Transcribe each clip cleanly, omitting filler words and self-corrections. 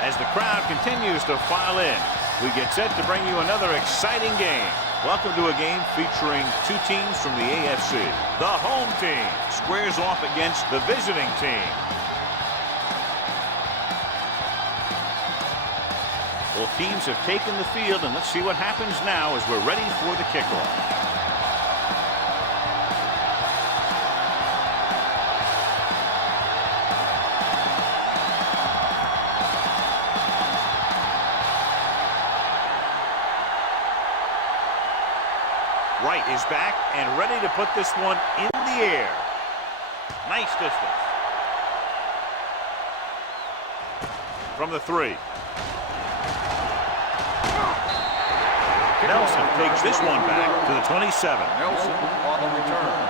As the crowd continues to file in, we get set to bring you another exciting game. Welcome to a game featuring two teams from the AFC. The home team squares off against the visiting team. Both teams have taken the field, and let's see what happens now as we're ready for the kickoff. Wright is back and ready to put this one in the air. Nice distance. From the 3. Nelson takes this one back to the 27. Nelson on the return.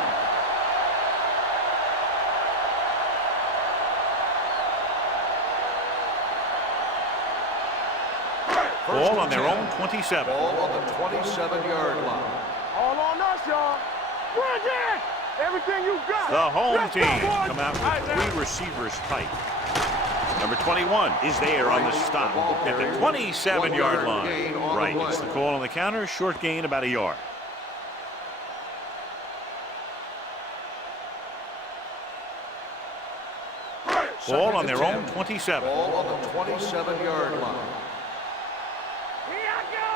Ball on their own 27. Ball on the 27-yard line. All on us, y'all. Bring it! Everything you got. The home Let's team go, come out with 3 receivers tight. Number 21 is there on the stop at the 27-yard line. Right, it's the call on the counter. Short gain, about a yard. Ball on their own 27. Ball on the 27-yard line. Here I go.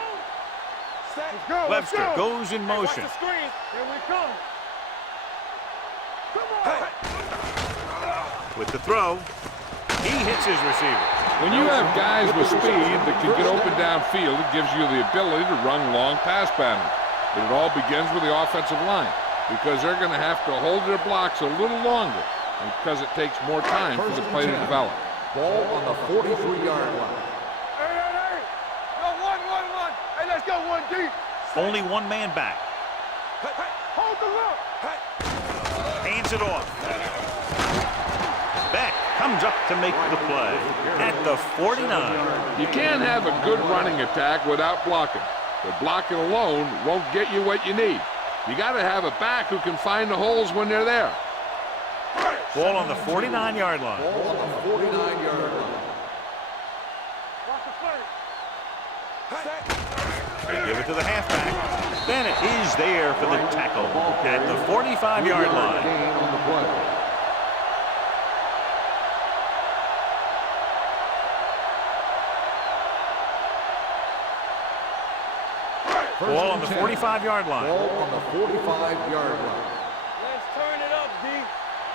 Let's go. Webster goes in motion. Watch the screen. Here we come. Come on. With the throw, he hits his receiver. When you have guys with speed that can get open downfield, it gives you the ability to run long pass patterns. But it all begins with the offensive line, because they're going to have to hold their blocks a little longer, and because it takes more time for the play to develop. Ball on the 43-yard line. Hey. Go 1-1-1. Hey, let's go 1 deep. Only one man back. Hold the look. Hands it off. Beck comes up to make the play at the 49. You can't have a good running attack without blocking. But blocking alone won't get you what you need. You got to have a back who can find the holes when they're there. Ball on the 49-yard line. Ball on the 49-yard line. Watch the play. They give it to the halfback. Bennett is there for the tackle at the 45-yard line. Gain on the play. Ball on the 45-yard line. Ball on the 45-yard line. Let's turn it up, D.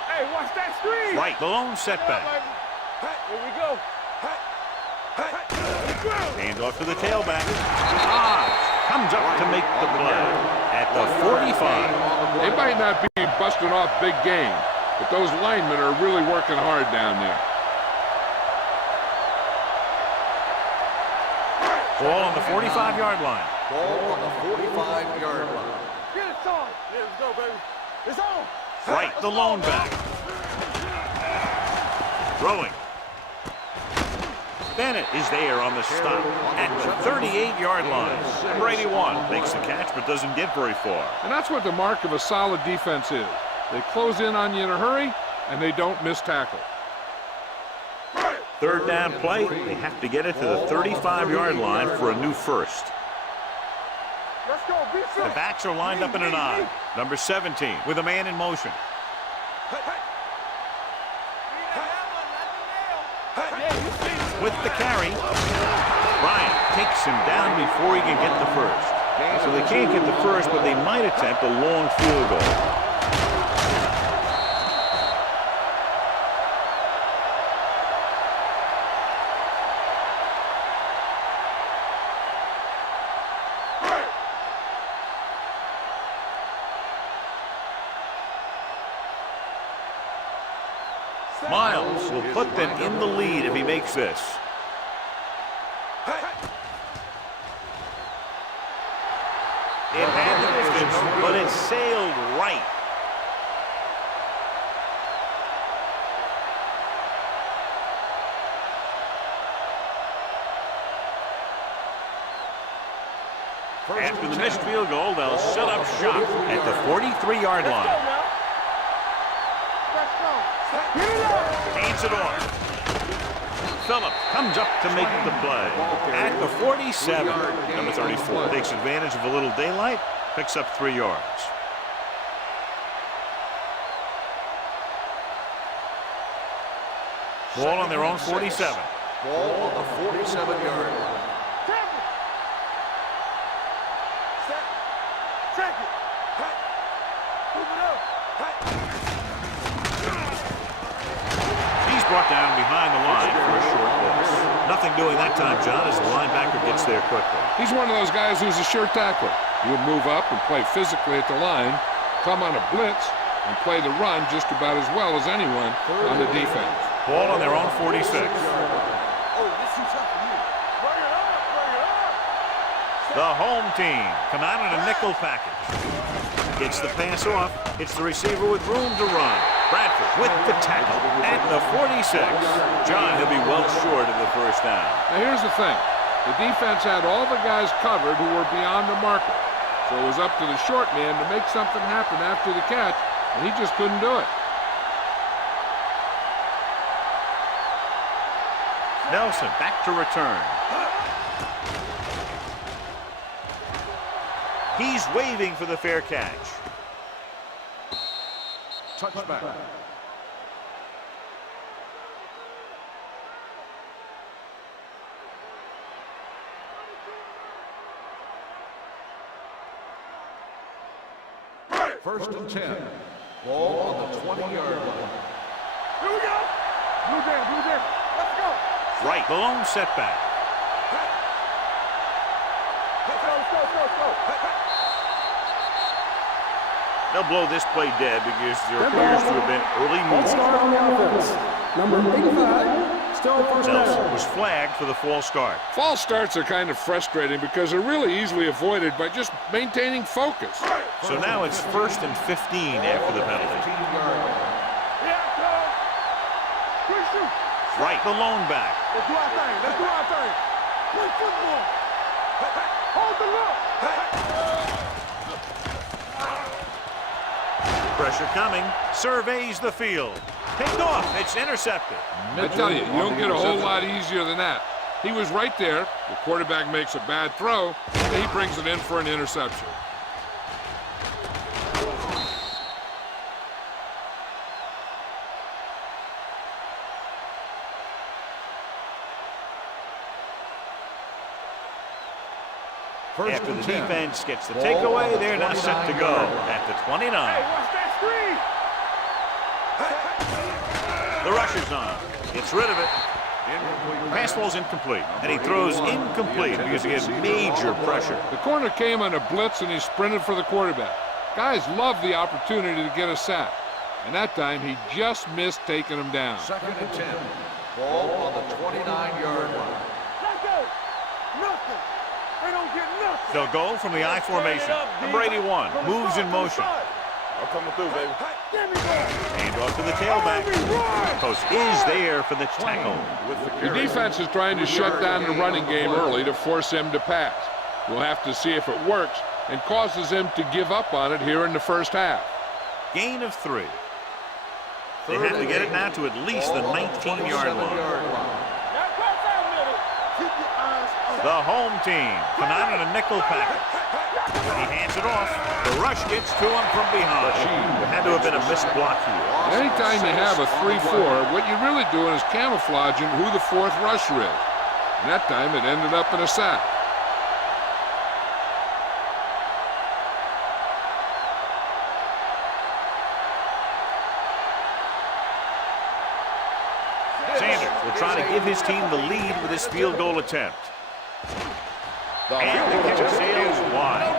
Hey, watch that screen. Right, the lone setback. Here we go. Hand off to the tailback. Comes up to make the play at the 45. They might not be busting off big game, but those linemen are really working hard down there. Ball on the 45-yard line. Ball on the 45-yard line. Get it on. Let's go, baby. It's on. Right, the lone back. Throwing. Bennett is there on the stop at the 38-yard line. Brady makes the catch but doesn't get very far. And that's what the mark of a solid defense is. They close in on you in a hurry, and they don't miss tackle. Third down play, they have to get it to the 35-yard line for a new first. Let's go. Be The safe. backs are lined up in an I. Number 17 with a man in motion. With the carry, Bryant takes him down before he can get the first. So they can't get the first, but they might attempt a long field goal. Miles will put them in the lead if he makes this. It had the distance, but it sailed right. After the missed field goal, they'll set up shop at the 43-yard line. Hands it off. Phillips comes up to make the play. At the 47, number 34 takes advantage of a little daylight, picks up 3 yards. Ball on their own 47. Ball on the 47-yard line. Check it. Move it up. He's brought down behind the line for a short loss. Nothing doing that time, John, as the linebacker gets there quickly. He's one of those guys who's a sure tackler. He would move up and play physically at the line, come on a blitz, and play the run just about as well as anyone on the defense. Ball on their own 46. Oh, this is up for you. Bring it up, bring it up. The home team come out in a nickel package. Gets the pass off. It's the receiver with room to run. Bradford with the tackle at the 46. John, he'll be well short of the first down. Now here's the thing. The defense had all the guys covered who were beyond the marker. So it was up to the short man to make something happen after the catch, and he just couldn't do it. Nelson back to return. He's waving for the fair catch. Touchback. First and 10. Ball on the 20-yard line. Here we go. Blue jam. Let's go. Right, the lone setback. Let's go. They'll blow this play dead because there appears to have been early movement. On the offense. Number 85, still first Nelson down. was flagged for the false start. False starts are kind of frustrating because they're really easily avoided by just maintaining focus. So now it's 1st and 15 after the penalty. 15-yard line. Yeah, coach. Quick shoot. Right, the lone back. Let's do our thing. Quick football. Hold the look. Pressure coming. Surveys the field. Picked off. It's intercepted. I tell you, you don't get a whole lot easier than that. He was right there. The quarterback makes a bad throw, and he brings it in for an interception. After the defense gets the takeaway, they're now set to go at the 29. Hey, watch that screen. The rusher's on. Gets rid of it. Pass ball's incomplete. And he throws incomplete because he has major pressure. The corner came on a blitz, and he sprinted for the quarterback. Guys love the opportunity to get a sack. And that time, he just missed taking him down. Second and 10. Ball on the 29-yard line. Let's go. Nothing. They don't get nothing. They'll go from the I formation. Number 81 moves in motion. I'm coming through, baby. Give me that. Hand off to the tailback. Post is there for the tackle. The defense is trying to shut down the running game early to force him to pass. We'll have to see if it works and causes him to give up on it here in the first half. Gain of 3. They have to get it now to at least the 19-yard line. The home team come out in a nickel package. He hands it off. The rush gets to him from behind. There had to have been a missed block here. Anytime you have a 3-4, what you're really doing is camouflaging who the fourth rusher is. And that time it ended up in a sack. Sanders will try to give his team the lead with his field goal attempt. And the kick sails wide.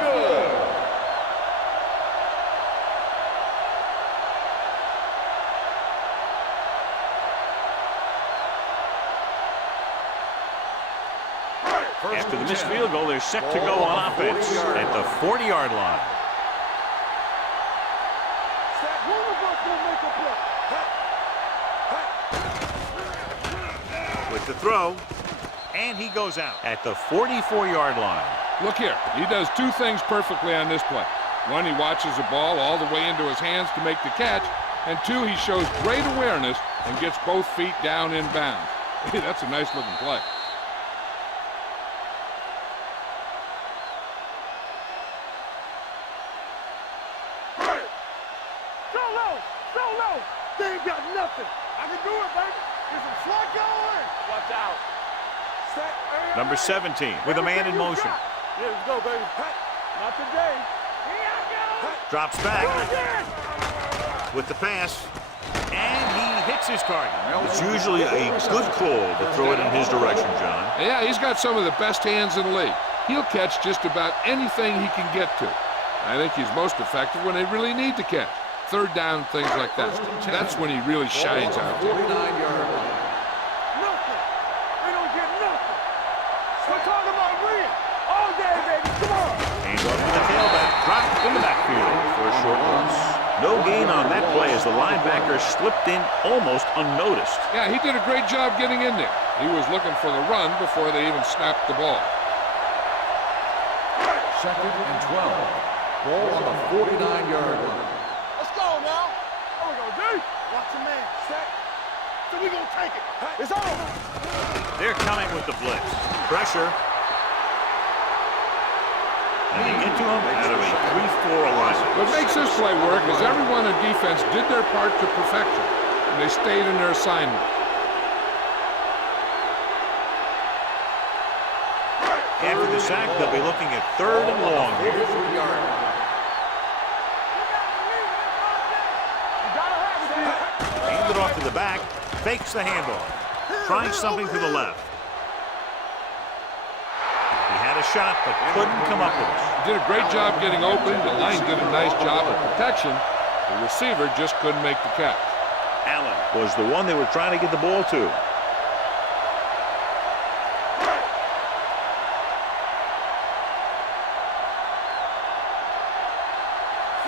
After the missed field goal, they're set to go on offense at the 40-yard line. With the throw, and he goes out at the 44-yard line. Look here, he does two things perfectly on this play. One, he watches the ball all the way into his hands to make the catch, and two, he shows great awareness and gets both feet down in bounds. Hey, that's a nice looking play. Go low! Go low! They ain't got nothing! I can do it, baby! Get some slot going! Watch out! Set, and Number 17 with a man in motion. Yeah, let's go, baby. Hey, not today. Here I go! Drops back with the pass. And he hits his target. It's usually a good call to throw it in his direction, John. Yeah, he's got some of the best hands in the league. He'll catch just about anything he can get to. I think he's most effective when they really need to catch. Third down, things like that. That's when he really shines out there. 49-yard line. Nothing! We don't get nothing! We're talking about Rhea! All day, baby! Come on! Hands off to the tailback. Dropped in the backfield for a short loss. No gain on that play as the linebacker slipped in almost unnoticed. Yeah, he did a great job getting in there. He was looking for the run before they even snapped the ball. 2nd and 12. Ball on the 49-yard line. Let's go now! There we go, D! Watch the man. Set. So we gonna take it. It's on! They're coming with the blitz. Pressure. And they get to him out of a 3-4 alignment. What makes this play work is everyone in defense did their part to perfection, and they stayed in their assignment. After the sack, they'll be looking at 3rd and long here. 43-yard line. Hands it off to the back. Fakes the handoff. Trying something to the left. He had a shot, but couldn't come up with it. He did a great job getting open. The line did a nice job of protection. The receiver just couldn't make the catch. Allen was the one they were trying to get the ball to.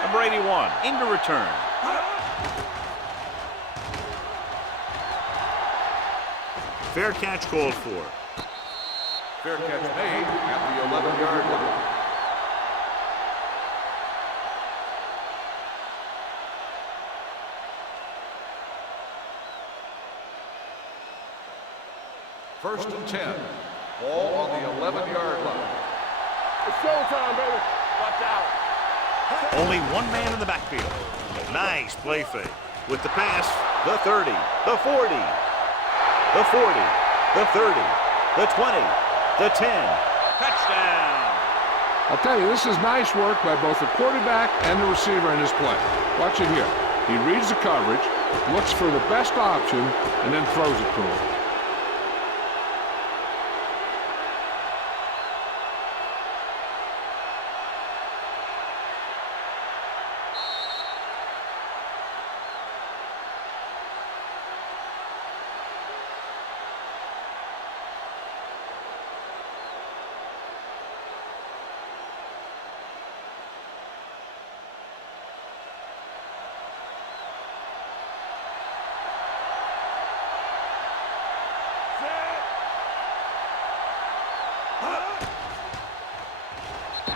Number 81 into return. Fair catch called for. Fair catch made at the 11-yard line. First and 10. Ball on the 11-yard line. It's showtime, baby! Watch out! Only one man in the backfield. Nice play fake. With the pass, the 30, the 40, the 40, the 30, the 20, the 10. Touchdown! I'll tell you, this is nice work by both the quarterback and the receiver in his play. Watch it here. He reads the coverage, looks for the best option, and then throws it to him.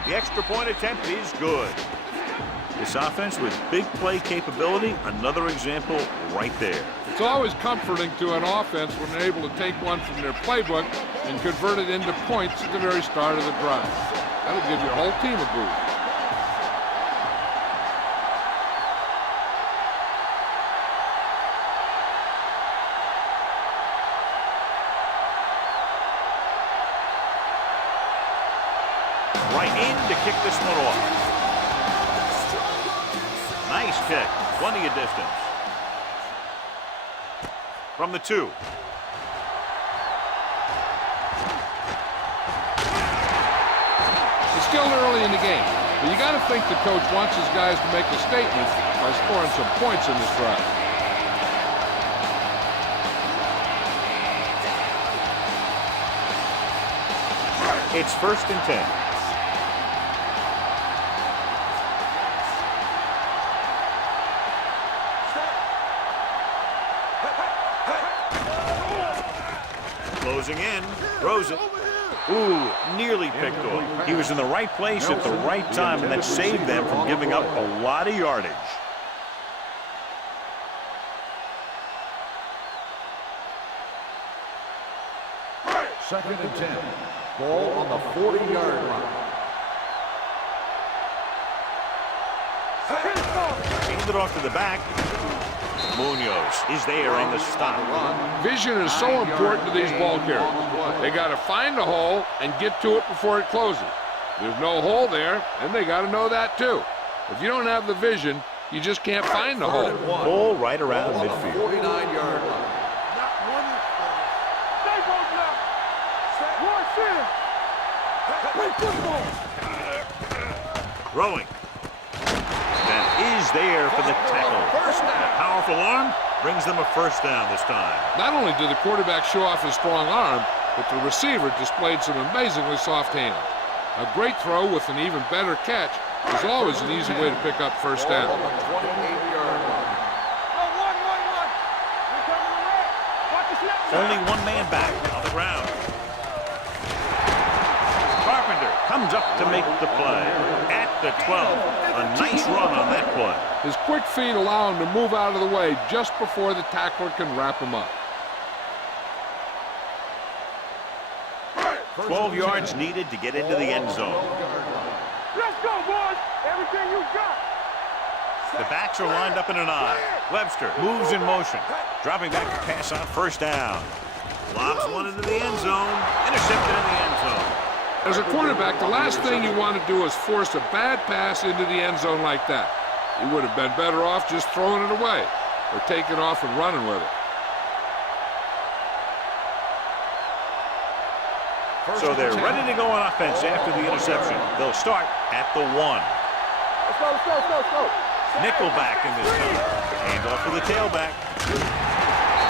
The extra point attempt is good. This offense with big play capability, another example right there. It's always comforting to an offense when they're able to take one from their playbook and convert it into points at the very start of the drive. That'll give your whole team a boost. Right in to kick this one off. Nice kick. Plenty of distance. From the 2. It's still early in the game, but you got to think the coach wants his guys to make a statement by scoring some points in this drive. It's 1st and 10. Closing in, throws it. Ooh, nearly picked off. He was in the right place at the right time, and that saved them from giving up a lot of yardage. Second and 10. Ball on the 40-yard line. Hand it off to the back. Munoz is there on the stop. Vision is so important to these ball carriers. They got to find the hole and get to it before it closes. There's no hole there, and they got to know that too. If you don't have the vision, you just can't find the hole. Ball right around midfield. 49-yard line. Not one. Stay both now. Watch in. Play football. Throwing. That is there for the tackle. A powerful arm brings them a first down this time. Not only did the quarterback show off his strong arm, but the receiver displayed some amazingly soft hands. A great throw with an even better catch is always an easy way to pick up first down. On the 28-yard line. Only one man back on the ground. Carpenter comes up to make the play. At the 12. A nice run on that play. His quick feet allow him to move out of the way just before the tackler can wrap him up. 12 yards needed to get into the end zone. Let's go, boys. Everything you got. The backs are lined up in an I. Webster moves in motion. Dropping back to pass on first down. Lobs one into the end zone. Intercepted in the end zone. As a quarterback, the last thing you want to do is force a bad pass into the end zone like that. You would have been better off just throwing it away or taking off and running with it. So they're ready to go on offense after the interception. They'll start at the 1. Let's go. Nickelback in this time. Hand off to the tailback.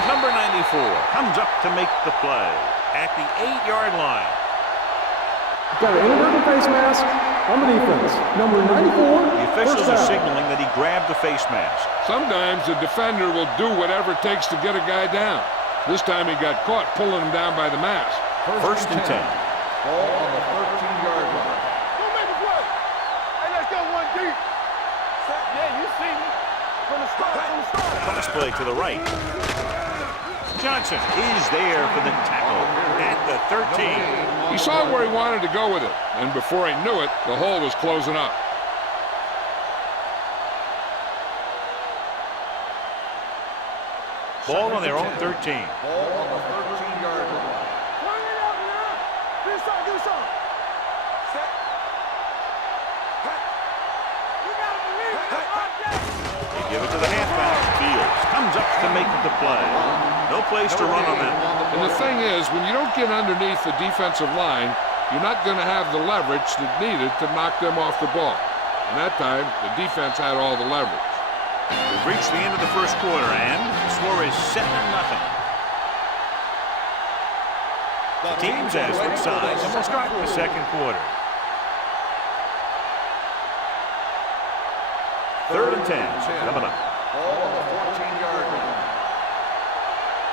Number 94 comes up to make the play at the 8-yard line. Got an inadvertent face mask on the defense. Number 94. The officials first are down. signaling that he grabbed the face mask. Sometimes the defender will do whatever it takes to get a guy down. This time he got caught pulling him down by the mask. First and 10. Ball on the 13-yard line. Who made the play? Hey, let's go one deep. Yeah, you see me. From the start. Cross play to the right. Johnson is there for the tackle at the 13. He saw where he wanted to go with it, and before he knew it, the hole was closing up. Ball on their own 13. Ball on the 13-yard line. Turn it up now. Give us some. Set. You gotta believe it. They give it to the halfback. Fields comes up to make the play. No place to run on that. And the thing is, when you don't get underneath the defensive line, you're not going to have the leverage that's needed to knock them off the ball. And that time, the defense had all the leverage. We've reached the end of the first quarter, and the score is 7-0. The teams have switched sides, and we'll start the second quarter. 3rd and 10 coming up. Ball on the 14-yard line.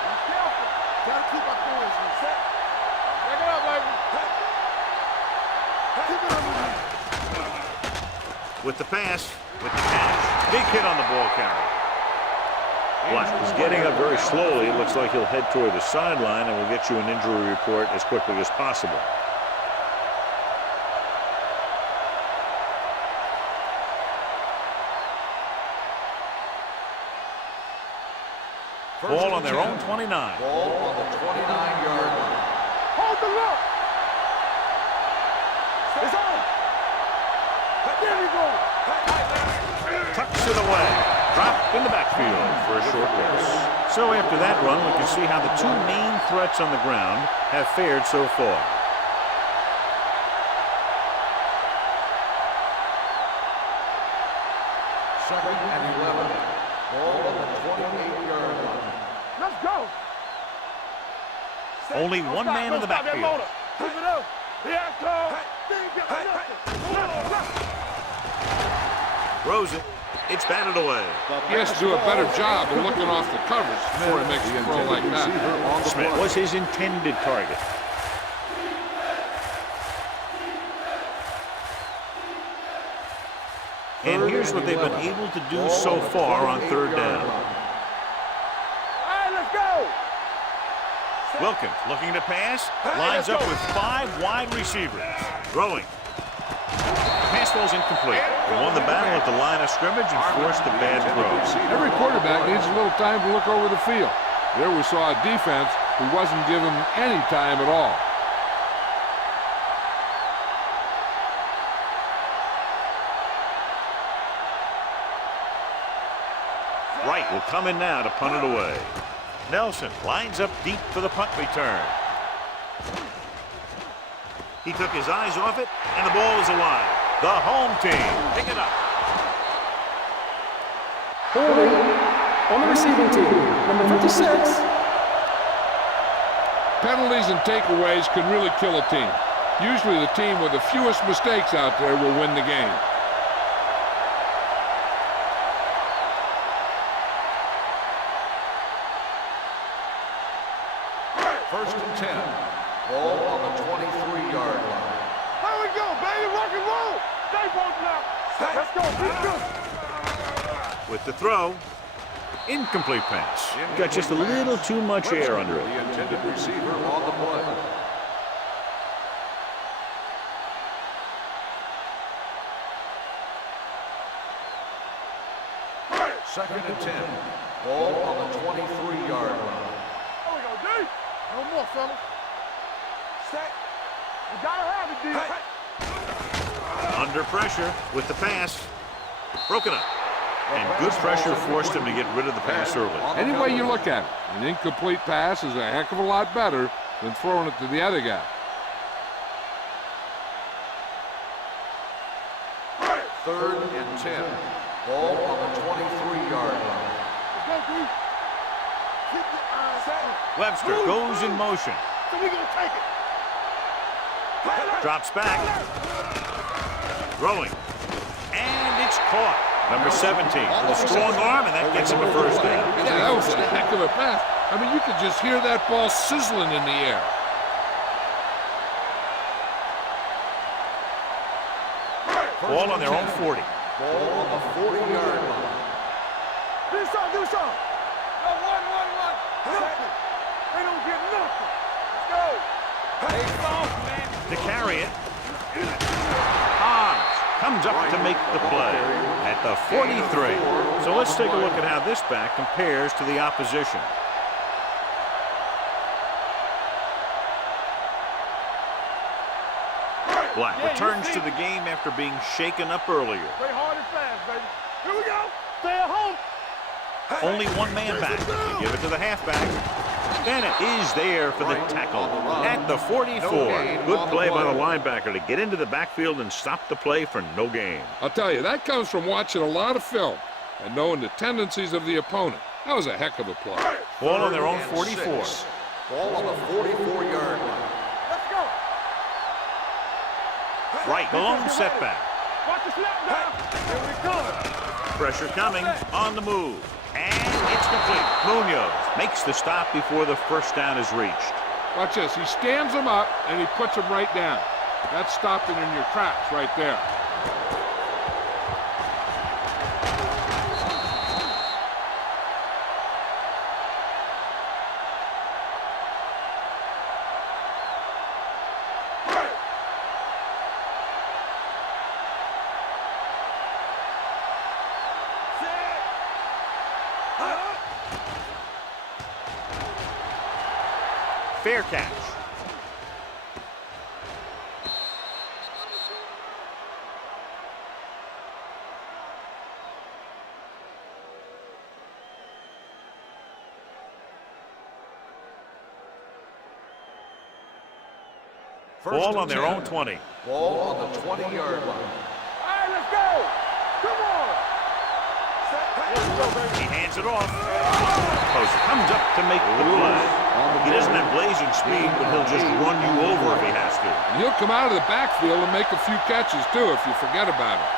Be careful. Gotta keep our points. Set. Back it up, baby. Keep it underneath. With the pass, with the catch. Big hit on the ball carrier. Black is getting up very slowly. It looks like he'll head toward the sideline, and we'll get you an injury report as quickly as possible. Ball on their own 29. Ball on the 29-yard line. Hold the look. It's on. There we go. Tucks it away. Dropped in the backfield for a short loss. So after that run, we can see how the two main threats on the ground have fared so far. Second and 11. Ball on the 28-yard line. Let's go. Only one man in the backfield. Keep it up. Yeah, go. They ain't got nothing. Throws it. It's batted away. He has to do a better job of looking off the coverage before he makes a throw like that. Smith was his intended target. And here's what they've been able to do so far on 3rd down. All right, let's go. Wilkins looking to pass. Lines up with 5 wide receivers. Throwing. Pass falls incomplete. They won the battle at the line of scrimmage and forced the bad throw. Every quarterback needs a little time to look over the field. There we saw a defense who wasn't given any time at all. Wright will come in now to punt it away. Nelson lines up deep for the punt return. He took his eyes off it, and the ball is alive. The home team pick it up. Holding on the receiving team, number 56. Penalties and takeaways can really kill a team. Usually the team with the fewest mistakes out there will win the game. First and 10. Ball on the 23-yard line. There we go, baby. Rock and roll. Stay both now. Let's go. Let's go. With the throw, incomplete pass. Got just a little too much air under it. The intended receiver on the play. Second and 10. Ball on the 23-yard line. There we go, D. No more, fella. Set. You gotta have it, D. Under pressure with the pass. Broken up. And good pressure forced him to get rid of the pass early. Any way you look at it, an incomplete pass is a heck of a lot better than throwing it to the other guy. Third and 10. Ball on the 23-yard line. Let's go, D. Keep your eyes set. Webster goes in motion. So we gonna take it. Drops back. Throwing. And it's caught. Number 17 with a strong arm, and that gets him a first down. Yeah, that was a heck of a pass. I mean, you could just hear that ball sizzling in the air. Ball on their own 40. Ball on the 40-yard line. Do something, do something. No, one. Nothing. They don't get nothing. Let's go. Hey, soft, man. To carry it. Hobbs comes up to make the play at the 43. So let's take a look at how this back compares to the opposition. Black returns to the game after being shaken up earlier. Play hard and fast, baby. Here we go. Stay at home. Only one man back. They give it to the halfback. Bennett is there for the tackle at the 44. Good play by the linebacker to get into the backfield and stop the play for no gain. I'll tell you, that comes from watching a lot of film and knowing the tendencies of the opponent. That was a heck of a play. Ball on their own 44. Ball on the 44-yard line. Let's go. Right, the lone setback. Watch the snap down. Here we come. Pressure coming on the move. And it's complete. Munoz makes the stop before the first down is reached. Watch this. He stands him up, and he puts him right down. That's stopping in your tracks right there. Fair catch. Ball on their own 20. Ball on the 20-yard line. All right, let's go. Come on. He hands it off. Post comes up to make the play. He doesn't have blazing speed, but he'll just run you over if he has to. And he'll come out of the backfield and make a few catches, too, if you forget about it.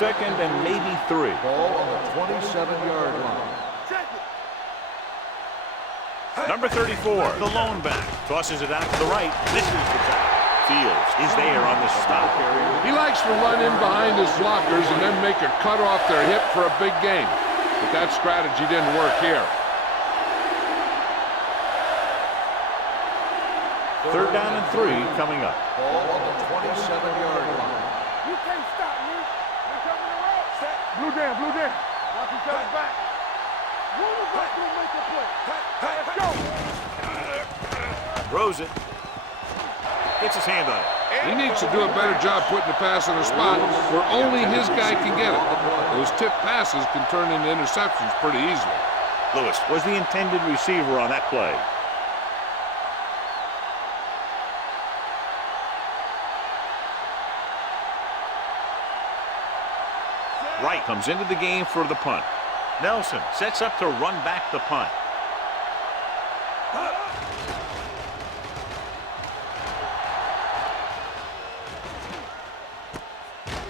Second and maybe 3. Ball on the 27-yard line. Check it. Number 34, the lone back. Tosses it out to the right. Misses the tackle. Fields is there on the stop. He likes to run in behind his blockers and then make a cut off their hip for a big gain. but that strategy didn't work here. Third down and 3 coming up. Ball on the 27-yard line. You can't stop me. They're coming around. Set. Blue down, blue down. Watch each other back. One of us will make a play. Let's go. Throws it. Gets his hand on it. He needs to do a better job putting the pass in a spot where only his guy can get it. Those tip passes can turn into interceptions pretty easily. Lewis was the intended receiver on that play. Wright comes into the game for the punt. Nelson sets up to run back the punt.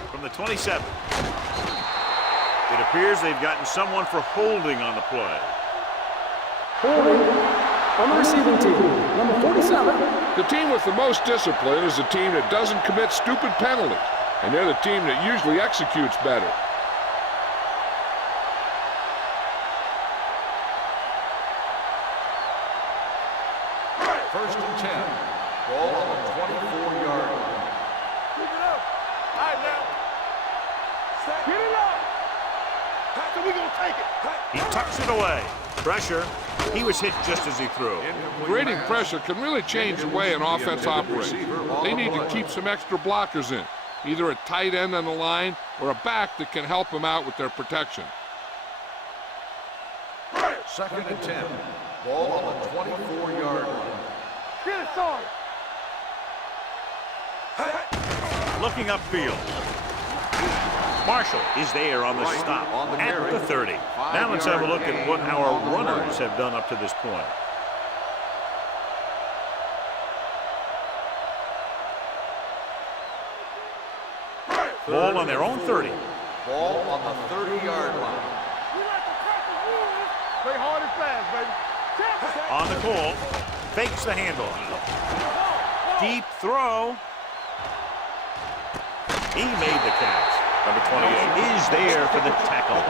From the 27. It appears they've gotten someone for holding on the play. Holding on the receiving team, number 47. The team with the most discipline is the team that doesn't commit stupid penalties, and they're the team that usually executes better. First and 10. Ball on the 24-yard line. Keep it up. All right, now. Set. Get it up. So we're going to take it. He tucks it away. Pressure. He was hit just as he threw. Creating pressure can really change the way an offense operates. They need to keep some extra blockers in, either a tight end on the line or a back that can help them out with their protection. Second and 10. Ball on the 24-yard line. Get it, son. Looking upfield. Marshall is there on the stop at the 30. Now let's have a look at what our runners have done up to this point. Ball on their own 30. Ball on the 30-yard line. We like to crack the rules. Play hard and fast, baby. On the call. Fakes the handle. Deep throw. He made the catch. Number 28 is there for the tackle.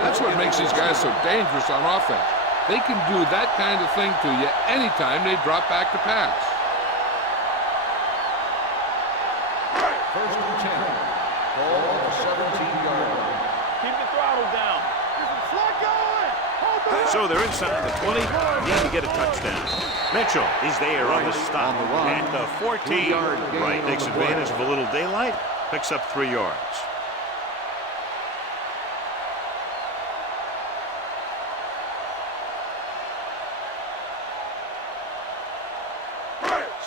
That's what makes these guys so dangerous on offense. They can do that kind of thing to you anytime they drop back to pass. First and 10. Ball on the 17-yard line. Keep the throttle down. Get some slack going. Hold the So they're inside the 20. Need to get a touchdown. Mitchell is there on the stop at the 14. Right, takes advantage of a little daylight. Picks up 3 yards.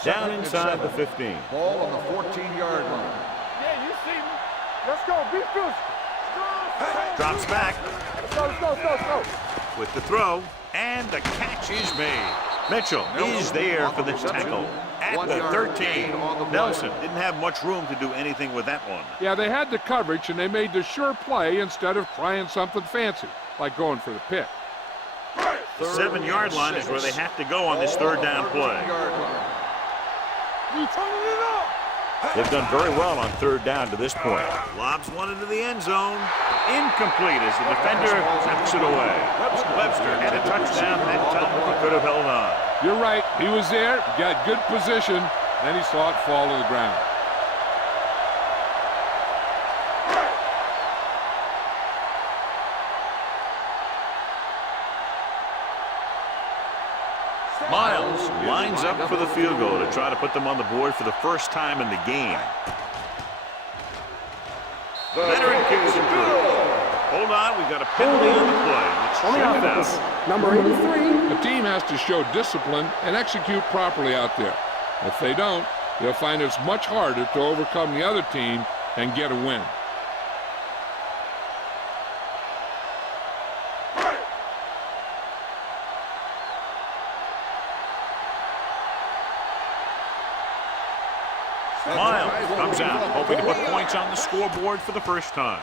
Down inside the 15. Ball on the 14-yard line. Yeah, you see me. Let's go. Be physical. Drops back Let's go, let's go, let's go, let's go. with the throw, and the catch is made. Mitchell is there for the tackle at the 13. Nelson didn't have much room to do anything with that one. Yeah, they had the coverage, and they made the sure play instead of trying something fancy, like going for the pick. The 7-yard line is where they have to go on this third down play. We turning it up. They've done very well on third down to this point. Lobs one into the end zone. Incomplete as the defender knocks it away. Webster had a touchdown that time. He could have held on. You're right. He was there, got good position, then he saw it fall to the ground. Miles lines up for the field goal to try to put them on the board for the first time in the game. Veteran kicks it through. Hold on, we've got a penalty on the play. Let's On the check it offense, out. number 83. The team has to show discipline and execute properly out there. If they don't, they'll find it's much harder to overcome the other team and get a win. Miles comes out, hoping to put points on the scoreboard for the first time.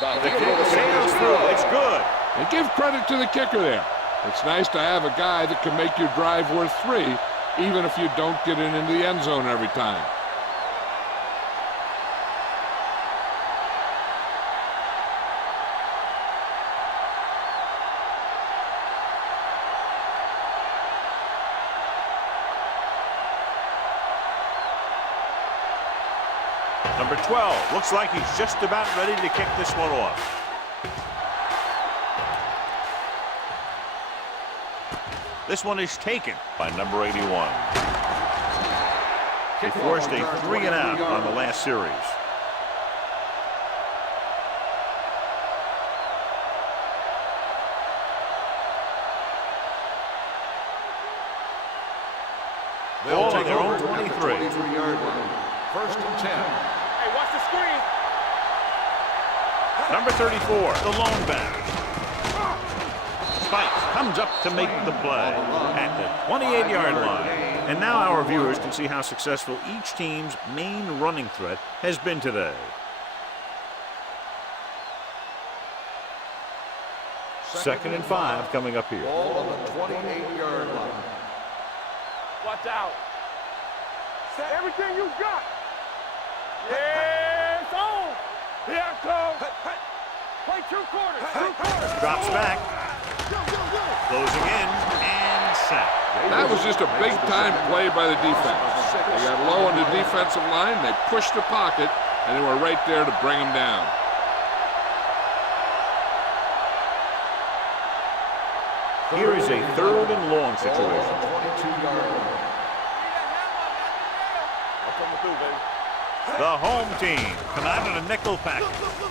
The kick sails through. It's good. And give credit to the kicker there. It's nice to have a guy that can make your drive worth 3, even if you don't get it into the end zone every time. Number 12 looks like he's just about ready to kick this one off. This one is taken by number 81. They forced a 3-and-out on the last series. They'll take their own over 23-yard line. First and 10. Hey, watch the screen. Number 34, the lone back. Spikes comes up to make the play at the 28-yard line. And now our viewers can see how successful each team's main running threat has been today. Second and 5 coming up here. Ball on the 28-yard line. Watch out. Set everything you got. Yeah, it's on. Here I come. Play 2 quarters. 2 quarters. Drops back. Closing in and sacked. That was just a big-time play by the defense. They got low on the defensive line, they pushed the pocket, and they were right there to bring them down. Here is a 3rd and long situation. 22-yard line. The home team come out in a nickel package.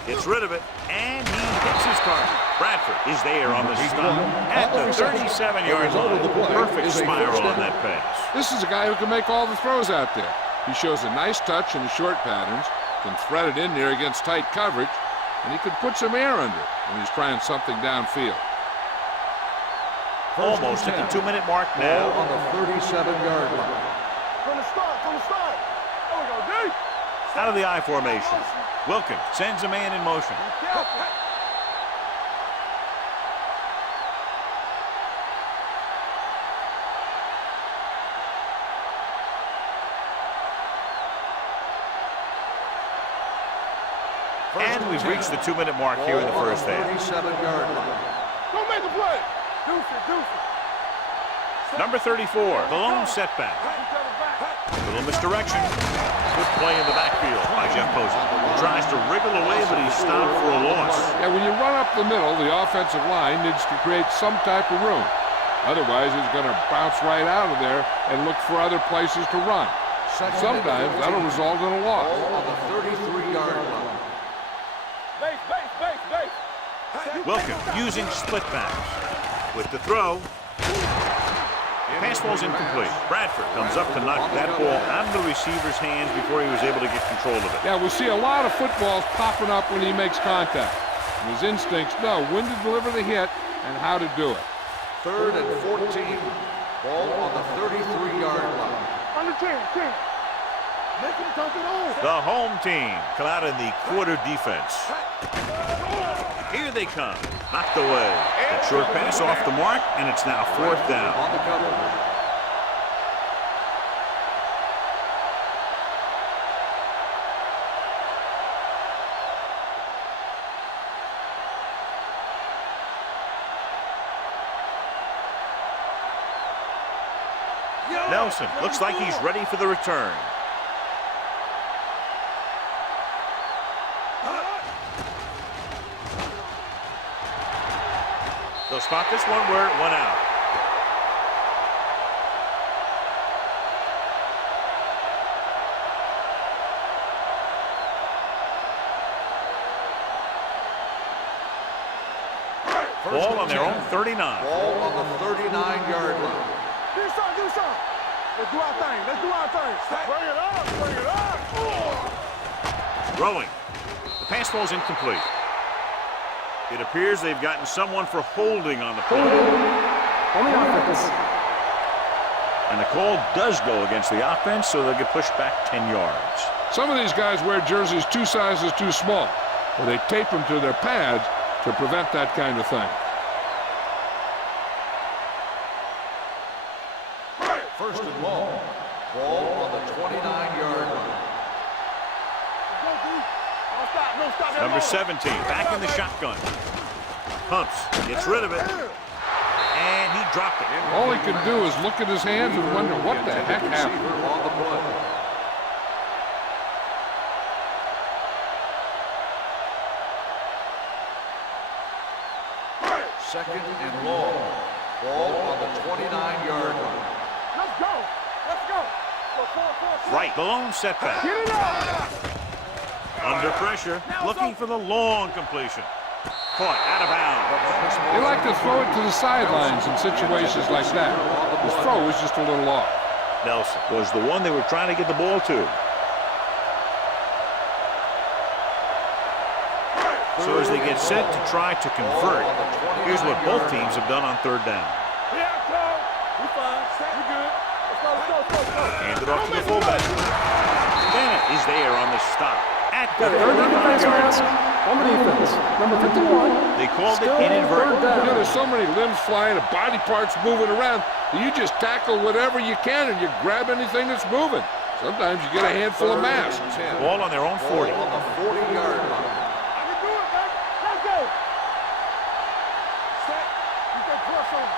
Gets rid of it, and he hits his target. Bradford is there on the stop at the 37-yard line. Perfect spiral on that pass. This is a guy who can make all the throws out there. He shows a nice touch in the short patterns, can thread it in there against tight coverage, and he can put some air under it when he's trying something downfield. Almost at the 2-minute mark now. Ball on the 37-yard line. From the start, from the start. There we go, deep. Out of the I formation. Wilkins sends a man in motion. And we've reached the 2-minute mark here in the first half. 37-yard line. Don't make a play. Deuce it. Number 34, the lone setback. Little misdirection. Good play in the backfield by Jeff Posey. Tries to wriggle away, but he's stopped for a loss. Yeah, when you run up the middle, the offensive line needs to create some type of room. Otherwise, he's going to bounce right out of there and look for other places to run. Sometimes that'll result in a loss. Ball on the 33-yard line. Base. Wilkins using split backs. With the throw. Pass ball's incomplete. Bradford comes up to knock that ball out of the receiver's hands before he was able to get control of it. Yeah, we see a lot of footballs popping up when he makes contact. And his instincts know when to deliver the hit and how to do it. 3rd and 14. Ball on the 33-yard line. Under 10. Make him dump it on. The home team come out in the quarter defense. Here they come. Knocked away. That short pass off the mark, and it's now 4th down. On the cover. Nelson looks like he's ready for the return. They'll spot this one where it went out. Ball on their own 39. Ball on the 39-yard line. Do something. Let's do our thing. Bring it up. Throwing. The pass ball's incomplete. It appears they've gotten someone for holding on the play. On the offense. And the call does go against the offense, so they'll get pushed back 10 yards. Some of these guys wear jerseys 2 sizes too small, or they tape them to their pads to prevent that kind of thing. First and long. Ball on the 29-yard line. No stop. Number 17, back in the shotgun. Pumps, gets rid of it, and he dropped it. All he can do is look at his hands and wonder what the heck happened. On the play. Second and long. Ball on the 29-yard line. Let's go. Let's go. Go, Right, the lone setback. Get it up. Under pressure, looking for the long completion. Caught out of bounds. They like to throw it to the sidelines in situations like that. His throw was just a little off. Nelson was the one they were trying to get the ball to. So as they get set to try to convert, here's what both teams have done on third down. Yeah, Cole. We fine. We good. Let's go. Hand it off to the fullback. Bennett is there on the stop. At the Got an inverted face 35-yard mask line. on the defense. Number 51. They called it Still inadvertent. third down. There's so many limbs flying and body parts moving around that you just tackle whatever you can and you grab anything that's moving. Sometimes you get a handful of masks. Ball on their own 40. Ball on the 40-yard line. I can do it, baby. Let's go. Set. You can press on.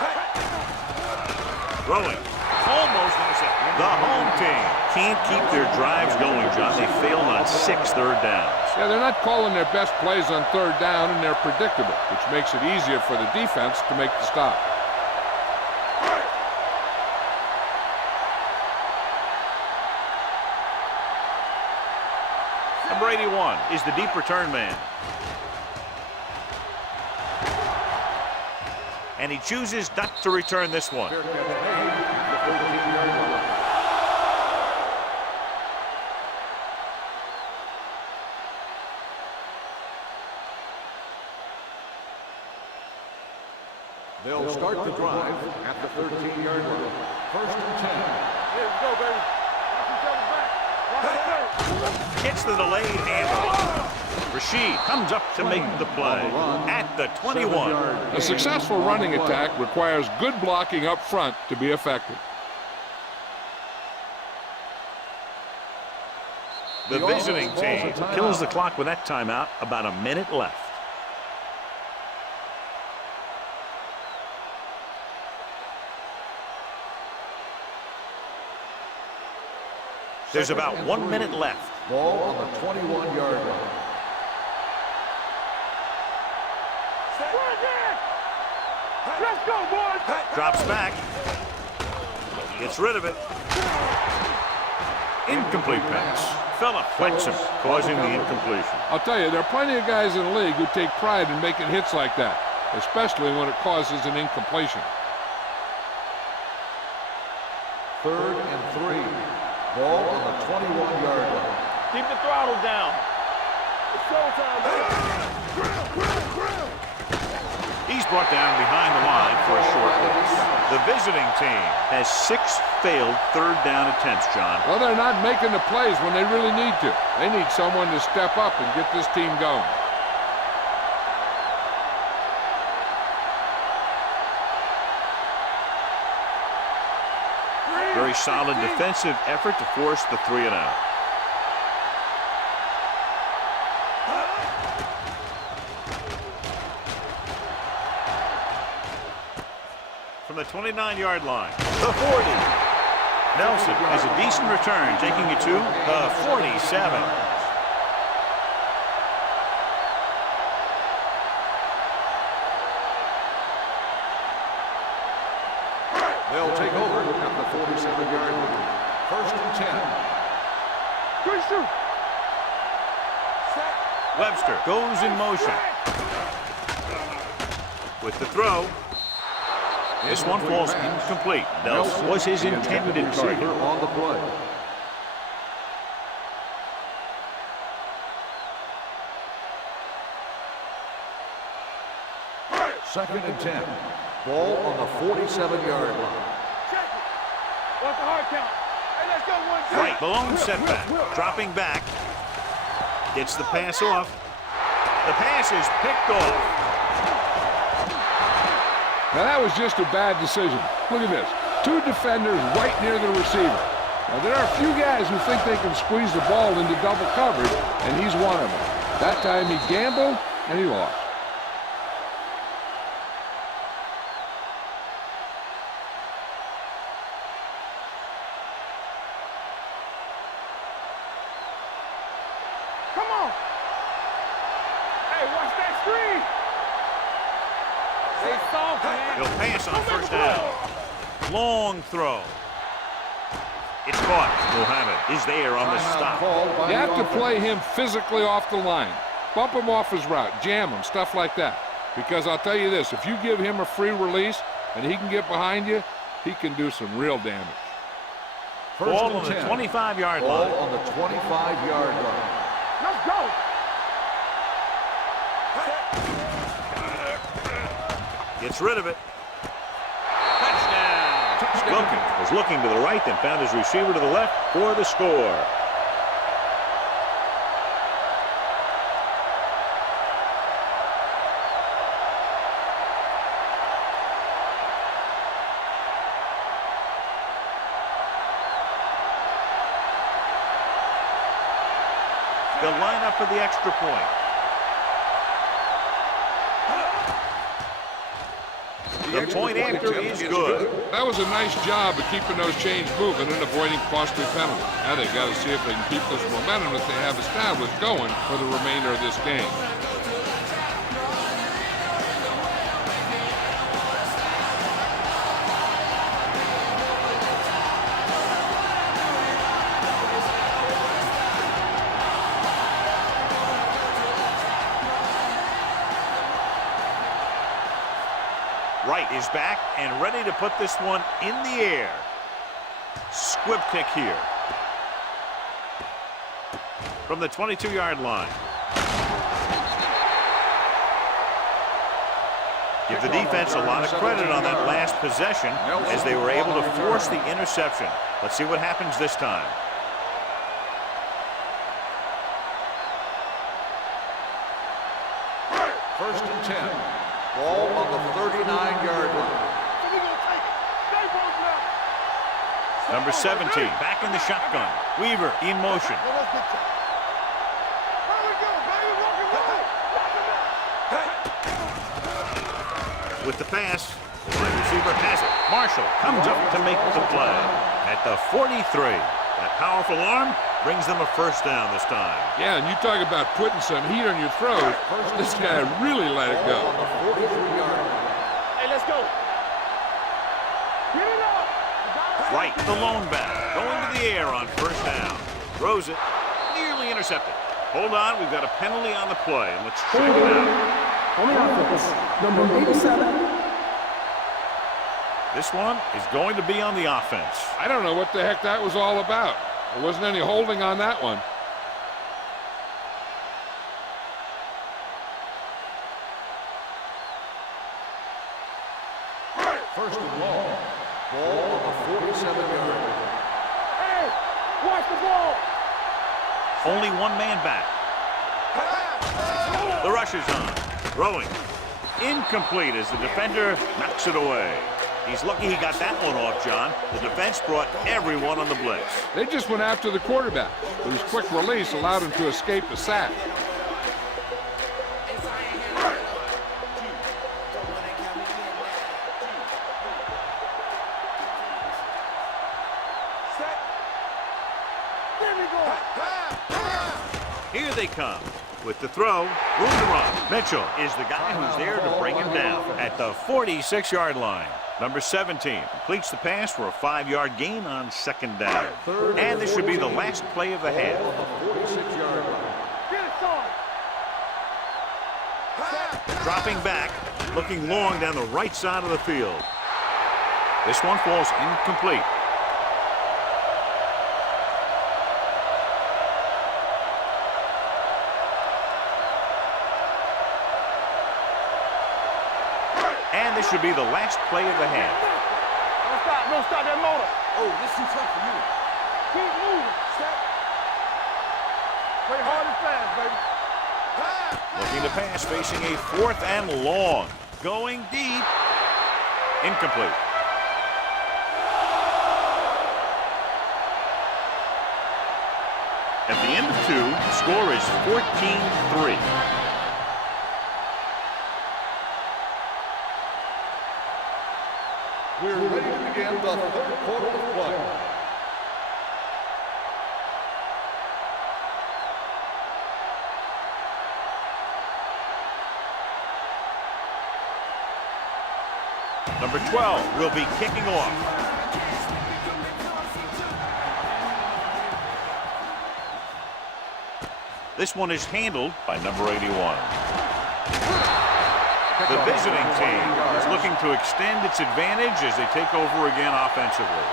Throwing. Almost intercepted. The home team can't keep their drives going, John. They failed on 6 third downs. Yeah, they're not calling their best plays on third down, and they're predictable, which makes it easier for the defense to make the stop. Number 81 is the deep return man. And he chooses not to return this one. Fair catch made at the 13-yard line. They'll start the drive at the 13-yard line. First and 10. Here we go, baby. Watch each other's back. Watch it. Gets the delayed handoff. Rashid comes up to make the play at the 21. A successful running attack requires good blocking up front to be effective. The visiting team kills the clock with that timeout. About a minute left. There's about 1 minute left. Ball on the 21-yard line. Let's go, boys. Drops back. Gets rid of it. Incomplete pass. Phillip fights him, causing the incompletion. I'll tell you, there are plenty of guys in the league who take pride in making hits like that, especially when it causes an incompletion. Third and 3. Ball on the 21-yard line. Keep the throttle down. It's showtime, baby. He's brought down behind the line for a short loss. The visiting team has 6 failed third down attempts, John. Well, they're not making the plays when they really need to. They need someone to step up and get this team going. Very solid defensive effort to force the 3 and out. From the 29-yard line, the 40. Nelson has a decent return, taking it to the 47. They'll take over at the 47-yard line. First and 10. Good shoot. Webster goes in motion. With the throw. This one falls incomplete. Nelson was his intended target. On the play. Second and 10. Ball on the 47-yard line. Check it. What's the hard count? Hey, let's go 1-2. Right, the lone setback. Dropping back. Gets the pass off. The pass is picked off. Now, that was just a bad decision. Look at this. 2 defenders right near the receiver. Now, there are a few guys who think they can squeeze the ball into double coverage, and he's one of them. That time he gambled, and he lost. Come on. Hey, watch that screen. Stay first down. Long throw. It's caught. Muhammad is there on the stop. You have to play him physically off the line. Bump him off his route, jam him, stuff like that. Because I'll tell you this, if you give him a free release and he can get behind you, he can do some real damage. Ball on the 25-yard line. Ball on the 25-yard line. Let's go. Gets rid of it. Touchdown. Wilkins was looking to the right, then found his receiver to the left for the score. They'll line up for the extra point. The point after is good. That was a nice job of keeping those chains moving and avoiding costly penalties. Now they've got to see if they can keep this momentum that they have established going for the remainder of this game. Wright is back and ready to put this one in the air. Squib kick here. From the 22-yard line. Give the defense a lot of credit on that last possession as they were able to force the interception. Let's see what happens this time. First and 10. Ball on the 39-yard line. Number 17, back in the shotgun. Weaver in motion. With the pass, the wide receiver has it. Marshall comes up to make the play. At the 43, that powerful arm brings them a first down this time. Yeah, and you talk about putting some heat on your throws. This guy really let it go. Hey, let's go. Get it up. Wright, the lone back, going to the air on first down. Throws it, nearly intercepted. Hold on, we've got a penalty on the play. Let's check it out. On the offense, number 87. This one is going to be on the offense. I don't know what the heck that was all about. There wasn't any holding on that one. First and long. Ball on the 47-yard line. Hey, watch the ball. Only one man back. The rush is on. Throwing. Incomplete as the defender knocks it away. He's lucky he got that one off, John. The defense brought everyone on the blitz. They just went after the quarterback, but his quick release allowed him to escape the sack. Here they come. With the throw, room to run. Mitchell is the guy who's there to bring him down at the 46-yard line. Number 17 completes the pass for a 5-yard gain on second down. And this should be the last play of the half. Dropping back, looking long down the right side of the field. This one falls incomplete. And this should be the last play of the half. Don't stop that motor. Oh, this is tough for you. Keep moving. Step. Play hard and fast, baby. Looking to pass, facing a 4th and long. Going deep. Incomplete. At the end of 2, the score is 14-3. We're ready to begin the third quarter of play. Number Number 12 will be kicking off. This one is handled by number 81. The visiting team is looking to extend its advantage as they take over again offensively.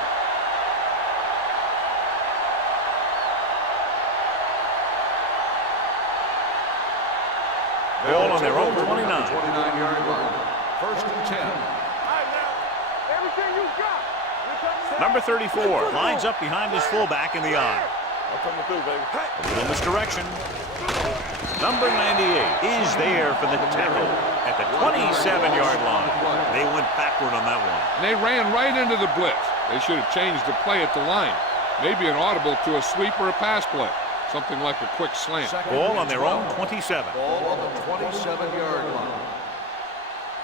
Ball on their own 29. 29-yard line. First and 10. All right, now, everything you got. Number 34 lines up behind his fullback in the eye. I'm coming through, baby. A little misdirection. Number 98 is there for the tackle at the 27-yard line. They went backward on that one. And they ran right into the blitz. They should have changed the play at the line. Maybe an audible to a sweep or a pass play. Something like a quick slant. Ball on their own 27. Ball on the 27-yard line.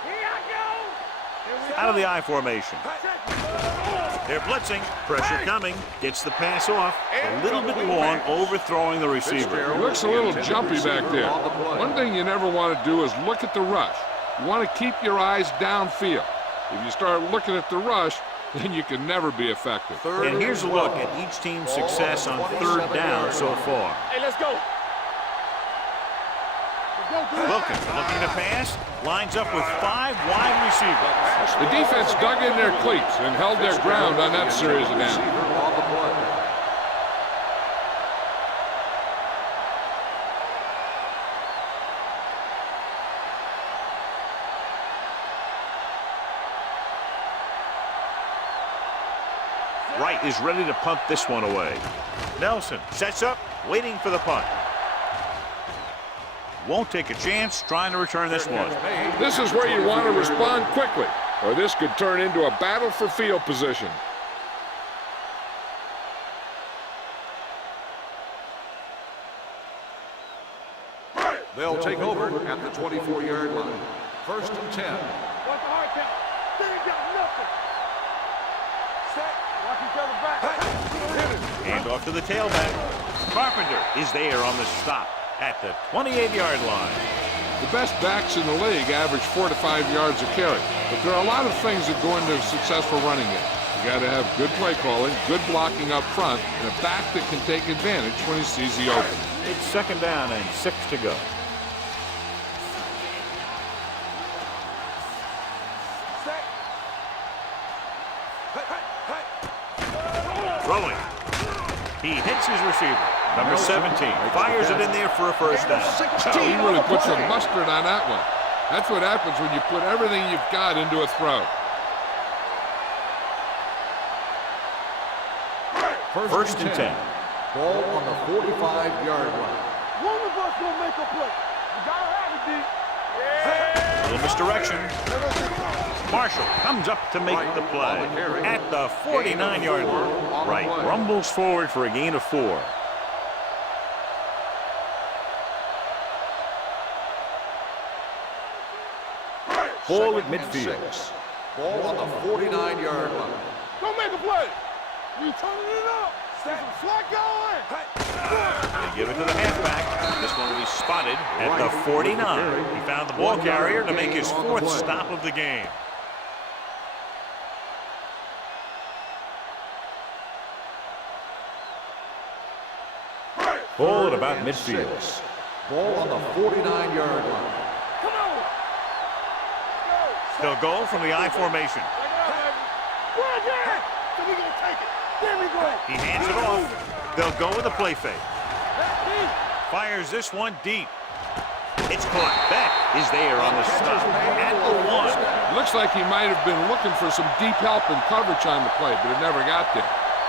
Here I go. Out of the I formation. They're blitzing. Pressure coming. Gets the pass off. A little bit long, overthrowing the receiver. He looks a little jumpy back there. One thing you never want to do is look at the rush. You want to keep your eyes downfield. If you start looking at the rush, then you can never be effective. And here's a look at each team's success on third down so far. Hey, let's go. Wilkins looking to pass. Lines up with 5 wide receivers. The defense dug in their cleats and held their ground on that series of downs. On the play. Wright is ready to punt this one away. Nelson sets up, waiting for the punt. Won't take a chance trying to return this one. This is where you want to respond quickly, or this could turn into a battle for field position. They'll take over at the 24-yard line. First and 10. Watch the hard count. They ain't got nothing. Set. Watch each other back. Hand off to the tailback. Carpenter is there on the stop at the 28-yard line. The best backs in the league average 4 to 5 yards a carry, but there are a lot of things that go into a successful running game. You got to have good play calling, good blocking up front, and a back that can take advantage when he sees the open. It's second down and 6 to go. Throwing. He hits his receiver. Number 17 fires it in there for a first down. He really put some mustard on that one. That's what happens when you put everything you've got into a throw. First and 10. Ball on the 45-yard line. One of us gonna make a play. You gotta have it, D. A little misdirection. Marshall comes up to make the play at the 49-yard line. Right, rumbles forward for a gain of 4. Ball at midfield. Ball on the 49-yard line. Don't make a play. You turning it up. There's some slack going. They give it to the halfback. This one will be spotted at the 49. He found the ball carrier to make his 4th stop of the game. Ball at about midfield. Ball on the 49-yard line. Come on. They'll go from the I formation. Right there. So we gonna take it. There we go. He hands it off. They'll go with a play fake. Fires this one deep. It's caught. Beck is there on the stop at the 1. Looks like he might have been looking for some deep help and coverage on the play, but it never got there.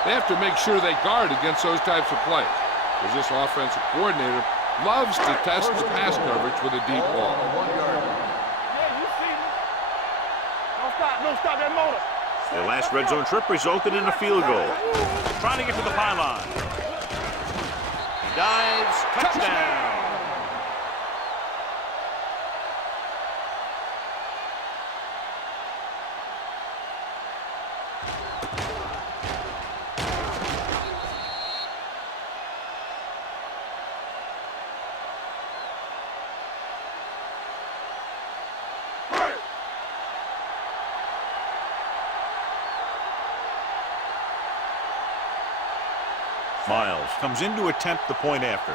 They have to make sure they guard against those types of plays, because this offensive coordinator loves to test the pass coverage with a deep ball. Yeah, you see me. Don't stop that motor. Their last red zone trip resulted in a field goal. Trying to get to the pylon. He dives. Touchdown. Miles comes in to attempt the point after.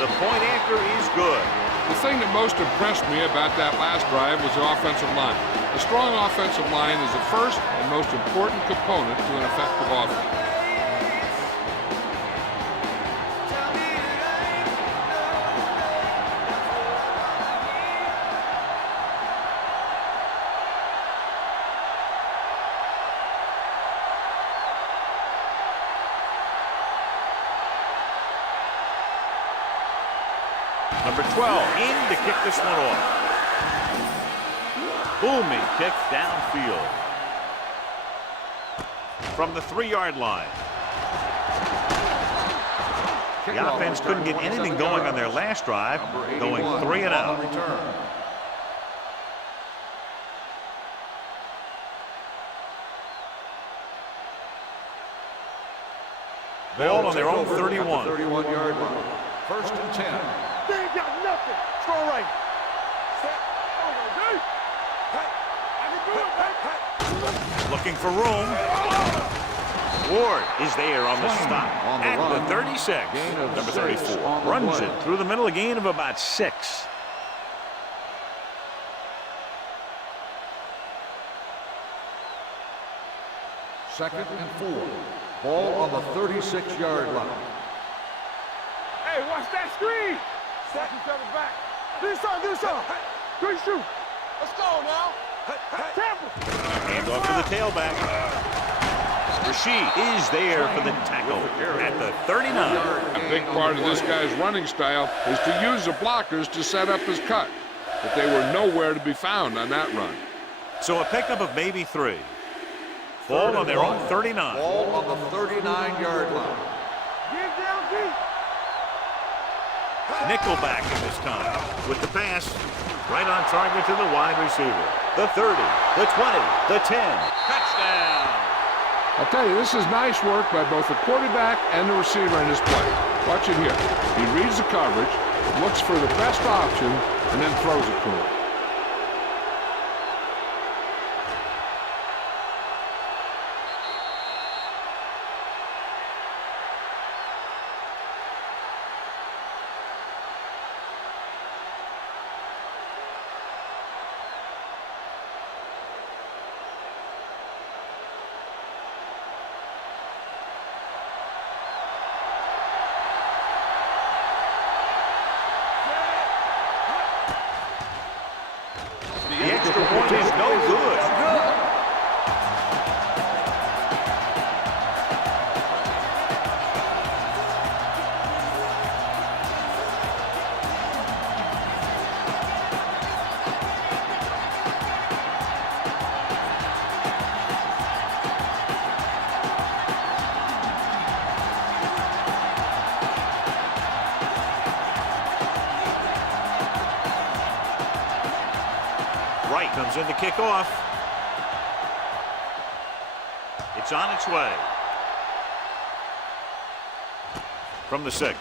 The point after is good. The thing that most impressed me about that last drive was the offensive line. A strong offensive line is the first and most important component to an effective offense. Number 12 in to kick this one off. Booming kick downfield. From the 3-yard line. The offense couldn't get anything going on their last drive, going 3 and out. Ball on their own 31. 31-yard line. First and 10. They ain't got nothing. Throw right. Set. Hey, I can do it, baby. Looking for room. Ward is there on the stop at the 36. Number 34 runs it through the middle, a gain of about 6. Second and 4. Ball on the 36-yard line. Hey, watch that screen. Set each other back. Do something. Good shoot. Let's go now. Tampa. Hand off to the tailback. Rasheed is there for the tackle at the 39. A big part of this guy's running style is to use the blockers to set up his cut. But they were nowhere to be found on that run. So a pickup of maybe 3. Ball on their own 39. Ball on the 39-yard line. Get down deep. Nickelback in this time with the pass right on target to the wide receiver. The 30, the 20, the 10. Touchdown. I'll tell you, this is nice work by both the quarterback and the receiver in this play. Watch it here. He reads the coverage, looks for the best option, and then throws it to him. The extra point is no good. Wright comes in to kick off. It's on its way. From the 6.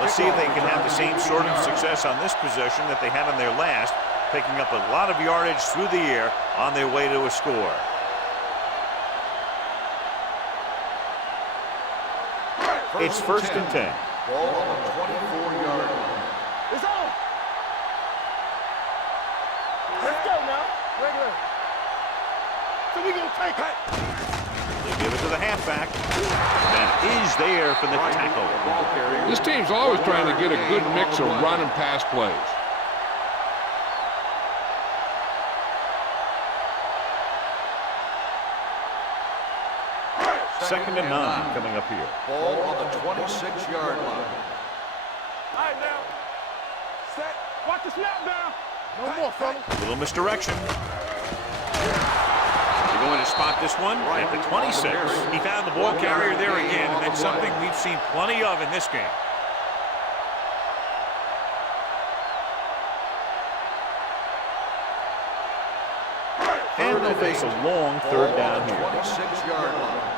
Let's see if they can have the same sort of success on this possession that they had on their last, picking up a lot of yardage through the air on their way to a score. It's first and 10. Ball on the 24-yard line. It's on. Let's go now. Regular. So we gonna take it. They give it to the halfback. And is there for the tackle. This team's always trying to get a good mix of run and pass plays. Second and 9 coming up here. Ball on the 26-yard line. All right, now. Set. Watch the snap down. No more, fella. Little misdirection. They're going to spot this one at the 26. He found the ball carrier there again, and that's something we've seen plenty of in this game. And they'll face a long third down here. 26-yard line.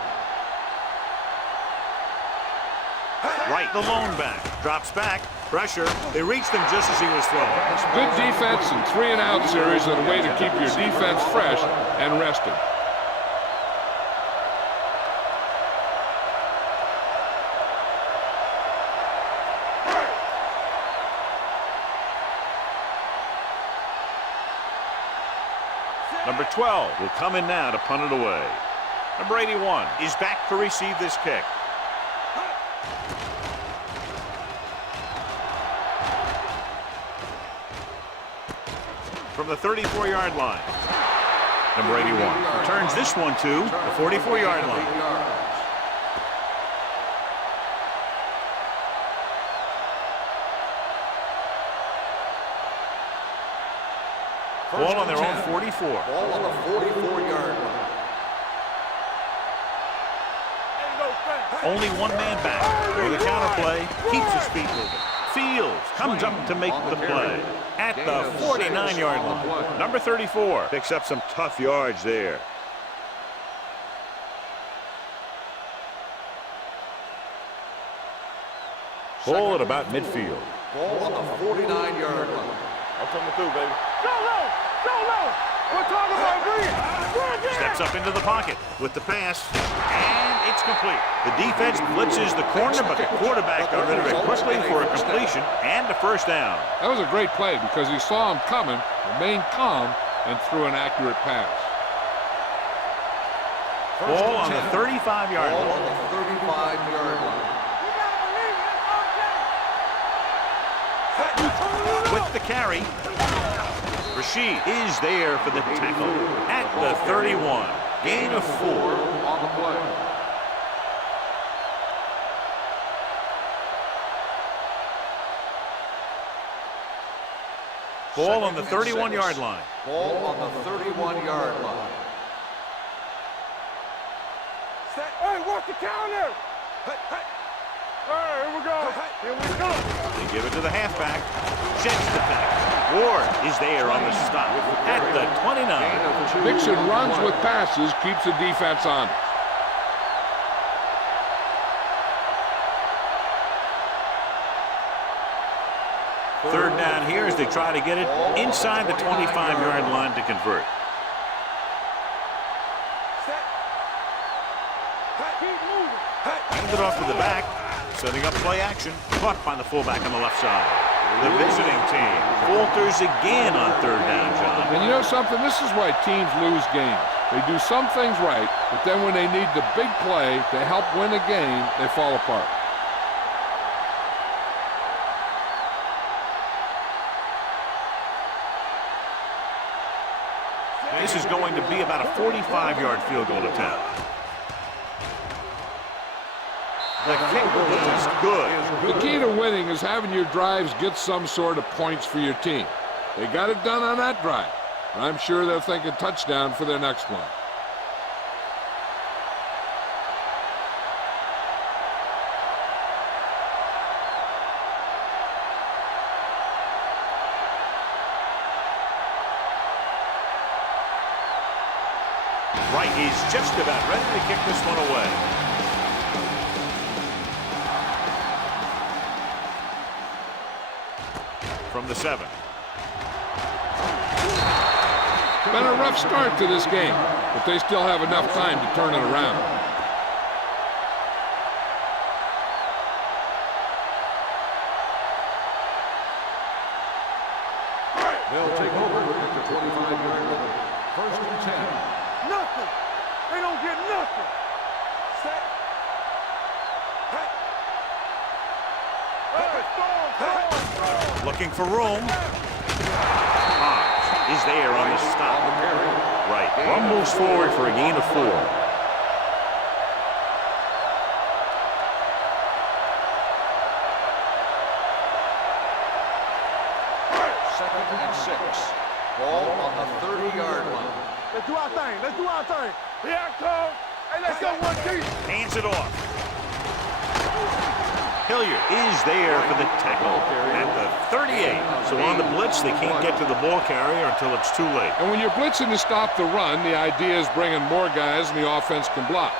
Right, the lone back drops back. Pressure. They reached him just as he was throwing. Good defense and 3-and-out series are the way to keep your defense fresh and rested. Number 12 will come in now to punt it away. Number 81 is back to receive this kick. From the 34-yard line. Number 81 returns this one to the 44-yard line. Ball on their own 44. Ball on the 44-yard line. Only one man back. For the counter play, keeps his feet moving. Fields comes up to make the play at the 49-yard line. Number 34 picks up some tough yards there. Ball at about midfield. Ball on the 49-yard line. I'm coming through, baby. Go low! Go low! We're talking about green! Steps up into the pocket with the pass, and it's complete. The defense blitzes the corner, but the quarterback got rid of it quickly for a completion and a first down. That was a great play because he saw him coming, remained calm, and threw an accurate pass. Ball on the 35-yard Ball line. on the 35-yard line. With the carry, Rashid is there for the tackle at the 31. Gain of 4. On the play. Ball on the 31-yard line. Ball on the 31-yard line. Hey, what's the counter? All right, here we go. Here we go. They give it to the halfback. Sheds the tackle. Ward is there on the stop at the 29. Mixing runs with passes keeps the defense on. Third down here as they try to get it inside the 25-yard line to convert. Hand it off to the back. Setting up play action. Caught by the fullback on the left side. The visiting team falters again on third down, John. And you know something? This is why teams lose games. They do some things right, but then when they need the big play to help win a game, they fall apart. This is going to be about a 45-yard field goal attempt. The kick is good. The key to winning is having your drives get some sort of points for your team. They got it done on that drive. And I'm sure they're thinking touchdown for their next one. Wright is just about ready to kick this one away. From the 7. Been a rough start to this game, but they still have enough time to turn it around. They'll take over at the 25-yard line. First and 10. Nothing. They don't get nothing. Set. Hey. Looking for room. Hobbs is there on the stop. Right. One moves forward for a gain of 4. Second and 6. Ball on the 30-yard line. Let's do our thing. Let's do our thing. Here I come. Hey, let's go one deep. Hands it off. Hilliard is there for the tackle at the 38. So on the blitz, they can't get to the ball carrier until it's too late. And when you're blitzing to stop the run, the idea is bringing more guys and the offense can block.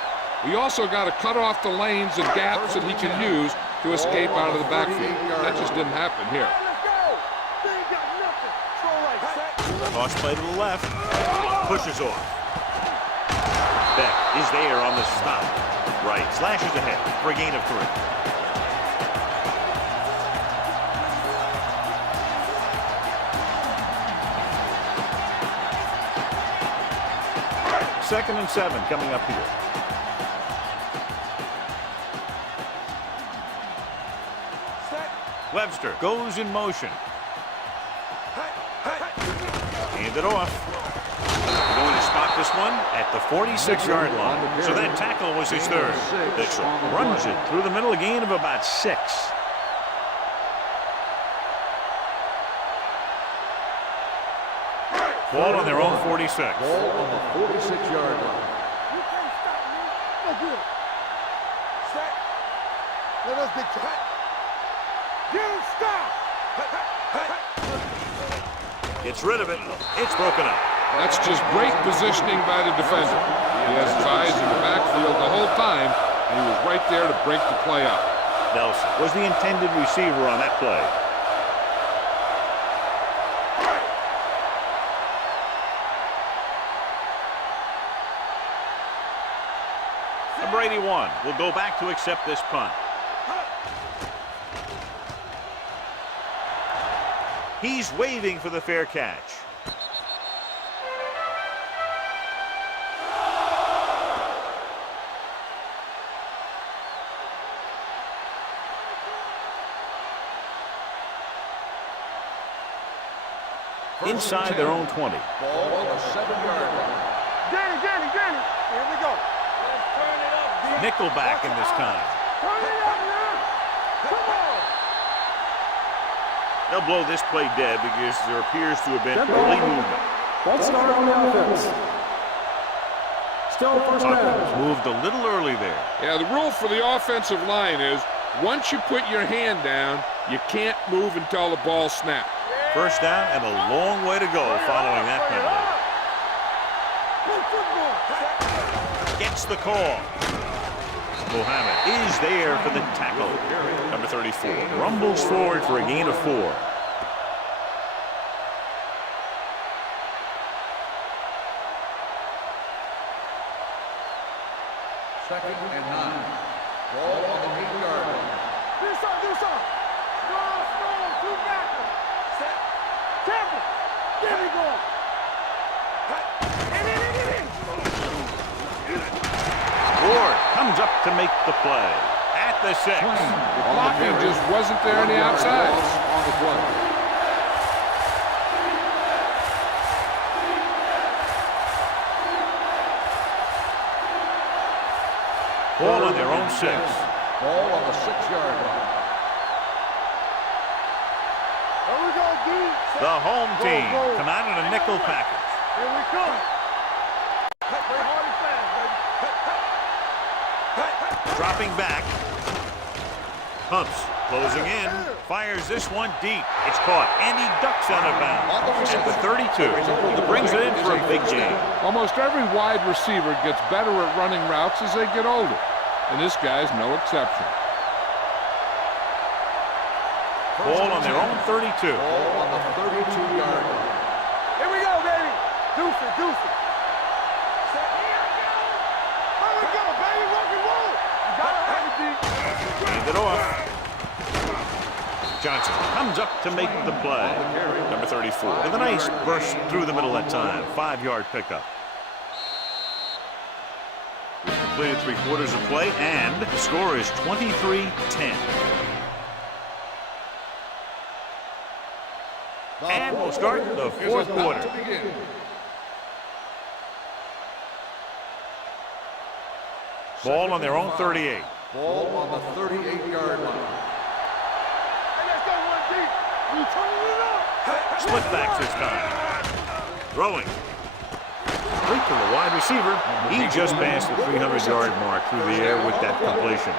We also got to cut off the lanes and gaps that he can use to escape out of the backfield. That just didn't happen here. Let's go. They ain't got nothing. Throw right. Set. Toss play to the left. Pushes off. Beck is there on the stop. Right. Slashes ahead for a gain of 3. Second and 7 coming up here. Webster goes in motion. Hand it off. Going to spot this one at the 46-yard line. So that tackle was his 3rd. Bishop runs it through the middle, a gain of about 6. Ball on their own 46. Ball on the 46-yard line. You can't stop me. No good. Set. Let us get you. Get him stop. Gets rid of it. It's broken up. That's just great positioning by the defender. He has his eyes in the backfield the whole time, and he was right there to break the play up. Nelson was the intended receiver on that play. Number 81 will go back to accept this punt. He's waving for the fair catch. Inside their own 20. Ball on the 7-yard line. Danny. Here we go. Let's turn it up. Nickelback in this time. Turn it up now. Come on. They'll blow this play dead because there appears to have been early movement. False start on the offense. Still first down. Moved a little early there. Yeah, the rule for the offensive line is once you put your hand down, you can't move until the ball snaps. First down and a long way to go following that penalty. Gets the call. Mohammed is there for the tackle. Number 34 rumbles forward for a gain of 4. Second and 9. Ball on the 8-yard line. Do something. Strong, two backers. Set. Temple. There we go. Ward comes up to make the play. At the 6. The blocking just wasn't there on the outside. On the play. Ball on their own 6. Ball on the 6-yard line. Here we go, D. The home team come out in a nickel package. Here we come. Play hard and fast, baby. Dropping back. Pumps. Closing in. Fires this one deep. It's caught. And he ducks out of bounds. At the 32. He brings it in for a big gain. Almost every wide receiver gets better at running routes as they get older. And this guy's no exception. Ball on their own 32. Ball on the 32-yard line. Here we go, baby. Deuce it. Here we go, baby. Rock and roll. You gotta have it, D. Hand it off. Johnson comes up to make the play. Number 34 with a nice burst through the middle that time. 5-yard pickup. We've completed 3/4 of play, and the score is 23-10. And we'll start the 4th quarter. Ball on their own 38. Ball on the 38-yard line. Hey, let's go, 1D. You turning it up. Split backs this time. Throwing. Complete to the wide receiver. He just passed the 300-yard mark through the air with that completion.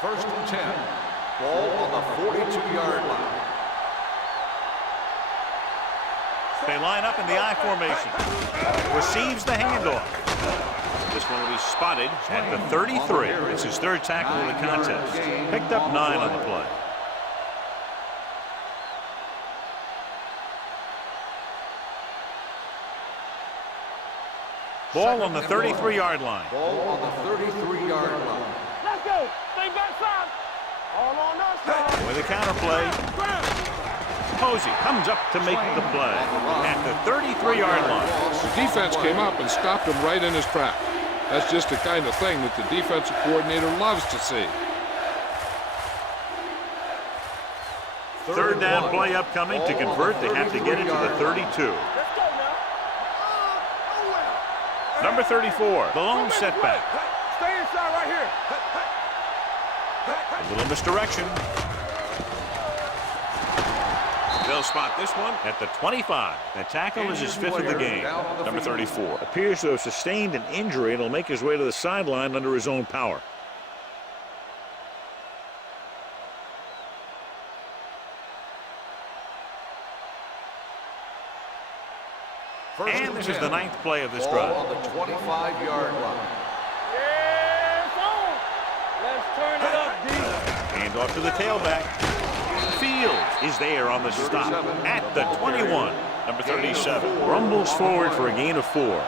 First and 10. Ball on the 42-yard line. They line up in the I formation. Receives the handoff. This one will be spotted at the 33. It's his third tackle of the contest. Picked up 9 on the play. Ball on the 33-yard line. Ball on the 33-yard line. Let's go. Stay backside. All on us side. With a counterplay. Posey comes up to make the play at the 33-yard line. The defense came up and stopped him right in his track. That's just the kind of thing that the defensive coordinator loves to see. Third down play upcoming. To convert, they have to get it to the 32. Let's go now. Number 34, the lone setback. Stay inside right here. A little misdirection. They'll spot this one at the 25. The tackle is his 5th of the game. Number 34 appears to have sustained an injury and will make his way to the sideline under his own power. And this is the 9th play of this drive. Ball on the 25-yard line. Yeah, it's on. Let's turn it up, D. Hand off to the tailback. Fields is there on the stop at the 21. Number 37 rumbles forward for a gain of 4.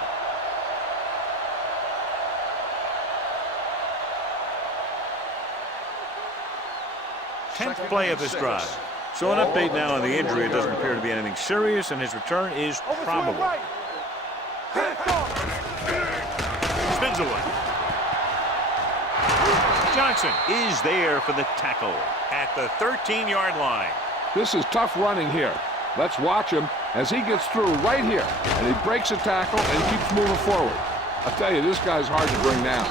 Tenth play of this drive. So an update now on the injury. It doesn't appear to be anything serious, and his return is probable. Spins away. Johnson is there for the tackle at the 13-yard line. This is tough running here. Let's watch him as he gets through right here, and he breaks a tackle and keeps moving forward. I'll tell you, this guy's hard to bring down.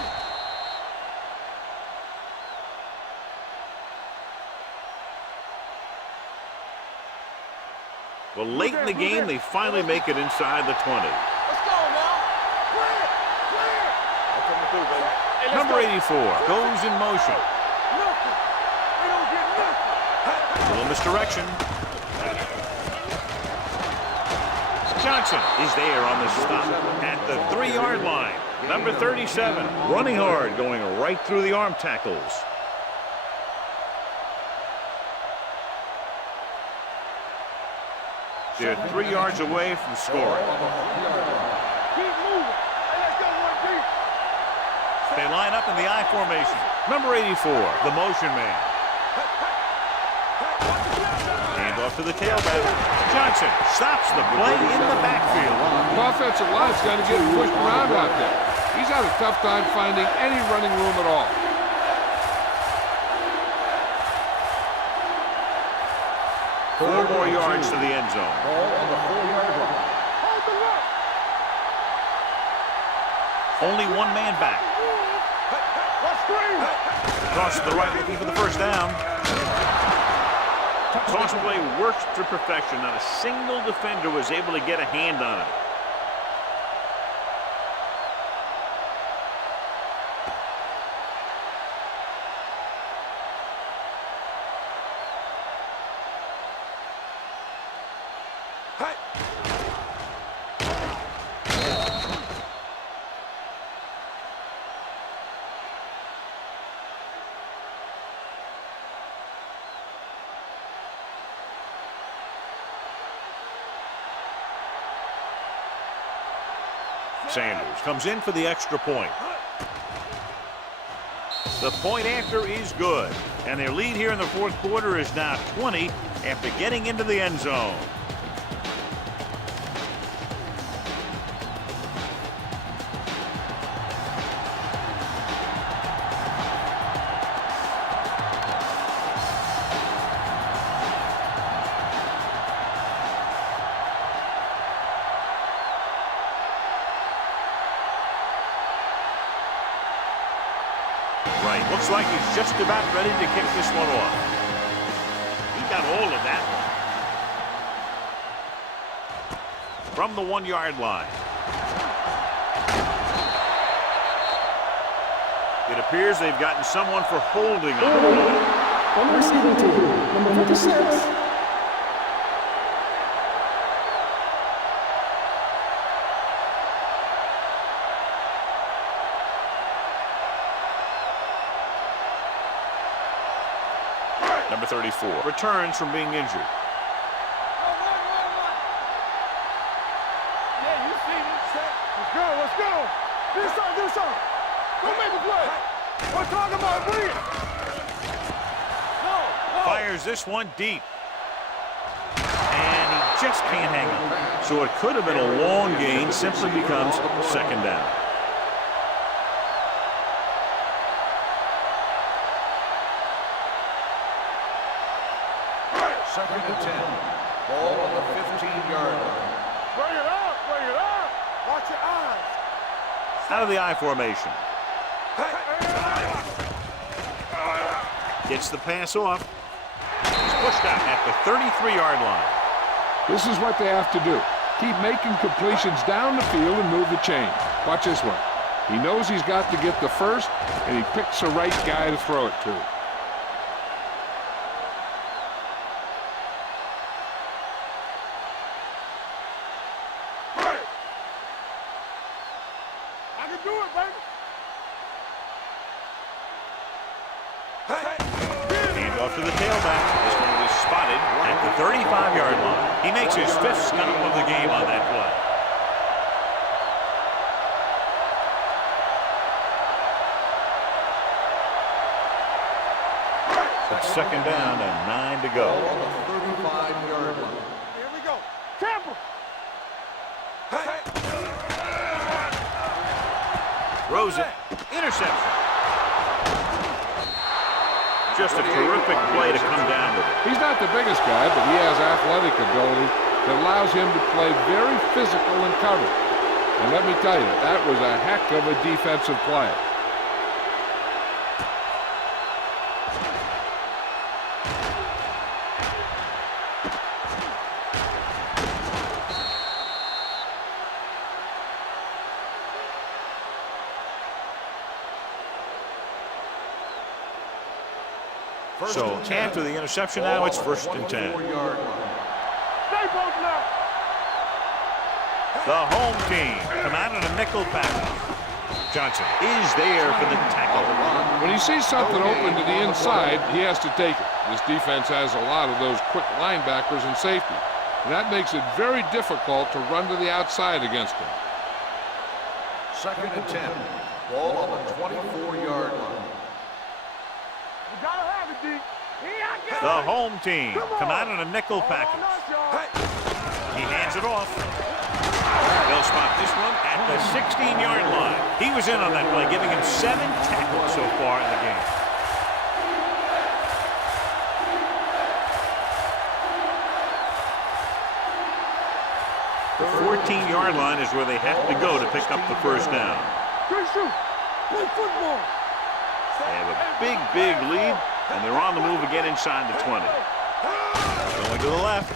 Well, late in the game, they finally make it inside the 20. Let's go now. Clear. Number 84 goes in motion. Nothing. We don't get nothing. A little misdirection. Johnson is there on the stop at the 3-yard line. Number 37 running hard, going right through the arm tackles. They're 3 yards away from scoring. Keep moving. Hey, let's go one deep. They line up in the I formation. Number 84, the motion man. Hand off to the tailback. Johnson stops the play in the backfield. The offensive line's got to get pushed around out there. He's had a tough time finding any running room at all. 4 more yards to the end zone. Ball on the 4-yard line. Hold the rock. Only 1 man back. Let's scream. Toss to the right, looking for the first down. Toss play works to perfection. Not a single defender was able to get a hand on it. Sanders comes in for the extra point. The point after is good, and their lead here in the 4th quarter is now 20 after getting into the end zone. Right, looks like he's just about ready to kick this one off. He got hold of that one. From the 1-yard line. It appears they've gotten someone for holding on the ball. On the receiving team, number 56. Number 34 returns from being injured. Yeah, you see this. Let's go, let's go. Do something. Go make a play. We're talking about bring it. No. Fires this one deep. And he just can't hang on. So it could have been a long gain, simply becomes second down. Second and 10. Ball on the 15-yard line. Bring it up. Watch your eyes. Out of the I formation. Gets the pass off. He's pushed out at the 33-yard line. This is what they have to do. Keep making completions down the field and move the chain. Watch this one. He knows he's got to get the first, and he picks the right guy to throw it to. I can do it, baby. Hand off to the tailback. This one will be spotted at the 35-yard line. He makes his 5th stop of the game on that play. It's second down and 9 to go. Ball on the 35-yard line. Here we go. Tampa. Throws it. Interception. Just a terrific play to come down with it. He's not the biggest guy, but he has athletic ability that allows him to play very physical and cover. And let me tell you, that was a heck of a defensive play. So after the interception now, it's 1st and 10. Stay both now. The home team come out in a nickel package. Johnson is there for the tackle. When he sees something open to the inside, he has to take it. This defense has a lot of those quick linebackers and safety. And that makes it very difficult to run to the outside against him. Second and 10. Ball on the 24-yard line. You gotta have it, D. The home team come out in a nickel package. He hands it off. They'll spot this one at the 16-yard line. He was in on that play, giving him 7 tackles so far in the game. The 14-yard line is where they have to go to pick up the first down. Good shoot. Play football. They have a big lead, and they're on the move again inside the 20. Going to the left.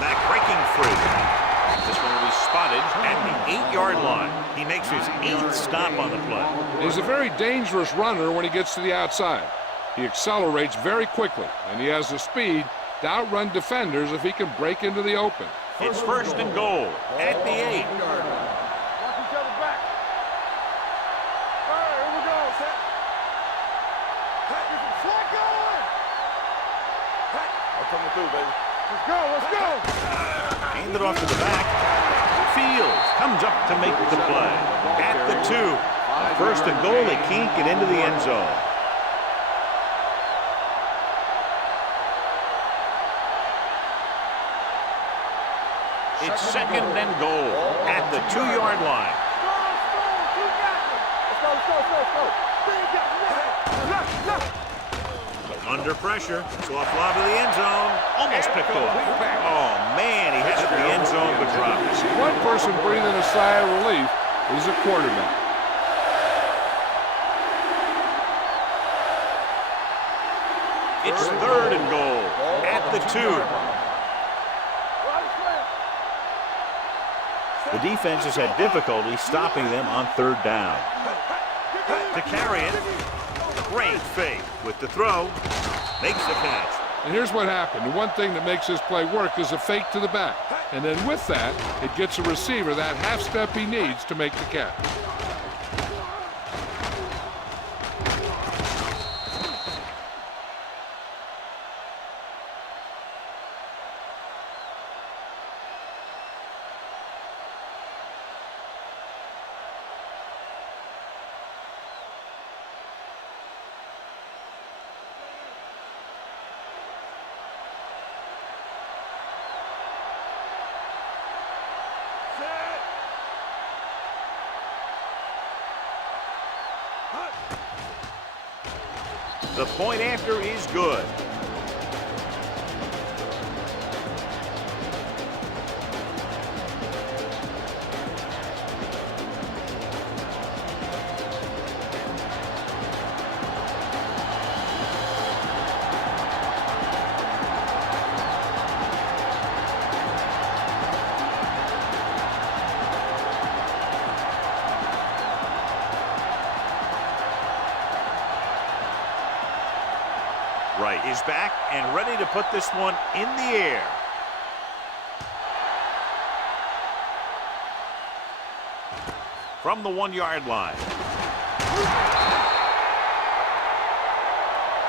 Back breaking free. This one will be spotted at the 8-yard line. He makes his 8th stop on the play. He's a very dangerous runner when he gets to the outside. He accelerates very quickly, and he has the speed to outrun defenders if he can break into the open. It's 1st and goal at the 8. Watch each other back. All right, here we go. Set. Get some slack going. I'm coming through, baby. Let's go. Hand it off to the back. Fields comes up to make the play. At the 2. 1st and goal. They can't get into the end zone. It's 2nd and goal at the 2-yard line. Under pressure. Soft lob to the end zone. Almost picked off. Oh, man, he hits the end zone but drops. One person breathing a sigh of relief is the quarterback. It's 3rd and goal at the 2. The defense has had difficulty stopping them on 3rd down. To carry it, Great fake with the throw. Makes the catch. And here's what happened. The one thing that makes this play work is a fake to the back. And then with that, it gets a receiver that half step he needs to make the catch. The point after is good. Right is back and ready to put this one in the air. From the 1-yard line.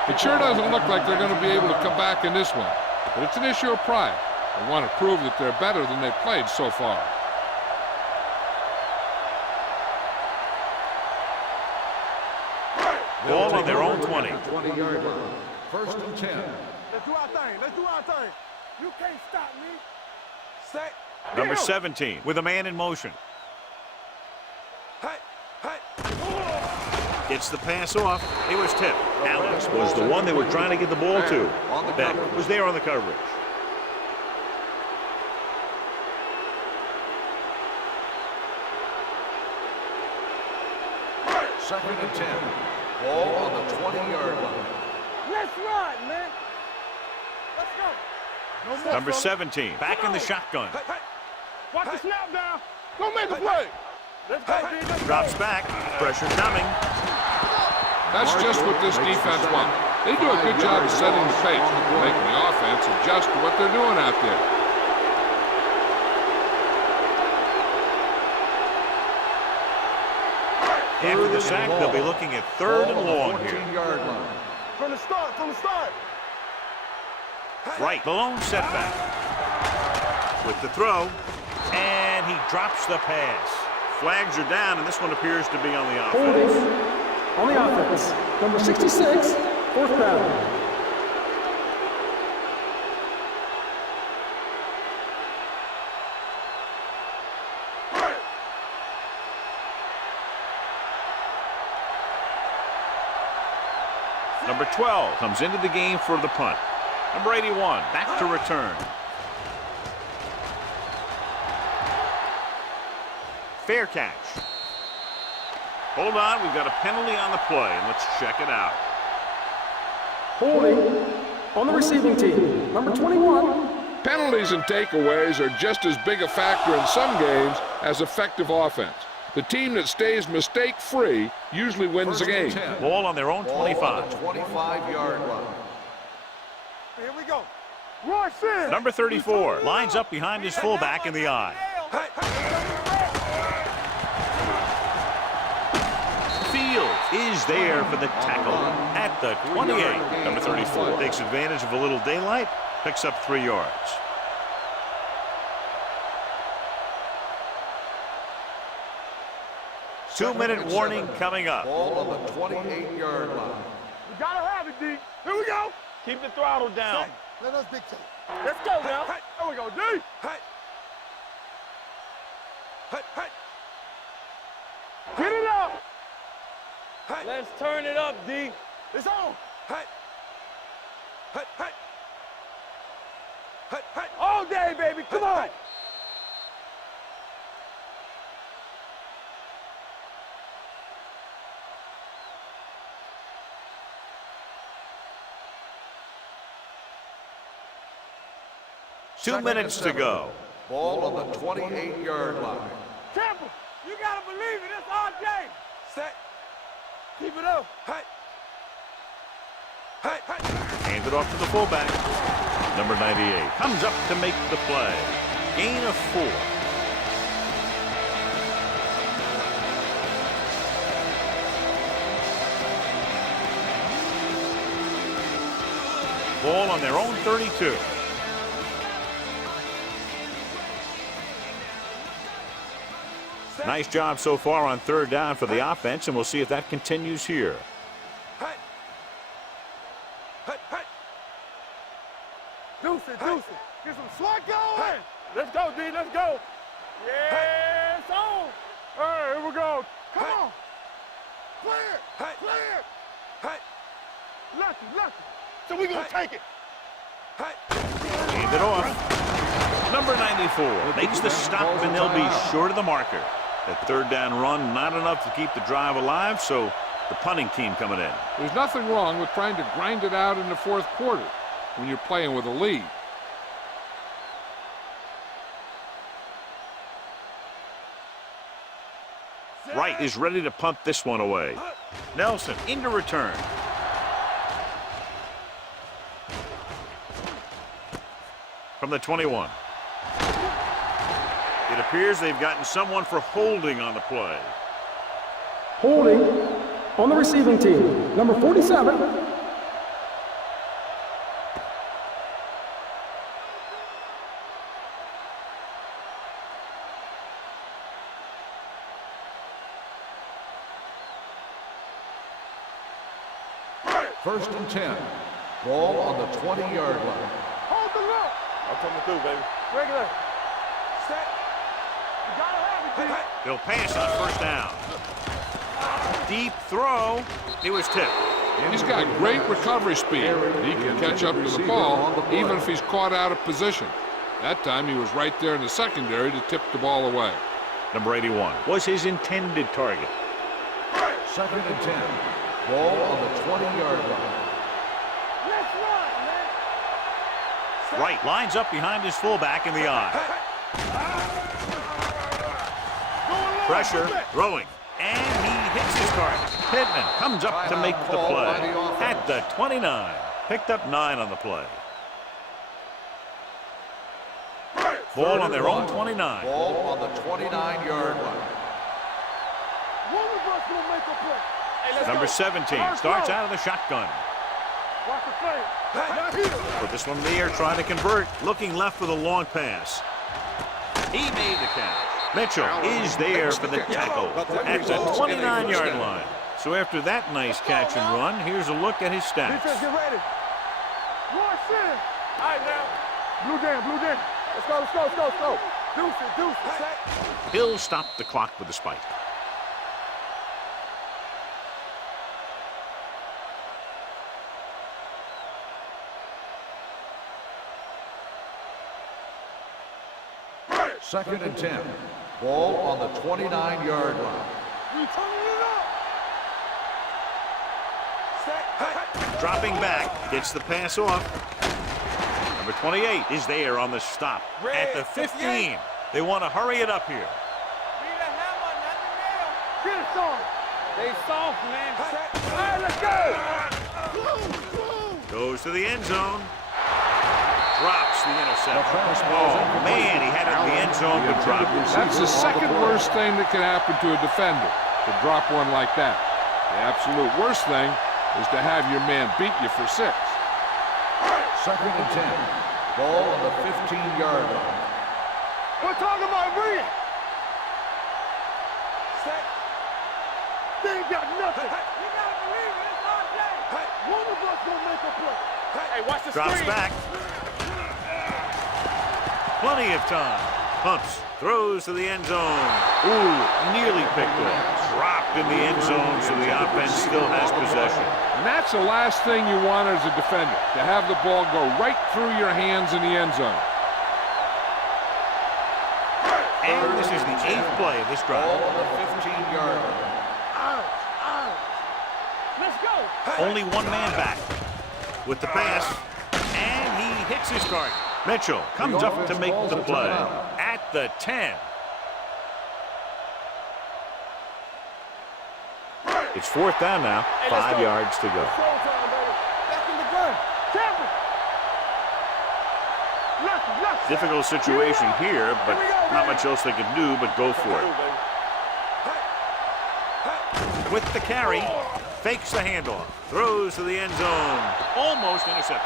It sure doesn't look like they're going to be able to come back in this one. But it's an issue of pride. They want to prove that they're better than they've played so far. Ball on their own 20. 20-yard line. First and 10. Let's do our thing. Let's do our thing. You can't stop me. Set. Number 17 with a man in motion. Gets the pass off. It was tipped. Alex was the one they were trying to get the ball to. Beck was there on the coverage. Second and 10. Ball on the 20-yard line. Let's run, man. Let's go. No more, Number fella. 17 back in the shotgun. Watch the snap down. Go make a play. Let's go, D. Let's Drops go. back. Pressure coming. That's just what this defense wants. They do a good job of setting the pace, making the offense adjust to what they're doing out there. After the sack, they'll be looking at third and long here. 14-yard line. From the start, from the start. Right, the lone setback. With the throw, and he drops the pass. Flags are down, and this one appears to be on the Holding offense. on the offense. Number 66, fourth down. Number 12 comes into the game for the punt. Number 81 back to return. Fair catch. Hold on, we've got a penalty on the play, and let's check it out. Holding on the receiving team. Number 21. Penalties and takeaways are just as big a factor in some games as effective offense. The team that stays mistake-free usually wins the game. Ball on their own 25. 25-yard line. Here we go. Rush in. Number 34 lines up behind his fullback in the eye. Fields is there for the tackle at the 28. Number 34 takes advantage of a little daylight, picks up 3 yards. Two-minute warning coming up. Ball on the 28-yard line. We gotta have it, D. Here we go. Keep the throttle down. Let us dictate. Let's go now. There we go, D. Get it up. Let's turn it up, D. It's on. All day, baby. Come on. Two minutes to go. Ball on the 28-yard line. Temple, you gotta believe it. It's all day. Set. Keep it up. Hand it off to the fullback. Number 98 comes up to make the play. Gain of 4. Ball on their own 32. Nice job so far on 3rd down for the offense, and we'll see if that continues here. Deuce it. Get some swag going. Let's go, D. Let's go. Yeah, it's on. All right, here we go. Come on. Clear. Lucky. So we gonna take it. Hand it off. Number 94 makes the stop, and they'll be short of the marker. That 3rd down run, not enough to keep the drive alive, so the punting team coming in. There's nothing wrong with trying to grind it out in the 4th quarter when you're playing with a lead. Wright is ready to punt this one away. Nelson into return. From the 21. It appears they've gotten someone for holding on the play. Holding on the receiving team. Number 47. First and 10. Ball on the 20-yard line. Hold the look. I'm coming through, baby. Regular. Set. You gotta have it, D. They'll pass on 1st down. Deep throw. It was tipped. He's got great recovery speed. He can catch up to the ball even if he's caught out of position. That time he was right there in the secondary to tip the ball away. Number 81 was his intended target. 2nd and 10. Ball on the 20-yard line. Let's run, man. Wright lines up behind his fullback in the eye. Pressure, throwing, and he hits his target. Pittman comes up to make the play at the 29. Picked up 9 on the play. Ball on their own 29. Ball on the 29-yard line. One of us will make a play. Hey, let's Number go. 17 starts out of the shotgun. Watch the play. Not here. Put this one in the air, trying to convert. Looking left for the long pass. He made the catch. Mitchell is there for the tackle at the 29-yard line. So after that nice catch and run, here's a look at his Defense, stats. get ready. Rush in. All right, now. Blue down. Let's go. Deuce it. He'll stop the clock with the spike. Second and 10. Ball on the 29-yard line. We turning it up. Dropping back, gets the pass off. Number 28 is there on the stop at the 15. They want to hurry it up here. Get it on. They soft, man. All right, let's go. Goes to the end zone. Drops the interception. Oh, man, he had it in the end zone, but dropped it. That's the second worst thing that can happen to a defender, to drop one like that. The absolute worst thing is to have your man beat you for 6. Second and 10. Ball on the 15-yard line. We're talking about bring it. They ain't got nothing. You gotta believe it. It's our day. One of us gonna make a play. Hey, watch the Drops screen. back. Plenty of time. Pumps. Throws to the end zone. Ooh, nearly picked off. Dropped in the end zone, so the offense still has possession. And that's the last thing you want as a defender, to have the ball go right through your hands in the end zone. And this is the 8th play of this drive. Ball on the 15-yard line. Let's go. Only one man back with the pass, and he hits his target. Mitchell comes up to make the play at the 10. It's 4th down now, 5 yards to go. Back in the Difficult situation here, but not much else they can do but go for it. With the carry, fakes the handoff, throws to the end zone, almost intercepted.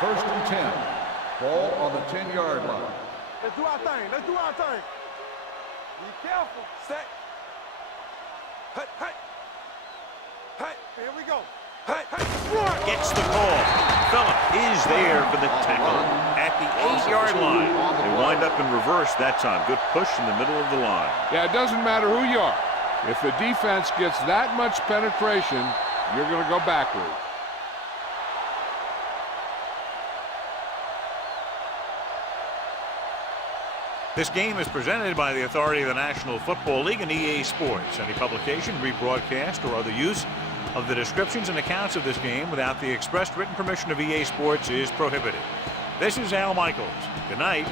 First and 10. Ball on the 10-yard line. Let's do our thing. Let's do our thing. Be careful. Set. Hey, hey. Hey, here we go. Hey, hey. Run. Gets the call. Phillip is there for the tackle at the 8-yard line. They wind up in reverse that time. Good push in the middle of the line. Yeah, it doesn't matter who you are. If the defense gets that much penetration, you're going to go backwards. This game is presented by the authority of the National Football League and EA Sports. Any publication, rebroadcast, or other use of the descriptions and accounts of this game without the expressed written permission of EA Sports is prohibited. This is Al Michaels. Good night.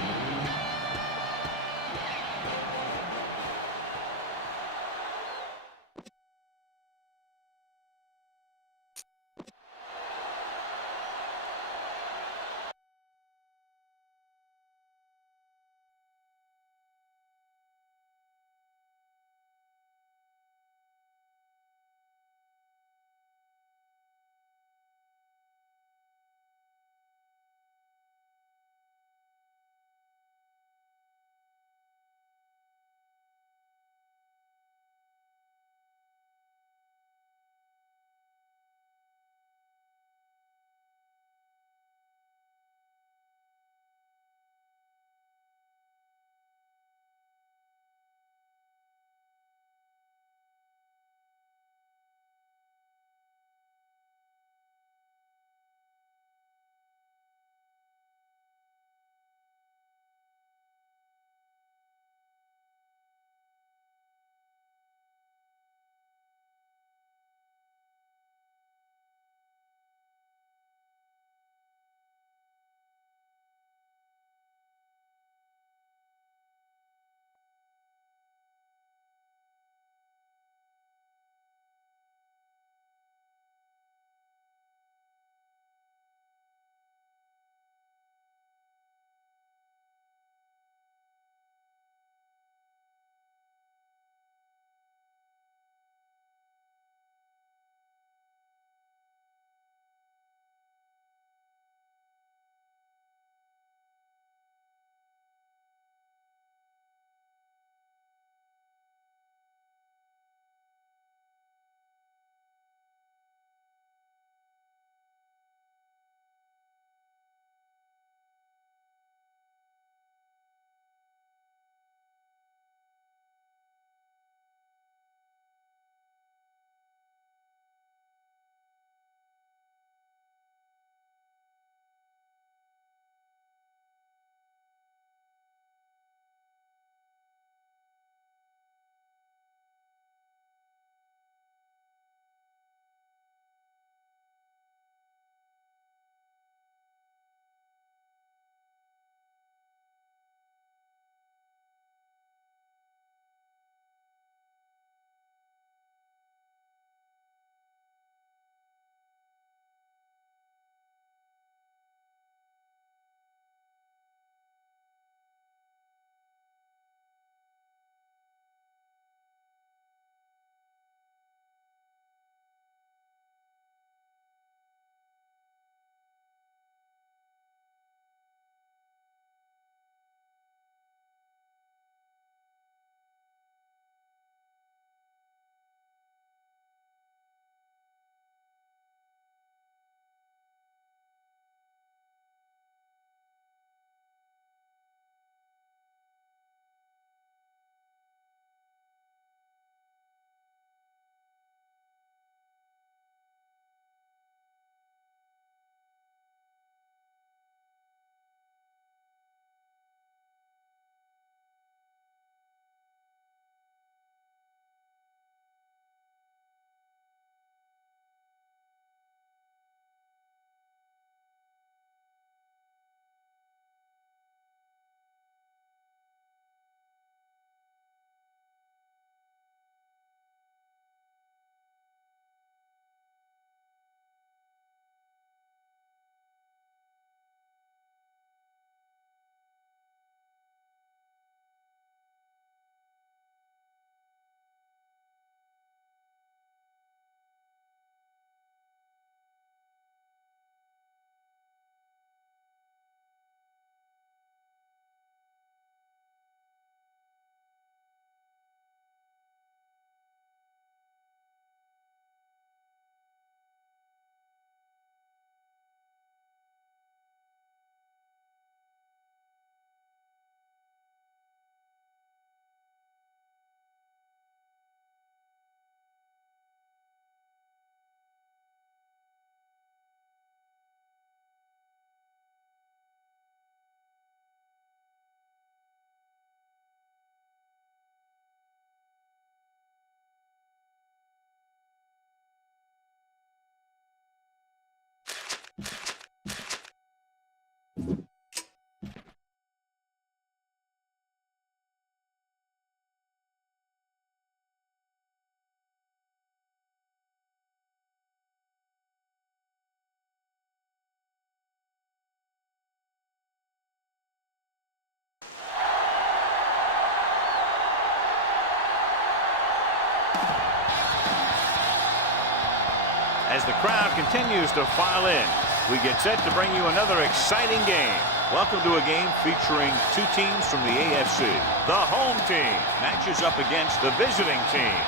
As the crowd continues to file in, we get set to bring you another exciting game. Welcome to a game featuring two teams from the AFC. The home team matches up against the visiting team.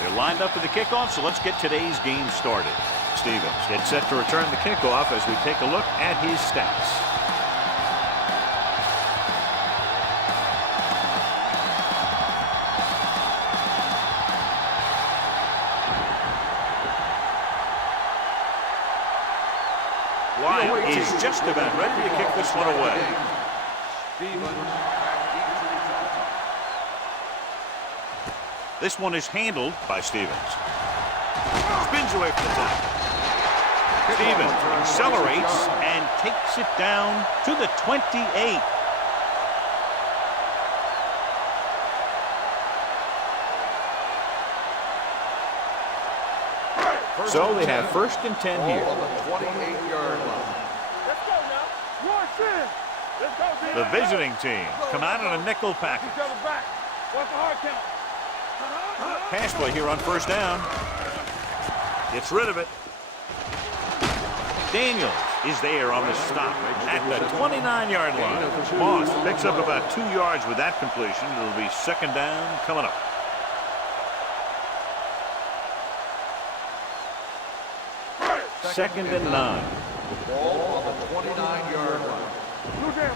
They're lined up for the kickoff, so let's get today's game started. Stevens gets set to return the kickoff as we take a look at his stats. Wyatt is just about ready to kick this one away. This one is handled by Stevens. Spins away from the tackle. Stevens accelerates and takes it down to the 28. So they have 1st and 10 here. On the 28-yard line. Let's go now. Watch this. Let's go, D. The visiting team come out on a nickel package. Each other back. Watch the hard count. Pass play here on 1st down. Gets rid of it. Daniels is there on the stop at the 29-yard line. Moss picks up about 2 yards with that completion. It'll be 2nd down coming up. Second and 9. Ball on the 29-yard line. Blue there.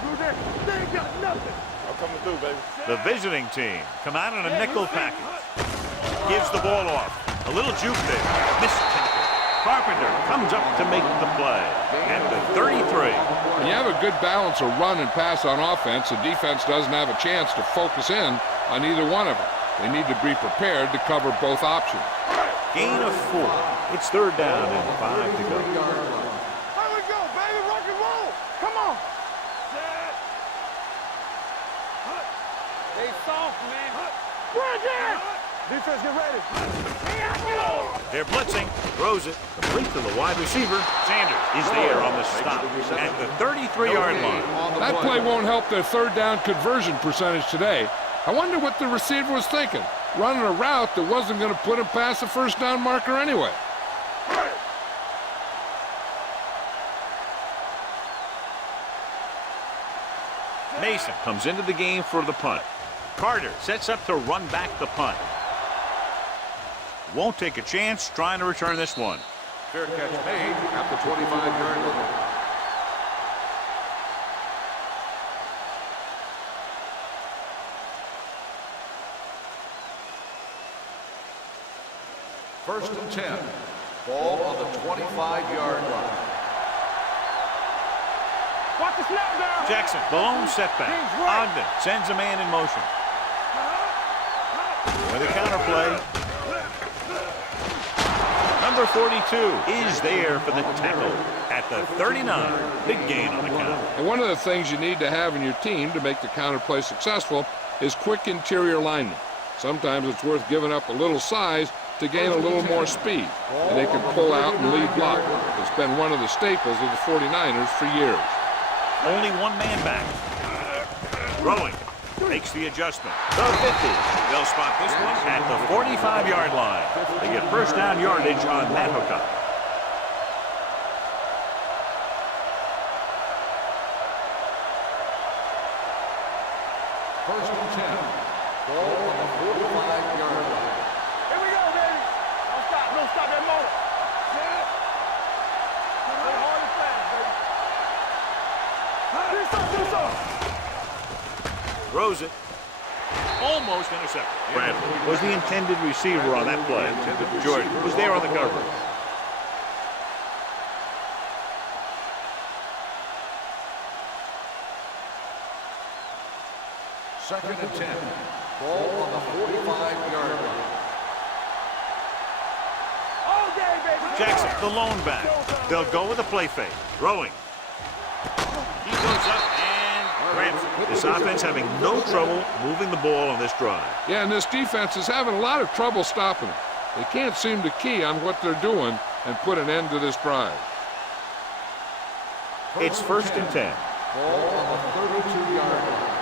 They ain't got nothing. I'm coming through, baby. The visiting team come out on a nickel package. Gives the ball off. A little juke there. Missed tackle. Carpenter comes up to make the play at the 33. When you have a good balance of run and pass on offense, the defense doesn't have a chance to focus in on either one of them. They need to be prepared to cover both options. Gain of 4. It's 3rd down and 5 to go. Here we go, baby. Rock and roll. Come on. They soft, man. Bridge it. Defense, get ready. They're blitzing. Throws it. Complete to the wide receiver. Sanders is there on the stop at the 33-yard line. That play won't help their 3rd down conversion percentage today. I wonder what the receiver was thinking, running a route that wasn't going to put him past the 1st down marker anyway. Mason comes into the game for the punt. Carter sets up to run back the punt. Won't take a chance trying to return this one. Fair catch made at the 25-yard line. First and 10. Ball on the 25-yard line. Watch the snap down. Jackson, the lone setback. Ogden sends a man in motion. With a counter play. Number 42 is there for the tackle at the 39. Big gain on the count. And one of the things you need to have in your team to make the counter play successful is quick interior alignment. Sometimes it's worth giving up a little size to gain a little more speed, and they can pull out and lead block. It's been one of the staples of the 49ers for years. Only one man back. Throwing. Makes the adjustment. The 50. They'll spot this one at the 45-yard line. They get 1st down yardage on that hookup. First and 10. Ball on the 45-yard line. Here we go, baby. Don't stop that motor. Play hard and fast, baby. Do something. Throws it. Almost intercepted. Bradley was the intended receiver on that play. Jordan was there on the cover. Second and 10. Ball on the 45-yard line. All day, baby. Jackson, the lone back. They'll go with a play fake. Throwing. He goes up and grabs it. This offense having no trouble moving the ball on this drive. Yeah, and this defense is having a lot of trouble stopping it. They can't seem to key on what they're doing and put an end to this drive. It's 1st and 10. Ball on the 32-yard line.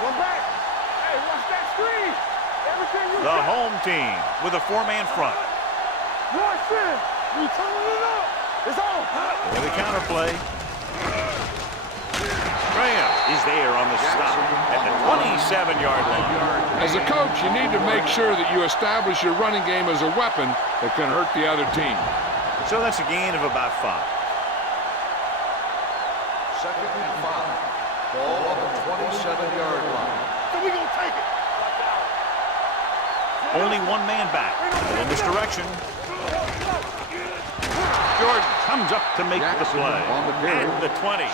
One back. Hey, watch that screen. Everything you The got. home team with a 4-man front. Watch this. You turning it up. It's on. With a counterplay. Graham is there on the stop at the 27-yard line. As a coach, you need to make sure that you establish your running game as a weapon that can hurt the other team. So that's a gain of about 5. Second and 5. Ball on the 27-yard line. So we gonna take it. Only one man back. A little misdirection. Jordan comes up to make the play. At the 20.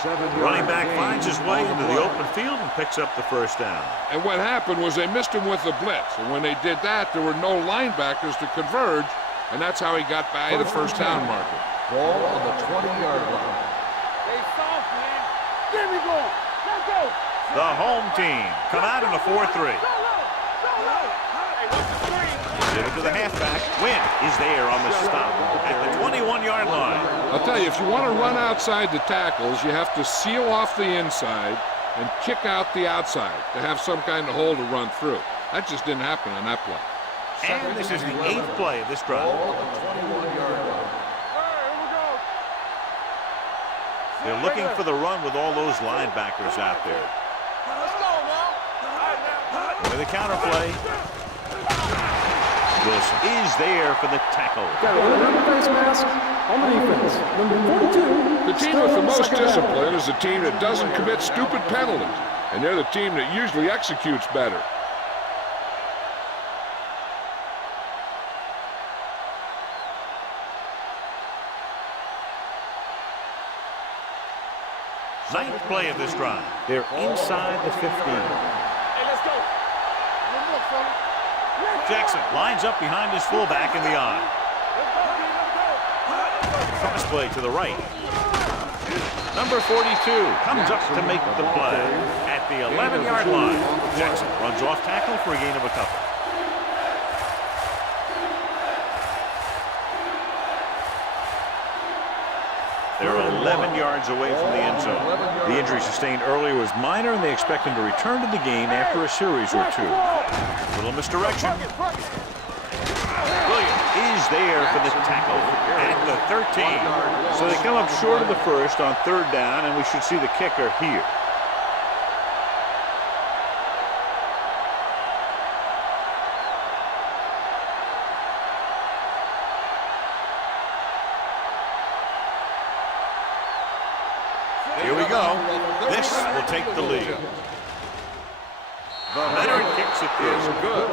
Running back finds his way into the open field and picks up the first down. And what happened was they missed him with the blitz. And when they did that, there were no linebackers to converge, and that's how he got by the first down marker. Ball on the 20-yard line. They soft, man. There we go. Let's go. The home team come out in a 4-3. Go low. Go low. Hey, what's the screen? Give it to the halfback. Wynn is there on the stop at the 21-yard line. I'll tell you, if you want to run outside the tackles, you have to seal off the inside and kick out the outside to have some kind of hole to run through. That just didn't happen on that play. And this is the 8th play of this drive. Ball on the 21-yard line. Here we go. They're looking for the run with all those linebackers out there. Let's go now. With a counterplay. Wilson is there for the tackle. Got an inverted face mask on the defense. Number 42. The team with the most discipline is the team that doesn't commit stupid penalties, and they're the team that usually executes better. Ninth play of this drive. They're inside the 15. Hey, let's go. One more, fella. Jackson lines up behind his fullback in the eye. Cross play to the right. Number 42 comes up to make the play at the 11-yard line. Jackson runs off tackle for a gain of a couple. They're 11 yards away from the end zone. The injury sustained earlier was minor, and they expect him to return to the game after a series or two. Little misdirection. Williams is there for the tackle at the 13. So they come up short of the first on 3rd down, and we should see the kicker here. Here we go. This will take the lead. Leonard kicks it there. Good.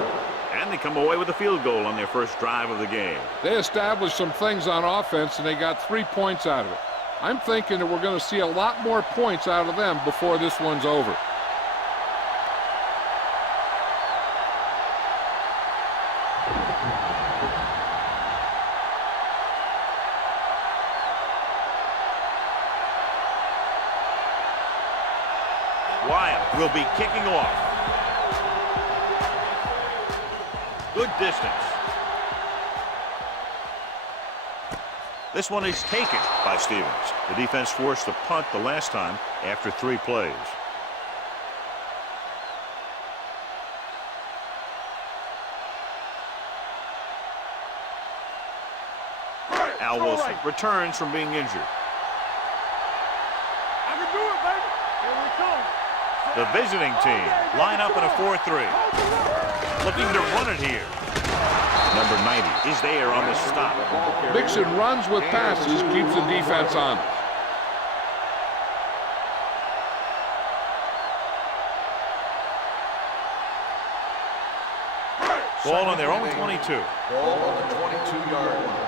And they come away with a field goal on their first drive of the game. They established some things on offense, and they got 3 points out of it. I'm thinking that we're going to see a lot more points out of them before this one's over. Wyatt will be kicking off. Good distance. This one is taken by Stevens. The defense forced a punt the last time after 3 plays. Al Wilson returns from being injured. I can do it, baby. Here we come. The visiting team line up in a 4-3. Looking to run it here. Number 90 is there on the stop. Mixing runs with passes keeps the defense honest. Ball on their own 22. Ball on the 22-yard line.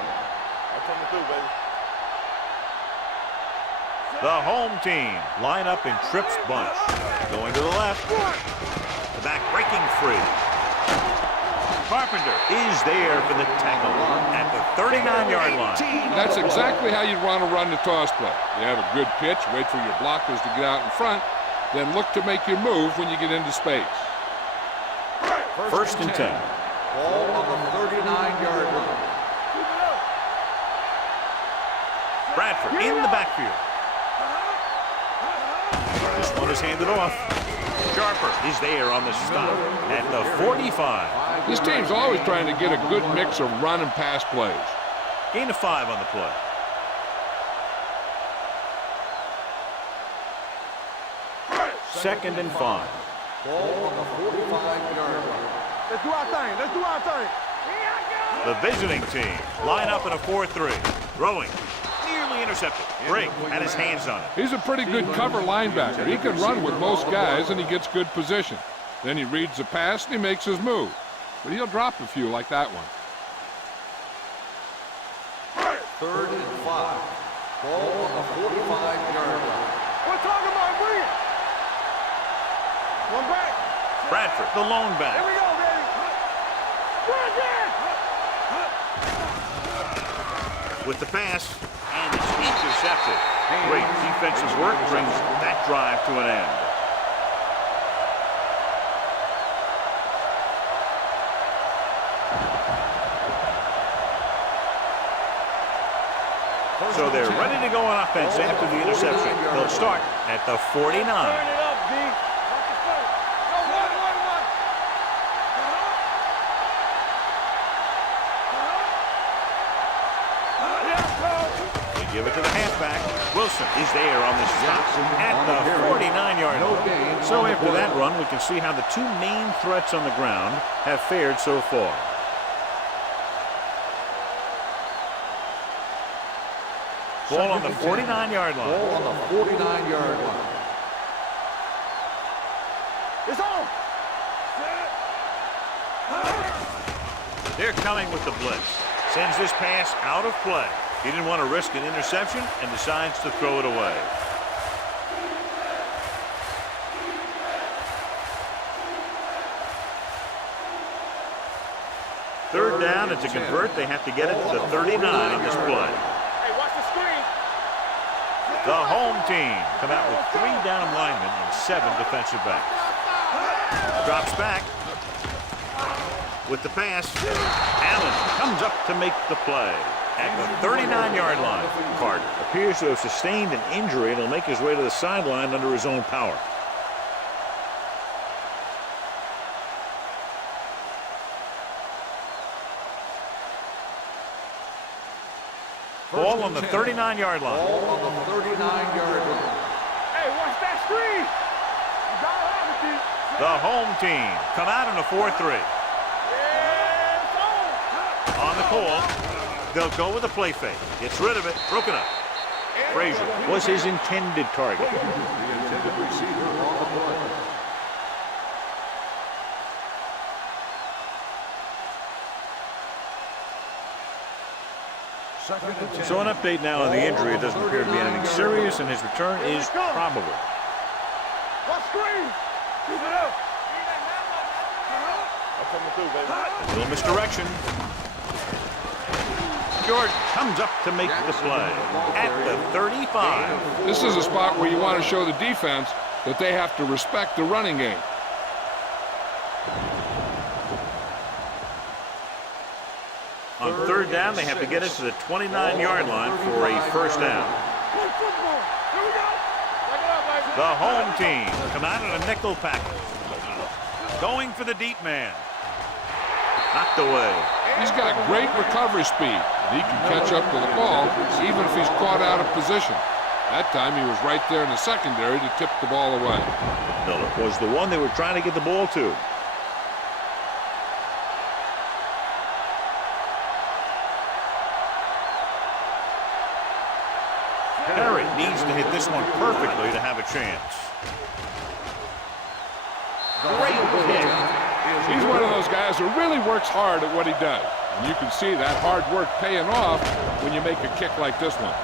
The home team line up in trips bunch. Going to the left. The back breaking free. Carpenter is there for the tackle at the 39-yard line. That's exactly how you want to run the toss play. You have a good pitch, wait for your blockers to get out in front, then look to make your move when you get into space. First and 10. Ball on the 39-yard line. Bradford in the backfield. This one is handed off. Sharper is there on the stop at the 45. This team's always trying to get a good mix of run and pass plays. Gain of 5 on the play. Second and 5. Ball on the 45-yard line. Let's do our thing. Let's do our thing. The visiting team line up in a 4-3. Throwing. Nearly intercepted. Drake had his hands on it. He's a pretty good cover linebacker. He can run with most guys, and he gets good position. Then he reads the pass, and he makes his move. But he'll drop a few like that one. Third and 5. Ball on the 45-yard line. We're talking about bring it. One back. Bradford, the lone Here back. we go, baby. We're again. With the pass, and it's intercepted. Great defensive work brings that drive to an end. So they're ready to go on offense after the interception. They'll start at the 49. Turn it up, D. Watch the play. Go, one. They give it to the halfback. Wilson is there on the stop at the 49-yard line. So after that run, we can see how the two main threats on the ground have fared so far. Ball on the 49-yard line. Ball on the 49-yard line. It's on. They're coming with the blitz. Sends this pass out of play. He didn't want to risk an interception and decides to throw it away. Third down, and to convert, they have to get it to the 39 on this play. Hey, watch the screen. The home team come out with 3 down linemen and 7 defensive backs. Drops back. With the pass, Allen comes up to make the play at the 39-yard line. Carter appears to have sustained an injury and will make his way to the sideline under his own power. Ball on the 39-yard line. Ball on the 39-yard line. Hey, watch that screen. The home team come out in a 4-3. On the call, they'll go with a play fake. Gets rid of it, broken up. Frazier was his intended target. The intended receiver on the play. Second and 10. So an update now on the injury. It doesn't appear to be anything serious, and his return is probable. Watch screen. Keep it up. Little misdirection. Jordan comes up to make the play at the 35. This is a spot where you want to show the defense that they have to respect the running game. On third down, they have to get it to the 29-yard line for a first down. The home team come out in a nickel package. Going for the deep man. Knocked away. He's got great recovery speed. He can catch up to the ball even if he's caught out of position. That time he was right there in the secondary to tip the ball away. Miller was the one they were trying to get the ball to. Harry needs to hit this one perfectly to have a chance. Great hit. He's one of those guys who really works hard at what he does. And you can see that hard work paying off when you make a kick like this one.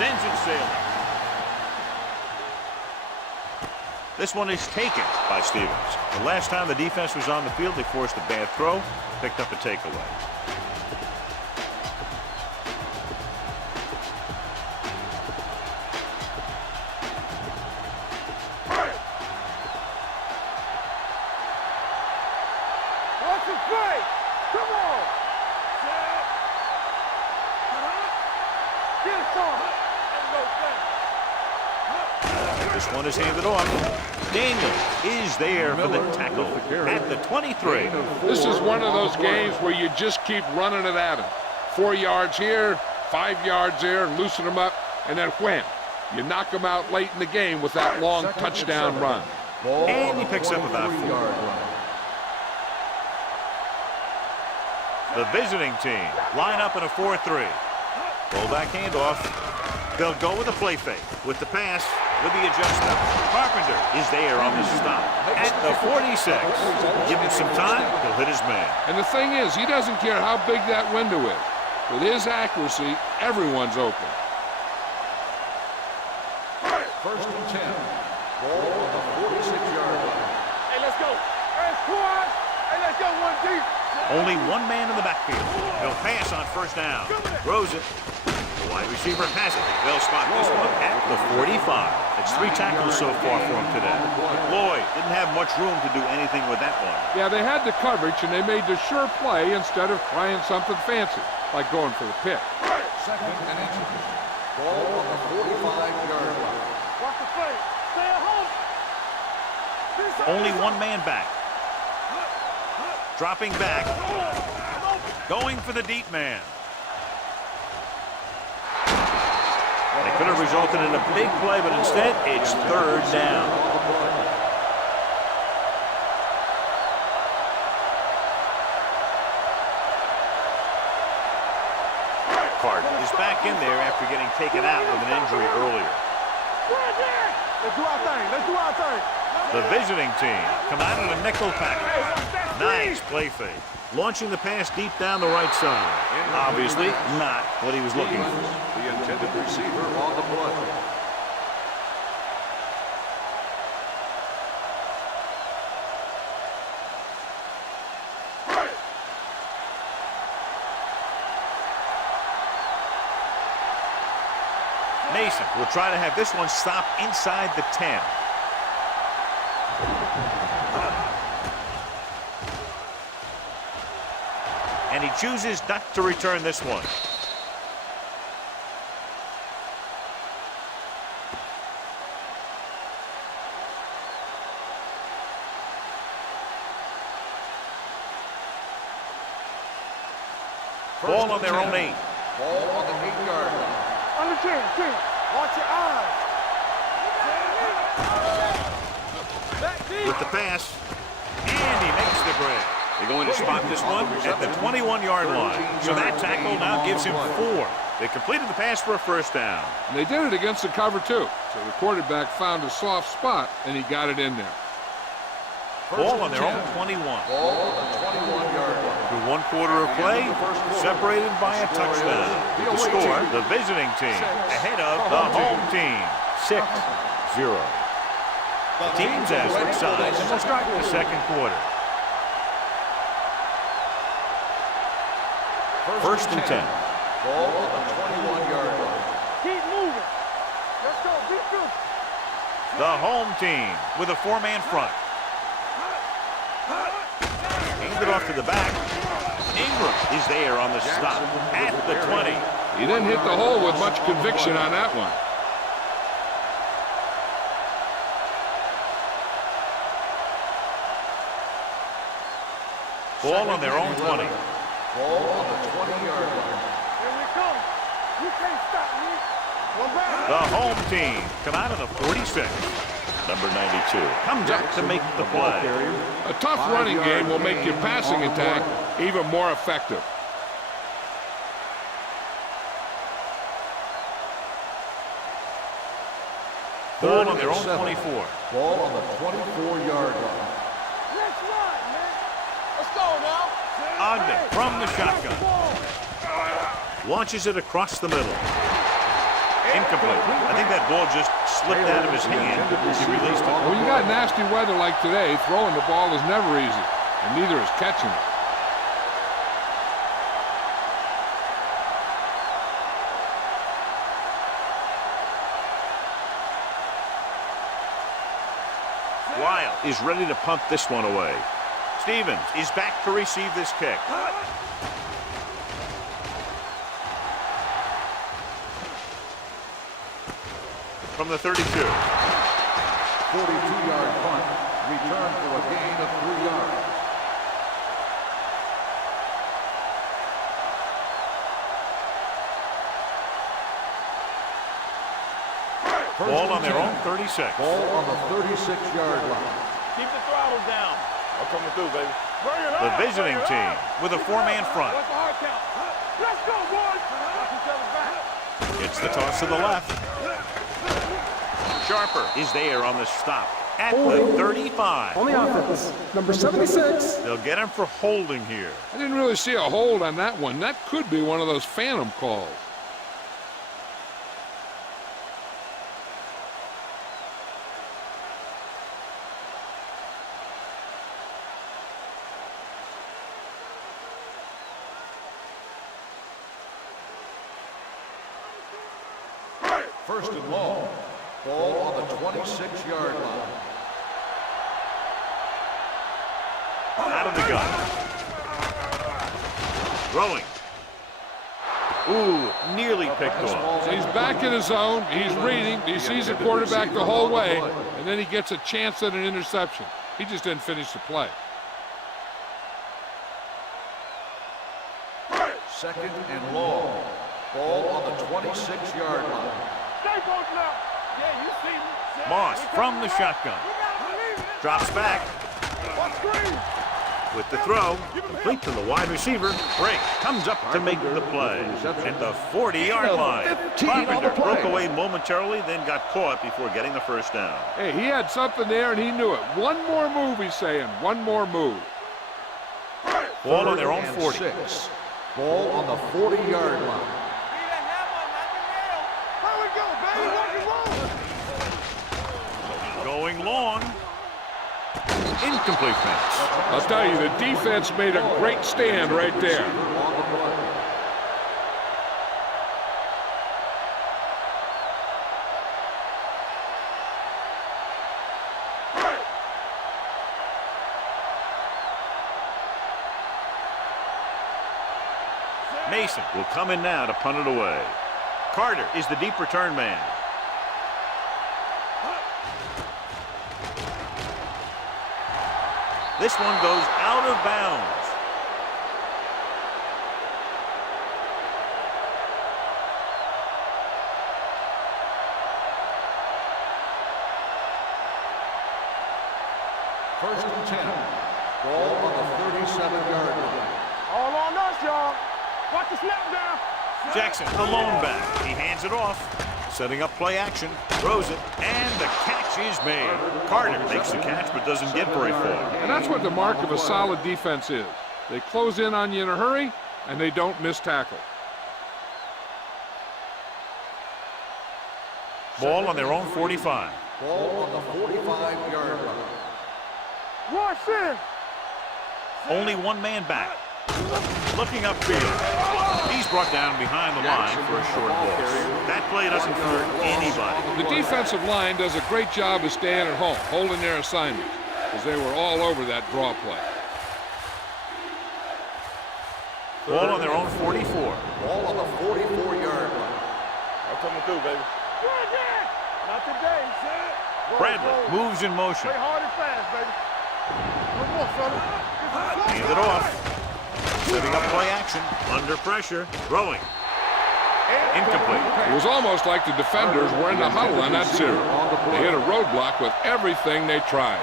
Sends it sailing. This one is taken by Stevens. The last time the defense was on the field, they forced a bad throw, picked up a takeaway. Watch the play. Come on. Get it on. This one is handed off. Daniel is there for the tackle at the 23. This is one of those games where you just keep running it at him. 4 yards here, 5 yards there, loosen them up, and then wham. You knock them out late in the game with that long touchdown run. And he picks up about 4. The visiting team line up in a 4-3. Fullback handoff. They'll go with a play fake. With the pass, with the adjustment. Carpenter is there on the stop at the 46. Give him some time, he'll hit his man. And the thing is, he doesn't care how big that window is. With his accuracy, everyone's open. First and 10. Ball on the 46-yard line. Hey, let's go. Hey, squad. Hey, let's go one deep. Only one man in the backfield. He'll pass on first down. Throws it. The wide receiver has it. They'll spot this one at the 45. It's 3 tackles so far for him today. Lloyd didn't have much room to do anything with that one. Yeah, they had the coverage, and they made the sure play instead of trying something fancy, like going for the pick. Second and inches. Ball on the 45-yard line. Watch the play. Stay at home. Only one man back. Dropping back. Going for the deep man. They could have resulted in a big play, but instead, it's 3rd down. Carter is back in there after getting taken out with an injury earlier. Let's do our thing. Let's do our thing. The visiting team come out in a nickel package. Nice play fake. Launching the pass deep down the right side. Obviously not what he was looking for. The intended receiver on the play. Mason will try to have this one stop inside the 10. And he chooses not to return this one. Ball on their own 8. Ball on the 8-yard line. On the 10. Watch your eyes. With the pass. And he makes the break. They're going to spot this one at the 21-yard line. So that tackle now gives him 4. They completed the pass for a first down. And they did it against the cover, too. So the quarterback found a soft spot, and he got it in there. Ball on their own 21. Ball on the 21-yard line. Through 1 quarter of play, separated by a touchdown. The score, the visiting team ahead of the home team, 6-0. The teams as for sides, and we'll start the second quarter. First and 10. Ball on the 21-yard line. Keep moving. Let's go. Keep moving. The home team with a 4-man front. Handed off to the back. Ingram is there on the stop at the 20. He didn't hit the hole with much conviction on that one. Ball on their own 20. Ball on the 20-yard line. Here we come. You can't stop me. One back. The home team come out of the 46. Number 92 comes up to make the play. A tough running game will make your passing attack even more effective. Ball on their own 24. Ball on the 24-yard line. Let's run, man. Let's go now. Ogden from the shotgun. Launches it across the middle. Incomplete. I think that ball just slipped out of his hand. He released it. When you got nasty weather like today, throwing the ball is never easy, and neither is catching it. Wild is ready to punt this one away. Stevens is back to receive this kick. From the 32. 42-yard punt. Return for a gain of 3 yards. Ball on their own 36. Ball on the 36-yard line. Keep the throttle down. I'm coming through, baby. The visiting team with a 4-man front. What's the hard count? Let's go, boys. Knock each other back. It's the toss to the left. Sharper is there on the stop at the 35. On the offense, number 76. They'll get him for holding here. I didn't really see a hold on that one. That could be one of those phantom calls. First and long. Ball on the 26-yard line. Out of the gun. Throwing. Ooh, nearly picked off. So he's back in his zone. He's reading. He sees the quarterback the whole way, and then he gets a chance at an interception. He just didn't finish the play. Second and long. Ball on the 26-yard line. Stay both now. Yeah, you see me. Moss from the shotgun. Drops back What screen? with the throw. Complete to the wide receiver. Break comes up to make the play at the 40-yard line. Carpenter broke away momentarily, then got caught before getting the first down. Hey, he had something there, and he knew it. One more move, he's saying. One more move. Ball on their own 40. 6. Ball on the 40-yard line. Going long. Incomplete pass. I'll tell you, the defense made a great stand right there. On the play. Mason will come in now to punt it away. Carter is the deep return man. This one goes out of bounds. First and 10. Ball on the 37-yard line. All on us, y'all. Watch the snap down. Jackson, the lone back. He hands it off. Setting up play action. Throws it. And the catch is made. Carter makes the catch but doesn't get very far. And that's what the mark of a solid defense is. They close in on you in a hurry, and they don't miss tackle. Ball on their own 45. Ball on the 45-yard line. Watch in. Only one man back. Looking upfield. He's brought down behind the line for a short ball. That play doesn't hurt anybody. The defensive line does a great job of staying at home, holding their assignments, because they were all over that draw play. Ball on their own 44. Ball on the 44-yard line. I'm coming through, baby. Good, yeah. Not today, son. Bradley moves in motion. Play hard and fast, baby. One more, fella. Hand it off. Setting up play action. Under pressure. Throwing. Incomplete. It was almost like the defenders were in the huddle on that series. They hit a roadblock with everything they tried.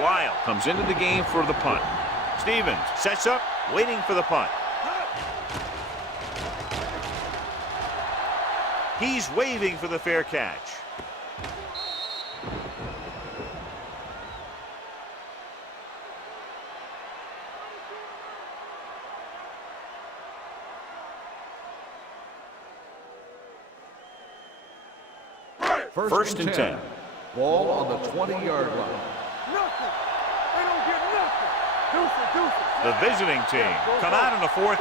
Wild comes into the game for the punt. Stevens sets up, waiting for the punt. He's waving for the fair catch. First and 10. Ball on the 20-yard line. Nothing. They don't get nothing. Deuce it. The visiting team come out in a 4-3.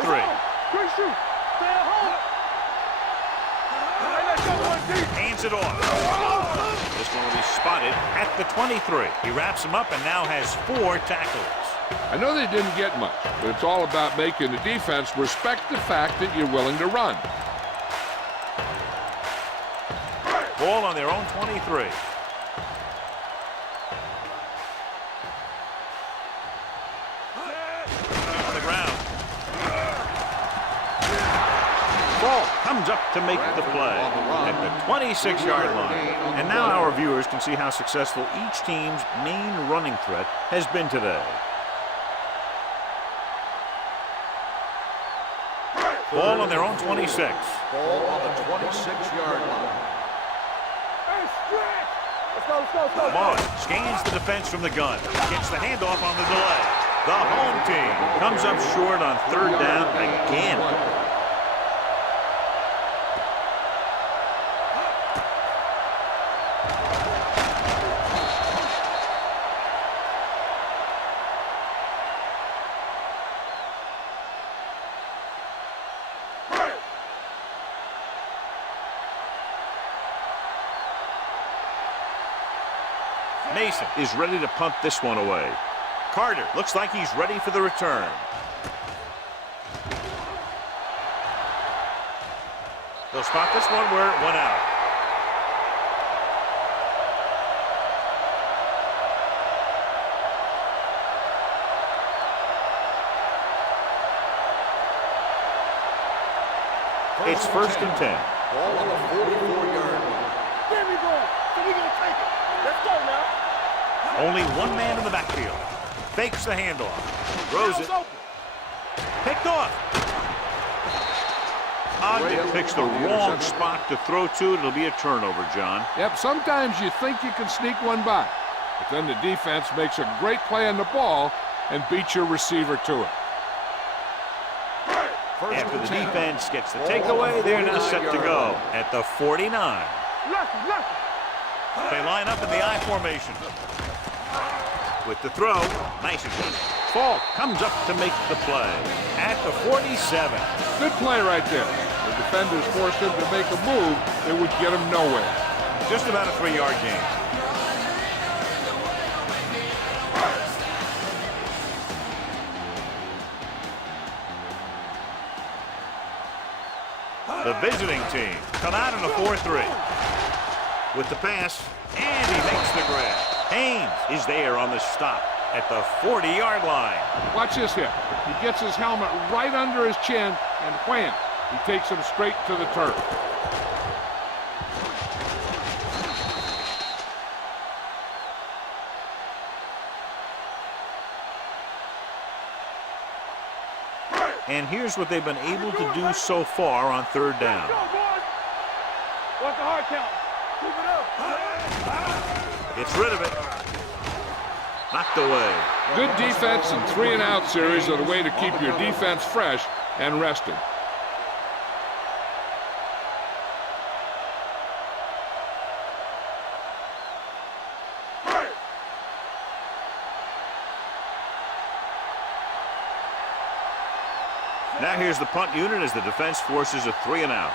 Great shoot. Stay at home. Hey, let's go, one deep. Hands it off. This one will be spotted at the 23. He wraps him up and now has 4 tackles. I know they didn't get much, but it's all about making the defense respect the fact that you're willing to run. Ball on their own 23. On the ground. Ball comes up to make the play at the 26-yard line. And now our viewers can see how successful each team's main running threat has been today. Ball on their own 26. Ball on the 26-yard line. Hey, stretch. Let's go. Moss scans the defense from the gun. Gets the handoff on the delay. The home team comes up short on 3rd down again. Mason is ready to punt this one away. Carter looks like he's ready for the return. They'll spot this one where it went out. It's 1st and 10. Ball on the 44-yard line. There we go. So we're going to take it. Let's go now. Only one man in the backfield. Fakes the handoff. Throws it. Picked off. Ogden picks the wrong spot to throw to. It'll be a turnover, John. Yep, sometimes you think you can sneak one by, but then the defense makes a great play on the ball and beats your receiver to it. After the defense gets the takeaway, they're now set to go at the 49. Lucky. They line up in the I formation. With the throw, nice adjustment. Falk comes up to make the play at the 47. Good play right there. The defenders forced him to make a move that would get him nowhere. Just about a 3-yard gain. The visiting team come out in a 4-3. With the pass, and he makes the grab. Haynes is there on the stop at the 40-yard line. Watch this hit. He gets his helmet right under his chin, and wham, he takes him straight to the turf. And here's what they've been able to do so far on 3rd down. What's the hard count? Keep it up. Gets rid of it. Knocked away. Good defense and 3-and-out series are the way to keep your defense fresh and rested. Now here's the punt unit as the defense forces a 3-and-out.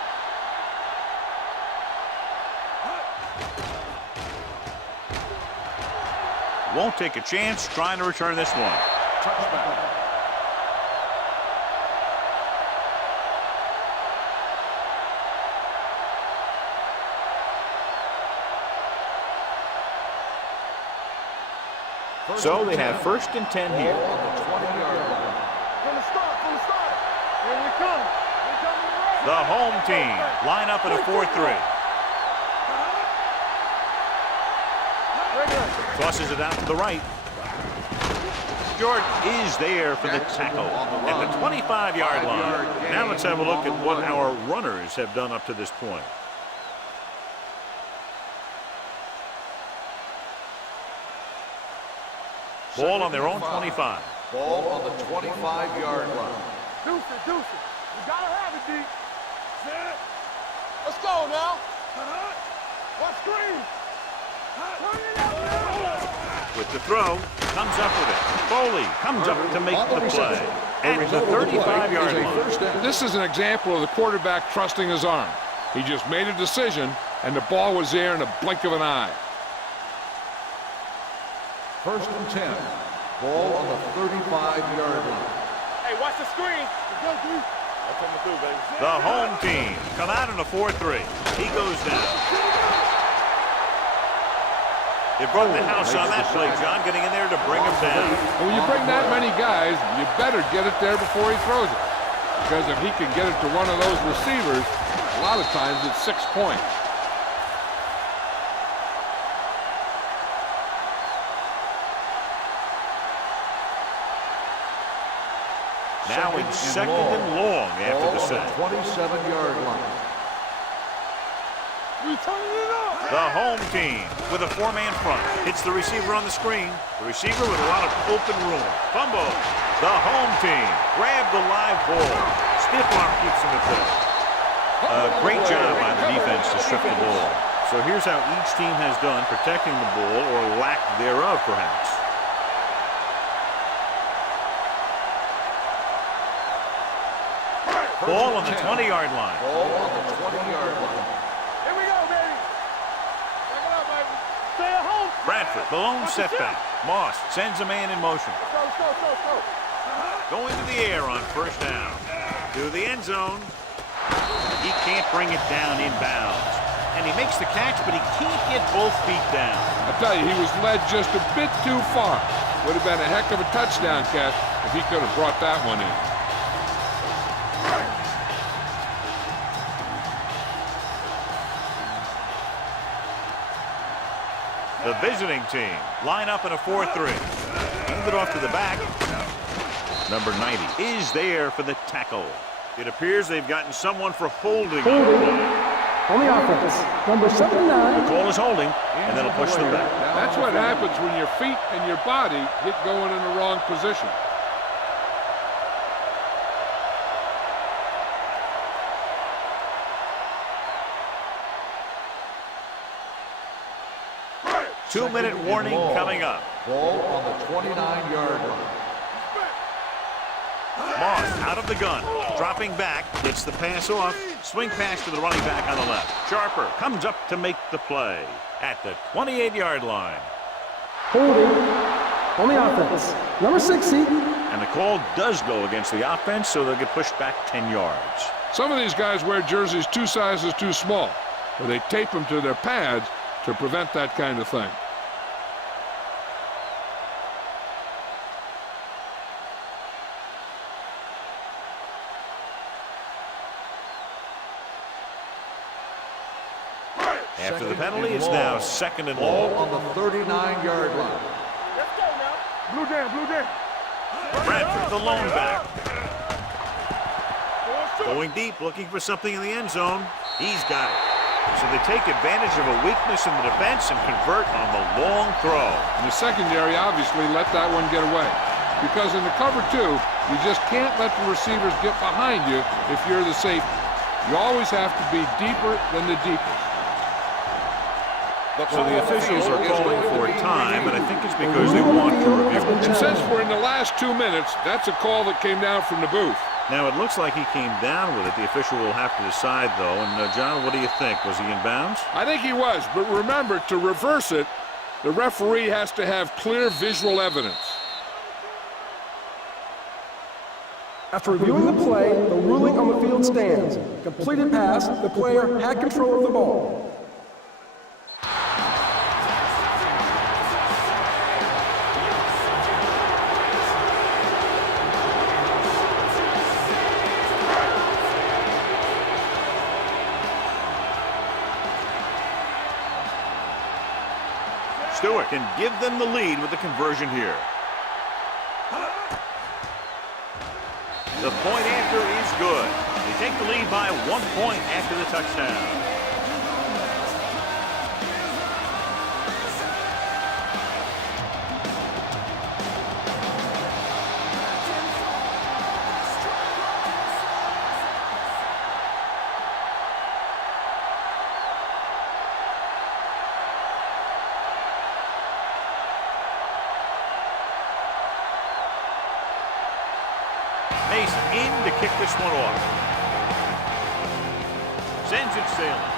Won't take a chance trying to return this one. Touchback. So they have 1st and 10 here. Ball on the 20-yard line. From the start. Here we come. The home team line up at a 4-3. Tosses it out to the right. Jordan is there for the tackle at the 25-yard line. Now let's have a look at what our runners have done up to this point. Ball on their own 25. Ball on the 25-yard line. Deuce it. You gotta have it, D. Let's go now. Watch screen. Turn it up now. With the throw, comes up with it. Foley comes up to make the play at the 35-yard line. This is an example of the quarterback trusting his arm. He just made a decision, and the ball was there in a blink of an eye. 1st and 10. Ball on the 35-yard line. Hey, watch the screen. That's coming through, baby. The home team come out in a 4-3. He goes down. They broke the house on that play, John, getting in there to bring him down. When you bring that many guys, you better get it there before he throws it. Because if he can get it to one of those receivers, a lot of times it's 6 points. Now in 2nd and long after the set. 27-yard line. We turning it up. The home team with a 4-man front hits the receiver on the screen. The receiver with a lot of open room. Fumble. The home team grab the live ball. Stiff arm keeps him at bay. Great job by the defense to strip the ball. So here's how each team has done protecting the ball, or lack thereof, perhaps. Ball on the 20-yard line. Ball on the 20-yard line. Here we go, baby. Back it up, baby. Stay at home. Bradford, the lone setback. Moss sends a man in motion. Let's go. Going to the air on 1st down. To the end zone. He can't bring it down inbounds. And he makes the catch, but he can't get both feet down. I tell you, he was led just a bit too far. Would have been a heck of a touchdown catch if he could have brought that one in. The visiting team line up in a 4-3. Hand it off to the back. Number 90 is there for the tackle. It appears they've gotten someone for holding. On the offense, number 79. The call is holding, and that'll push them back. That's what happens when your feet and your body get going in the wrong position. Two-minute warning coming up. Ball on the 29-yard line. Moss out of the gun, dropping back, gets the pass off, swing pass to the running back on the left. Sharper comes up to make the play at the 28-yard line. Holding on the offense, number 60. And the call does go against the offense, so they'll get pushed back 10 yards. Some of these guys wear jerseys 2 sizes too small, or they tape them to their pads to prevent that kind of thing. After the penalty, it's now 2nd and Ball long. on the 39-yard line. Let's go now. Blue down. Bradford, the lone back. Going deep, looking for something in the end zone. He's got it. So they take advantage of a weakness in the defense and convert on the long throw. And the secondary obviously let that one get away. Because in the cover 2, you just can't let the receivers get behind you if you're the safety. You always have to be deeper than the deepest. So the officials are calling for time, and I think it's because they want to review it. And since we're in the last 2 minutes, that's a call that came down from the booth. Now, it looks like he came down with it. The official will have to decide, though. And, John, what do you think? Was he in bounds? I think he was, but remember, to reverse it, the referee has to have clear visual evidence. After reviewing the play, the ruling on the field stands. Completed pass, the player had control of the ball. Stewart can give them the lead with the conversion here. The point after is good. They take the lead by 1 point after the touchdown. Mason in to kick this one off. Sends it sailing.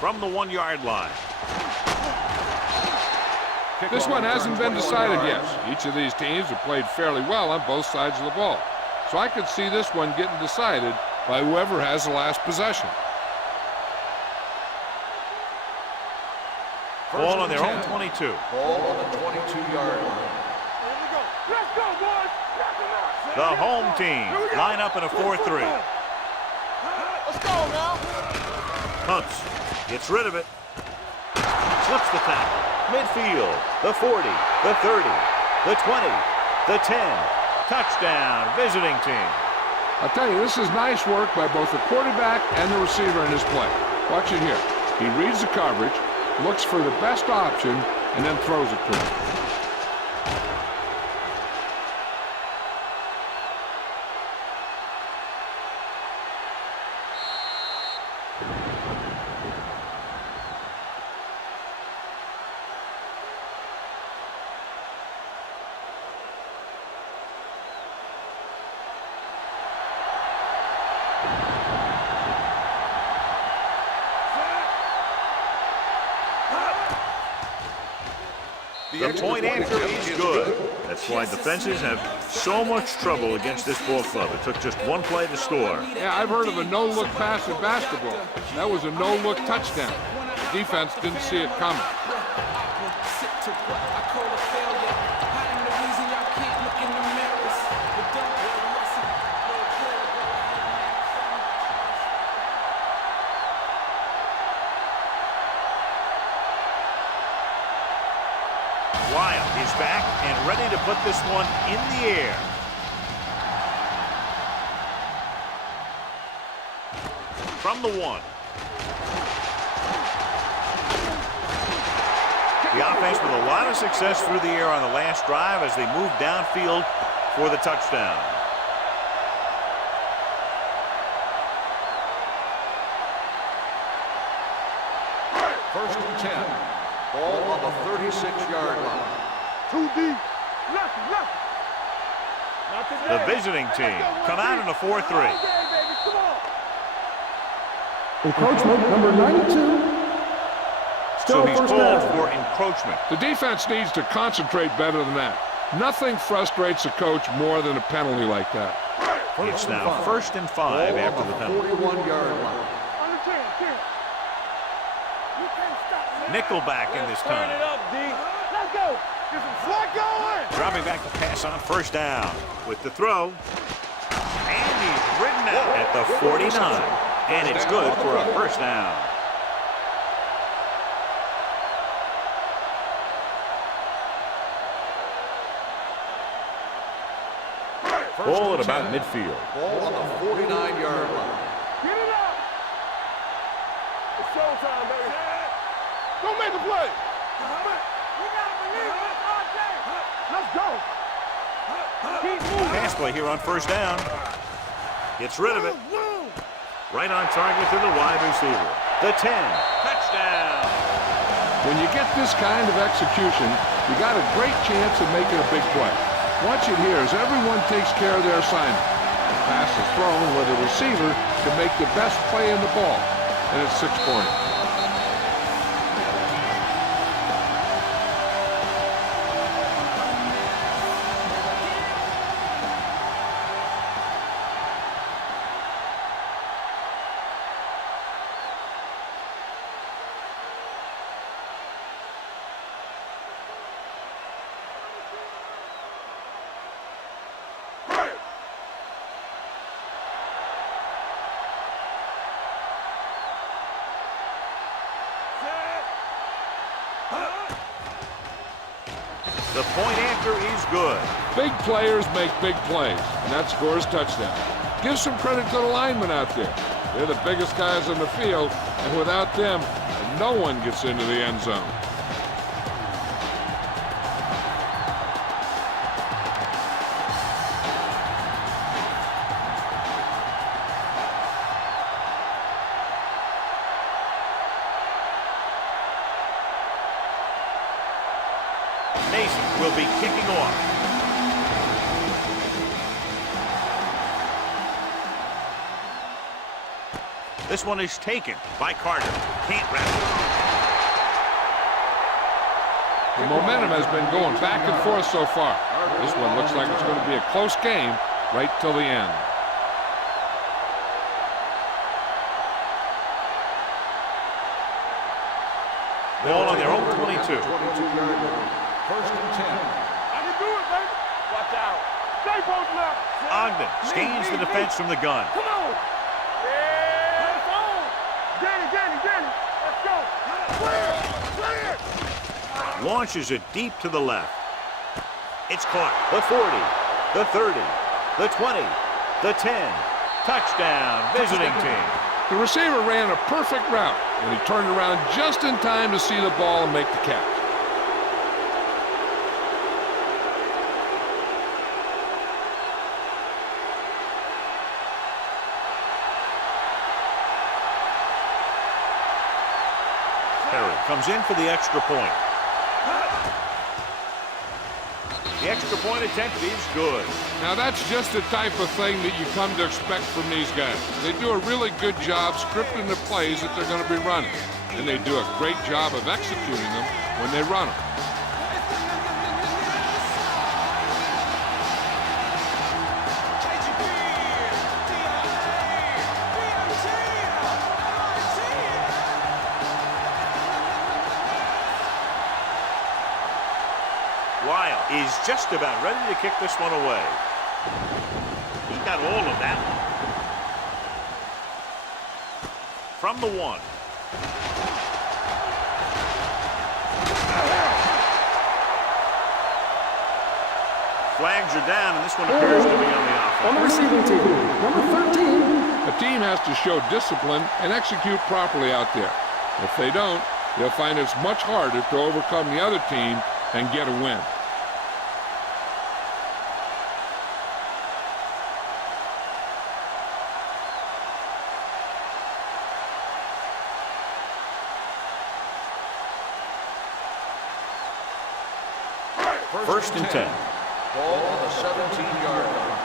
From the 1-yard line. This one hasn't been decided yet. Each of these teams have played fairly well on both sides of the ball. So I could see this one getting decided by whoever has the last possession. Ball on their own 22. Ball on the 22-yard line. Let's go, boys. The home team line up in a 4-3. Let's go now. Hunts gets rid of it. Slips the tackle. Midfield. The 40. The 30. The 20. The 10. Touchdown, visiting team. I'll tell you, this is nice work by both the quarterback and the receiver in his play. Watch it here. He reads the coverage, looks for the best option, and then throws it to him. The point after is good. That's why defenses have so much trouble against this ball club. It took just one play to score. Yeah, I've heard of a no-look pass in basketball. That was a no-look touchdown. The defense didn't see it coming. Wild is back and ready to put this one in the air. From the 1. The offense with a lot of success through the air on the last drive as they move downfield for the touchdown. First and 10. Ball on the 36-yard line. Too deep. Nothing. Not today. The visiting team come out in a 4-3. Come on. Encroachment number 92. So Still he's first called down. for encroachment. The defense needs to concentrate better than that. Nothing frustrates a coach more than a penalty like that. It's now 1st and 5 after the penalty. 41-yard line. On the 10. You can't stop me. Nickelback in this Turn it time. up, D. Let's go. Get some slack going. Dropping back to pass on 1st down with the throw. And he's ridden out at the 49. And it's good for a 1st down. Ball at about midfield. Ball on the 49-yard line. Get it up. It's showtime, baby. Go make a play. We got to believe it all day. Let's go. Keep moving. Pass play here on 1st down. Gets rid of it. Right on target to the wide receiver. The 10. Touchdown. When you get this kind of execution, you got a great chance of making a big play. Watch it here as everyone takes care of their assignment. The pass is thrown where the receiver can make the best play in the ball, and it's 6 points. The point after is good. Big players make big plays, and that scores touchdown. Give some credit to the linemen out there. They're the biggest guys on the field, and without them, no one gets into the end zone. Mason will be kicking off. This one is taken by Carter. Can't wrap it. The momentum has been going back and forth so far. This one looks like it's going to be a close game right till the end. Ball on their own 22. 22-yard line. First and 10. I can do it, baby. Watch out. Stay posted up. Ogden scans the defense from the gun. Come on. Yeah. It's on. Danny. Let's go. Clear. Launches it deep to the left. It's caught. The 40, the 30, the 20, the 10. Touchdown, visiting team. The receiver ran a perfect route, and he turned around just in time to see the ball and make the catch. Perry comes in for the extra point. The extra point attempt is good. Now that's just the type of thing that you come to expect from these guys. They do a really good job scripting the plays that they're going to be running. And they do a great job of executing them when they run them. Lyle is just about ready to kick this one away. He got all of that. From the 1. Flags are down, and this one appears to be on the offense. On the receiving team, number 13. A team has to show discipline and execute properly out there. If they don't, they'll find it's much harder to overcome the other team and get a win. First and 10. Ball on the 17-yard line.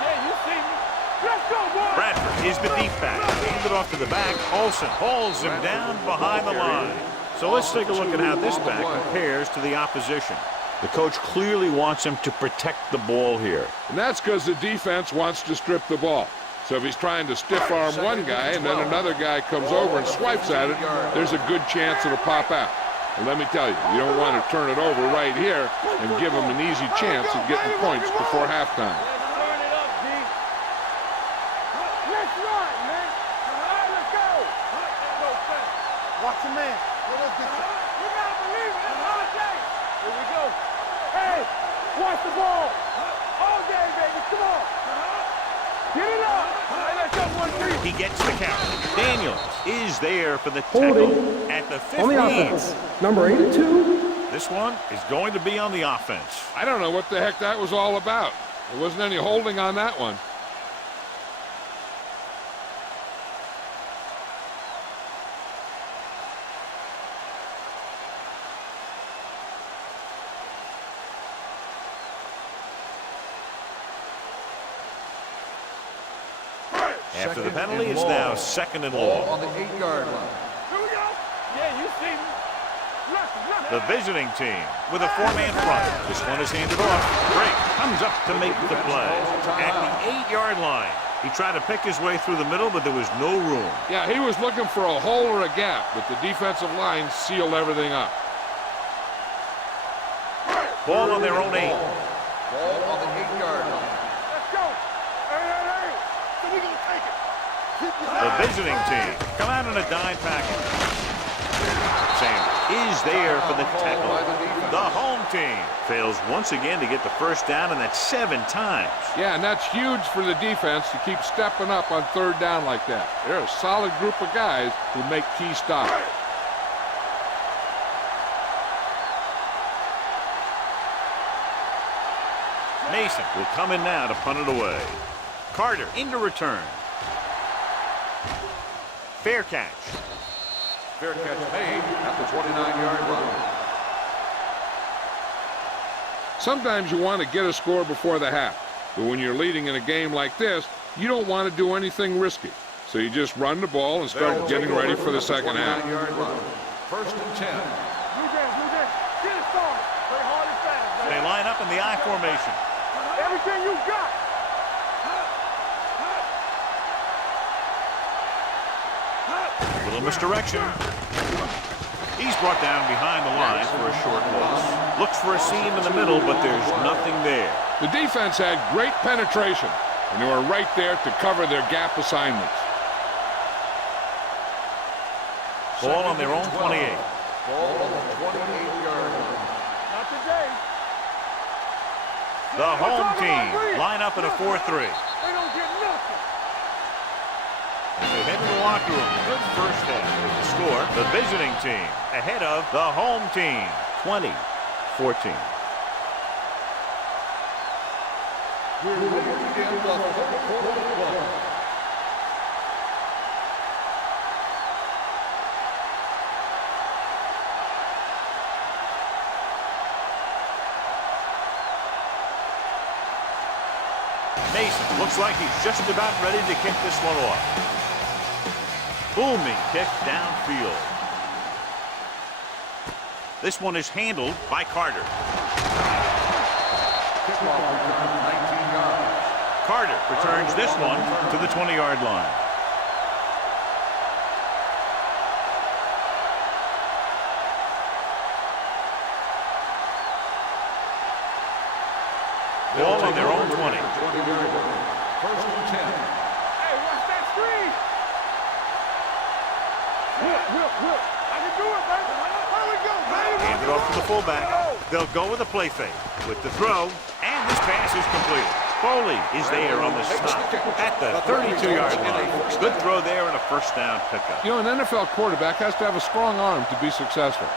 Yeah, you see me. Let's go, boy. Bradford is the deep back. Hand it off to the back. Olsen hauls him down behind the line. So let's take a look at how this back compares to the opposition. The coach clearly wants him to protect the ball here. And that's because the defense wants to strip the ball. So if he's trying to stiff arm one guy and then another guy comes over and swipes at it, there's a good chance it'll pop out. And let me tell you, you don't want to turn it over right here and give them an easy chance of getting points before halftime. Let's turn it up, D. Let's run, man. All right, let's go. Watch your man. You gotta believe it. That's all day. Here we go. Hey, watch the ball. All day, baby. Come on. Get it up. All right, let's go. 1-3. He gets the count. Daniels is there for the tackle at the 15. On the offense, number 82. This one is going to be on the offense. I don't know what the heck that was all about. There wasn't any holding on that one. After the penalty, it's now second and Ball long. on the 8-yard line. Here we go. Yeah, you see me. Left. The visiting team with a 4-man front. This one is handed off. Drake comes up to make the play. At the 8-yard line, he tried to pick his way through the middle, but there was no room. Yeah, he was looking for a hole or a gap, but the defensive line sealed everything up. Ball on their own 8. Ball on the 8-yard line. Let's go. Hey. So we're going to take it. The visiting team come out in a dime package. Sanders is there for the tackle. The home team fails once again to get the first down, and that's 7 times. Yeah, and that's huge for the defense to keep stepping up on third down like that. They're a solid group of guys who make key stops. Mason will come in now to punt it away. Carter into return. Fair catch. Fair catch made at the 29-yard line. Sometimes you want to get a score before the half, but when you're leading in a game like this, you don't want to do anything risky. So you just run the ball and start getting ready for the second half. First and 10. Get it started. Play hard and fast, man. They line up in the I formation. Everything you got. Little misdirection. He's brought down behind the line for a short loss. Looks for a seam in the middle, but there's nothing there. The defense had great penetration, and they were right there to cover their gap assignments. Ball on their own 28. Ball on the 28-yard line. Not today. The home team line up in a 4-3. They don't get nothing. They head to the locker room. Good first half. With the score, the visiting team ahead of the home team, 20-14. We're ready to begin the third quarter of play. Mason looks like he's just about ready to kick this one off. Booming kick downfield. This one is handled by Carter. Kickoff return 19 yards. Carter returns this one to the 20-yard line. Ball on their own 20. 20-yard line. First and 10. Hey, watch that screen. Whip. I can do it, baby. There we go, baby. Hand it off to the fullback. They'll go with a play fake. With the throw, and this pass is completed. Foley is there on the stop at the 32-yard line. Good throw there and a first down pickup. You know, an NFL quarterback has to have a strong arm to be successful.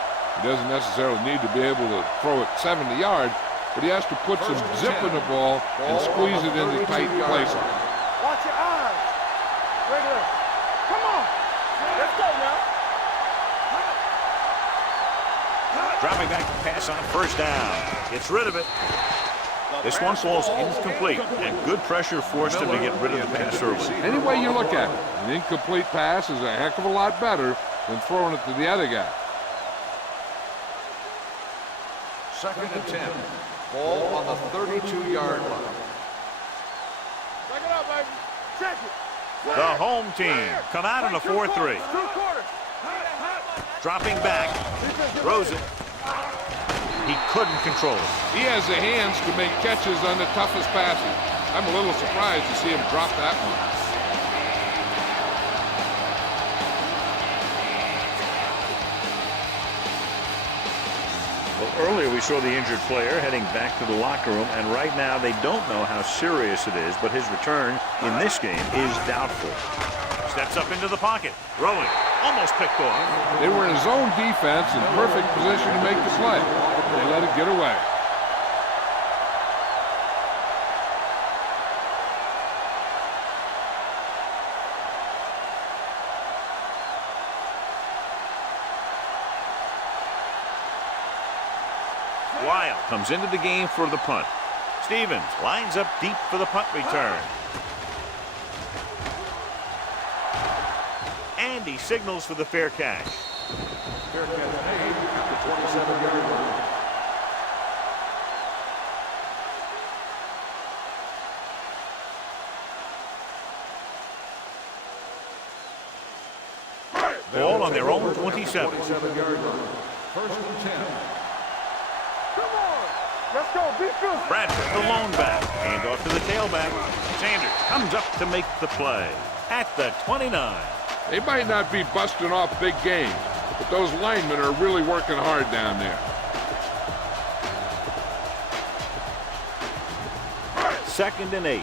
He doesn't necessarily need to be able to throw it 70 yards, but he has to put some zip in the ball and squeeze it into tight places. Watch your eyes. Regular. Come on. Let's go now. Dropping back to pass on first down. Gets rid of it. This one falls incomplete, and good pressure forced him to get rid of the pass early. Any way you look at it, an incomplete pass is a heck of a lot better than throwing it to the other guy. Second and 10. Ball on the 32-yard line. Check it out, baby. Check it. The home team come out in a 4-3. 2 quarters. Dropping back, throws it. He couldn't control it. He has the hands to make catches on the toughest passes. I'm a little surprised to see him drop that one. Well, earlier we saw the injured player heading back to the locker room, and right now they don't know how serious it is, but his return in this game is doubtful. Steps up into the pocket, throwing, almost picked off. They were in zone defense in perfect position to make the play. They let it get away. Wild comes into the game for the punt. Stevens lines up deep for the punt return. And he signals for the fair catch. Fair catch made at the 27-yard line. Ball on their own 27. 27-yard line. First and 10. Come on. Let's go. Be good. Bradford, the lone back. Hand off to the tailback. Sanders comes up to make the play at the 29. They might not be busting off big games, but those linemen are really working hard down there. Second and 8.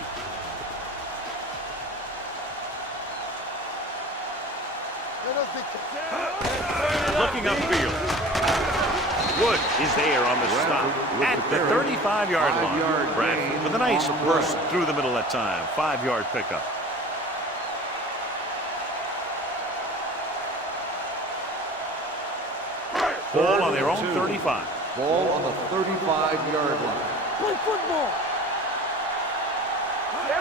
Looking upfield. Wood is there on the stop at the 35-yard line. Bradford with a nice burst through the middle that time. 5-yard pickup. Ball on their own 35. Ball on the 35-yard line. Play football.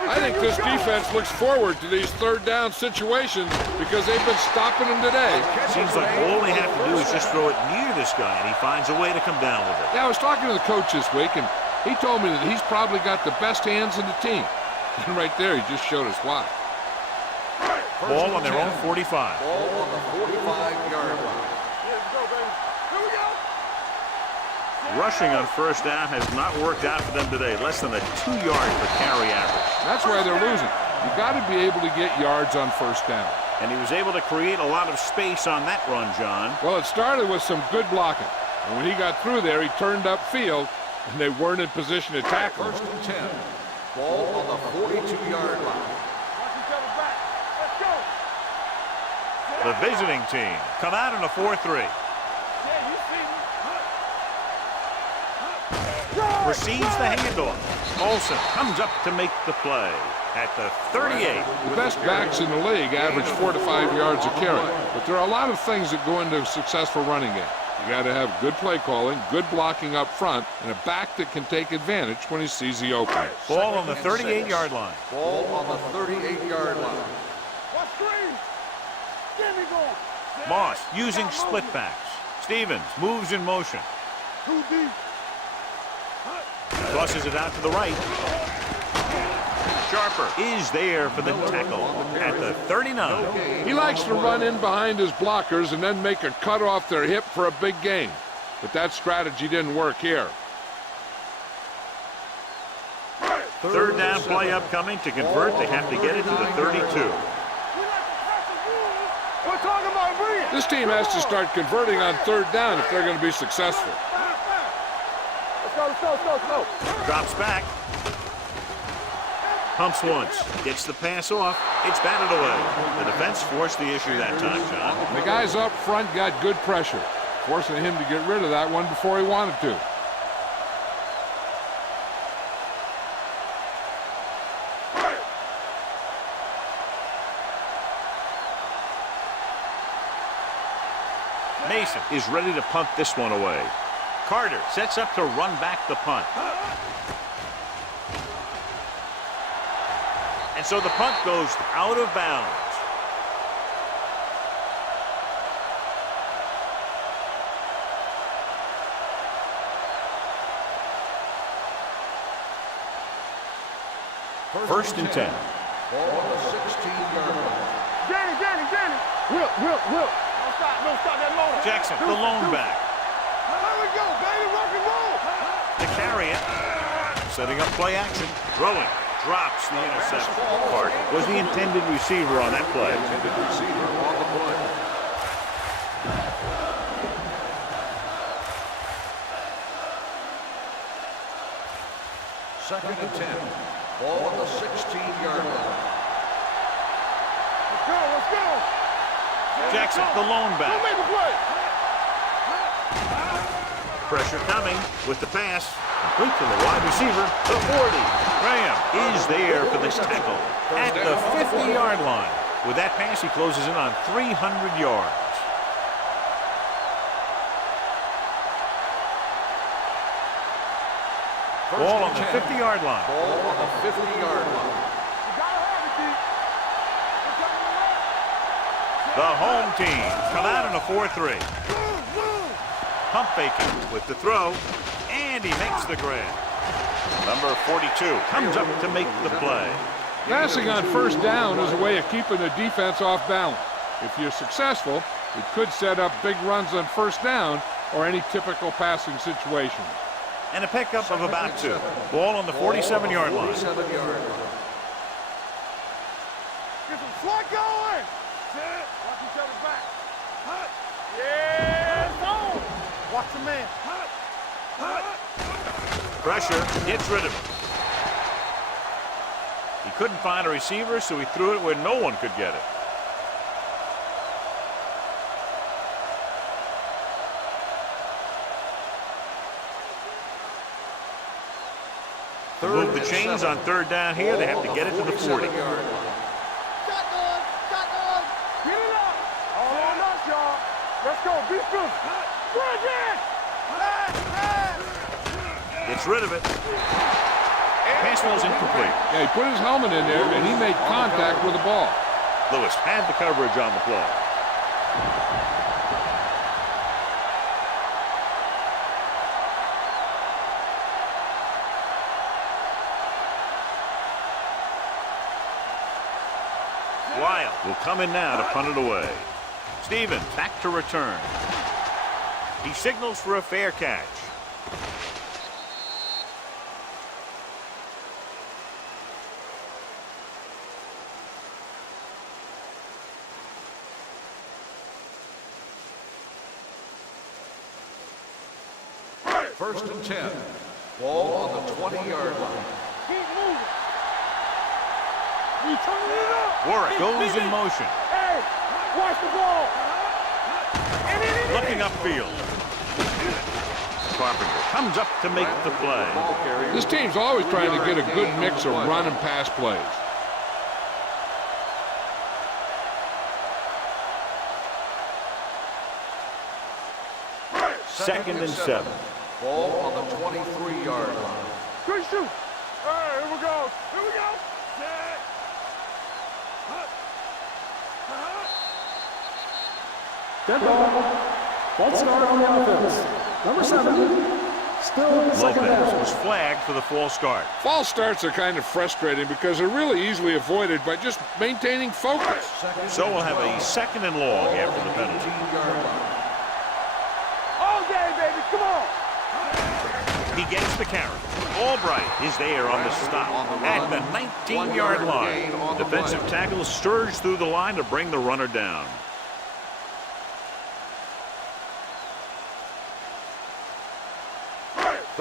I think this defense looks forward to these third down situations because they've been stopping them today. Seems like all they have to do is just throw it near this guy, and he finds a way to come down with it. Yeah, I was talking to the coach this week, and he told me that he's probably got the best hands in the team. And right there, he just showed us why. Ball on their own 45. Ball on the 45-yard line. Let's go, baby. Here we go. Rushing on first down has not worked out for them today. Less than a 2-yard per carry average. That's why they're losing. You got to be able to get yards on first down. And he was able to create a lot of space on that run, John. Well, it started with some good blocking. And when he got through there, he turned upfield, and they weren't in position to tackle him. First and 10. Ball on the 42-yard line. Watch each other back. Let's go. The visiting team come out in a 4-3. Yeah, you see me. Receives the handoff. Olsen comes up to make the play at the 38. The best backs in the league average 4 to 5 yards a carry. But there are a lot of things that go into a successful running game. You got to have good play calling, good blocking up front, and a back that can take advantage when he sees the opening. Ball on the 38-yard line. Ball on the 38-yard line. Watch screen. Get me going. Moss using split backs. Stevens moves in motion. Too deep. Tosses it out to the right. Sharper is there for the tackle at the 39. He likes to run in behind his blockers and then make a cut off their hip for a big gain. But that strategy didn't work here. Third down play upcoming. To convert, they have to get it to the 32. We're talking about bringing. This team has to start converting on third down if they're going to be successful. Let's go. Drops back. Pumps once. Gets the pass off. It's batted away. The defense forced the issue that time, John. The guys up front got good pressure, forcing him to get rid of that one before he wanted to. Mason is ready to punt this one away. Carter sets up to run back the punt. And so the punt goes out of bounds. First and 10. Ball on the 16-yard line. Danny. Whip. Don't stop that motor. Jackson, the lone back. There we go, baby. Rock and roll. To carry it. Setting up play action. Throwing. Drops the interception. Hart was the intended receiver on that play. Intended receiver on the play. Second and 10. Ball on the 16-yard line. Let's go. Jackson, the lone Don't back. make a play. Pressure coming with the pass. Complete to the wide receiver, the 40. Graham is there for this tackle at the 50-yard line. With that pass, he closes in on 300 yards. Ball on the 50-yard line. Ball on the 50-yard line. You gotta have it, D. The home team come out in a 4-3. Pump faking with the throw, and he makes the grab. Number 42 comes up to make the play. Passing on first down is a way of keeping the defense off balance. If you're successful, it could set up big runs on first down or any typical passing situation. And a pickup of about 2. Ball on the 47-yard line. 47-yard line. Get some slot going. Watch each other back. Yeah, it's on. Watch the man. Pressure gets rid of it. He couldn't find a receiver, so he threw it where no one could get it. To move the chains on third down here, they have to get it to the 40. Shotgun. Get it up. All on us, y'all. Let's go. Beat this. Bridge it. Gets rid of it. Pass was incomplete. Yeah, he put his helmet in there, and he made contact with the ball. Lewis had the coverage on the play. Wild will come in now to punt it away. Stevens back to return. He signals for a fair catch. First and 10. Ball on the 20-yard line. Keep moving. You turning it up. Warwick goes in motion. Hey, watch the ball. Looking upfield. Carpenter comes up to make the play. This team's always trying to get a good mix of run and pass plays. Second and 7. Ball on the 23-yard line. Good shoot. All right, here we go. Here we go. Set. Dead ball. False start on the offense. Number 7. Still second Lopez down. was flagged for the false start. False starts are kind of frustrating because they're really easily avoided by just maintaining focus. So we'll have a second and long after the penalty. 18-yard line. All day, baby. Come on. He gets the carry. Albright is there on the stop at the 19-yard line. Defensive tackle surged through the line to bring the runner down.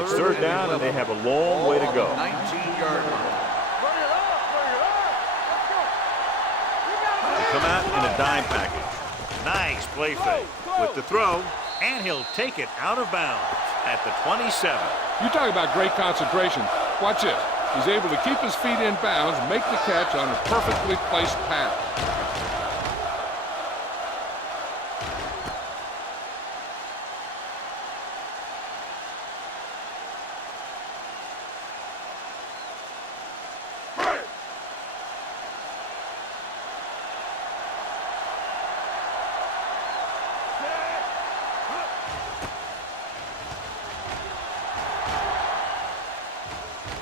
It's third down, and they have a long way to go. 19-yard line. Bring it up. Bring it up. Let's go. They come out in a dime package. Nice play fake with the throw, and he'll take it out of bounds at the 27. You talk about great concentration. Watch this. He's able to keep his feet in bounds, make the catch on a perfectly placed pass.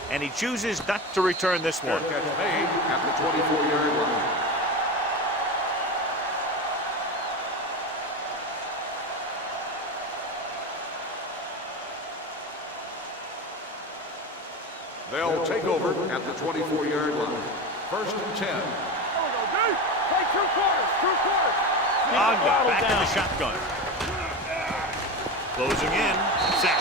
And he chooses not to return this one. Catch made at the 24-yard line. They'll take over at the 24-yard line. First and 10. There we go, dude. Play 2 quarters. 2 quarters. Ogden back in the shotgun. Closing in. Sack.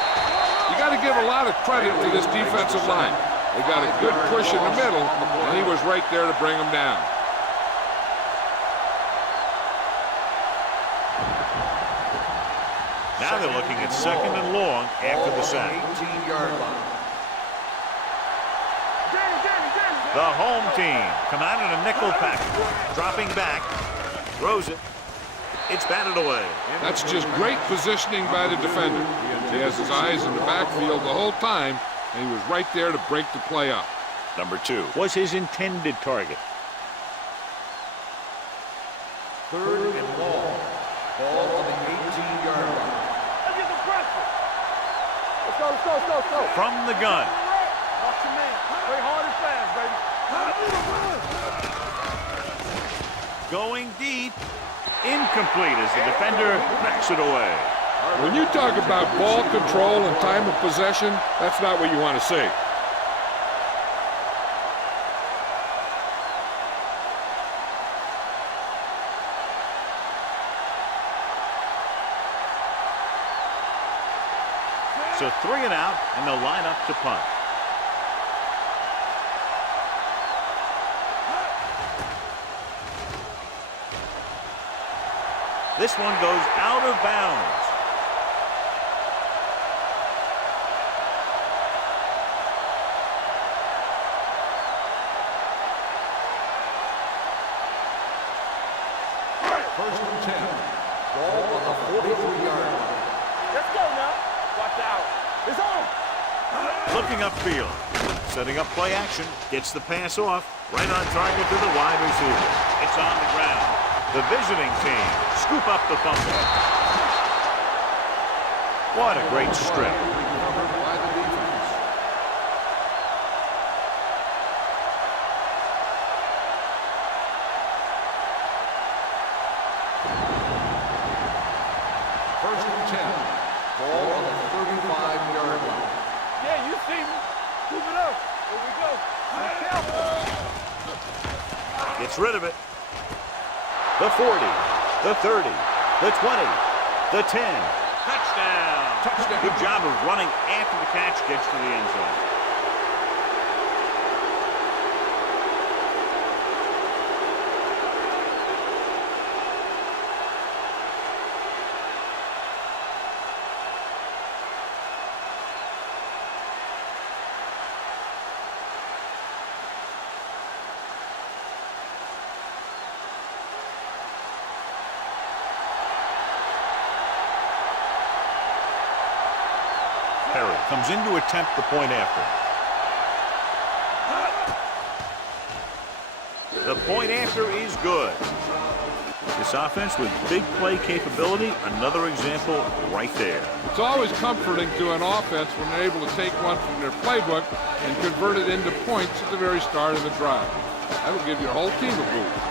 You got to give a lot of credit to this defensive line. They got a good push in the middle, and he was right there to bring them down. Now they're looking at second and long after the sack. 18-yard line. The home team come out in a nickel package. Dropping back. Throws it. It's batted away. That's just great positioning by the defender. He has his eyes in the backfield the whole time, and he was right there to break the play up. Number 2 was his intended target. Third and long. Ball on the 18-yard line. Let's get the pressure. Let's go, let's go, let's go, let's go. From the gun. Watch your man. Play hard and fast, baby. Going deep. Incomplete as the defender knocks it away. When you talk about ball control and time of possession, that's not what you want to see. So 3 and out, and they'll line up to punt. This one goes out of bounds. First and 10. Ball on the 43-yard line. Let's go now. Watch out. It's on. Looking upfield. Setting up play action. Gets the pass off. Right on target to the wide receiver. It's on the ground. The visiting team scoop up the fumble. What a great strip. By the defense. First and 10. Ball on the 35-yard line. Yeah, you see me. Move it up. Here we go. Gets rid of it. The 40, the 30, the 20, the 10. Touchdown. Touchdown. Good job of running after the catch gets to the end zone. Comes in to attempt the point after. The point after is good. This offense with big play capability, another example right there. It's always comforting to an offense when they're able to take one from their playbook and convert it into points at the very start of the drive. That'll give your whole team a boost.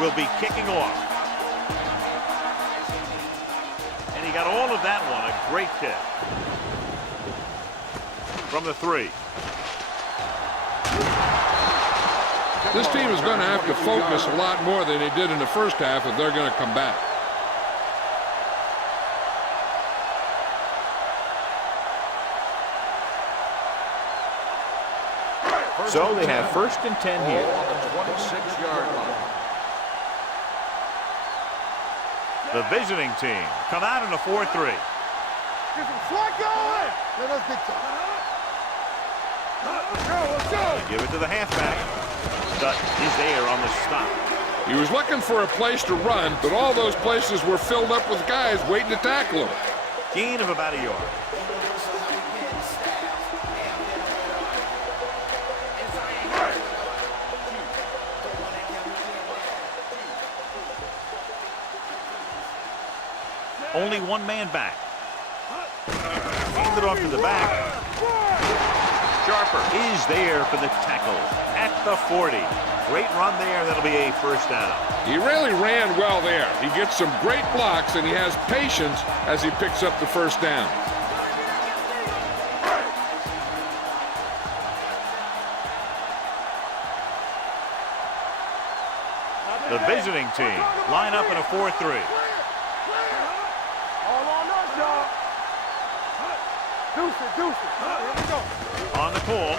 Will be kicking off. And he got all of that one. A great kick. From the 3. This team is going to have to focus a lot more than they did in the first half if they're going to come back. So they have first and 10 here. On the 26-yard line. The visiting team come out in a 4-3. Get some swat going. Let us get to Let's go. Give it to the halfback. Dutton is there on the stop. He was looking for a place to run, but all those places were filled up with guys waiting to tackle him. Gain of about a yard. Only one man back. Hand it off to the back. Sharper is there for the tackle at the 40. Great run there. That'll be a first down. He really ran well there. He gets some great blocks, and he has patience as he picks up the first down. The visiting team line up in a 4-3. Deuce it. Here we go. On the call.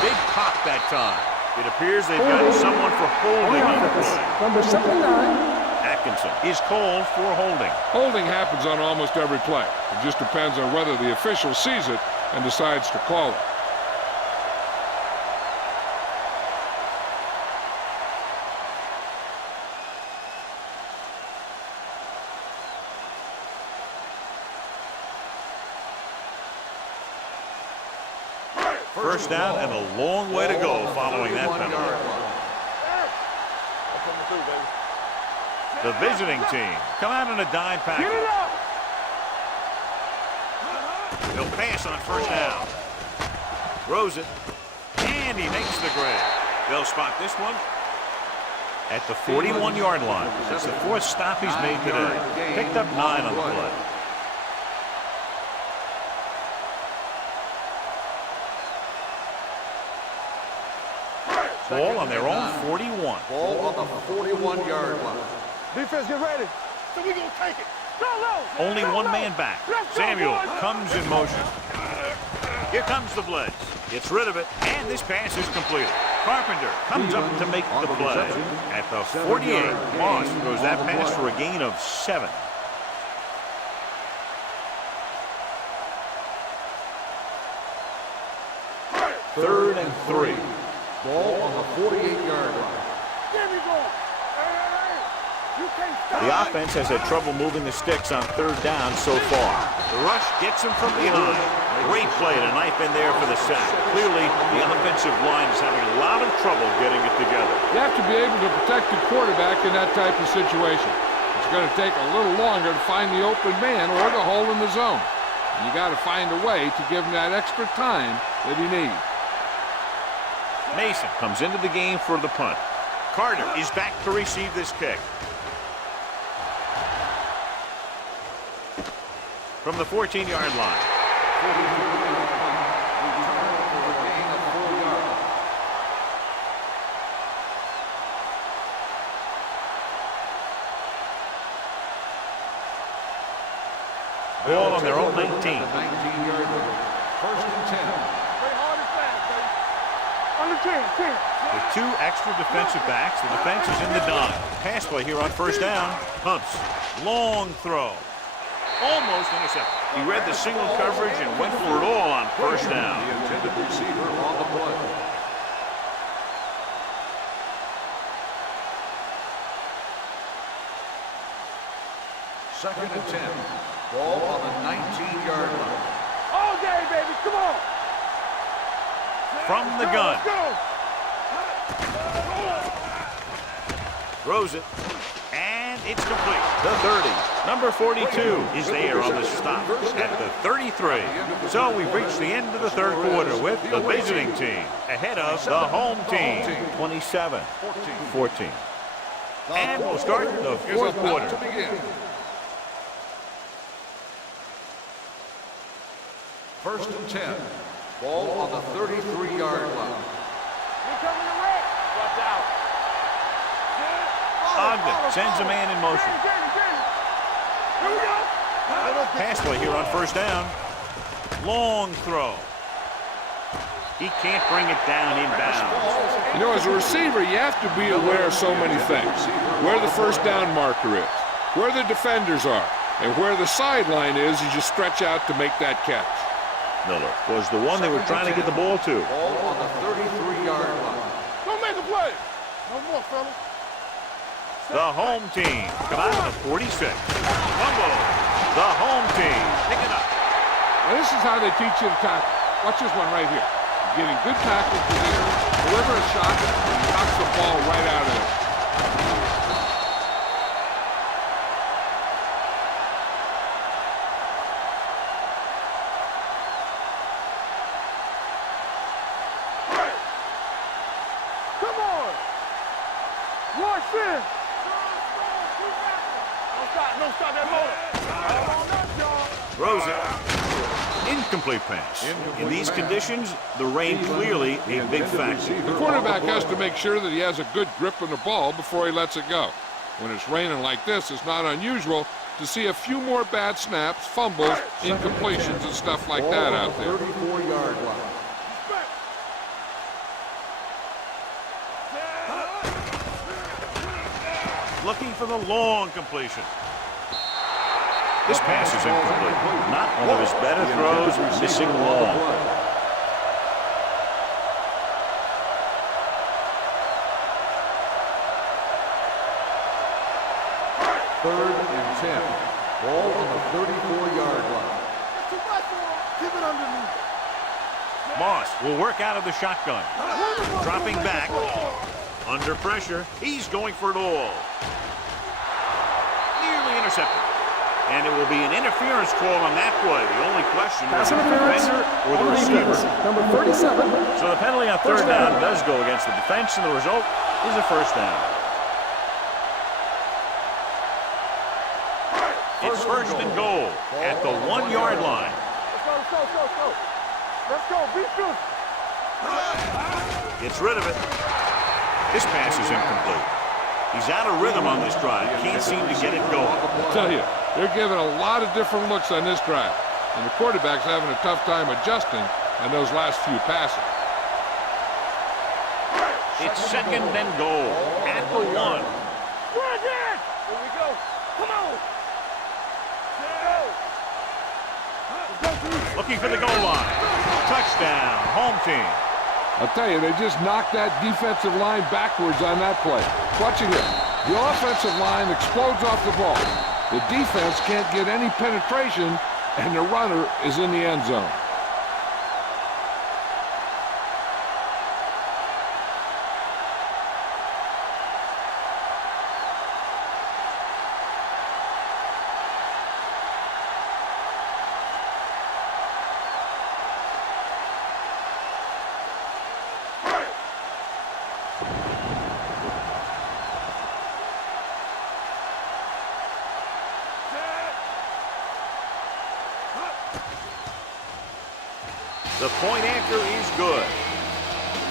Big pop that time. It appears they've got someone for holding on the play. Number 79. Atkinson is called for holding. Holding happens on almost every play. It just depends on whether the official sees it and decides to call it. First down and a long way to go following that penalty. The visiting team come out in a dime package. They'll pass on first down. Throws it, and he makes the grab. They'll spot this one at the 41-yard line. It's the 4th stop he's made today. Picked up 9 on the play. Ball on their own 41. Ball on the 41-yard line. Defense, get ready. So we gonna take it. Only one man back. Samuel comes in motion. Here comes the blitz. Gets rid of it, and this pass is completed. Carpenter comes up to make the play. At the 48, Moss throws that pass for a gain of 7. 3rd and 3. Ball on the 48-yard line. There we go. Hey, you can't stop. The offense has had trouble moving the sticks on 3rd down so far. The rush gets him from behind. Great play to knife in there for the sack. Clearly, the offensive line is having a lot of trouble getting it together. You have to be able to protect the quarterback in that type of situation. It's going to take a little longer to find the open man or the hole in the zone. You got to find a way to give him that extra time that he needs. Mason comes into the game for the punt. Carter is back to receive this kick. From the 14-yard line. Ball on their own 19. 19-yard line. 1st and 10. Play hard and fast, baby. On the 10. With 2 extra defensive backs, the defense is in the dime. Pass play here on 1st down. Pumps. Long throw. Almost intercepted. He read the single coverage and went for it all on 1st down. The intended receiver on the play. Second and 10. Ball on the 19-yard line. All day, baby. Come on. From the gun. Let's go. Throws it. And it's complete. The 30. Number 42 is there on the stop at the 33. So we've reached the end of the 3rd quarter with the visiting team ahead of the home team, 27-14. And we'll start the 4th quarter. First and 10. Ball on the 33-yard line. Watch out. Ogden sends a man in motion. Here we go. Pass play here on 1st down. Long throw. He can't bring it down inbounds. You know, as a receiver, you have to be aware of so many things. Where the 1st down marker is, where the defenders are, and where the sideline is as you stretch out to make that catch. Miller was the one they were trying to get the ball to. Ball on the 33-yard line. Don't make a play. No more, fellas. The home team come out of the 46. Fumble. The home team pick it up. Now, this is how they teach you to tackle. Watch this one right here. Getting good tackle position, deliver a shot, and knocks the ball right out of it. Come on. Rush in. Don't stop that motor. Throws it. Incomplete pass. In these conditions, the rain clearly a big factor. The quarterback has to make sure that he has a good grip on the ball before he lets it go. When it's raining like this, it's not unusual to see a few more bad snaps, fumbles, incompletions, and stuff like that out there. 34-yard line. Looking for the long completion. This pass is incomplete. Not one of his better throws, missing long. Third and 10. Ball on the 34-yard line. Keep it underneath. Moss will work out of the shotgun. Dropping back. Under pressure. He's going for it all. Nearly intercepted. And it will be an interference call on that play. The only question was Pass the interference defender or the on receiver. defense. Number 37. So the penalty on 3rd down does go against the defense, and the result is a 1st down. It's 1st and goal at the 1-yard line. Let's go. Let's go. Be good. Gets rid of it. This pass is incomplete. He's out of rhythm on this drive. Can't seem to get it going. I tell you, they're giving a lot of different looks on this drive, and the quarterback's having a tough time adjusting on those last few passes. It's 2nd and goal at the 1. Run it. Here we go. Come on. Looking for the goal line. Touchdown, home team. I'll tell you, they just knocked that defensive line backwards on that play. Watching it. The offensive line explodes off the ball. The defense can't get any penetration, and the runner is in the end zone. The point anchor is good.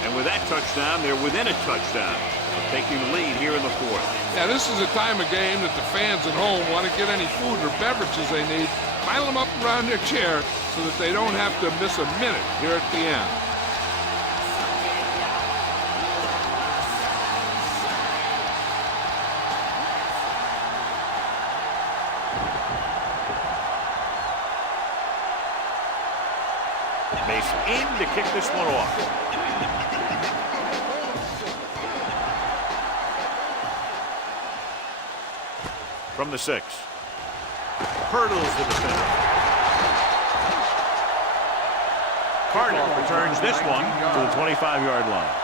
And with that touchdown, they're within a touchdown of taking the lead here in the fourth. Yeah, this is a time of game that the fans at home want to get any food or beverages they need, pile them up around their chair so that they don't have to miss a minute here at the end. Mason in to kick this one off. From the 6. Hurdles the defender. Carter returns this one to the 25-yard line.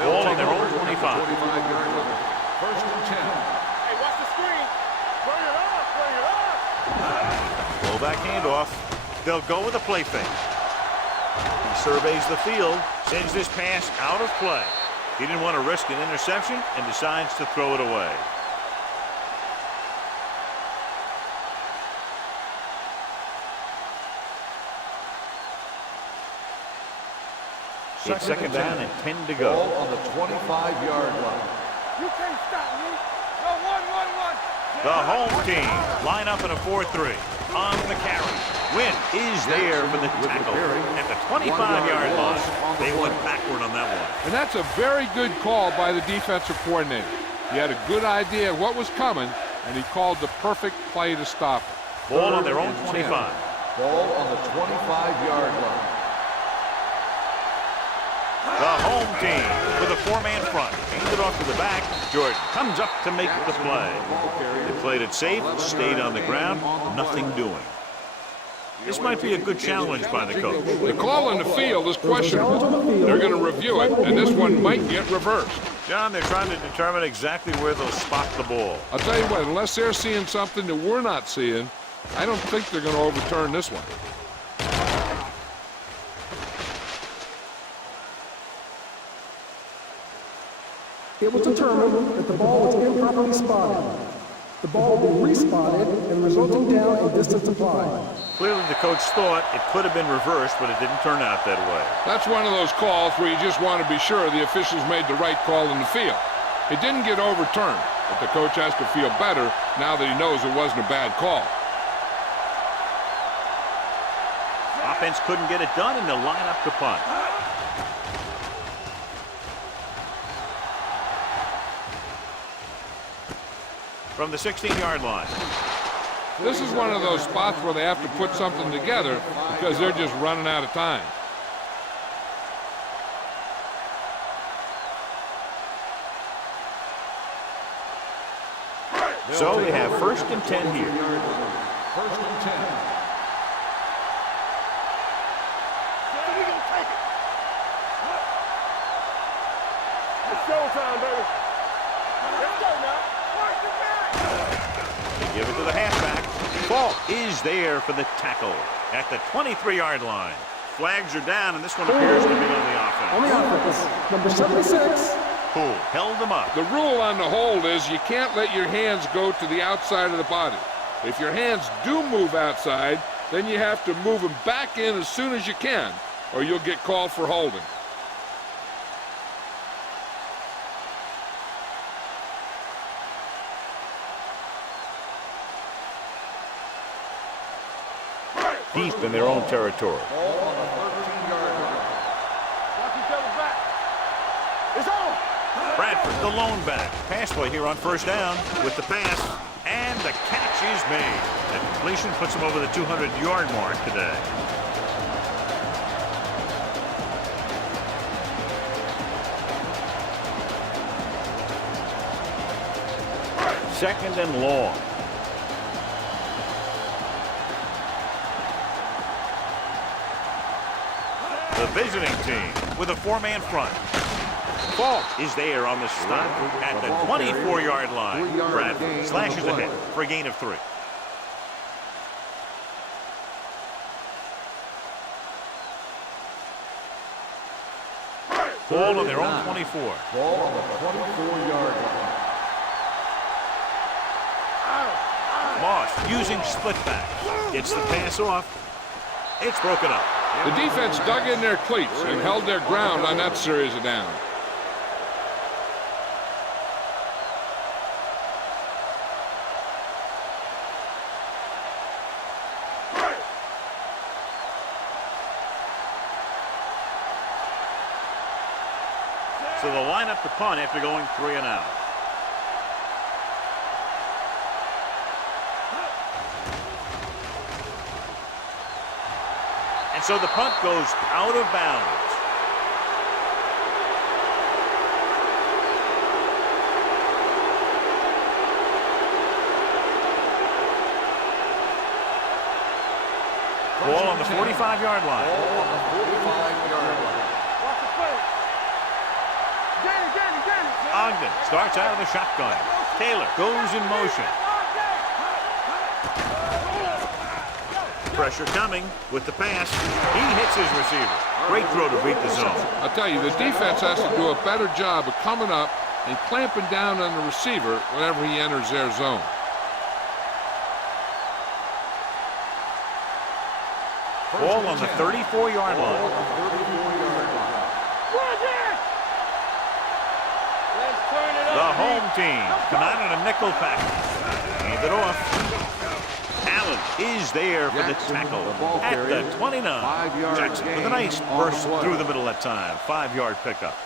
Ball on their own 25. 25-yard line. First and 10. Hey, watch the screen. Bring it up, bring it up. Fullback handoff. They'll go with a play fake. He surveys the field, sends this pass out of play. He didn't want to risk an interception and decides to throw it away. It's second down and 10 to go. Ball on the 25-yard line. You can't stop me. No, 1-1-1. The home team line up in a 4-3 on the carry. Win is there for the tackle at the 25-yard line. They went backward on that one. And that's a very good call by the defensive coordinator. He had a good idea of what was coming, and he called the perfect play to stop it. Ball on their own 25. Ball on the 25-yard line. The home team with a 4-man front. Handed off to the back. Jordan comes up to make the play. They played it safe, stayed on the ground, nothing doing. This might be a good challenge by the coach. The call on the field is questionable. They're going to review it, and this one might get reversed. John, they're trying to determine exactly where they'll spot the ball. I'll tell you what, unless they're seeing something that we're not seeing, I don't think they're going to overturn this one. It was determined that the ball was improperly spotted. The ball will be respotted and resulting down and distance applied. Clearly the coach thought it could have been reversed, but it didn't turn out that way. That's one of those calls where you just want to be sure the officials made the right call in the field. It didn't get overturned, but the coach has to feel better now that he knows it wasn't a bad call. Offense couldn't get it done, and they'll line up to punt. From the 16-yard line. This is one of those spots where they have to put something together because they're just running out of time. So they have first and 10 here. First and 10. It's showtime, baby. Let's go now. They give it to the halfback. Ball is there for the tackle at the 23-yard line. Flags are down, and this one appears to be on the offense. On the offense, number 76. Poole held them up. The rule on the hold is you can't let your hands go to the outside of the body. If your hands do move outside, then you have to move them back in as soon as you can, or you'll get called for holding. Deep in their own territory. Ball on the 13-yard line. Watch each other back. It's on. Bradford, the lone back. Pass play here on first down with the pass. And the catch is made. The completion puts him over the 200-yard mark today. Second and long. The visiting team with a four-man front. Ball is there on the stop at the 24-yard line. Bradford slashes ahead for a gain of 3. Ball on their own 24. Ball on the 24-yard line. Moss using split back. Gets the pass off. It's broken up. The defense dug in their cleats and held their ground on that series of downs. So they'll line up the punt after going 3 and out. And so the punt goes out of bounds. Ball on the 45-yard line. Ball on the 45-yard line. Ogden starts out of the shotgun. Taylor goes in motion. Pressure coming with the pass. He hits his receiver. Great throw to beat the zone. I'll tell you, the defense has to do a better job of coming up and clamping down on the receiver whenever he enters their zone. Ball on the 34-yard line. The home team come out in a nickel package. Hand it off. Allen is there for the tackle at the 29. Jackson with a nice burst through the middle that time. 5-yard pickup.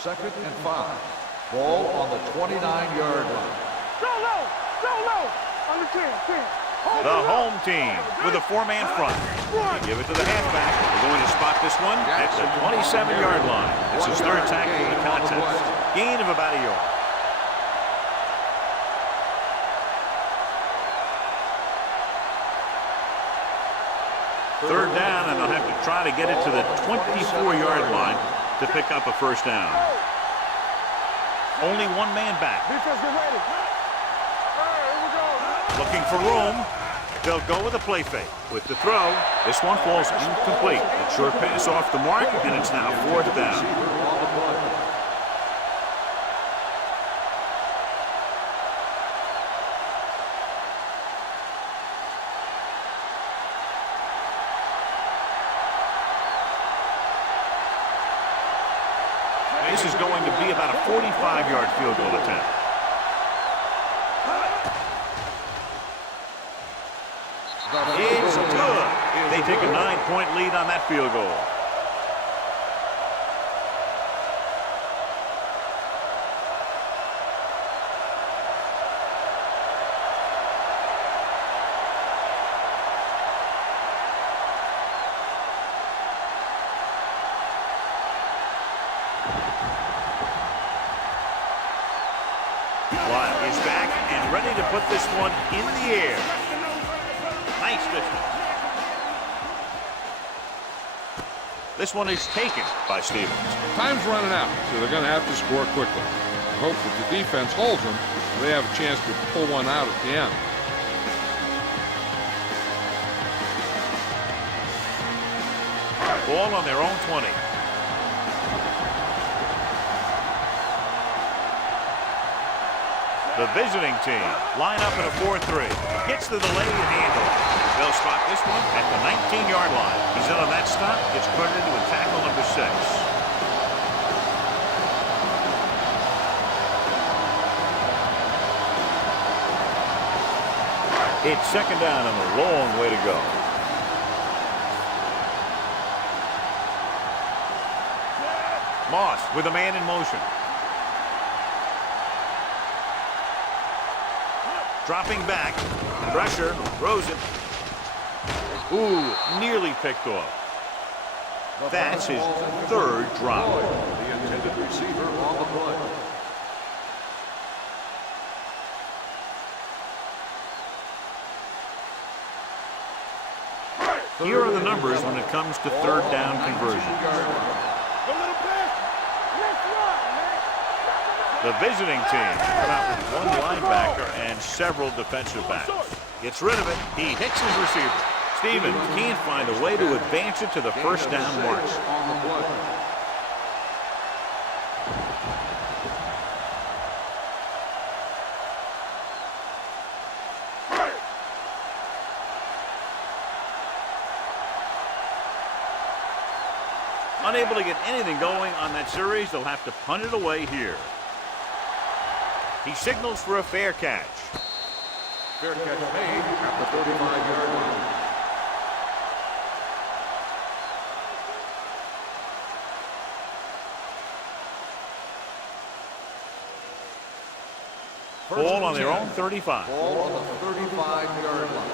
Second and 5. Ball on the 29-yard line. Go low, on the 10. The home team with a four-man front. They give it to the halfback. They're going to spot this one at the 27-yard line. It's his third tackle in the contest. Gain of about a yard. Third down, and they'll have to try to get it to the 24-yard line to pick up a first down. Only one man back. Defense, get ready. Here we go. Looking for room. They'll go with a play fake. With the throw, this one falls incomplete. A short pass off the mark, and it's now fourth down. This is going to be about a 45-yard field goal attempt. It's good. They take a 9-point lead on that field goal. Lyle is back and ready to put this one in the air. Nice distance. This one is taken by Stevens. Time's running out, so they're going to have to score quickly. I hope that the defense holds them, so they have a chance to pull one out at the end. Ball on their own 20. The visiting team line up in a 4-3. Gets the delay and handle. They'll spot this one at the 19-yard line. He's in on that stop. Gets credited with tackle number 6. It's second down and a long way to go. Moss with a man in motion. Dropping back. Pressure. Throws it. Ooh, nearly picked off. That's his third drop. The intended receiver on the play. Here are the numbers when it comes to third down conversion. The visiting team come out with one linebacker and several defensive backs. Gets rid of it. He hits his receiver. Stevens can't find a way to advance it to the first down marks. Unable to get anything going on that series, they'll have to punt it away here. He signals for a fair catch. Fair catch made at the 35-yard line. Ball on their own 35. Ball on the 35-yard line.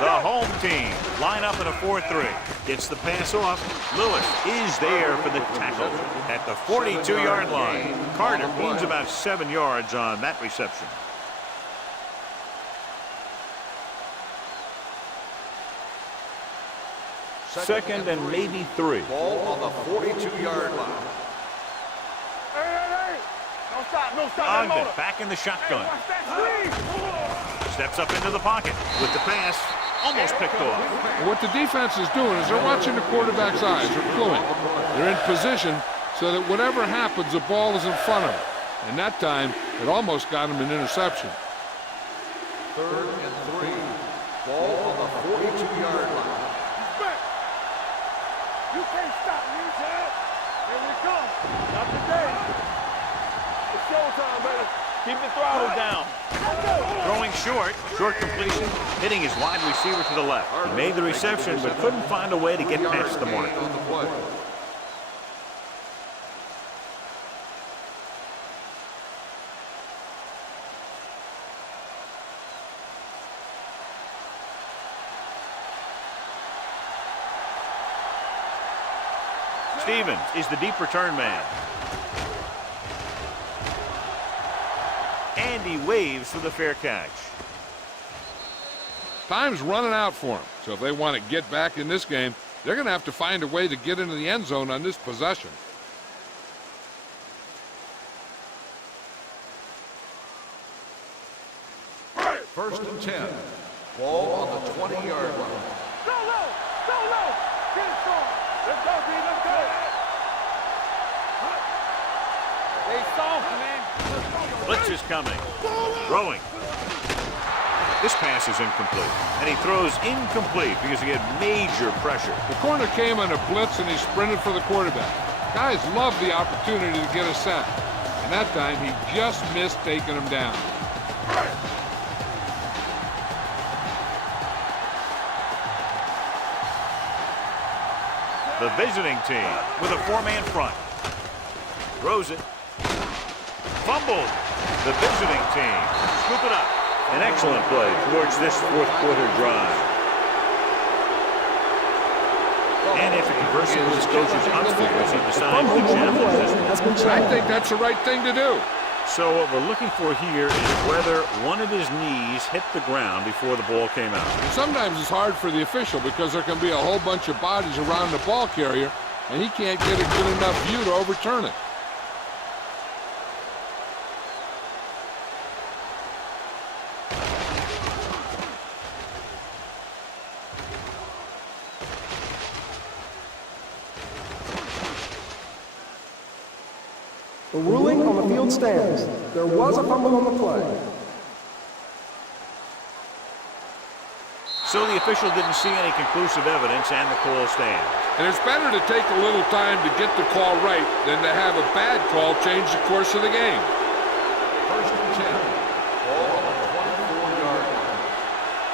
The home team line up in a 4-3. Gets the pass off. Lewis is there for the tackle at the 42-yard line. Carter gains about 7 yards on that reception. Second and maybe 3. Ball on the 42-yard line. Ogden back in the shotgun. Steps up into the pocket with the pass. Almost picked off. What the defense is doing is they're watching the quarterback's eyes. They're cluing. They're in position so that whatever happens, the ball is in front of them. And that time, it almost got him an interception. 3rd and 3. Ball on the 42-yard line. You can't stop me, Ted. Here we come. Not today. It's showtime, baby. Keep the throttle down. Throwing short completion, hitting his wide receiver to the left. He made the reception, but couldn't find a way to get past the mark. Stevens is the deep return man. And he waves for the fair catch. Time's running out for them. So if they want to get back in this game, they're going to have to find a way to get into the end zone on this possession. First and 10. Ball on the 20-yard line. Go low. Go low. Get it strong. Let's go, D. Let's go. Stay soft, man. Blitz is coming. Throwing. This pass is incomplete. And he throws incomplete because he had major pressure. The corner came on a blitz and he sprinted for the quarterback. Guys love the opportunity to get a sack. And that time he just missed taking him down. The visiting team with a 4-man front. Throws it. Fumbled. The visiting team scoop it up. An excellent play towards this fourth quarter drive. And after conversing with his coach's obstacles, he decided to challenge this one. I think that's the right thing to do. So what we're looking for here is whether one of his knees hit the ground before the ball came out. Sometimes it's hard for the official because there can be a whole bunch of bodies around the ball carrier, and he can't get a good enough view to overturn it. The ruling on the field stands. There was a fumble on the play. So the official didn't see any conclusive evidence, and the call stands. And it's better to take a little time to get the call right than to have a bad call change the course of the game. First and 10. Ball on the 24-yard line.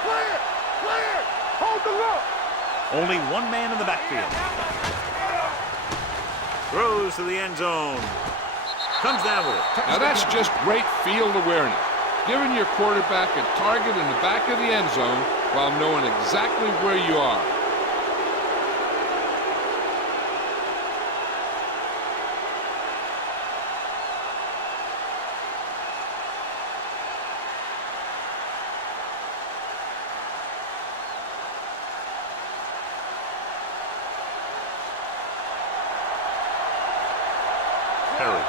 Clear! Clear! Hold the look! Only one man in the backfield. Throws to the end zone. Comes down with it. Now that's just great field awareness. Giving your quarterback a target in the back of the end zone while knowing exactly where you are.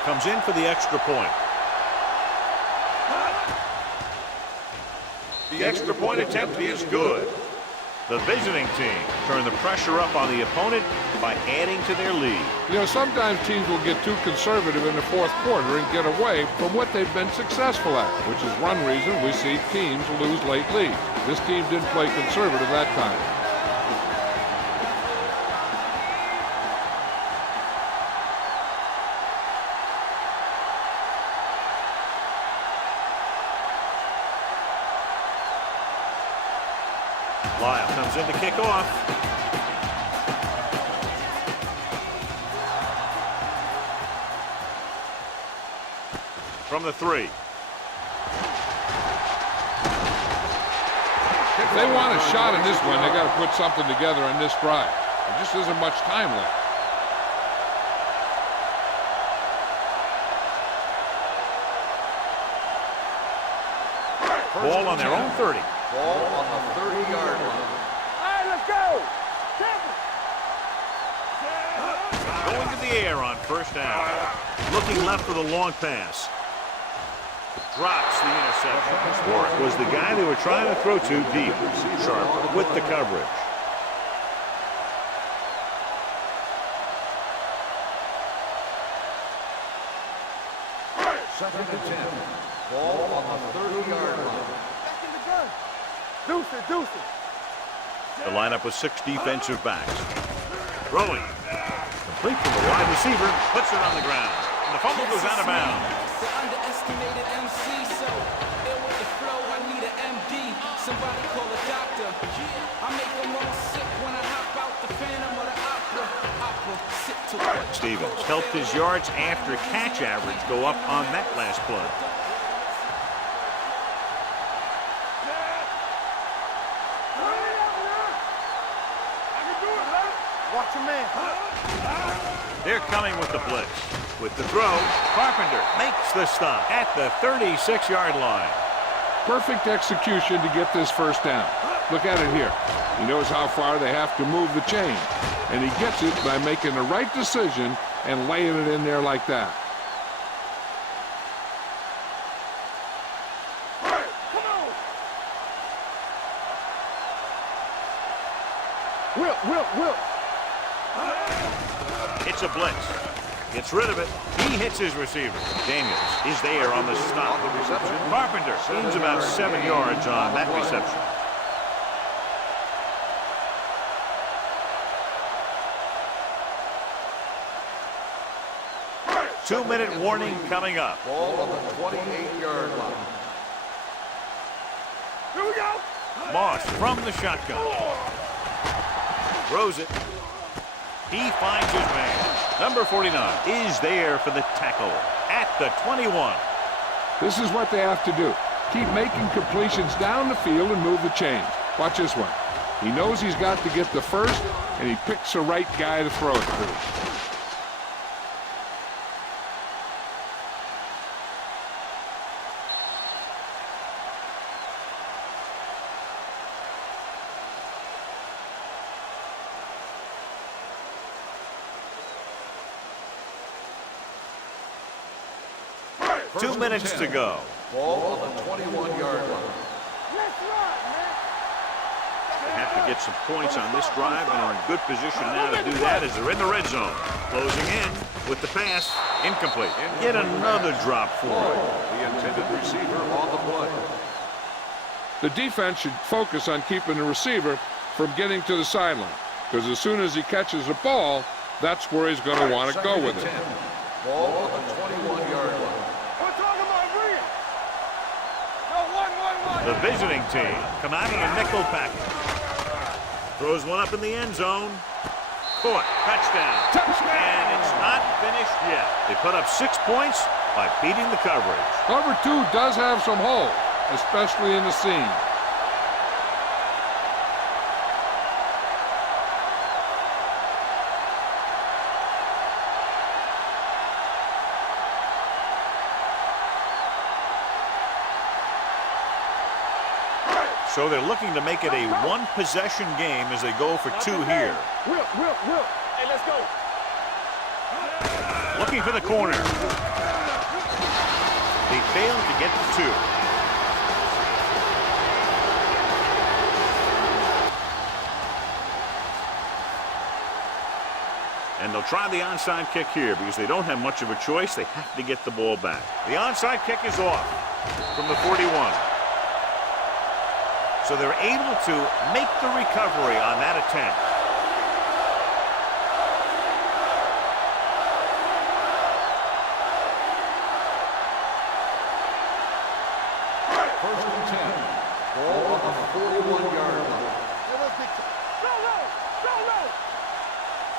Comes in for the extra point. The extra point attempt is good. The visiting team turn the pressure up on the opponent by adding to their lead. You know, sometimes teams will get too conservative in the fourth quarter and get away from what they've been successful at, which is one reason we see teams lose late leads. This team didn't play conservative that time. Lyle comes in to kick off. From the 3. If they want a shot in this one, they got to put something together on this drive. There just isn't much time left. Ball on their own 30. Ball on the 30-yard line. All right, let's go. Going to the air on first down. Looking left for the long pass. Drops the interception. Warwick was the guy they were trying to throw to deep. Sharp with the coverage. Second and 10. Ball on the 30-yard line. Back in the gun. Deuces. The lineup with 6 defensive backs. Throwing. Complete from the wide receiver. Puts it on the ground. And the fumble goes out of bounds. The underestimated MC, so ill with the flow, I need an MD. Somebody call a doctor. I make them all sick when I hop out the Phantom or the Opera. Sit to it. Stevens helped his yards after catch average go up on that last play. Watch your man. They're coming with the blitz. With the throw, Carpenter makes the stop at the 36-yard line. Perfect execution to get this first down. Look at it here. He knows how far they have to move the chain. And he gets it by making the right decision and laying it in there like that. Will. It's a blitz. Gets rid of it. He hits his receiver. Daniels is there on the stop. The reception. Carpenter gains about 7 yards on that reception. Two-minute warning coming up. Ball on the 28-yard line. Here we go. Moss from the shotgun. Throws it. He finds his man. Number 49 is there for the tackle at the 21. This is what they have to do. Keep making completions down the field and move the chains. Watch this one. He knows he's got to get the first, and he picks the right guy to throw it to. Two minutes to go. Ball on the 21-yard line. Let's run, man. They have to get some points on this drive and are in good position now to do that as they're in the red zone. Closing in with the pass. Incomplete. Yet another drop for him. The intended receiver on the play. The defense should focus on keeping the receiver from getting to the sideline, because as soon as he catches the ball, that's where he's going to want to go with it. Ball on the 21-yard line. We're talking about bringing. No, one. The visiting team come out in a nickel package. Throws one up in the end zone. Caught. Touchdown. And it's not finished yet. They put up 6 points by beating the coverage. Cover 2 does have some holes, especially in the seam. So they're looking to make it a one-possession game as they go for 2 here. Will. Hey, let's go. Looking for the corner. They fail to get the 2. And they'll try the onside kick here because they don't have much of a choice. They have to get the ball back. The onside kick is off from the 41. So they're able to make the recovery on that attempt. First and 10. Ball on the 41-yard line.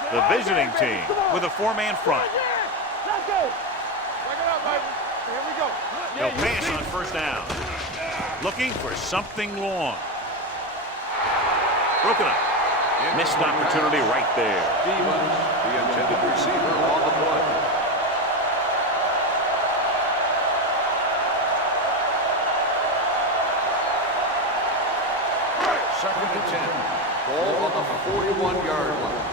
The visiting team with a 4-man front. Let's go. Back it up, baby. Here we go. They'll pass on first down. Looking for something long. Broken up. Missed opportunity right there. The intended receiver on the play. Second and 10. Ball on the 41-yard line.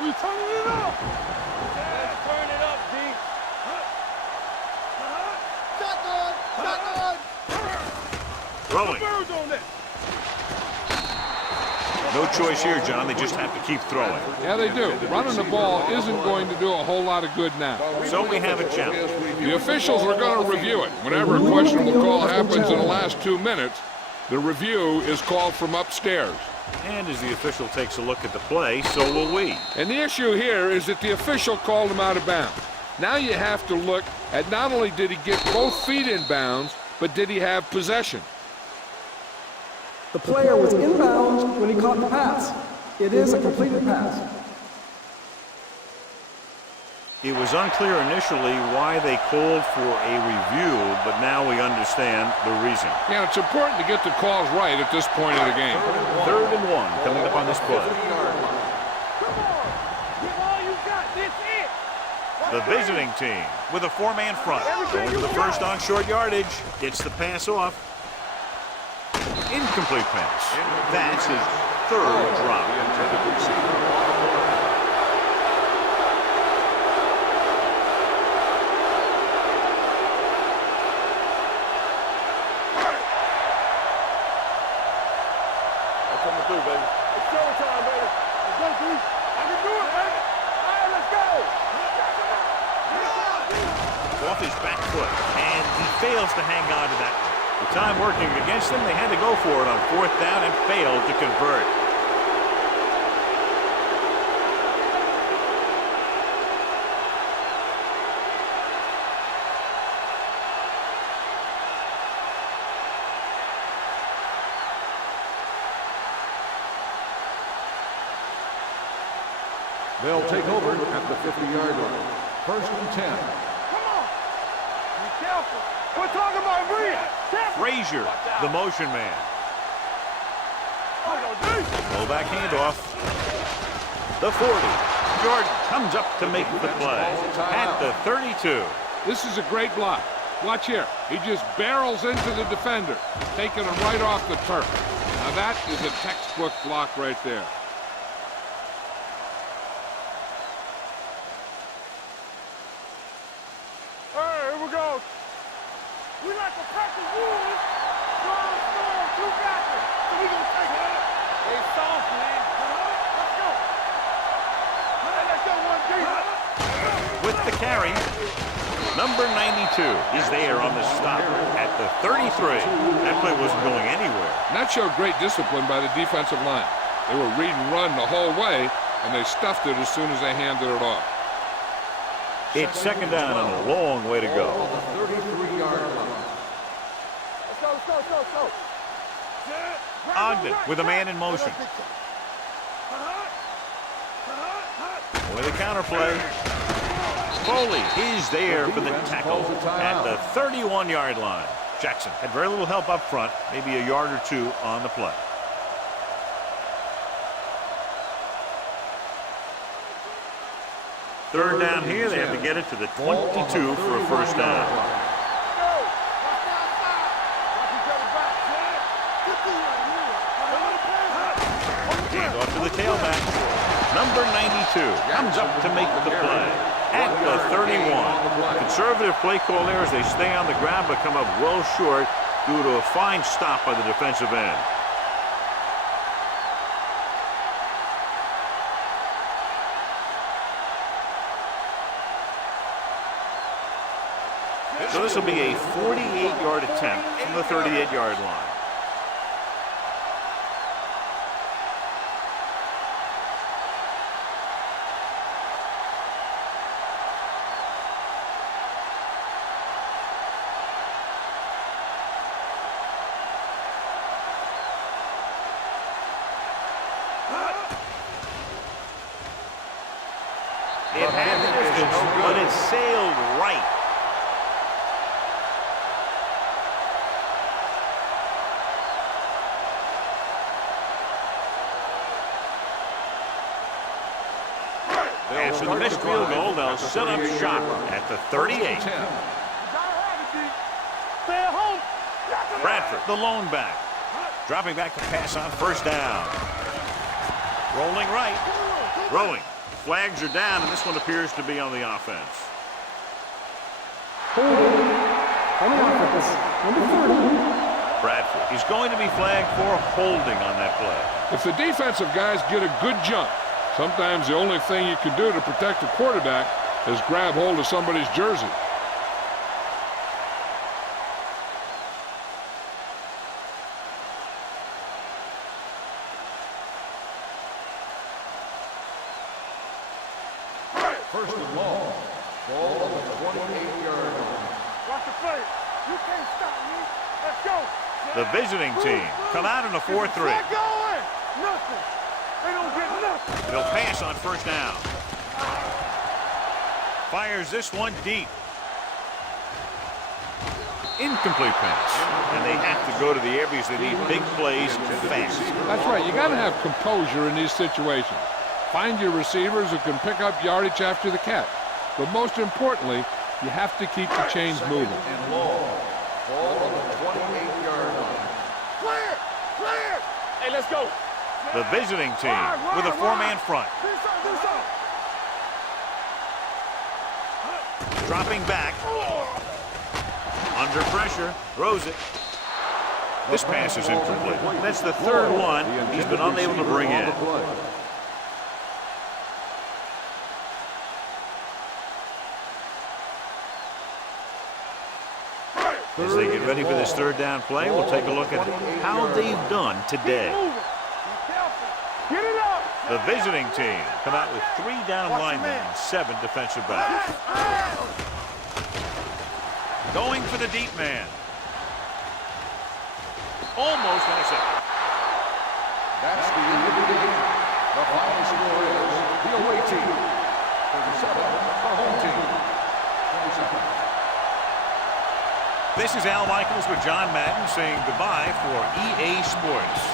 We turning it up. Turn it up, D. Shotgun. Throwing. Birds on that. No choice here, John. They just have to keep throwing. Yeah, they do. Running the ball isn't going to do a whole lot of good now. So we have a challenge. The officials are going to review it. Whenever a questionable call happens in the last 2 minutes, the review is called from upstairs. And as the official takes a look at the play, so will we. And the issue here is that the official called him out of bounds. Now you have to look at not only did he get both feet in bounds, but did he have possession? The player was inbounds when he caught the pass. It is a completed pass. It was unclear initially why they called for a review, but now we understand the reason. Yeah, it's important to get the calls right at this point of the game. 3rd and 1 coming up on this play. Come on. Give all you got. This it. The visiting team with a 4-man front. Going for the first on short yardage. Gets the pass off. Incomplete pass. That's his 3rd drop. That's coming through, baby. It's showtime, baby. Let's go, D. I can do it, baby. All right, let's go. Off his back foot, and he fails to hang on to that. The time working against them, they had to go for it on 4th down and failed to convert. They'll take over at the 50-yard line. First and 10. Come on. Be careful. We're talking about breathe. Frazier, the motion man. Pull back handoff. The 40. Jordan comes up to make the play at the 32. This is a great block. Watch here. He just barrels into the defender, taking him right off the turf. Now that is a textbook block right there. Hey, here we go. We like to practice rules. Storm, 2 got this. So we gonna take it. Hey, soft, man. Let's go. Hey, let's go, 1D. With the carry, number 92 is there on the stop at the 33. That play wasn't going anywhere. And that showed great discipline by the defensive line. They were read and run the whole way, and they stuffed it as soon as they handed it off. It's 2nd down and a long way to go. On the 33-yard line. Let's go. Ogden with a man in motion. With a counterplay. Foley is there for the tackle at the 31-yard line. Jackson had very little help up front, maybe a yard or two on the play. Third down here, they have to get it to the 22 for a first down. Hand off to the tailback. Number 92 comes up to make the play at the 31. Conservative play call there as they stay on the ground but come up well short due to a fine stop by the defensive end. So this will be a 48-yard attempt from the 38-yard line. It had the distance, but it sailed right. After the missed field goal, they'll set up shop at the 38. Bradford, the lone back. Dropping back to pass on first down. Rolling right. Throwing. Flags are down, and this one appears to be on the offense. Bradford. He's going to be flagged for holding on that play. If the defensive guys get a good jump, sometimes the only thing you can do to protect the quarterback is grab hold of somebody's jersey. First and long. Ball on the 28-yard line. Watch the play. You can't stop me. Let's go. The visiting team come out in a 4-3. Get going. Nothing. They don't get nothing. He'll pass on first down. Fires this one deep. Incomplete pass. And they have to go to the air because they need big plays fast. That's right. You got to have composure in these situations. Find your receivers who can pick up yardage after the catch. But most importantly, you have to keep the chains moving. And long. Ball on the 28-yard line. Clear. Clear. Hey, let's go. The visiting team with a four-man front. Dropping back. Under pressure. Throws it. This pass is incomplete. That's the third one he's been unable to bring in. As they get ready for this third down play, we'll take a look at how they've done today. Get it up. The visiting team come out with 3 down linemen and 7 defensive backs. Going for the deep man. Almost intercepted. That's the end of the game. The final score is the away team 37, the home team 27. This is Al Michaels with John Madden saying goodbye for EA Sports.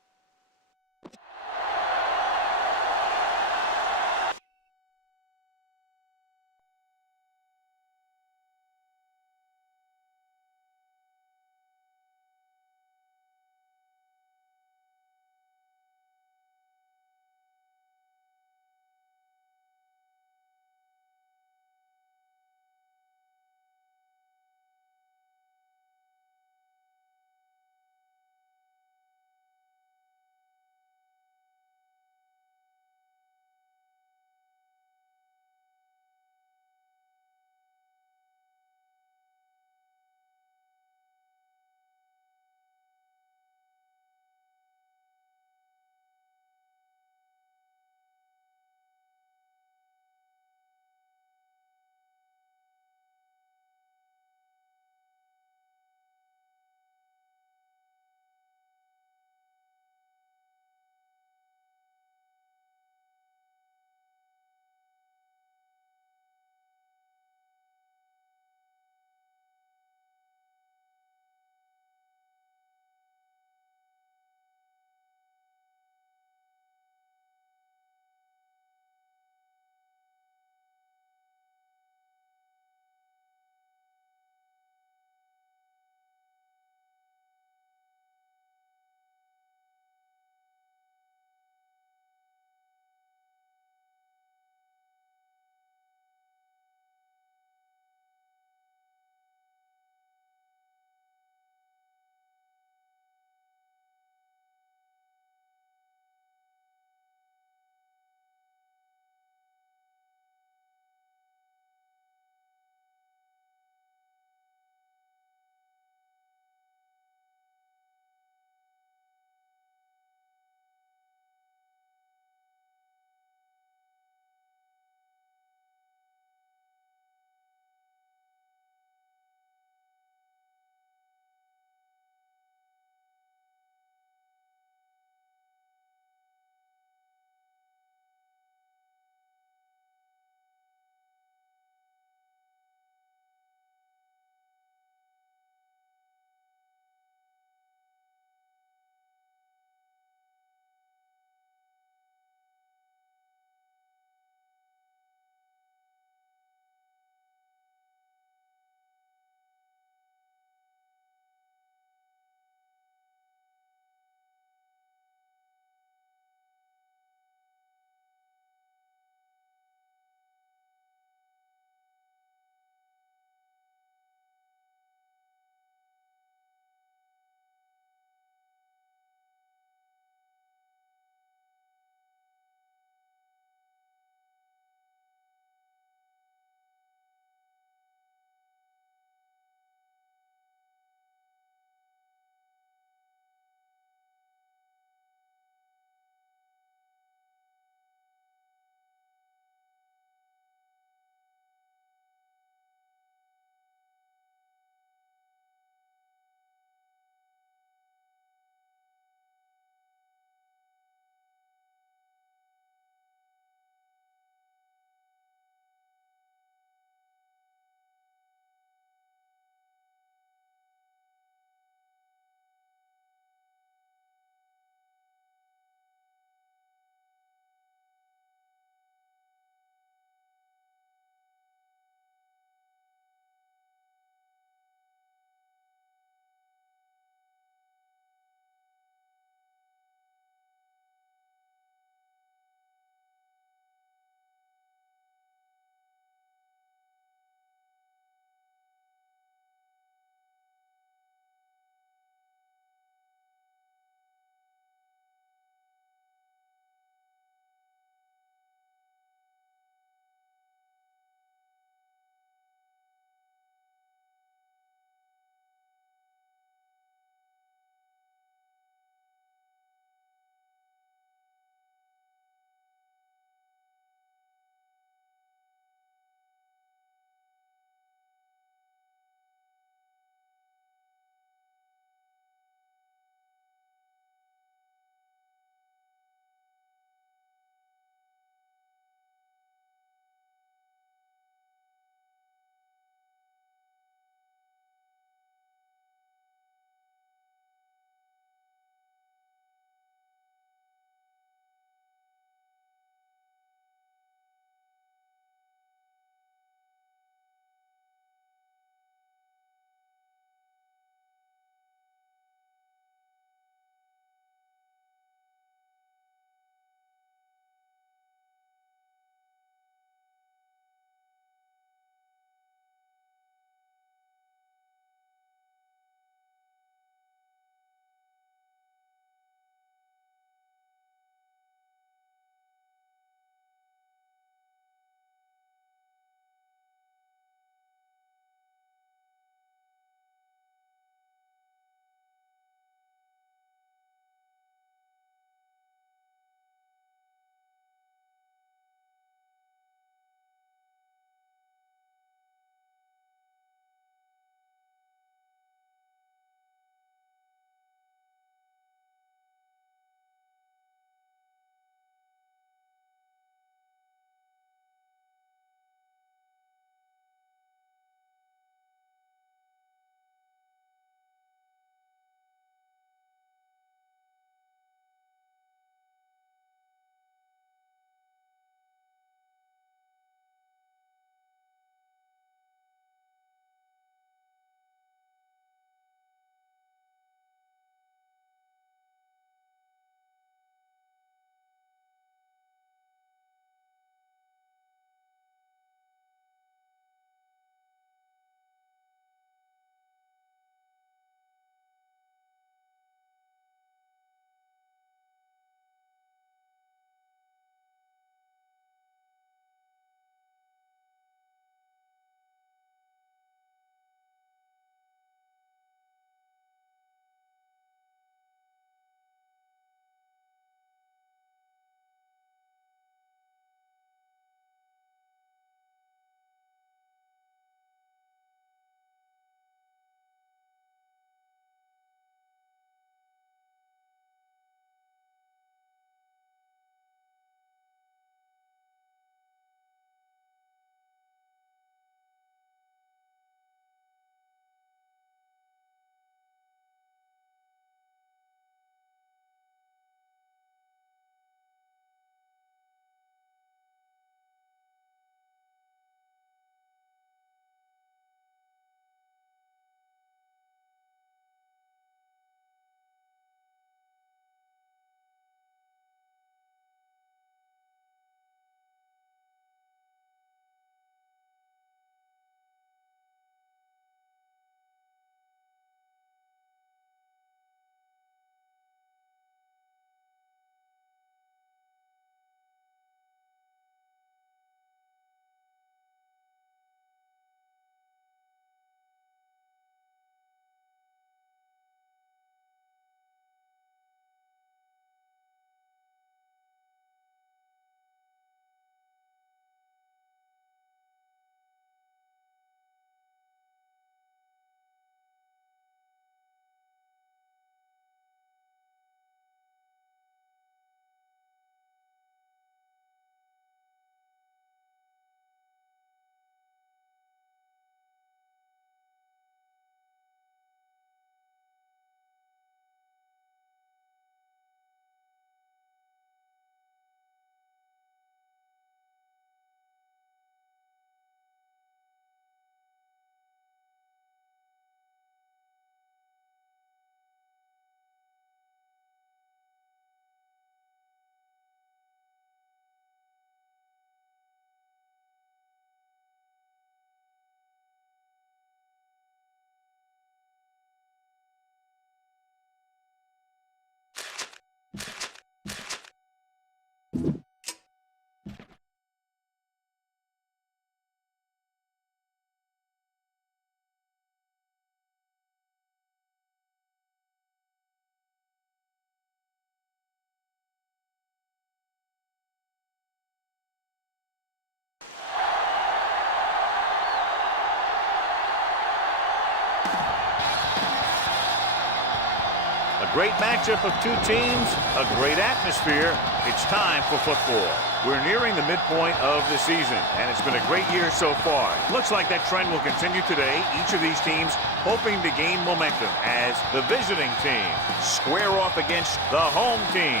A great matchup of two teams, a great atmosphere. It's time for football. We're nearing the midpoint of the season, and it's been a great year so far. Looks like that trend will continue today. Each of these teams hoping to gain momentum as the visiting team square off against the home team.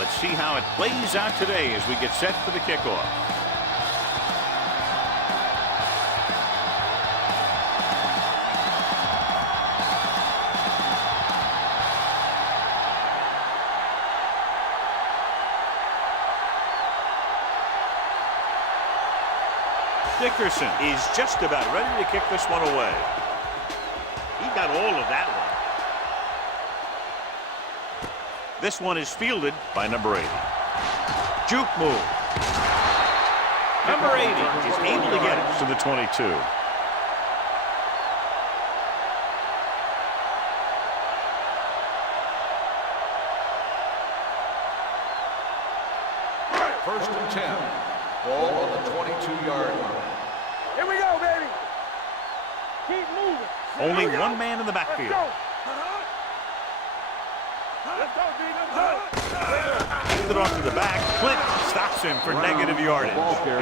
Let's see how it plays out today as we get set for the kickoff. Dickerson is just about ready to kick this one away. He got all of that one. This one is fielded by number 80. Juke move. Number 80 is able to get it to the 22. First and 10. Ball on the 22-yard line. Here we go, baby. Keep moving. Only one man in the backfield. Let's go, D. Let's go. Hand it off to the back. Clint stops him for negative yardage.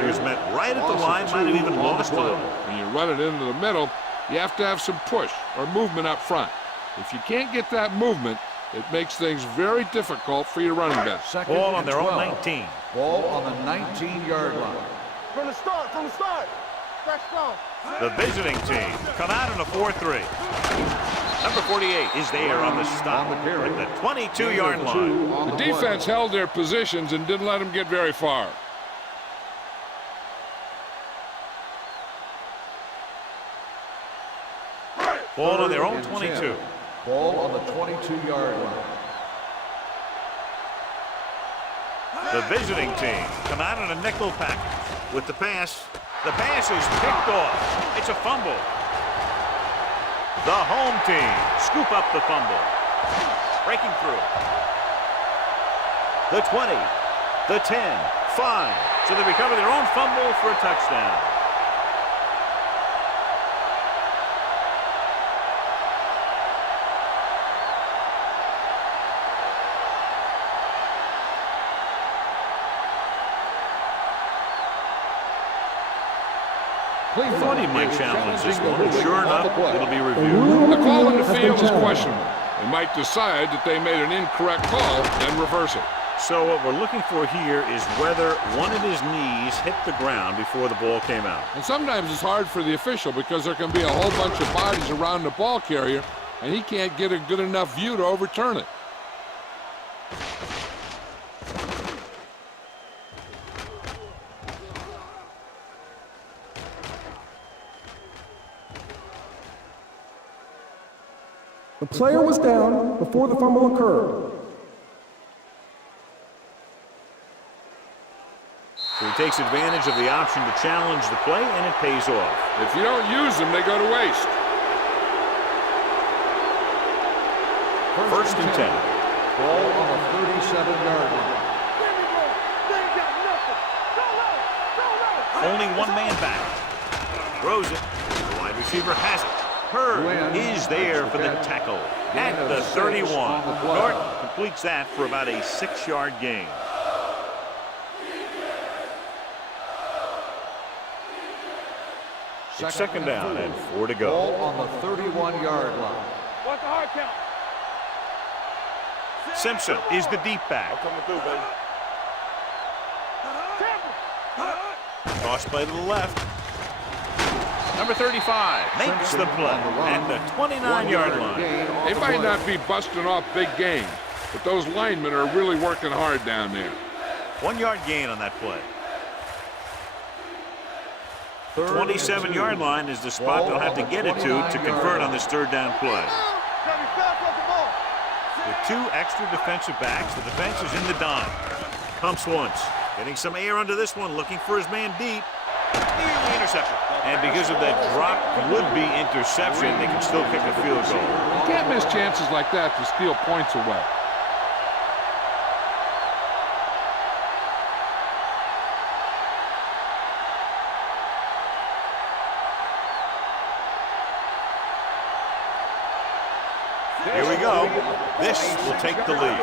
He was met right at the line, might have even lost a little. When you run it into the middle, you have to have some push or movement up front. If you can't get that movement, it makes things very difficult for your running back. Ball on their own 19. Ball on the 19-yard line. From the start. Fresh strong. The visiting team come out in a 4-3. Number 48 is there on the stop at the 22-yard line. The defense held their positions and didn't let them get very far. Ball on their own 22. Ball on the 22-yard line. The visiting team come out in a nickel package with the pass. The pass is picked off. It's a fumble. The home team scoop up the fumble. Breaking through. The 20, the 10, 5. So they recover their own fumble for a touchdown. Somebody might challenge this one, and sure enough, it'll be reviewed. The call in the field is questionable. They might decide that they made an incorrect call and reverse it. So what we're looking for here is whether one of his knees hit the ground before the ball came out. And sometimes it's hard for the official because there can be a whole bunch of bodies around the ball carrier, and he can't get a good enough view to overturn it. The player was down before the fumble occurred. So he takes advantage of the option to challenge the play, and it pays off. If you don't use them, they go to waste. First and 10. Ball on the 37-yard line. Only one man back. Throws it. The wide receiver has it. Hurd is there for the tackle at the 31. Norton completes that for about a 6-yard gain. It's second down and 4 to go. Ball on the 31-yard line. What's the hard count? Simpson is the deep back. Coming through, baby. Toss play to the left. Number 35 makes the play at the 29-yard line. They might not be busting off big games, but those linemen are really working hard down there. 1-yard gain on that play. The 27-yard line is the spot they'll have to get it to convert on this third down play. With 2 extra defensive backs, the defense is in the dime. Pumps once. Getting some air under this one, looking for his man deep. Nearly intercepted. And because of that drop would-be interception, they can still kick a field goal. You can't miss chances like that to steal points away. field. This will take the lead.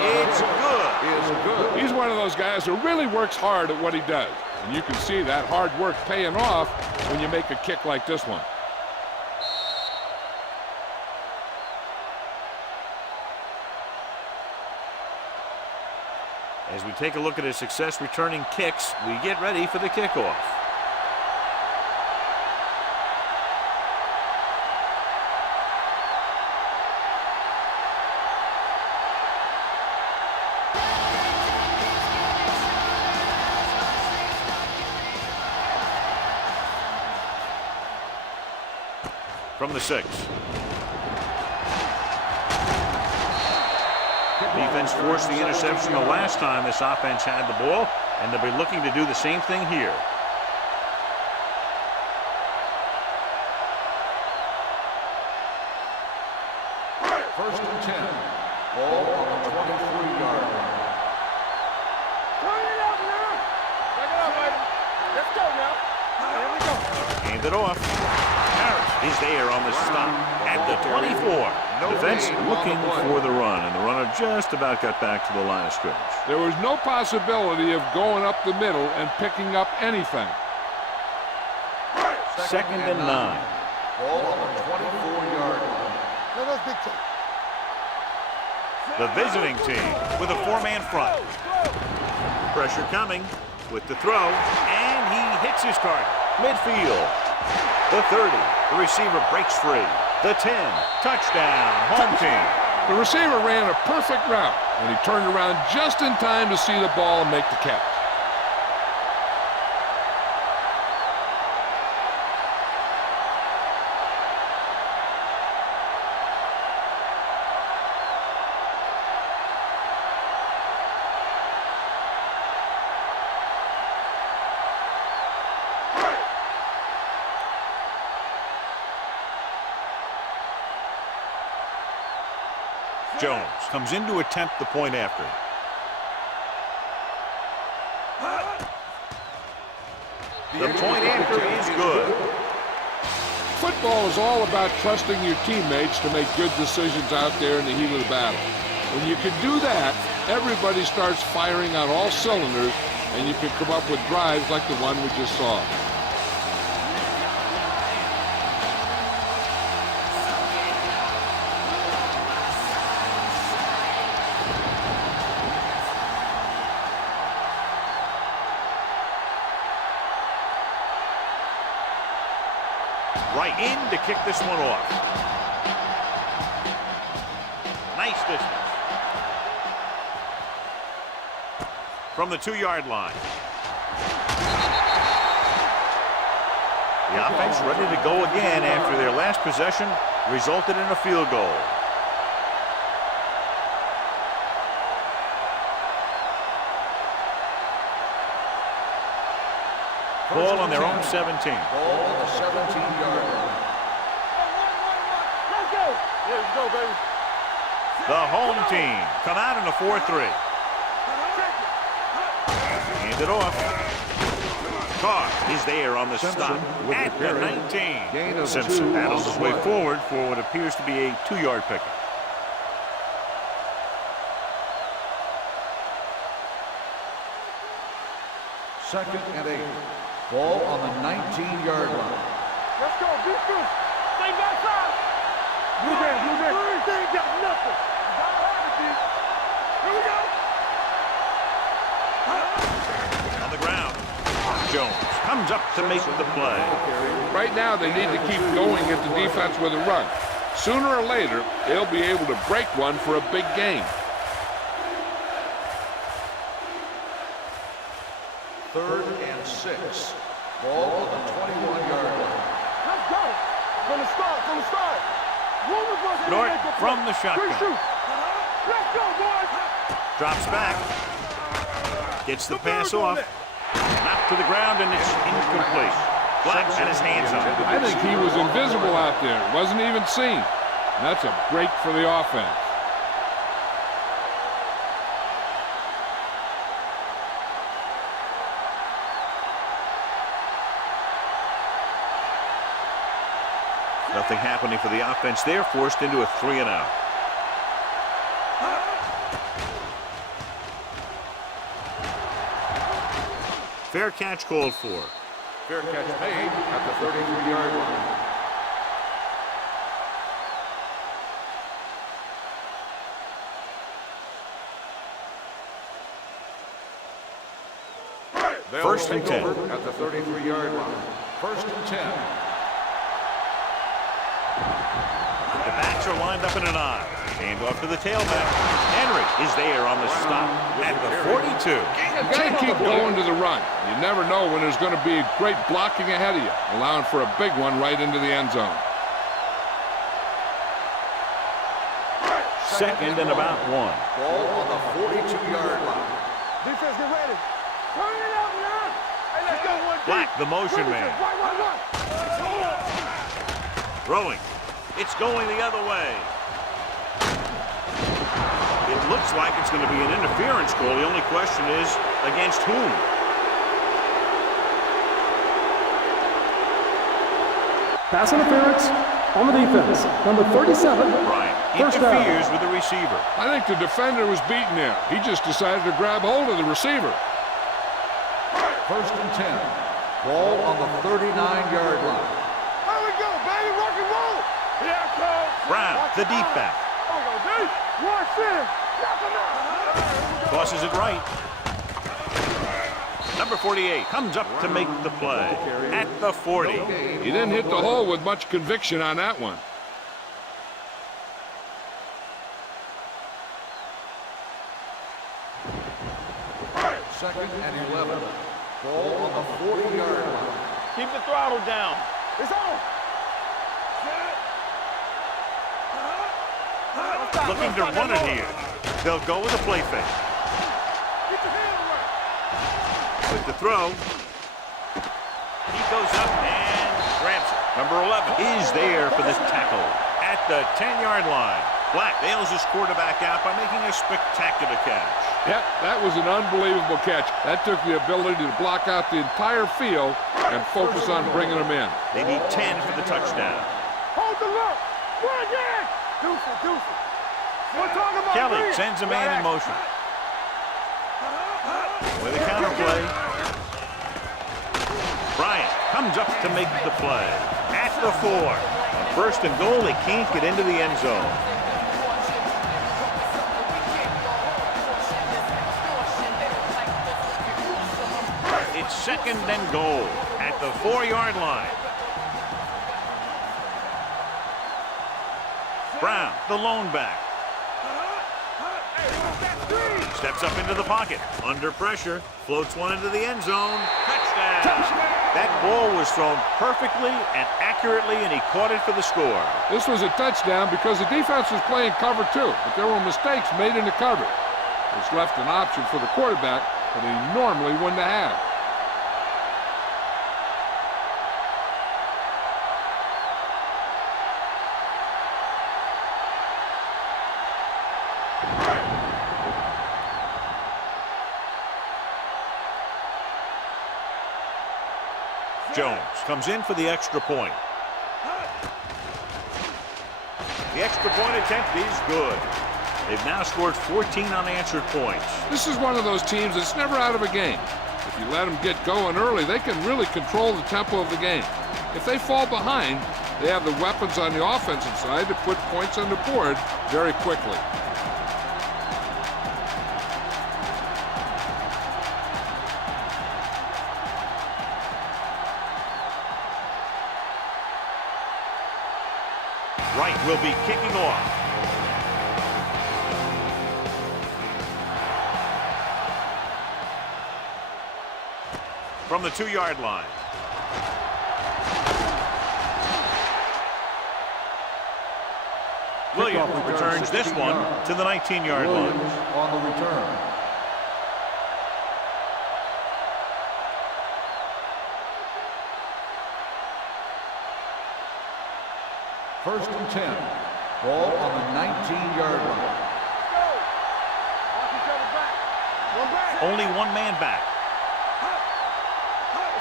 It's good. He's one of those guys who really works hard at what he does. And you can see that hard work paying off when you make a kick like this one. As we take a look at his success returning kicks, we get ready for the kickoff. From the 6. Defense forced the interception the last time this offense had the ball, and they'll be looking to do the same thing here. First and 10. Ball on the 23-yard line. Turn it up now. Back it up, baby. Let's go now. Here we go. Hand it off. Harris is there on the stop at the 24. Defense looking for the run, and the runner just about got back to the line of scrimmage. There was no possibility of going up the middle and picking up anything. Second and 9. Ball on the 24-yard line. No, that's big time. The visiting team with a 4-man front. Pressure coming with the throw, and he hits his target. Midfield. The 30. The receiver breaks free. The 10. Touchdown. Home team. The receiver ran a perfect route, and he turned around just in time to see the ball and make the catch. Jones comes in to attempt the point after. The point after is good. Football is all about trusting your teammates to make good decisions out there in the heat of the battle. When you can do that, everybody starts firing on all cylinders, and you can come up with drives like the one we just saw. Right in to kick this one off. Nice distance. From the 2-yard line. The offense ready to go again after their last possession resulted in a field goal. Ball on their own 17. Ball on the 17-yard line. Let's go. Yeah, let's go, baby. The home team come out in a 4-3. Hand it off. Carr is there on the stop at the 19. Simpson battles his way forward for what appears to be a 2-yard pickup. Second and 8. Ball on the 19-yard line. Let's go. Defense. Stay backside. Blue band. They ain't got nothing. Here we go. On the ground. Jones comes up to make the play. Right now, they need to keep going at the defense with a run. Sooner or later, they'll be able to break one for a big gain. Third and 6. Ball on the 21-yard line. Let's go. From the start. One of us is North make the from play. the shotgun. Quick shoot. Let's go, boys. Drops back. Gets the pass off. Knocked to the ground, and it's incomplete. Black had his hands on it. I think he was invisible out there. Wasn't even seen. And that's a break for the offense. Nothing happening for the offense there, forced into a 3-and-out. Fair catch called for. Fair catch made at the 33-yard line. First and 10. At the 33-yard line. First and 10. The backs are lined up in an I. Hand off to the tailback. Henry is there on the stop at the 42. You got to keep going to the run. You never know when there's going to be great blocking ahead of you, allowing for a big one right into the end zone. Second and about 1. Ball on the 42-yard line. Defense, get ready. Turn it up now. Hey, let's go one. Black, the motion man. Right. Throwing. It's going the other way. It looks like it's going to be an interference call. The only question is, against whom? Pass interference on the defense. Number 37. Bryant First down. interferes with the receiver. I think the defender was beaten there. He just decided to grab hold of the receiver. First and 10. Ball on the 39-yard line. There we go, baby. Rock and roll. Here it comes. Brown, the deep back. There we go, deep. Watch it. Knock him out. Tosses it right. Number 48 comes up to make the play at the 40. He didn't hit the hole with much conviction on that one. Second and 11. Ball on the 40-yard line. Keep the throttle down. It's on. Looking to run it here. They'll go with a play fake. Get your hand away. With the throw. He goes up and grabs it. Number 11 is there for this tackle at the 10-yard line. Black bails his quarterback out by making a spectacular catch. Yep, that was an unbelievable catch. That took the ability to block out the entire field and focus on bringing them in. They need 10 for the touchdown. Hold the look. Run again. Deuce it. We're talking about Kelly green. sends a man in motion. With a counter play. Bryant comes up to make the play at the 4. On first and goal, they can't get into the end zone. It's second and goal at the 4-yard line. Brown, the lone back. Steps up into the pocket. Under pressure. Floats one into the end zone. Touchdown. That ball was thrown perfectly and accurately, and he caught it for the score. This was a touchdown because the defense was playing cover 2, but there were mistakes made in the cover. This left an option for the quarterback that he normally wouldn't have had. Jones comes in for the extra point. The extra point attempt is good. They've now scored 14 unanswered points. This is one of those teams that's never out of a game. If you let them get going early, they can really control the tempo of the game. If they fall behind, they have the weapons on the offensive side to put points on the board very quickly. Wright will be kicking off. From the 2-yard line. Williams returns this one to the 19-yard line. On the return. First and 10. Ball on the 19-yard line. Only one man back.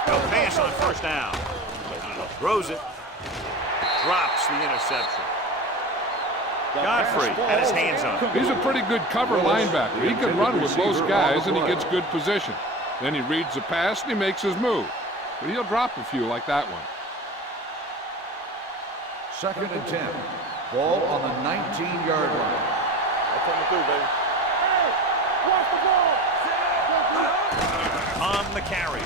No pass on first down. Throws it. drops the interception. Godfrey had his hands on it. He's a pretty good cover linebacker. He can run with those guys, and he gets good position. Then he reads the pass, and he makes his move. But he'll drop a few like that one. 2nd and 10. Ball on the 19-yard line. I'll come through, baby. Hey, watch the ball. On the carry.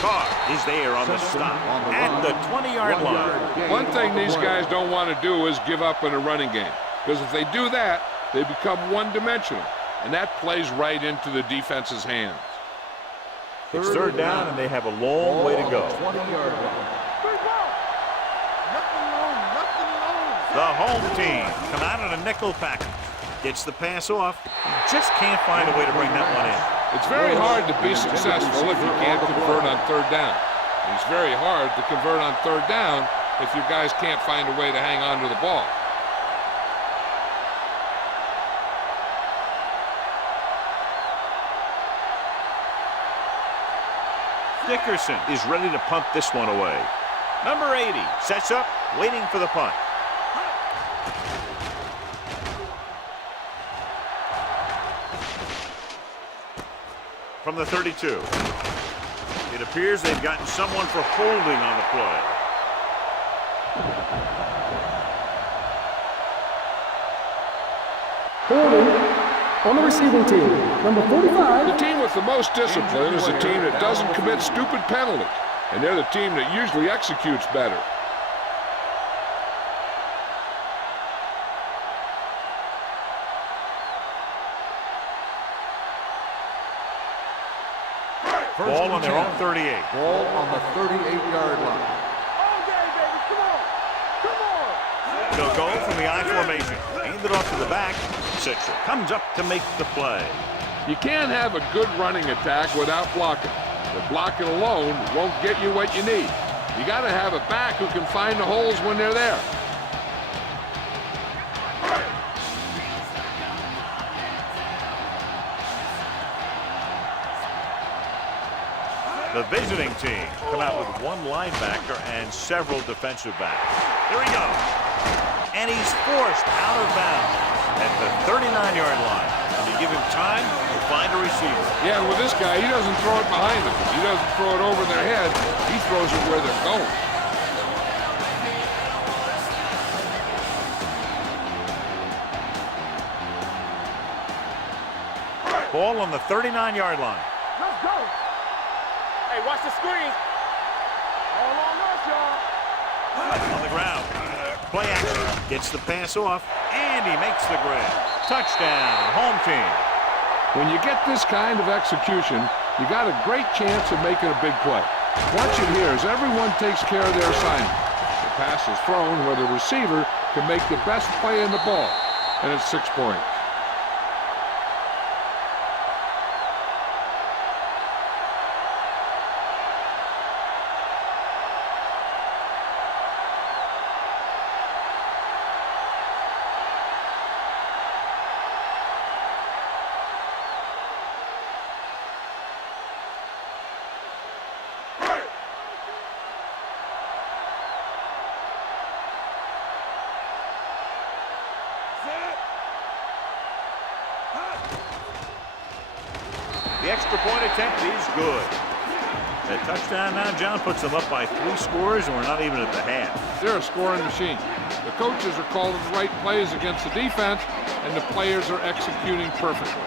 Carr is there on the stop at the 20-yard line. One thing these guys don't want to do is give up in a running game. Because if they do that, they become one-dimensional. And that plays right into the defense's hands. It's 3rd down, and they have a long way to go. 20-yard line. The home team come out in a nickel package. Gets the pass off. Just can't find a way to bring that one in. It's very hard to be successful if you can't convert on 3rd down. It's very hard to convert on 3rd down if you guys can't find a way to hang on to the ball. Dickerson is ready to punt this one away. Number 80 sets up, waiting for the punt. From the 32. It appears they've gotten someone for holding on the play. Holding on the receiving team. Number 45. The team with the most discipline is the team that doesn't commit stupid penalties. And they're the team that usually executes better. Ball on their own 38. Ball on the 38-yard line. All day, baby. Come on. Come on. They'll go from the I formation. Hand it off to the back. Sixer comes up to make the play. You can't have a good running attack without blocking. But blocking alone won't get you what you need. You got to have a back who can find the holes when they're there. The visiting team come out with one linebacker and several defensive backs. Here he goes. And he's forced out of bounds at the 39-yard line. And you give him time to find a receiver. Yeah, with this guy, he doesn't throw it behind them. He doesn't throw it over their head. He throws it where they're going. Ball on the 39-yard line. Let's go. Hey, watch the screen. All on us, y'all. On the ground. Play action. Gets the pass off. And he makes the grab. Touchdown, home team. When you get this kind of execution, you got a great chance of making a big play. Watch it here as everyone takes care of their assignment. The pass is thrown where the receiver can make the best play in the ball. And it's 6 points. The extra point attempt is good. That touchdown now, John, puts them up by 3 scores, and we're not even at the half. They're a scoring machine. The coaches are calling the right plays against the defense, and the players are executing perfectly.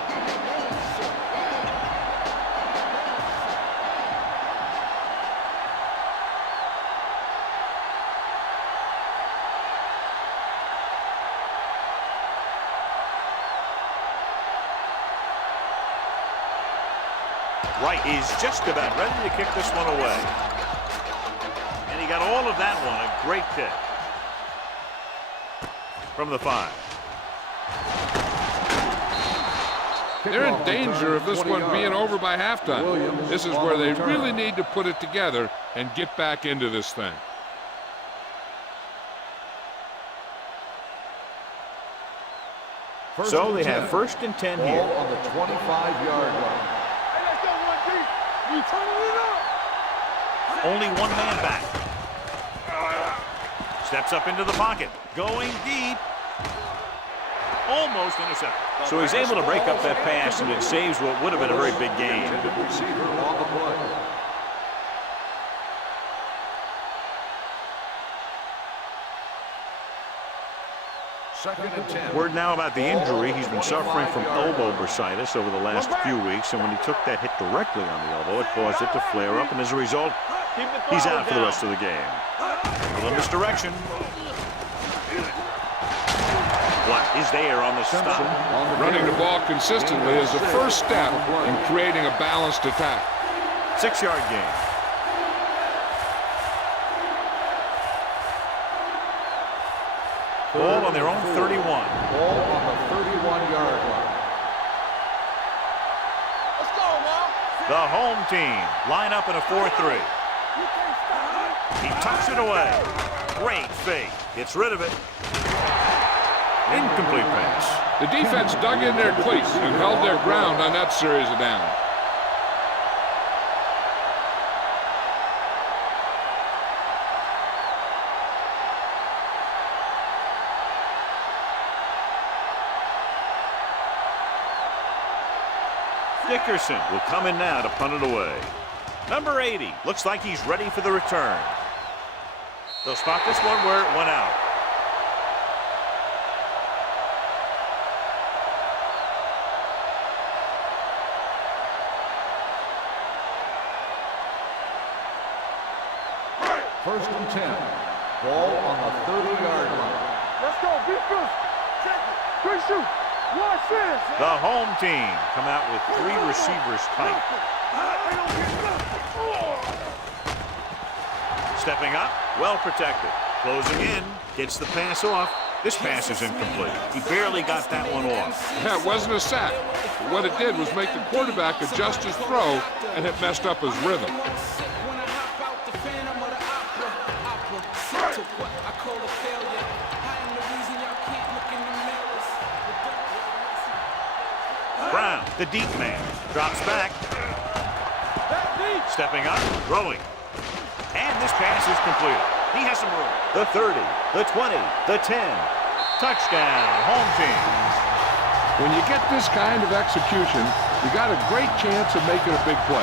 Wright is just about ready to kick this one away. And he got all of that one. A great kick. From the 5. They're in danger of this one being over by halftime. This is where they really need to put it together and get back into this thing. So they have 1st and 10 here. Ball on the 25-yard line. Hey, let's go, 1-3. You turning it up. Only one man back. Steps up into the pocket. Going deep. Almost intercepted. So he's able to break up that pass, and it saves what would have been a very big gain. Receiver on the play. Second and 10. Word now about the injury. He's been suffering from elbow bursitis over the last few weeks, and when he took that hit directly on the elbow, it caused it to flare up, and as a result, he's out for the rest of the game. A little misdirection. What is there on the stop? Running the ball consistently is the first step in creating a balanced attack. 6-yard gain. Ball on their own 31. Ball on the 31-yard line. Let's go now. The home team line up in a 4-3. He tucks it away. Great fake. Gets rid of it. Incomplete pass. The defense dug in their cleats and held their ground on that series of downs. Dickerson will come in now to punt it away. Number 80 looks like he's ready for the return. They'll spot this one where it went out. First and 10. Ball on the 30-yard line. Let's go. Be first. Check it. Quick shoot. Watch this. The home team come out with 3 receivers tight. Stepping up, well protected. Closing in, gets the pass off. This pass is incomplete. He barely got that one off. Yeah, it wasn't a sack. What it did was make the quarterback adjust his throw, and it messed up his rhythm. Brown, the deep man, drops back. Stepping up, throwing. And this pass is completed. He has some room. The 30, the 20, the 10. Touchdown, home team. When you get this kind of execution, you got a great chance of making a big play.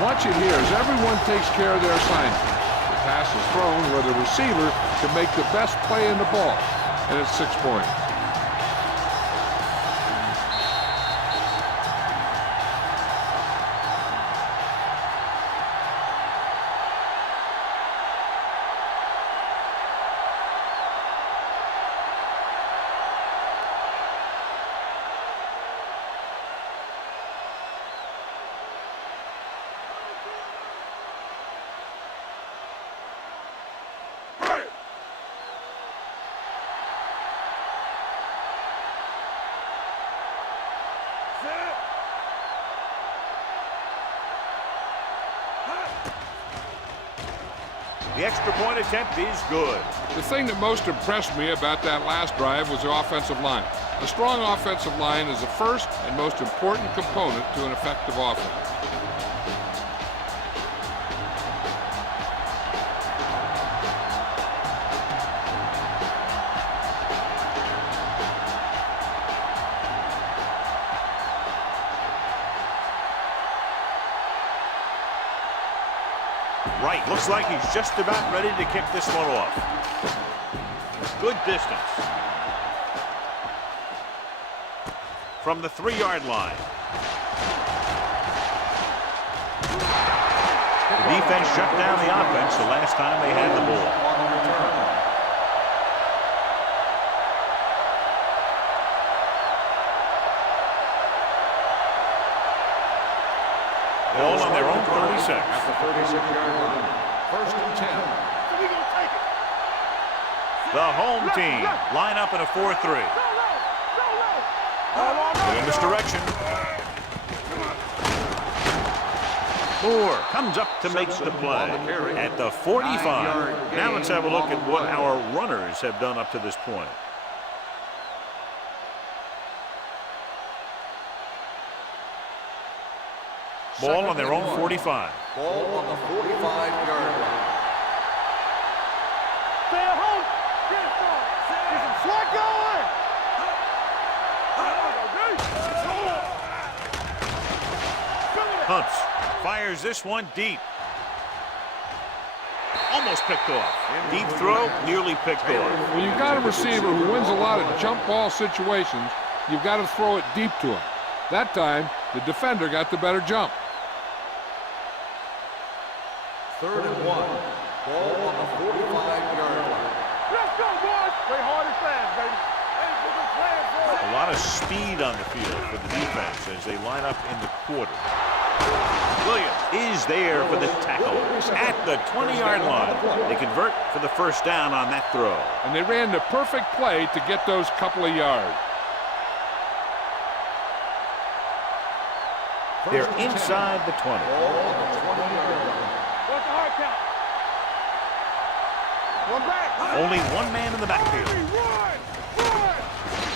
Watch it here as everyone takes care of their assignment. The pass is thrown where the receiver can make the best play in the ball, and it's 6 points. The extra point attempt is good. The thing that most impressed me about that last drive was the offensive line. A strong offensive line is the first and most important component to an effective offense. Right, looks like he's just about ready to kick this one off. Good distance. From the 3-yard line. The defense shut down the offense the last time they had the ball. Ball on their own 36. At the 36-yard line. First and 10. The home team line up in a 4-3. In this direction. Moore comes up to make the play at the 45. Now let's have a look at what our runners have done up to this point. Ball on their own 45. Ball on the 45-yard line. Stay at home. Pumps. Fires this one deep. Almost picked off. Deep throw, nearly picked off. When you've got a receiver who wins a lot of jump ball situations, you've got to throw it deep to him. That time, the defender got the better jump. 3rd and 1. Ball on the 45-yard line. Let's go, boys. Play hard and fast, baby. Hey, we're gonna play it, boys. A lot of speed on the field for the defense as they line up in the quarter. Williams is there for the tackle at the 20-yard line. They convert for the first down on that throw. And they ran the perfect play to get those couple of yards. They're inside the 20. What's the hard count? One back. Only one man in the backfield. Run!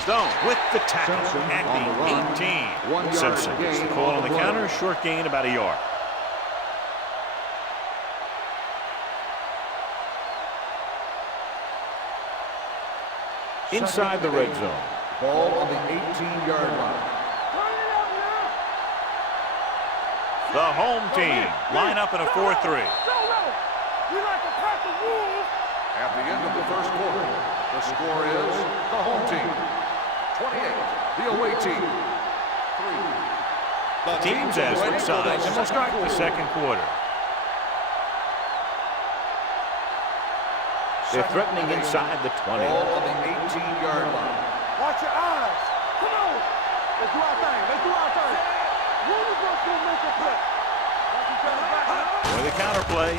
Stone with the tackle at the 18. Simpson gets the call on the counter. Short gain, about a yard. Inside the red zone. Ball on the 18-yard line. The home team line up in a 4-3. You like to crack the rules. At the end of the first quarter, the score is the home team 28, the away team 3. Teams as switch sides and we'll start the second quarter. They're threatening inside the 20. Ball on the 18-yard line. Watch your eyes. Come on. Let's do our thing. Let's do our thing. Looniversity gonna make a play. For the counterplay.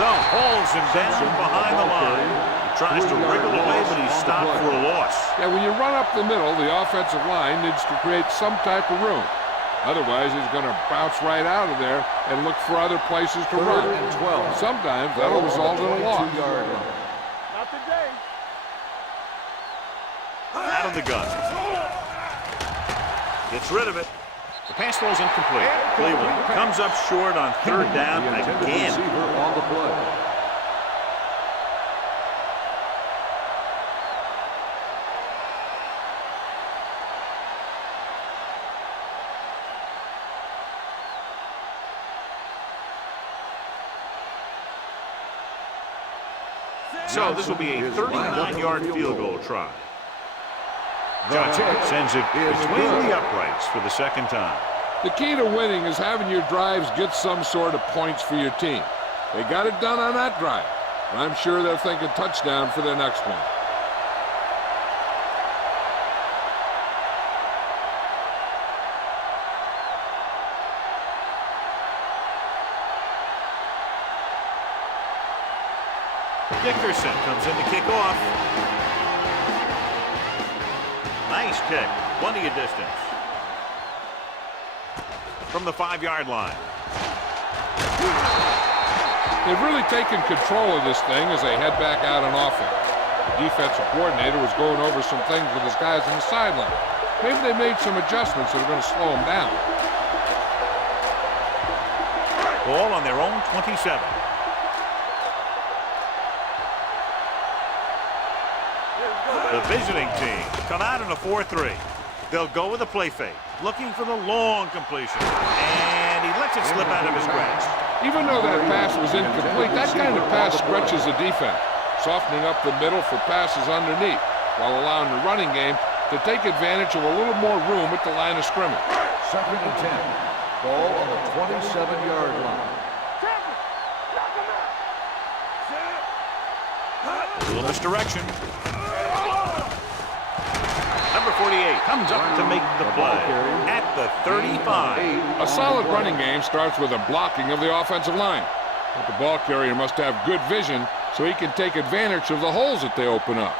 Stone pulls him down behind the line. He tries to wriggle away, but he's stopped for a loss. Yeah, when you run up the middle, the offensive line needs to create some type of room. Otherwise, he's going to bounce right out of there and look for other places to run. 3rd and 12. Sometimes that'll result in a loss. Not today. Out of the gun. Gets rid of it. The pass ball's incomplete. Cleveland comes up short on 3rd down again. On the play. So this will be a 39-yard field goal try. Johnson sends it between the uprights for the second time. The key to winning is having your drives get some sort of points for your team. They got it done on that drive. And I'm sure they're thinking touchdown for their next one. Dickerson comes in to kick off. Nice kick, plenty of distance. From the 5-yard line. They've really taken control of this thing as they head back out on offense. The defensive coordinator was going over some things with his guys on the sideline. Maybe they made some adjustments that are going to slow them down. Ball on their own 27. The visiting team come out in a 4-3. They'll go with a play fake, looking for the long completion. And he lets it slip out of his grasp. Even though that pass was incomplete, that kind of pass stretches the defense, softening up the middle for passes underneath, while allowing the running game to take advantage of a little more room at the line of scrimmage. 2nd and 10. Ball on the 27-yard line. A little misdirection. Number 48 comes up to make the play at the 35. A solid running game starts with a blocking of the offensive line. But the ball carrier must have good vision so he can take advantage of the holes that they open up.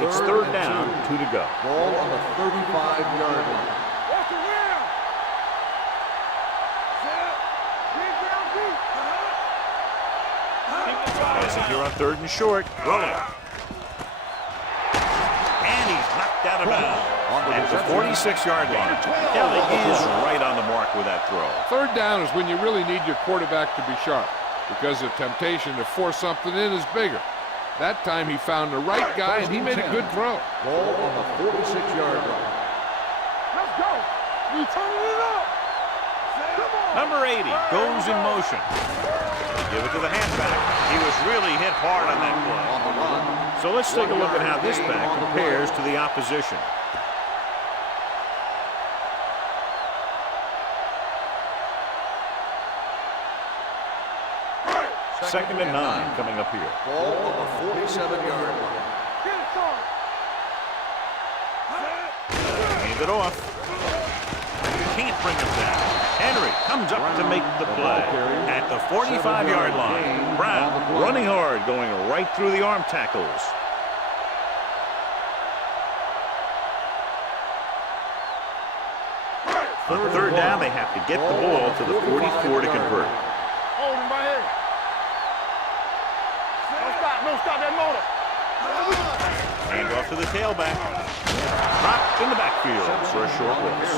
It's 3rd down, 2 to go. Ball on the 35-yard line. Watch the rear. Passing here on 3rd and short. Rolling. And he's knocked out of bounds at the 46-yard line. Kelly is right on the mark with that throw. 3rd down is when you really need your quarterback to be sharp, because the temptation to force something in is bigger. That time he found the right guy and he made a good throw. Ball on the 46-yard line. Let's go. We turning it up. Number 80 goes in motion. Give it to the halfback. He was really hit hard on that play. So let's take a look at how this back compares to the opposition. Second and 9 coming up here. Ball on the 47-yard line. Hand it off. Can't bring him down. Henry comes up to make the play at the 45-yard line. Brown running hard, going right through the arm tackles. On third down, they have to get the ball to the 44 to convert. Hold him right here. Don't stop that motor. Hand off to the tailback. Dropped in the backfield for a short loss.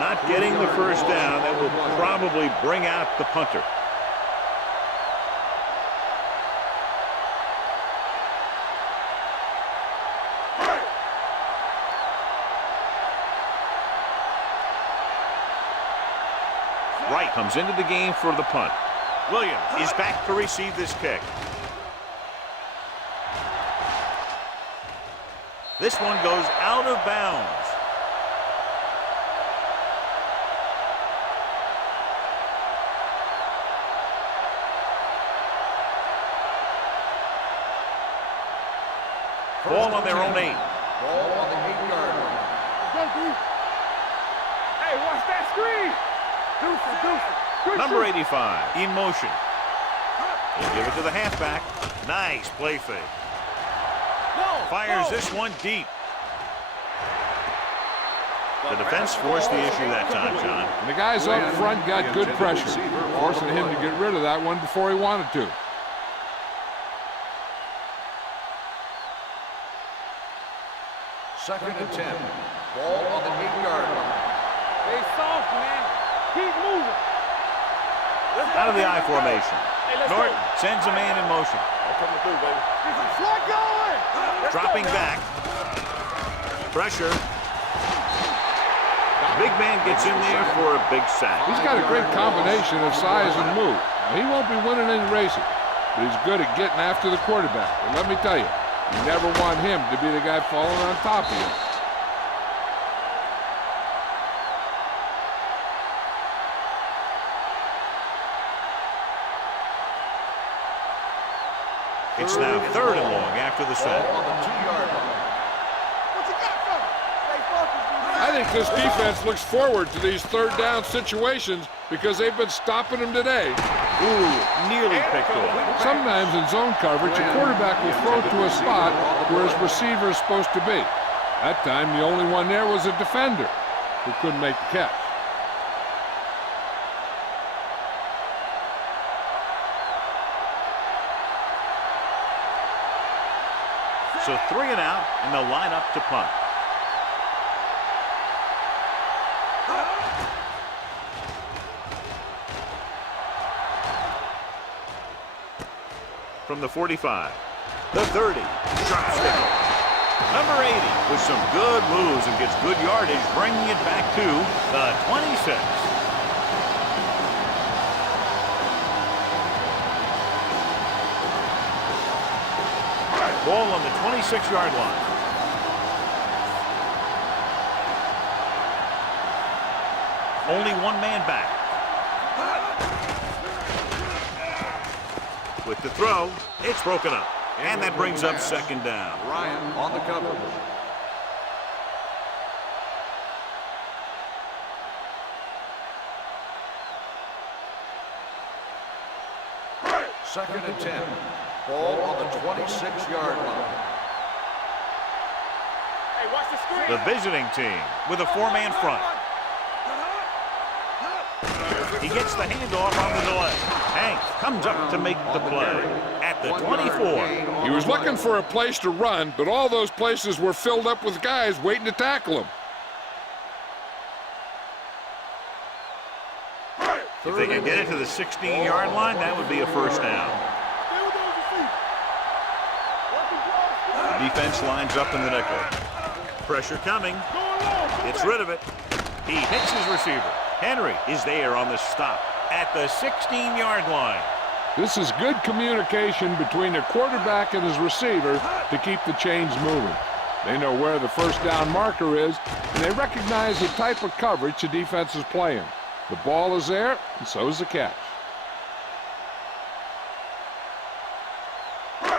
Not getting the first down. That will probably bring out the punter. Wright comes into the game for the punt. Williams is back to receive this kick. This one goes out of bounds. Ball on their own 8. Ball on the 8-yard line. Hey, watch that screen. Deuce. Number 85 in motion. They give it to the halfback. Nice play fake. Fires this one deep. The defense forced the issue that time, John. And the guys up front got good pressure, forcing him to get rid of that one before he wanted to. Second and 10. Ball on the 8-yard line. Stay soft, man. Keep moving. Out of the I formation. Norton sends a man in motion. Coming through, baby. Slot going. Dropping back. Pressure. Big man gets in there for a big sack. He's got a great combination of size and move. Now, he won't be winning any races, but he's good at getting after the quarterback. And let me tell you, you never want him to be the guy falling on top of you. It's now third and long after the sack. On the 2-yard line. What you got for me? Stay focused, I think this defense looks forward to these third down situations because they've been stopping them today. Ooh, nearly picked off. Sometimes in zone coverage, a quarterback will throw to a spot where his receiver is supposed to be. That time, the only one there was a defender who couldn't make the catch. So 3 and out, and they'll line up to punt. From the 45, the 30, sharp stick. Number 80 with some good moves and gets good yardage, bringing it back to the 26. Ball on the 26-yard line. Only one man back. With the throw, it's broken up. And that brings up second down. Ryan on the coverage. Second and 10. Ball on the 26-yard line. Hey, watch the screen. The visiting team with a 4-man front. He gets the handoff on the delay. Hank comes up to make the play at the 24. He was looking for a place to run, but all those places were filled up with guys waiting to tackle him. If they can get it to the 16-yard line, that would be a first down. The defense lines up in the nickel. Pressure coming. Gets rid of it. He hits his receiver. Henry is there on the stop. at the 16-yard line. This is good communication between the quarterback and his receiver to keep the chains moving. They know where the first down marker is, and they recognize the type of coverage the defense is playing. The ball is there, and so is the catch. All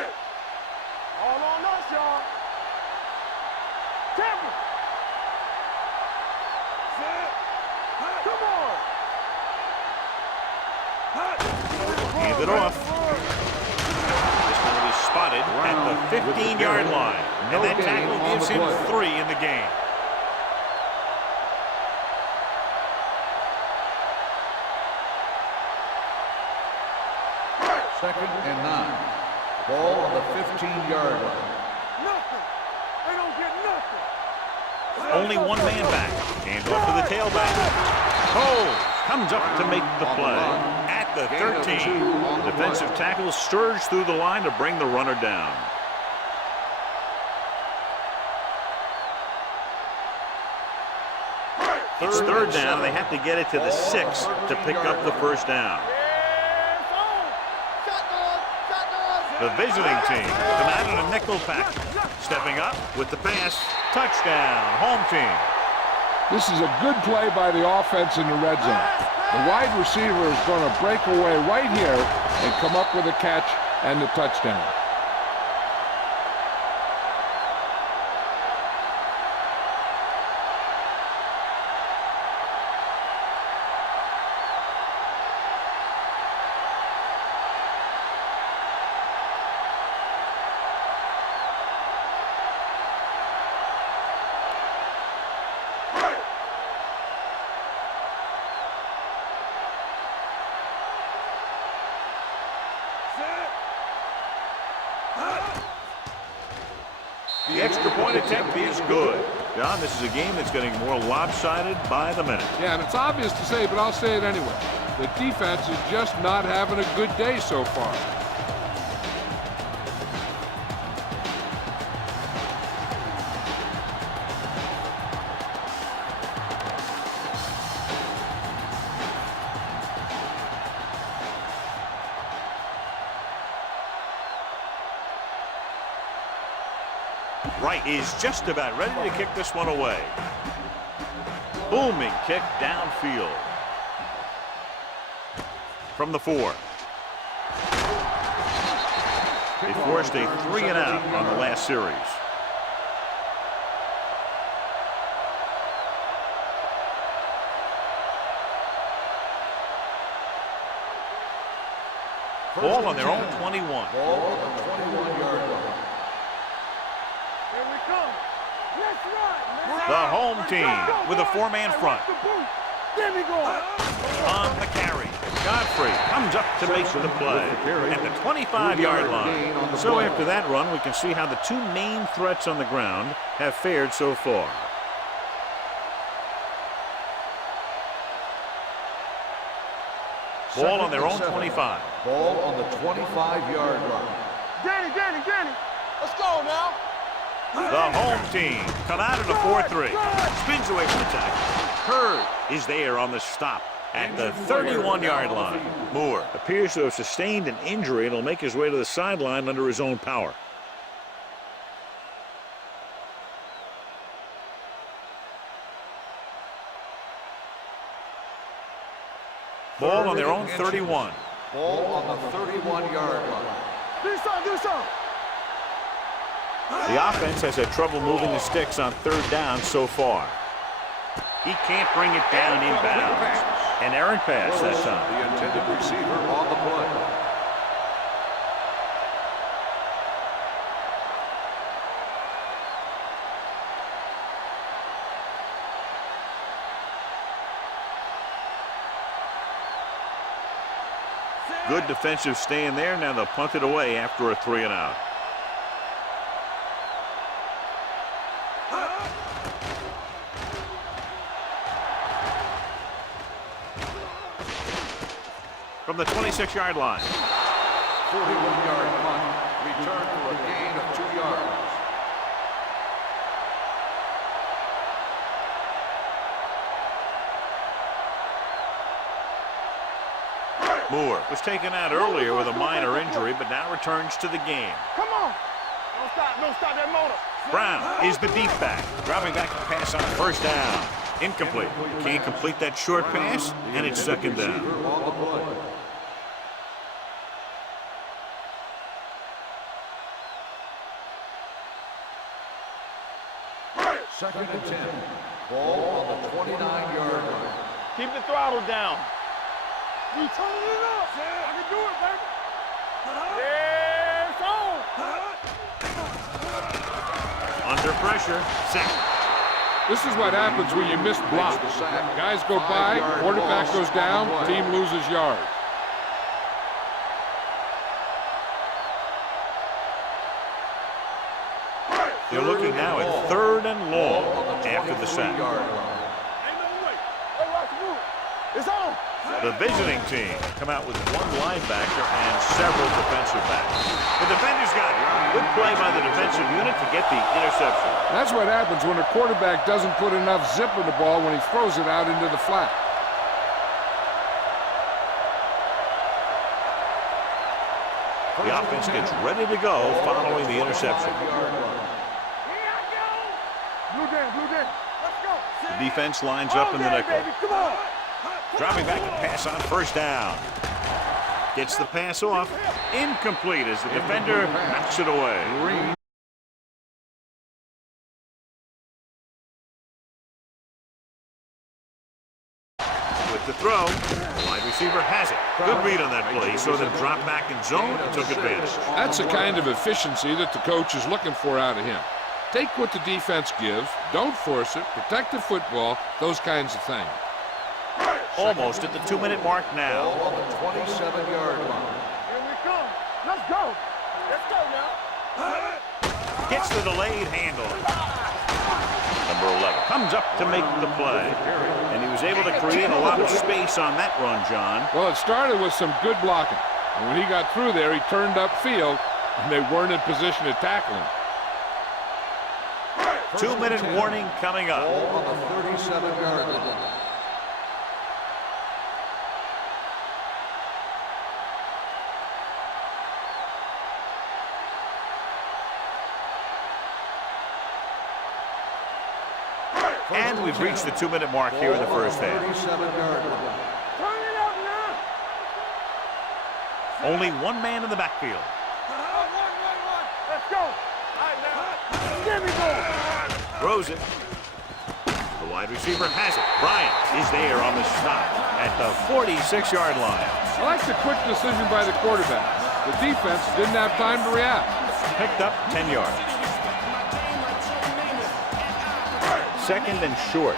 on us, y'all. Temple. Come on. Hand it off. This one will be spotted at the 15-yard line. And that tackle gives him 3 in the game. Second and 9. Ball on the 15-yard line. Nothing. They don't get nothing. Only one man back. Hand off to the tailback. Cole comes up to make the play at the 13. The defensive tackle surged through the line to bring the runner down. It's third down, and they have to get it to the 6 to pick up the first down. The visiting team come out in a nickel pack. Stepping up with the pass. Touchdown, home team. This is a good play by the offense in the red zone. The wide receiver is going to break away right here and come up with a catch and the touchdown. The extra point attempt is good. John, this is a game that's getting more lopsided by the minute. Yeah, and it's obvious to say, but I'll say it anyway. The defense is just not having a good day so far. Wright is just about ready to kick this one away. Booming kick downfield. From the 4. They forced a 3-and-out on the last series. Ball on their own 21. Ball on the 21-yard line. Here we come. Let's run, man. The home team with a 4-man front. There we go. On the carry. Godfrey comes up to make the play at the 25-yard line. So after that run, we can see how the 2 main threats on the ground have fared so far. Ball on their own 25. Ball on the 25-yard line. Danny. Let's go now. The home team come out at a 4-3. Spins away from the tackle. Hurd is there on the stop at the 31-yard line. Moore appears to have sustained an injury and will make his way to the sideline under his own power. Ball on their own 31. Ball on the 31-yard line. Do something. The offense has had trouble moving the sticks on third down so far. He can't bring it down inbounds. An errant pass that time. The intended receiver on the play. Good defensive stand there. Now they'll punt it away after a 3-and-out. From the 26-yard line. 41-yard punt. Return for a gain of 2 yards. Moore was taken out earlier with a minor injury, but now returns to the game. Come on. Don't stop that motor. Brown is the deep back, dropping back to pass on first down. Incomplete. Can't complete that short pass, and it's second down. Second and 10. Ball on the 29-yard line. Keep the throttle down. We turning it up. I can do it, baby. Yeah, it's on. Under pressure, sack. This is what happens when you miss blocks. Guys go by, quarterback goes down, team loses yards. They're looking now at 3rd and long after the sack. Ain't no way. Hey, watch the move. It's on. The visiting team come out with one linebacker and several defensive backs. The defenders got it. Good play by the defensive unit to get the interception. That's what happens when a quarterback doesn't put enough zip in the ball when he throws it out into the flat. The offense gets ready to go following the interception. Blue game. Let's go. The defense lines up in the nickel. Baby, come on. Dropping back to pass on first down. Gets the pass off. Incomplete as the defender knocks it away. With the throw, the wide receiver has it. Good read on that play. He saw them drop back in zone and took advantage. That's the kind of efficiency that the coach is looking for out of him. Take what the defense gives, don't force it, protect the football, those kinds of things. Almost at the 2-minute mark now. Ball on the 27-yard line. Here we come. Let's go. Let's go now. Gets the delayed handle. Number 11 comes up to make the play. And he was able to create a lot of space on that run, John. Well, it started with some good blocking. And when he got through there, he turned upfield, and they weren't in position to tackle him. 2-minute warning coming up. Ball on the 37-yard line. And we've reached the 2-minute mark here in the first half. 37-yard line. Turn it up now. Only one man in the backfield. Let's go. All right, now. Give me more. Throws it. The wide receiver has it. Bryant is there on the stop at the 46-yard line. I like the quick decision by the quarterback. The defense didn't have time to react. Picked up 10 yards. Second and short.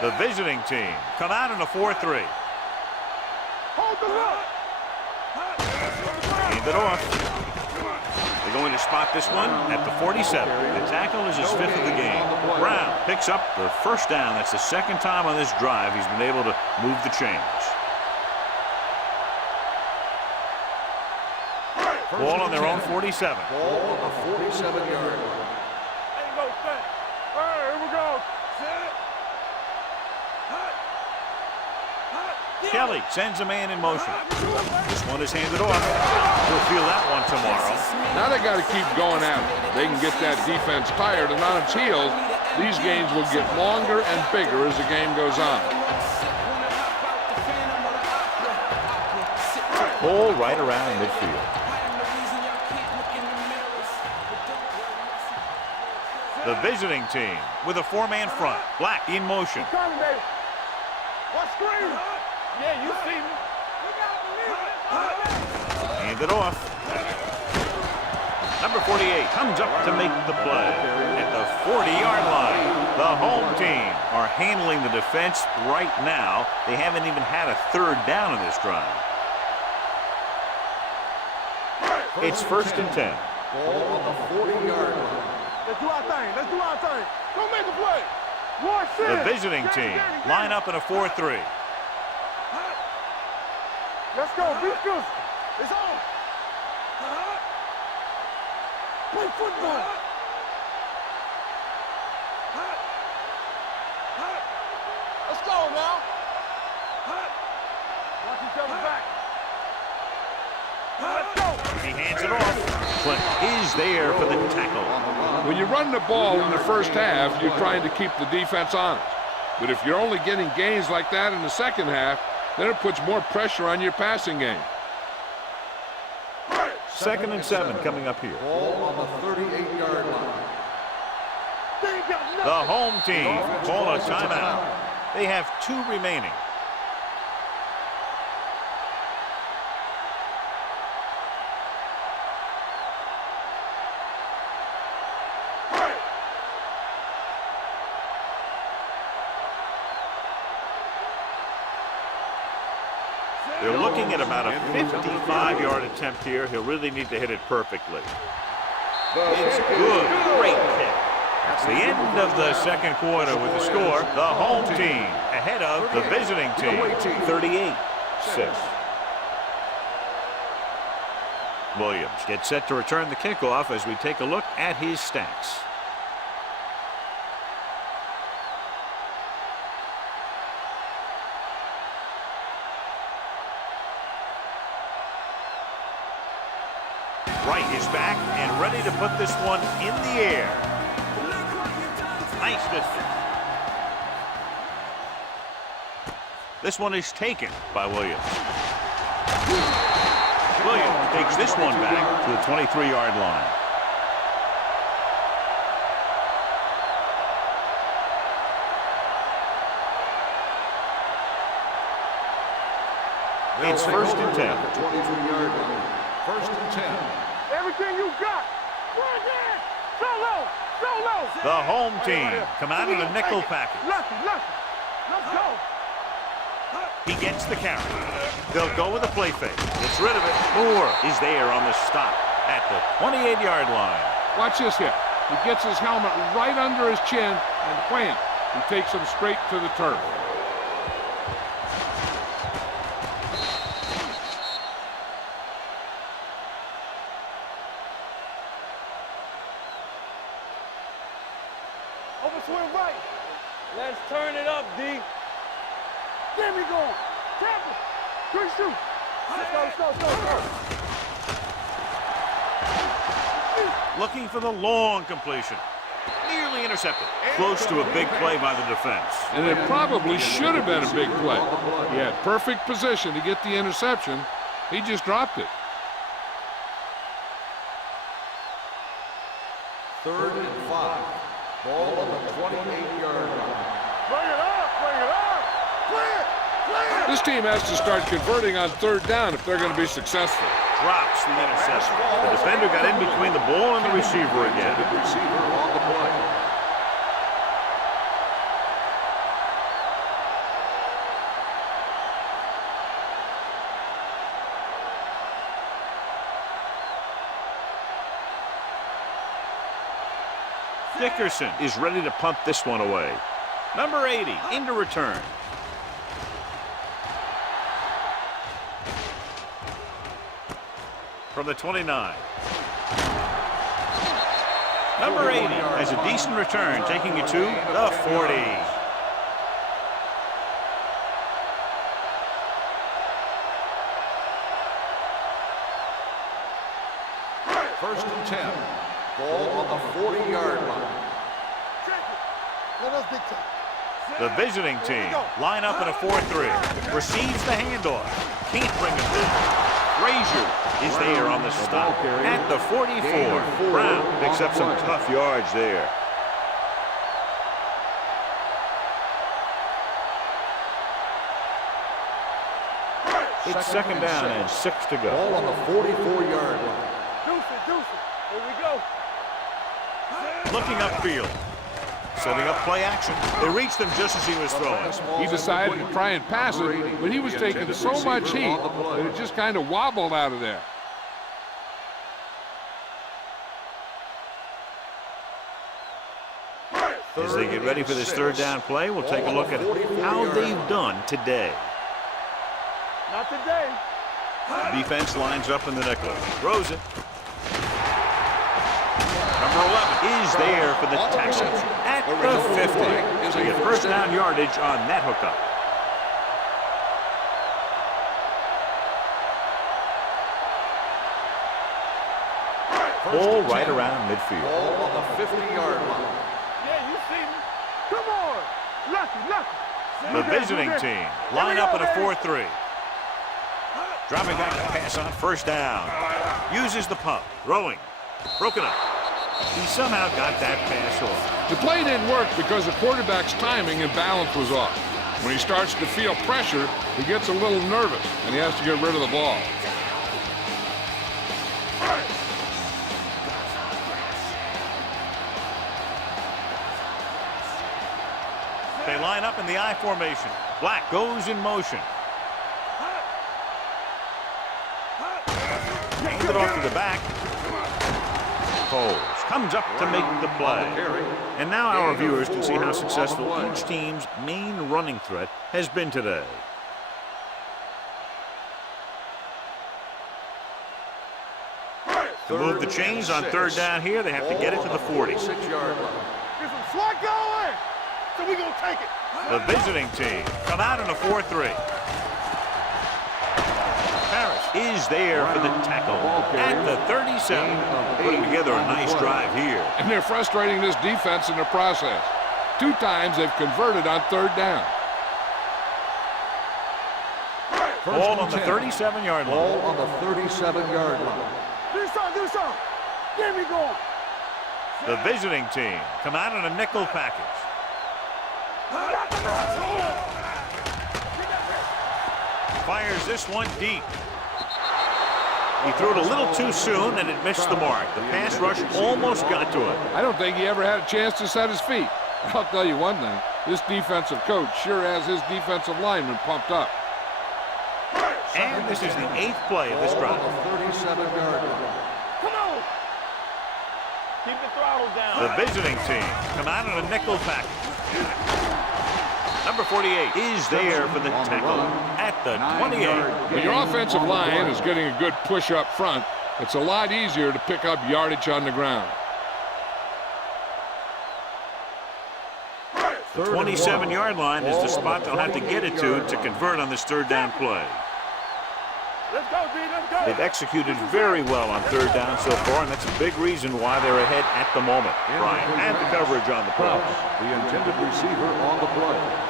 The visiting team come out in a 4-3. Hold the look. Hand it off. They're going to spot this one at the 47. The tackle is his 5th of the game. Brown picks up the first down. That's the second time on this drive he's been able to move the chains. Ball on their own 47. Ball on the 47-yard line. Ain't no thing. All right, here we go. Kelly sends a man in motion. This one is handed off. He'll feel that one tomorrow. Now they got to keep going at it. They can get that defense tired and on its heels. These games will get longer and bigger as the game goes on. Ball right around midfield. The visiting team with a 4-man front. Black in motion. Coming, baby. What screen? Yeah, you see me. Hand it off. Number 48 comes up to make the play at the 40-yard line. The home team are handling the defense right now. They haven't even had a 3rd down in this drive. It's 1st and 10. Ball on the 40-yard line. Let's do our thing. Let's do our thing. Don't make a play. One shit. The visiting team line up in a 4-3. Let's go. Be good. It's on. Play football. Clint is there for the tackle. When you run the ball in the first half, you're trying to keep the defense honest. But if you're only getting gains like that in the second half, then it puts more pressure on your passing game. 2nd and 7 coming up here. Ball on the 38-yard line. The home team call a timeout. They have 2 remaining. They're looking at about a 55-yard attempt here. He'll really need to hit it perfectly. It's good. Great kick. That's the end of the second quarter with the score. The home team ahead of the visiting team. 38-6. Williams gets set to return the kickoff as we take a look at his stats. Wright is back and ready to put this one in the air. Nice distance. This one is taken by Williams. Williams takes this one back to the 23-yard line. It's 1st and 10. 23-yard line. 1st and 10. Everything you got. Right there. Solo. Solo. The home team come out in a nickel package. Lucky. Let's go. He gets the carry. They'll go with a play fake. Gets rid of it. Moore is there on the stop at the 28-yard line. Watch this hit. He gets his helmet right under his chin, and wham, he takes him straight to the turf. Overswing right. Let's turn it up, D. There we go. Tackle. Good shoot. Let's go. Looking for the long completion. Nearly intercepted. Close to a big play by the defense. And it probably should have been a big play. He had perfect position to get the interception. He just dropped it. 3rd and 5. Ball on the 28-yard line. Bring it up. Clear. This team has to start converting on 3rd down if they're going to be successful. Drops the interception. The defender got in between the ball and the receiver again. Receiver on the play. Dickerson is ready to punt this one away. Number 80 into return. From the 29. Number 80 has a decent return, taking it to the 40. First and 10. Ball on the 40-yard line. Let us dictate. The visiting team line up in a 4-3. Receives the handoff. Can't bring it through. Frazier is there on the stop at the 44. Brown picks up some tough yards there. It's 2nd down and 6 to go. Ball on the 44-yard line. Deuce it. Here we go. Looking upfield. Setting up play action. They reached him just as he was throwing. He decided to try and pass it, but he was taking so much heat that it just kind of wobbled out of there. As they get ready for this 3rd down play, we'll take a look at how they've done today. Not today. The defense lines up in the nickel. Throws it. Number 11 is there for the Texans at the 50. So they get 1st down yardage on that hookup. Ball right around midfield. Ball on the 50-yard line. Yeah, you see me. Come on. Lucky. The visiting team line up in a 4-3. Dropping back to pass on first down. Uses the pump. Throwing. Broken up. He somehow got that pass off. The play didn't work because the quarterback's timing and balance was off. When he starts to feel pressure, he gets a little nervous, and he has to get rid of the ball. They line up in the I formation. Black goes in motion. Hands it off to the back. Coles comes up to make the play. And now our viewers can see how successful each team's main running threat has been today. To move the chains on third down here, they have to get it to the 40. 6-yard line. Get some slot going. So we gonna take it. The visiting team come out in a 4-3. Harris is there for the tackle at the 37. Putting together a nice drive here. And they're frustrating this defense in the process. 2 times they've converted on third down. Ball on the 37-yard line. Ball on the 37-yard line. Do something. Get me going. The visiting team come out in a nickel package. Fires this one deep. He threw it a little too soon and it missed the mark. The pass rush almost got to him. I don't think he ever had a chance to set his feet. I'll tell you one thing, this defensive coach sure has his defensive lineman pumped up. And this is the 8th play of this drive. Ball on the 37-yard line. Come on. Keep the throttle down. The visiting team come out in a nickel package. Number 48 is there for the tackle at the 28. When your offensive line is getting a good push up front, it's a lot easier to pick up yardage on the ground. The 27-yard line is the spot they'll have to get it to convert on this third down play. Let's go, D. Let's go. They've executed very well on third down so far, and that's a big reason why they're ahead at the moment. Brian had the coverage on the play. The intended receiver on the play.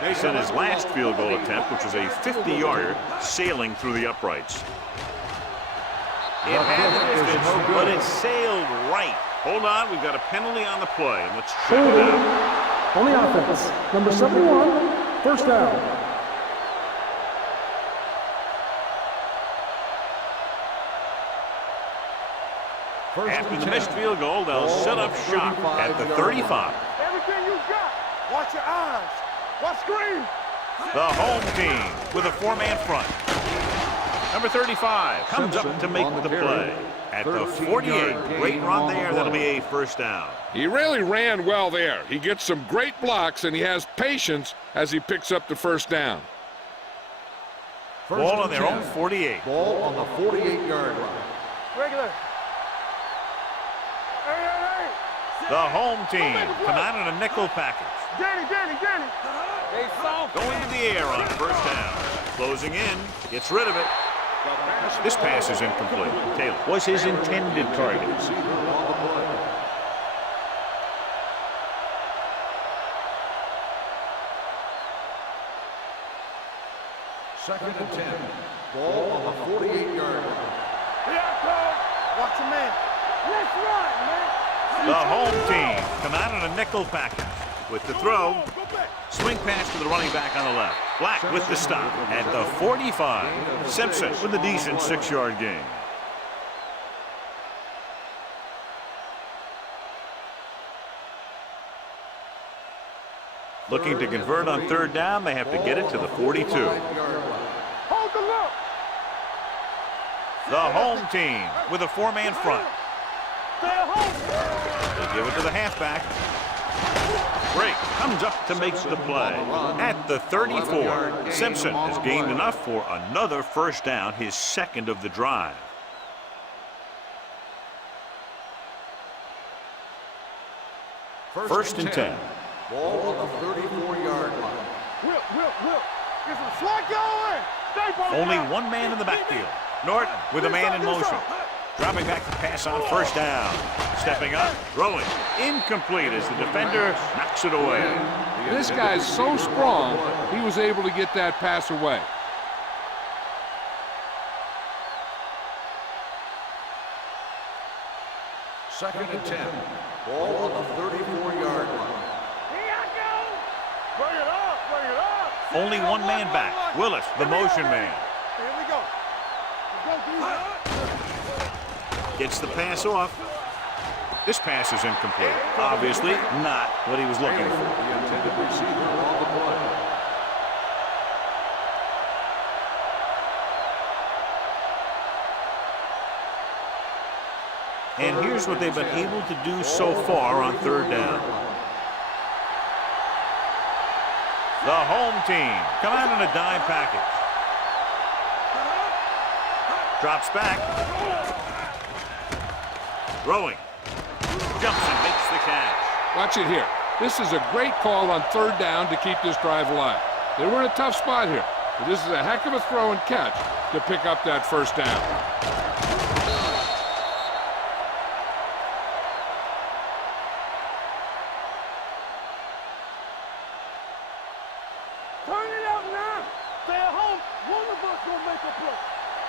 Based on his last field goal attempt, which was a 50-yarder, sailing through the uprights. It had the distance, but it sailed right. Hold on, we've got a penalty on the play, and let's check it out. On the offense, number 71, first down. After the missed field goal, they'll set up shop at the 35. Everything you got. Watch your eyes. Watch screen. The home team with a 4-man front. Number 35 comes up to make the play at the 48. Great run there. That'll be a first down. He really ran well there. He gets some great blocks, and he has patience as he picks up the first down. Ball on their own 48. Ball on the 48-yard line. Regular. The home team come out in a nickel package. Danny. They soft. Going to the air on first down. Closing in. Gets rid of it. This pass is incomplete. Taylor was his intended target. Second and 10. Ball on the 48-yard line. Watch your man. Let's run, man. The home team come out in a nickel package. With the throw, swing pass to the running back on the left. Black with the stop at the 45. Simpson with a decent 6-yard gain. Looking to convert on third down, they have to get it to the 42. Hold the look. The home team with a 4-man front. Stay home. They give it to the halfback. Drake comes up to make the play at the 34. Simpson has gained enough for another first down, his second of the drive. First and 10. Ball on the 34-yard line. Whip. Get some slack going. Stay on Only it. one man in the backfield. Norton with a man in motion. Dropping back to pass on first down. Stepping up, throwing. Incomplete as the defender knocks it away. This guy's so strong, he was able to get that pass away. Second and 10. Ball on the 34-yard line. Here I go. Bring it up. Only one man back. Willis, the motion man. Here we go. Let's go, Gets the pass off. This pass is incomplete. Obviously not what he was looking for. The intended receiver on the play. And here's what they've been able to do so far on third down. The home team come out in a dime package. Drops back. Throwing. Jumps and makes the catch. Watch it here. This is a great call on third down to keep this drive alive. They were in a tough spot here, but this is a heck of a throw and catch to pick up that first down. Turn it up now. Stay at home. One of us will make a play.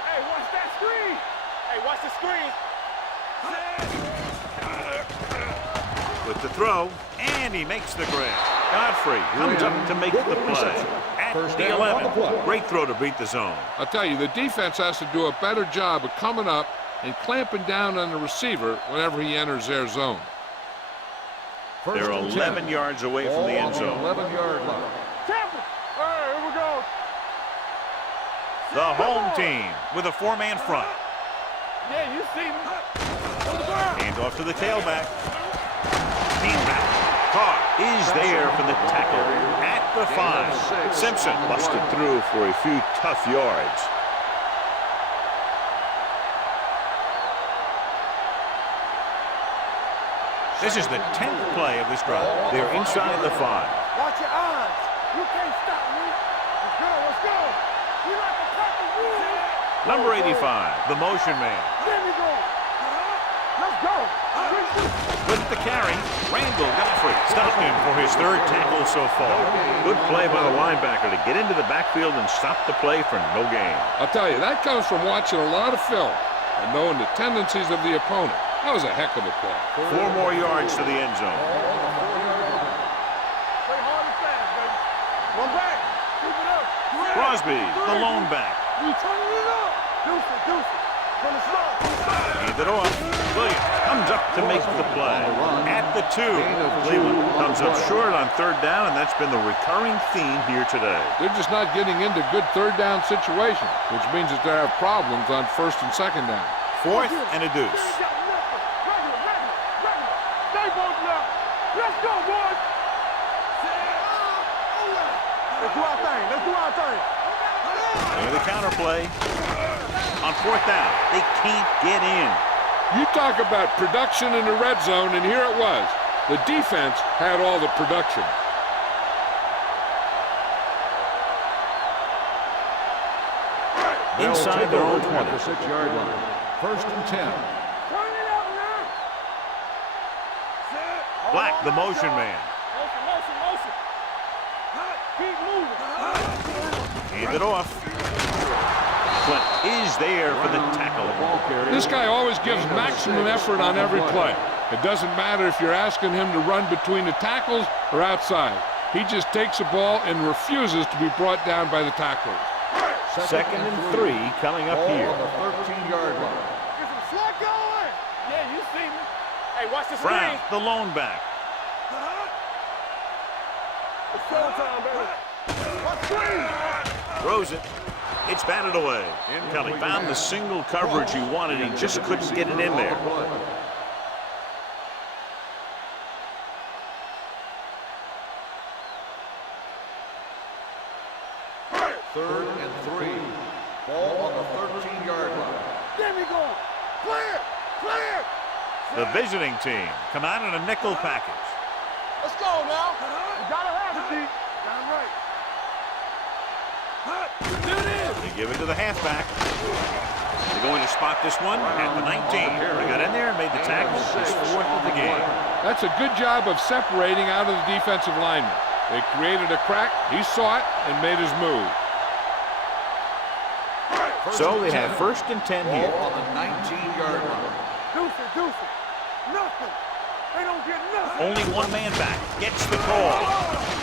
Hey, watch that screen. Hey, watch the screen. With the throw, and he makes the grab. Godfrey comes up to make the play. At the 11. Great throw to beat the zone. I'll tell you, the defense has to do a better job of coming up and clamping down on the receiver whenever he enters their zone. They're 11 yards away from the end zone. 11-yard line. Tampa. Hey, here we go. The home team with a four-man front. Yeah, you see me. On the ground. Hand off to the tailback. Team back. Carr is there for the tackle at the 5. Simpson busted through for a few tough yards. This is the 10th play of this drive. They're inside the 5. Watch your eyes. You can't stop me. Let's go. We like to cut the rules. Number 85, the motion man. There we go. Let's go. With the carry, Randall Godfrey stopped him for his third tackle so far. Good play by the linebacker to get into the backfield and stop the play for no gain. I'll tell you, that comes from watching a lot of film and knowing the tendencies of the opponent. That was a heck of a play. 4 more yards to the end zone. Play hard and fast, baby. One back. Keep it up. Crosby, the lone back. We turning it up. Deuce it. From the start. Hand it off. Williams comes up to make the play. At the 2, Cleveland comes up short on third down, and that's been the recurring theme here today. They're just not getting into good third down situations, which means that they have problems on first and second down. 4th and a deuce. Stay both up. Let's go, boys. Let's do our thing. And the counter play. On 4th down, they can't get in. You talk about production in the red zone, and here it was. The defense had all the production. Inside their own 20. At the 6-yard line. First and 10. Turn it up now. Black, the motion man. Motion. Keep moving. Hand it off. Clint is there for the tackle. This guy always gives maximum effort on every play. It doesn't matter if you're asking him to run between the tackles or outside. He just takes the ball and refuses to be brought down by the tacklers. Second and 3 coming up here. On the 13-yard line. Get some slack going. Yeah, you see me. Hey, watch the screen. Brown, the lone back. It's showtime, baby. Watch screen. Throws it. It's batted away. Kelly found the single coverage he wanted. He just couldn't get it in there. Third and 3. Ball on the 13-yard line. There we go. Clear. The visiting team come out in a nickel package. Let's go now. You gotta have it, D. Damn right. They give it to the halfback. They're going to spot this one at the 19. They got in there and made the tackle. It's 4th of the game. That's a good job of separating out of the defensive lineman. They created a crack, he saw it, and made his move. So they have 1st and 10 here. On the 19-yard line. Deuce it. Nothing. They don't get nothing. Only one man back. Gets the call.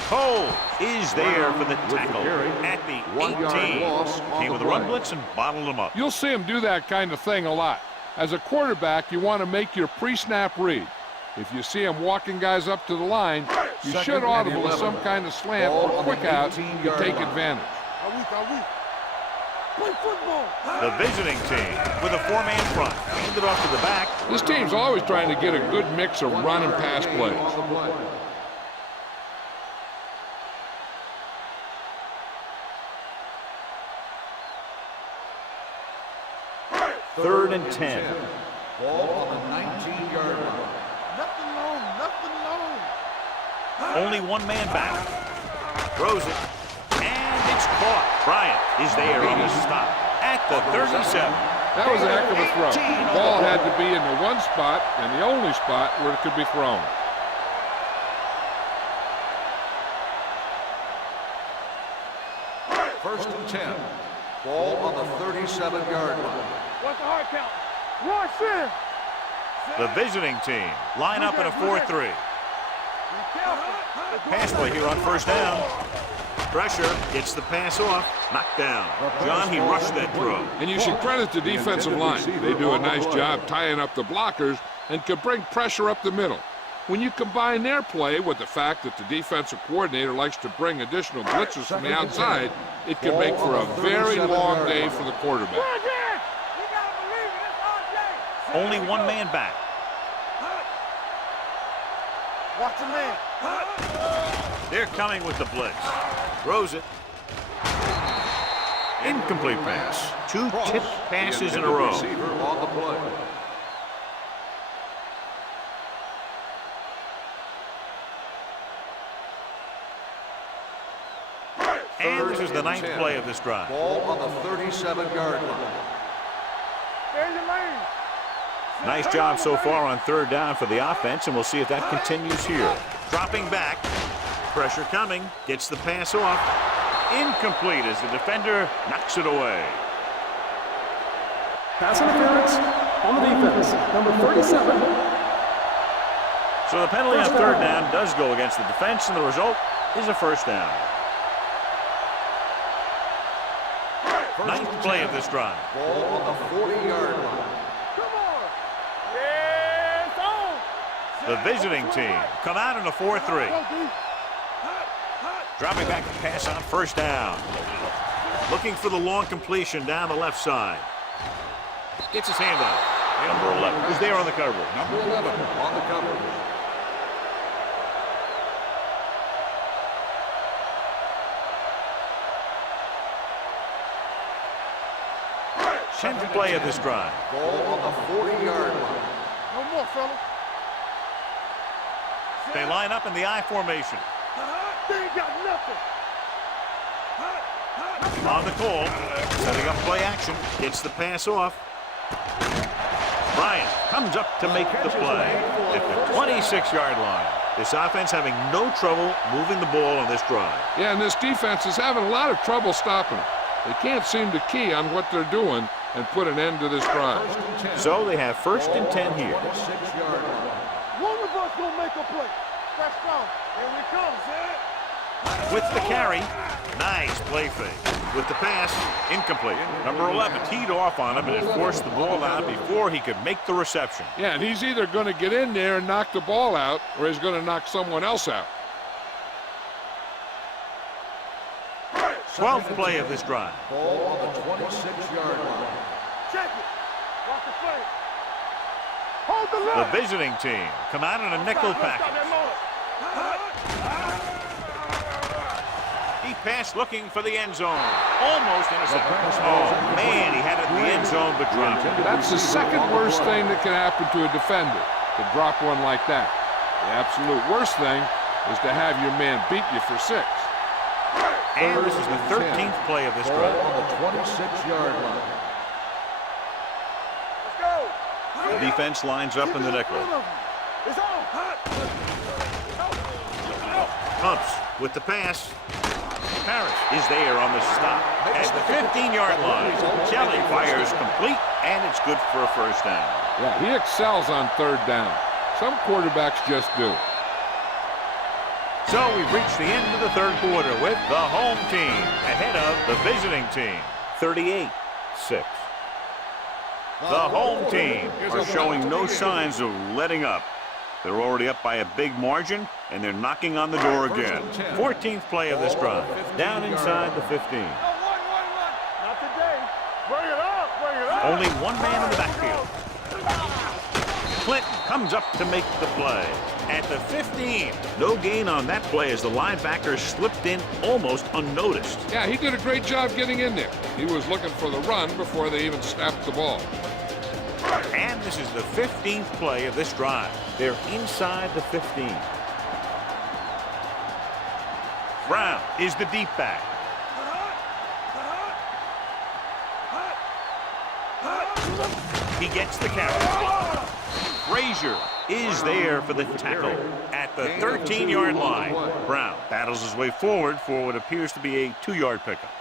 Cole is there for the tackle at the 18. Came with a run blitz and bottled him up. You'll see him do that kind of thing a lot. As a quarterback, you want to make your pre-snap read. If you see him walking guys up to the line, you should audible with some kind of slant or quick out to take advantage. Are we? Play football. The visiting team with a 4-man front. Hand it off to the back. This team's always trying to get a good mix of run and pass plays. Third and 10. Ball on the 19-yard line. Nothing long. Only one man back. Throws it. And it's caught. Bryant is there on the stop at the 37. That was a heck of a throw. The ball had to be in the one spot and the only spot where it could be thrown. First and 10. Ball on the 37-yard line. What's the hard count? Rush in. The visiting team line up in a 4-3. Pass play here on 1st down. Pressure, gets the pass off, knocked down. John, he rushed that throw. And you should credit the defensive line. They do a nice job tying up the blockers and can bring pressure up the middle. When you combine their play with the fact that the defensive coordinator likes to bring additional blitzers from the outside, it can make for a very long day for the quarterback. Only one man back. Watch the man. They're coming with the blitz. Throws it. Incomplete pass. 2 tipped passes in a row. Receiver on the play. And this is the 9th play of this drive. Ball on the 37-yard line. Stay in your lane. Nice job so far on 3rd down for the offense, and we'll see if that continues here. Dropping back. Pressure coming. Gets the pass off. Incomplete as the defender knocks it away. Pass interference on the defense, number 37. So the penalty on 3rd down does go against the defense, and the result is a 1st down. 9th play of this drive. Ball on the 40-yard line. Come on. Yeah, it's on. The visiting team come out in a 4-3. Dropping back to pass on 1st down. Looking for the long completion down the left side. Gets his hand out. Number 11 who's there on the cover. Number 11 on the cover. Tenth play of this drive. Ball on the 40-yard line. No more, fellas. They line up in the I formation. They ain't got nothing. On the call, setting up play action, gets the pass off. Bryant comes up to make the play at the 26-yard line. This offense having no trouble moving the ball on this drive. Yeah, and this defense is having a lot of trouble stopping them. They can't seem to key on what they're doing and put an end to this drive. So they have 1st and 10 here. 6-yard line. One of us gonna make a play. That's strong. Here we come, With the carry, nice play fake. With the pass, incomplete. Number 11 teed off on him and it forced the ball out before he could make the reception. Yeah, and he's either going to get in there and knock the ball out, or he's going to knock someone else out. 12th play of this drive. Ball on the 26-yard line. Check it. Watch the play. Hold the line. The visiting team come out in a nickel package. Deep pass looking for the end zone. Almost intercepted. Oh, man, he had it in the end zone, but dropped it. That's the second worst thing that can happen to a defender, to drop one like that. The absolute worst thing is to have your man beat you for 6. And this is the 13th play of this Ball drive. on the 26-yard line. Let's go. The defense lines up in the nickel. It's on. Pumps with the pass. Parrish is there on the stop at the 15-yard line. Kelly fires complete, and it's good for a first down. Yeah, he excels on 3rd down. Some quarterbacks just do. So we've reached the end of the 3rd quarter with the home team ahead of the visiting team, 38-6. The home team are showing no signs of letting up. They're already up by a big margin, and they're knocking on the door again. 14th play of this drive, down inside the 15. Not today. Bring it up. Bring it up. Only one man in the backfield. Clinton comes up to make the play at the 15. No gain on that play as the linebacker slipped in almost unnoticed. Yeah, he did a great job getting in there. He was looking for the run before they even snapped the ball. And this is the 15th play of this drive. They're inside the 15. Brown is the deep back. He gets the carry. Frazier is there for the tackle at the 13-yard line. Brown battles his way forward for what appears to be a 2-yard pickup.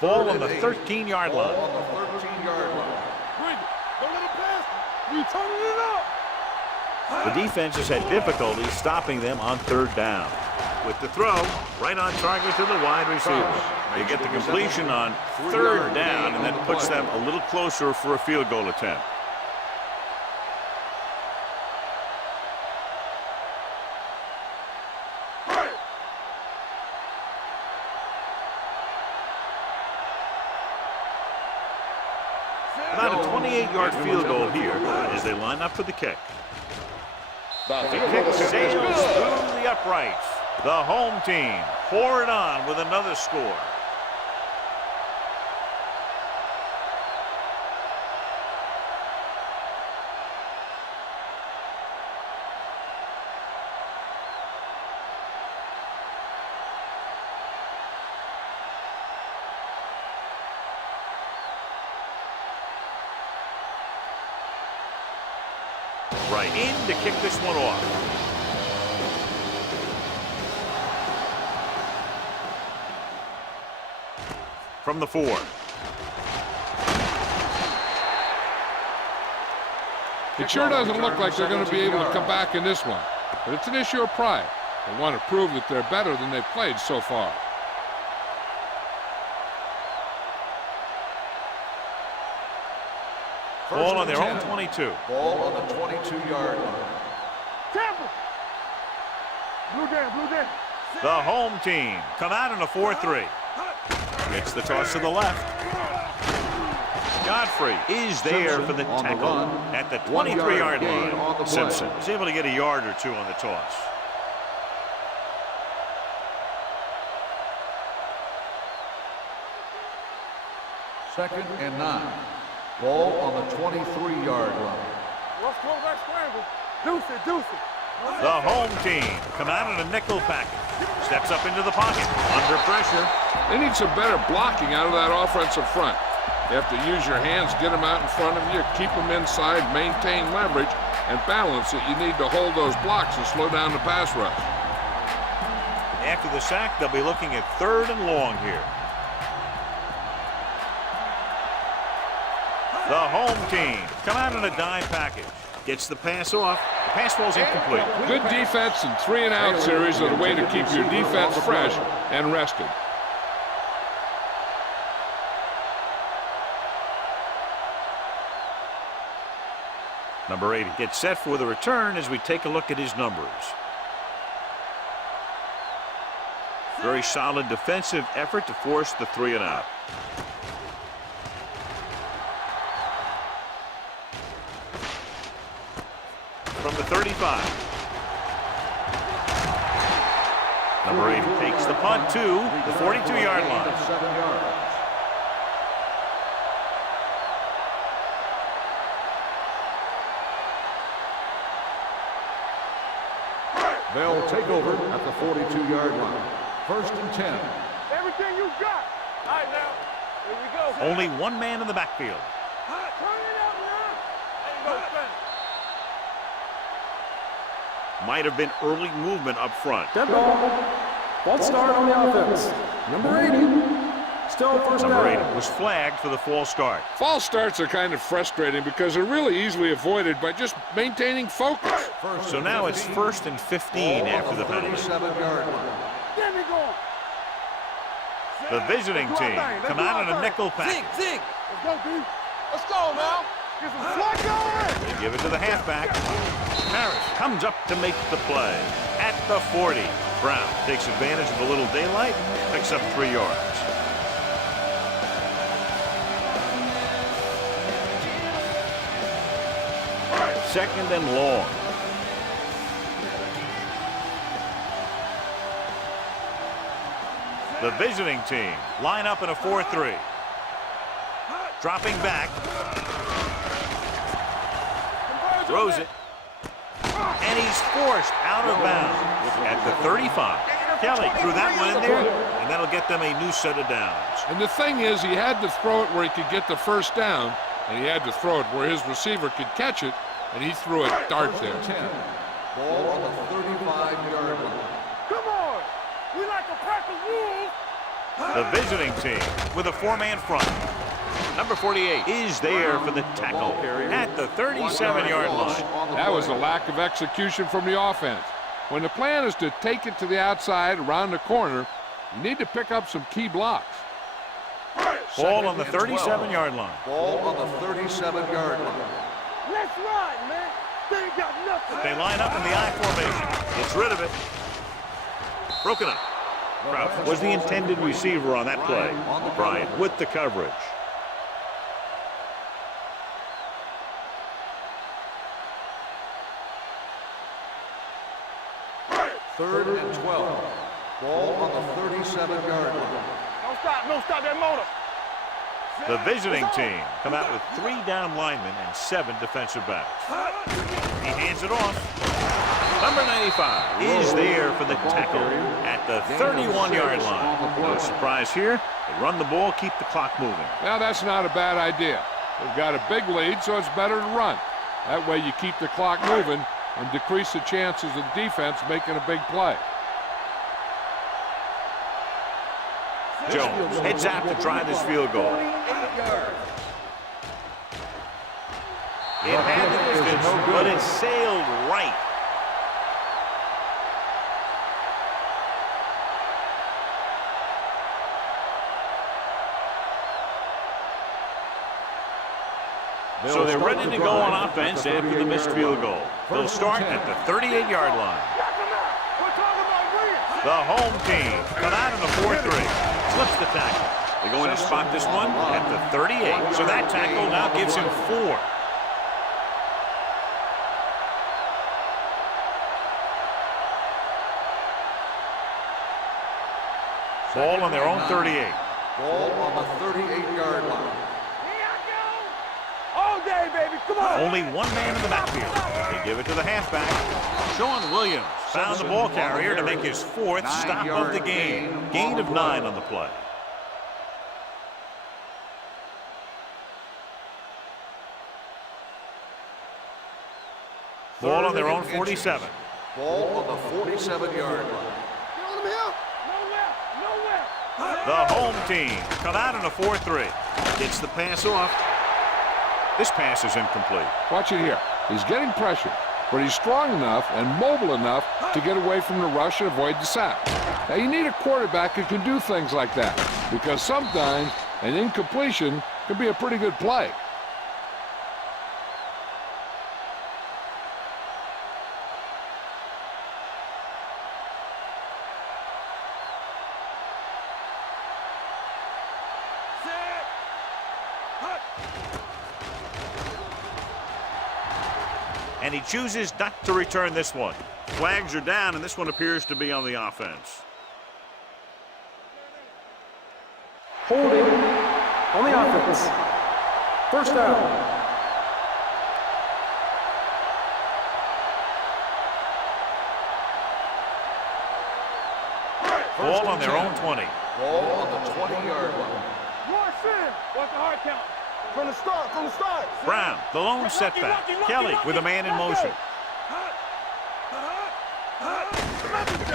Ball on the 13-yard line. Ball on the 13-yard line. Bring it. Don't let him pass. You turning it up. The defense has had difficulty stopping them on 3rd down. With the throw, right on target to the wide receiver. They get the completion on 3rd down, and that puts them a little closer for a field goal attempt. About a 28-yard field goal here as they line up for the kick. The kick sails through the uprights. The home team pour it on with another score. Right in to kick this one off. From the 4. It sure doesn't look like they're going to be able to come back in this one, but it's an issue of pride. They want to prove that they're better than they've played so far. Ball on their own 22. Ball on the 22-yard line. Tampa. Blue down. The home team come out in a 4-3. Gets the toss to the left. Godfrey is there for the tackle at the 23-yard line. Simpson is able to get a yard or two on the toss. Second and 9. Ball on the 23-yard line. Let's close that scramble. Deuce it. The home team come out in a nickel package. Steps up into the pocket. Under pressure. They need some better blocking out of that offensive front. You have to use your hands, get them out in front of you, keep them inside, maintain leverage, and balance it. You need to hold those blocks and slow down the pass rush. After the sack, they'll be looking at 3rd and long here. The home team come out in a dime package. Gets the pass off. The pass falls incomplete. Good defense and 3-and-out series are the way to keep your defense fresh and rested. Number 80 gets set for the return as we take a look at his numbers. Very solid defensive effort to force the 3-and-out. From the 35. Number 80 takes the punt to the 42-yard line. 7 yards. They'll take over at the 42-yard line. 1st and 10. Everything you got. All right, now. Here we go. Only one man in the backfield. Turn it up now. There you go, Spence. Might have been early movement up front. Dead ball. False start on the offense. Number 80. Still first down. Number 8 was flagged for the false start. False starts are kind of frustrating because they're really easily avoided by just maintaining focus. So now it's 1st and 15 after the penalty. 37-yard line. Get me going. The visiting team come out in a nickel pack. Zig. Let's go, D. Let's go now. Get some slack going. They give it to the halfback. Harris comes up to make the play at the 40. Brown takes advantage of a little daylight, picks up 3 yards. Second and long. The visiting team line up in a 4-3. Dropping back. Throws it. And he's forced out of bounds at the 35. Kelly threw that one in there, and that'll get them a new set of downs. And the thing is, he had to throw it where he could get the first down, and he had to throw it where his receiver could catch it, and he threw a dart there. 10. Ball on the 35-yard line. Come on. We like to practice rules. The visiting team with a 4-man front. Number 48 is there for the tackle at the 37-yard line. That was a lack of execution from the offense. When the plan is to take it to the outside around the corner, you need to pick up some key blocks. Ball on the 37-yard line. Ball on the 37-yard line. Let's ride, man. They ain't got nothing. They line up in the I formation. Gets rid of it. Broken up. Crouch was the intended receiver on that play. Bryant with the coverage. Third and 12. Ball on the 37-yard line. Don't stop that motor. The visiting team come out with 3 down linemen and 7 defensive backs. He hands it off. Number 95 is there for the tackle at the 31-yard line. No surprise here. They run the ball, keep the clock moving. Now, that's not a bad idea. They've got a big lead, so it's better to run. That way you keep the clock moving and decrease the chances of the defense making a big play. Jones heads out to try this field goal. It had the distance, but it sailed right. So they're ready to go on offense after the missed field goal. They'll start at the 38-yard line. The home team come out in a 4-3. Slips the tackle. They're going to spot this one at the 38. So that tackle now gives him 4. Ball on their own 38. Ball on the 38-yard line. All day, baby. Come on. Only one man in the backfield. They give it to the halfback. Sean Williams found the ball carrier to make his 4th stop of the game. Gain of 9 on the play. Ball on their own 47. Ball on the 47-yard line. The home team come out in a 4-3. Gets the pass off. This pass is incomplete. Watch it here. He's getting pressure, but he's strong enough and mobile enough to get away from the rush and avoid the sack. Now, you need a quarterback who can do things like that, because sometimes an incompletion can be a pretty good play. And he chooses not to return this one. Flags are down, and this one appears to be on the offense. Holding on the offense. First down. Ball on their own 20. Ball on the 20-yard line. What's the hard count? From the start. Brown, the lone setback. Kelly with a man in motion.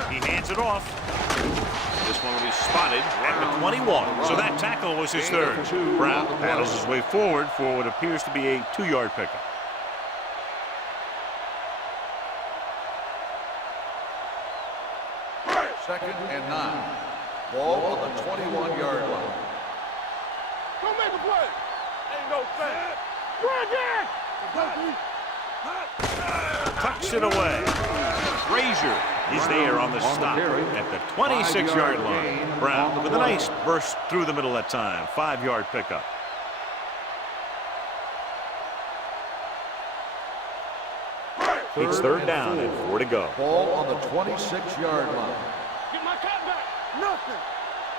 He hands it off. This one will be spotted at the 21. So that tackle was his third. Brown paddles his way forward for what appears to be a 2-yard pickup. Second and 9. Ball on the 21-yard line. Don't make a play. Ain't no thing. Bring Tucks it away. Frazier is there on the stop at the 26-yard line. Brown with a nice burst through the middle that time. 5-yard pickup. It's third down and 4 to go. Ball on the 26-yard line. Get my cut back. Nothing.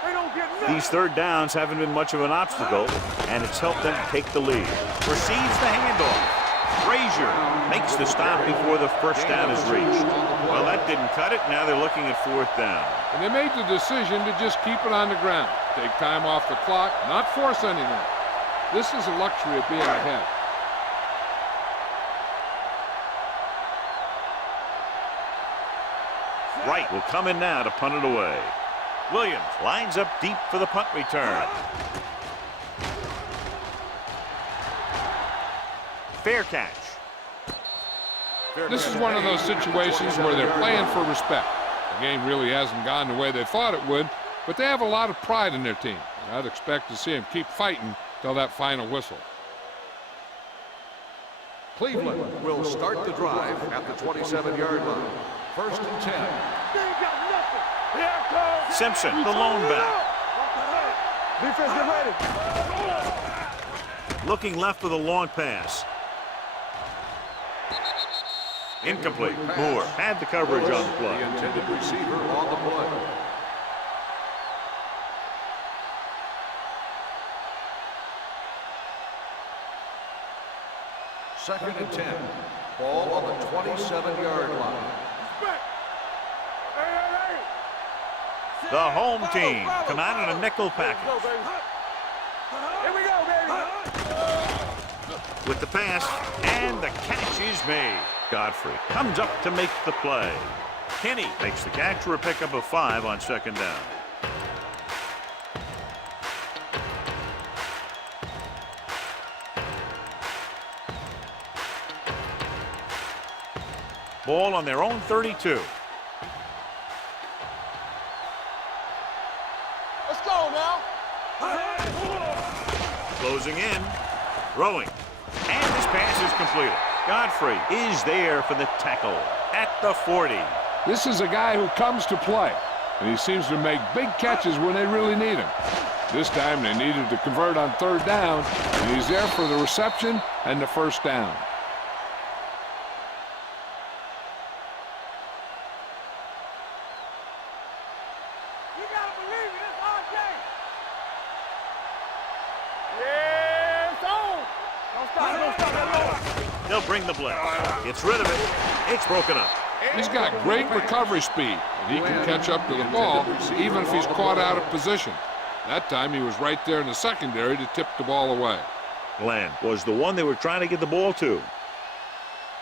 They don't get nothing. These third downs haven't been much of an obstacle, and it's helped them take the lead. Receives the handoff. Frazier makes the stop before the first down is reached. Well, that didn't cut it. Now they're looking at 4th down. And they made the decision to just keep it on the ground. Take time off the clock, not force anything. This is a luxury of being ahead. Wright will come in now to punt it away. Williams lines up deep for the punt return. Fair catch. This is one of those situations where they're playing for respect. The game really hasn't gone the way they thought it would, but they have a lot of pride in their team. And I'd expect to see them keep fighting till that final whistle. Cleveland will start the drive at the 27-yard line. 1st and 10. Simpson, the lone back. Defense, get ready. Looking left for the long pass. Incomplete. Moore had the coverage on the play. The intended receiver on the play. Second and 10. Ball on the 27-yard line. The home team come out in a nickel package. Here we go, baby. With the pass, and the catch is made. Godfrey comes up to make the play. Kenny makes the catch for a pickup of 5 on 2nd down. Ball on their own 32. Let's go now. Closing in, throwing, and this pass is completed. Godfrey is there for the tackle at the 40. This is a guy who comes to play, and he seems to make big catches when they really need him. This time they needed to convert on 3rd down, and he's there for the reception and the 1st down. You gotta believe it. It's RJ. Yeah, it's on. Don't stop that. They'll bring the blitz. Gets rid of it. It's broken up. He's got great recovery speed, and he can catch up to the ball even if he's caught out of position. That time he was right there in the secondary to tip the ball away. Glenn was the one they were trying to get the ball to.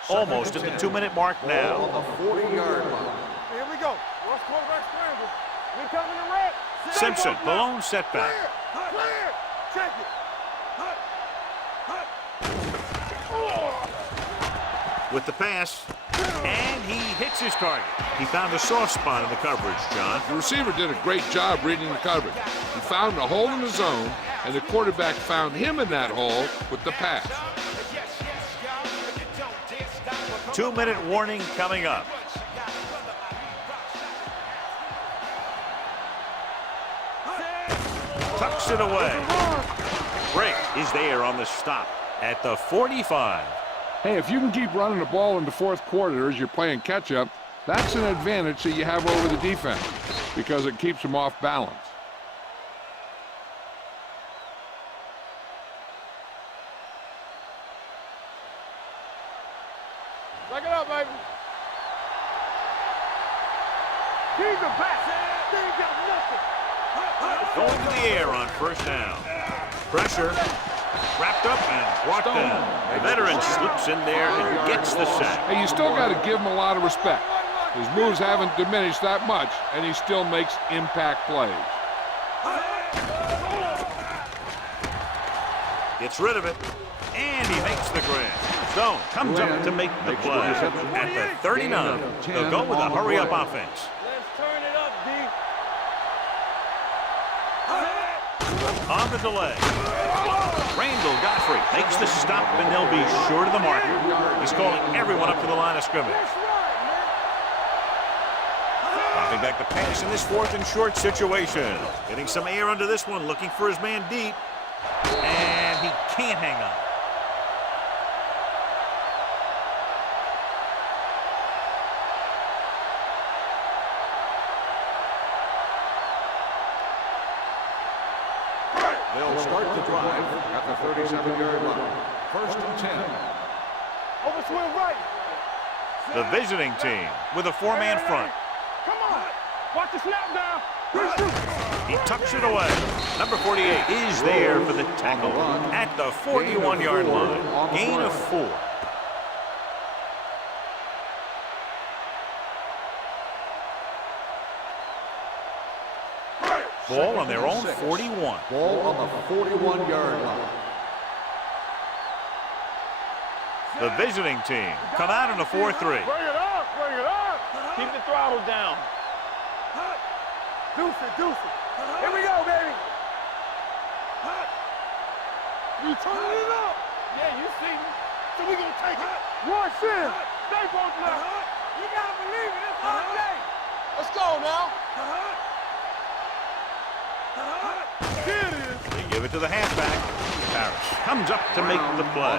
Almost at the 2-minute mark now. On the 40-yard line. Here we go. Watch quarterback scramble. We coming to red. Simpson, the lone setback. Clear. Check it. With the pass, and he hits his target. He found a soft spot in the coverage, John. The receiver did a great job reading the coverage. He found a hole in the zone, and the quarterback found him in that hole with the pass. 2-minute warning coming up. Tucks it away. Break is there on the stop at the 45. Hey, if you can keep running the ball in the 4th quarter as you're playing catch-up, that's an advantage that you have over the defense because it keeps them off balance. Back it up, baby. He's a back. He ain't got nothing. Going to the air on first down. Pressure. Wrapped up and brought down. The veteran slips in there and gets the sack. Hey, you still got to give him a lot of respect. His moves haven't diminished that much, and he still makes impact plays. Gets rid of it, and he makes the grab. Stone comes up to make the play. At the 39, they'll go with a hurry-up offense. Let's turn it up, D. On the delay. Randall Godfrey makes the stop, and they'll be short of the marker. He's calling everyone up to the line of scrimmage. Dropping back the pass in this 4th and short situation. Getting some air under this one, looking for his man deep. And he can't hang on. They'll start the drive at the 37-yard line. 1st and 10. Over swing right. The visiting team with a 4-man front. Come on. Watch the snap down. He tucks it away. Number 48 is there for the tackle at the 41-yard line. Gain of 4. Ball on their own 41. Ball on the 41-yard line. The visiting team come out in a 4-3. Bring it up. Bring it up. Keep the throttle down. Deuce it. Deuce it. Here we go, baby. You turning it up. Yeah, you see me. So we gonna take it. One sin. Stay both left. You gotta believe it. It's all day. Let's go now. Here it is. They give it to the halfback. Parrish comes up to make the play.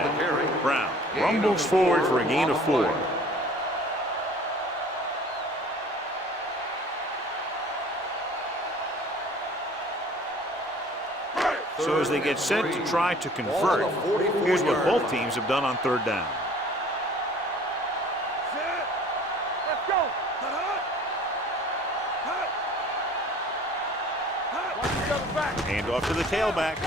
Brown rumbles forward for a gain of 4. So as they get set to try to convert, here's what both teams have done on 3rd down. Set. Let's go. Watch each other back. Hand off to the tailback.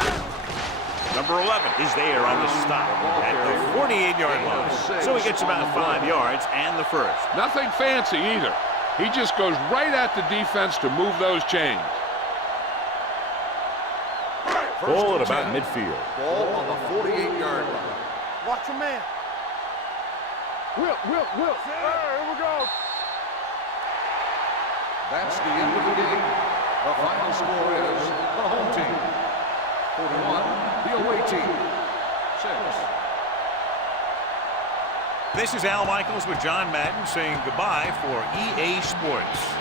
Number 11 is there on the stop at the 48-yard line. So he gets about 5 yards and the first. Nothing fancy either. He just goes right at the defense to move those chains. Ball at about midfield. Ball on the 48-yard line. Watch your man. Whip. Here we go. That's the end of the game. The final score is the home team 41, the away team 6. This is Al Michaels with John Madden saying goodbye for EA Sports.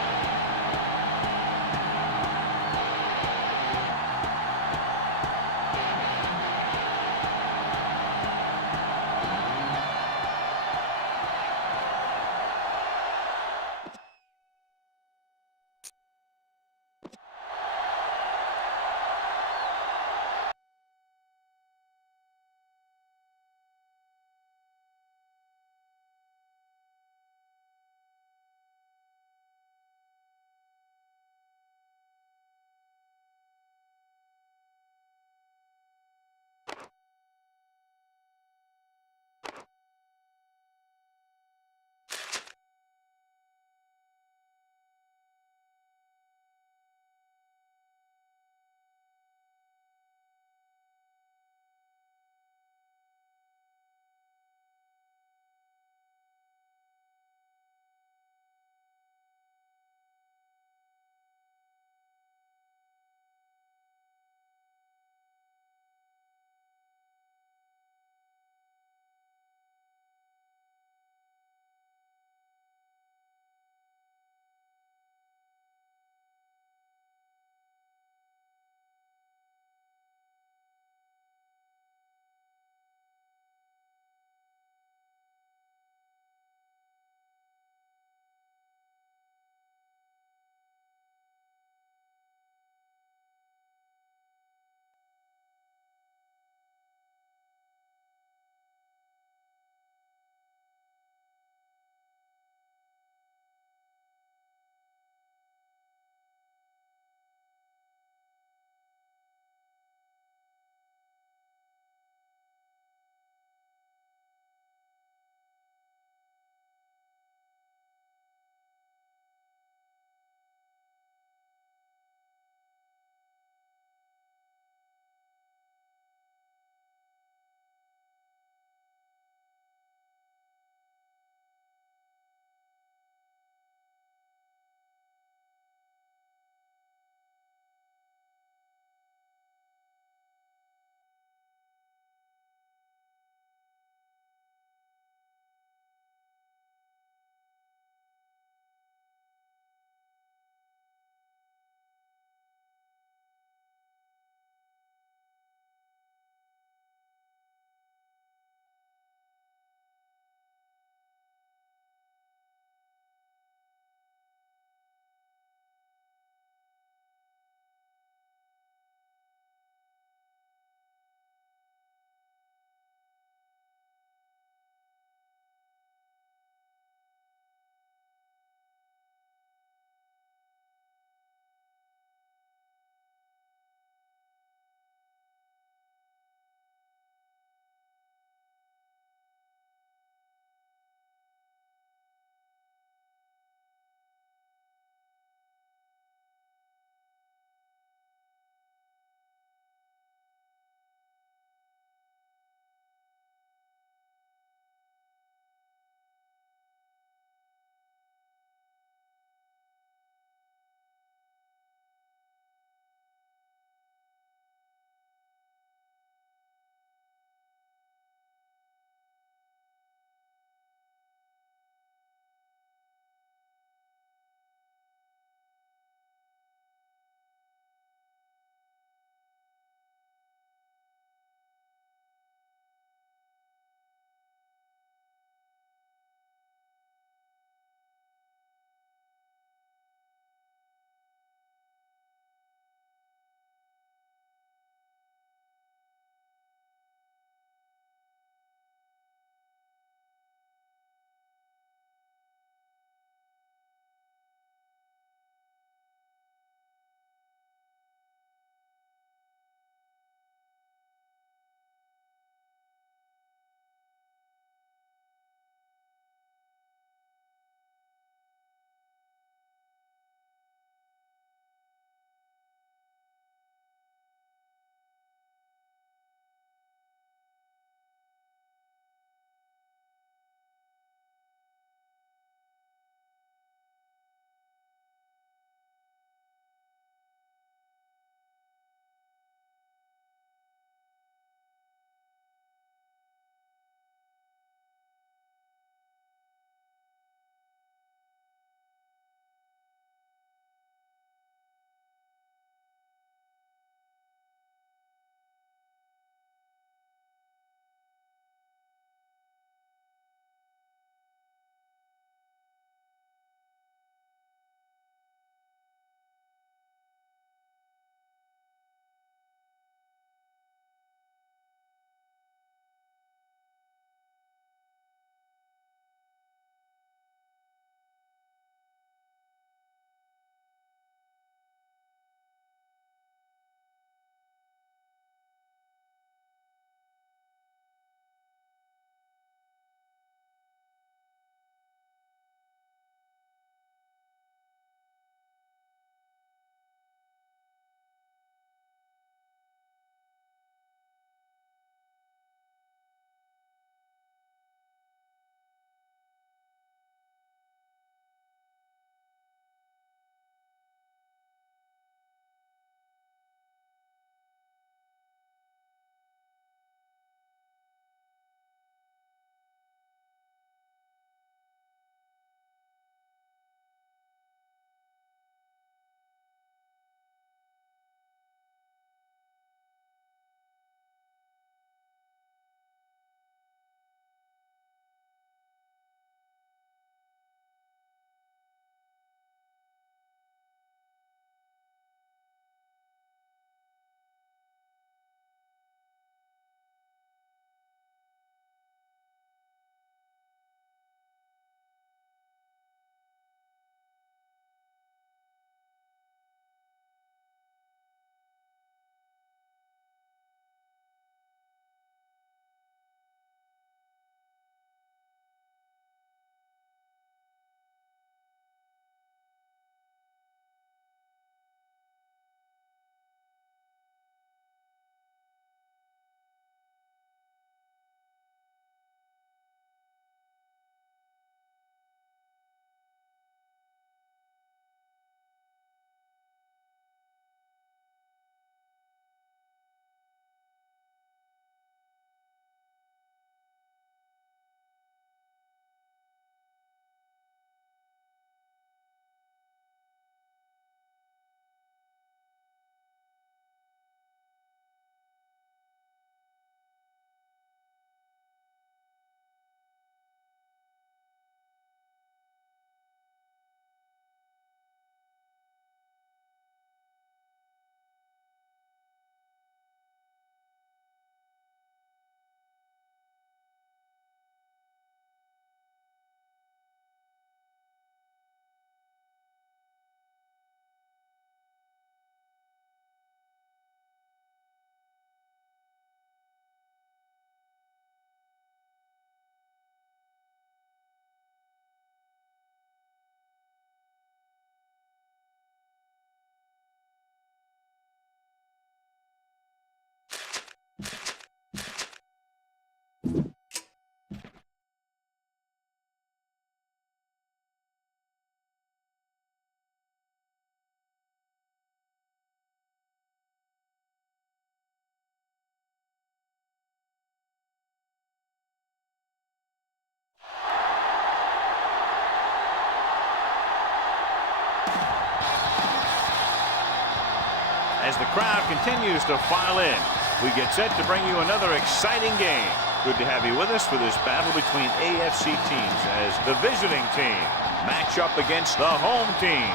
as the crowd continues to file in. We get set to bring you another exciting game. Good to have you with us for this battle between AFC teams as the visiting team match up against the home team.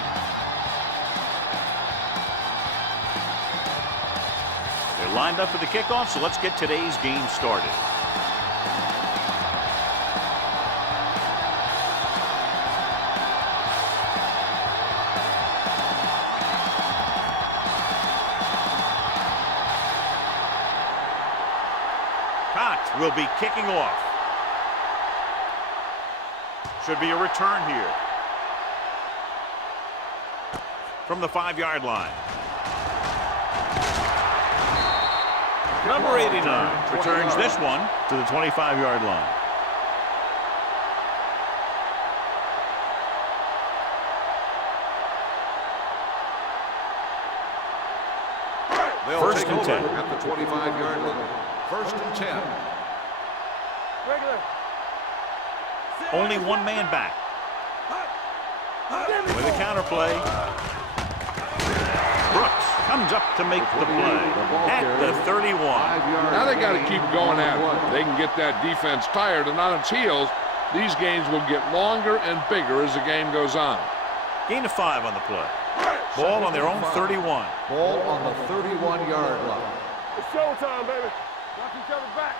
They're lined up for the kickoff, so let's get today's game started. Will be kicking off. Should be a return here. From the 5-yard line. Number 89 returns this one to the 25-yard line. First and 10 at the 25-yard line. First and 10. Only one man back. With a counter play. Brooks comes up to make the play at the 31. Now they got to keep going at it. They can get that defense tired and on its heels. These games will get longer and bigger as the game goes on. Gain of 5 on the play. Ball on their own 31. Ball on the 31-yard line. It's showtime, baby. Watch each other back.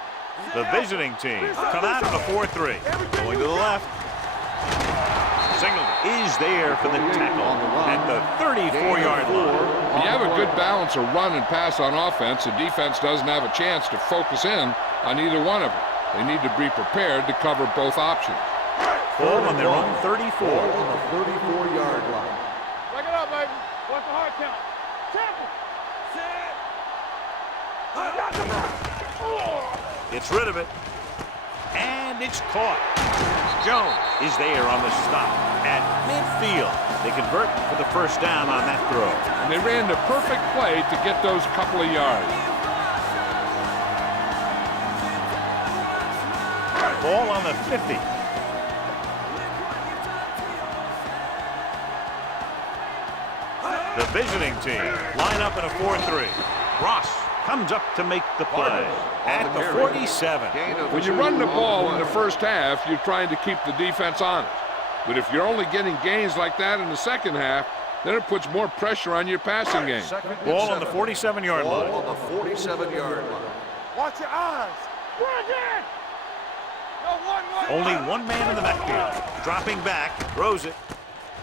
The visiting team come out of the 4-3. Going to the left. Singleton is there for the tackle at the 34-yard line. When you have a good balance of run and pass on offense, the defense doesn't have a chance to focus in on either one of them. They need to be prepared to cover both options. Ball on their own 34. Ball on the 34-yard line. Break it up, baby. Watch the hard count. Tackle. Gets rid of it. And it's caught. Jones is there on the stop at midfield. They convert for the first down on that throw. And they ran the perfect play to get those couple of yards. Ball on the 50. The visiting team line up in a 4-3. Ross comes up to make the play at the 47. When you run the ball in the first half, you're trying to keep the defense honest. But if you're only getting gains like that in the second half, then it puts more pressure on your passing game. Ball on the 47-yard line. Ball on the 47-yard line. Watch your eyes. Run again. Only one man in the backfield. Dropping back, throws it,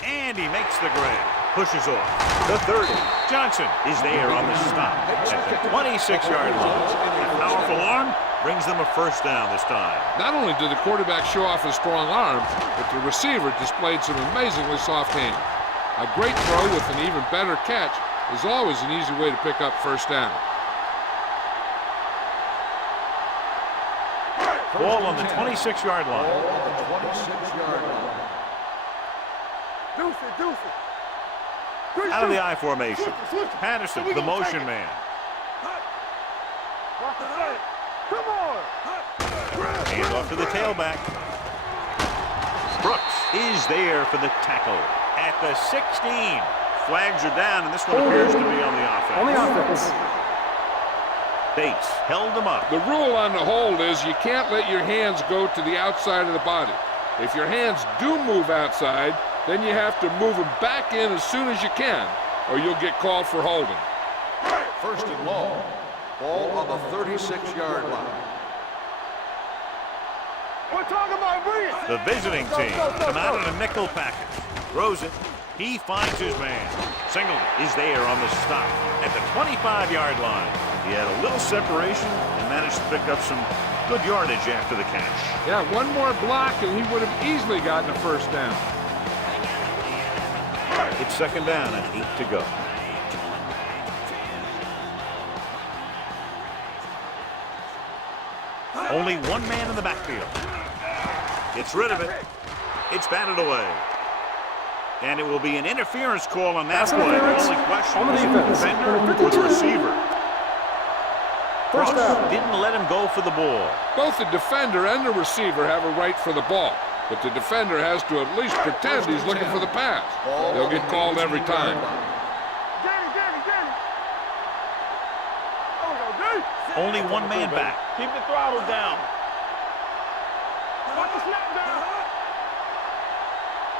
and he makes the grab. Pushes off. The 30. Johnson is there on the stop at the 26-yard line. A powerful arm brings them a first down this time. Not only did the quarterback show off his strong arm, but the receiver displayed some amazingly soft hands. A great throw with an even better catch is always an easy way to pick up first down. Ball on the 26-yard line. Ball on the 26-yard line. Deuce it. Out of the I formation. Patterson, the motion man. Come on. Hand off to the tailback. Brooks is there for the tackle at the 16. Flags are down, and this one appears to be on the offense. On the offense. Bates held him up. The rule on the hold is you can't let your hands go to the outside of the body. If your hands do move outside, then you have to move them back in as soon as you can, or you'll get called for holding. First and long. Ball on the 36-yard line. We're talking about brilliant. The visiting team come out in a nickel package. Throws it. He finds his man. Singleton is there on the stop at the 25-yard line. He had a little separation and managed to pick up some good yardage after the catch. Yeah, one more block and he would have easily gotten a first down. It's second down and 8 to go. Only one man in the backfield. Gets rid of it. It's batted away. And it will be an interference call on that play. The only question was the defender or the receiver. First down. Didn't let him go for the ball. Both the defender and the receiver have a right for the ball, but the defender has to at least pretend he's looking for the pass. They'll get called every time. Only one man back. Keep the throttle down. Watch the snap down.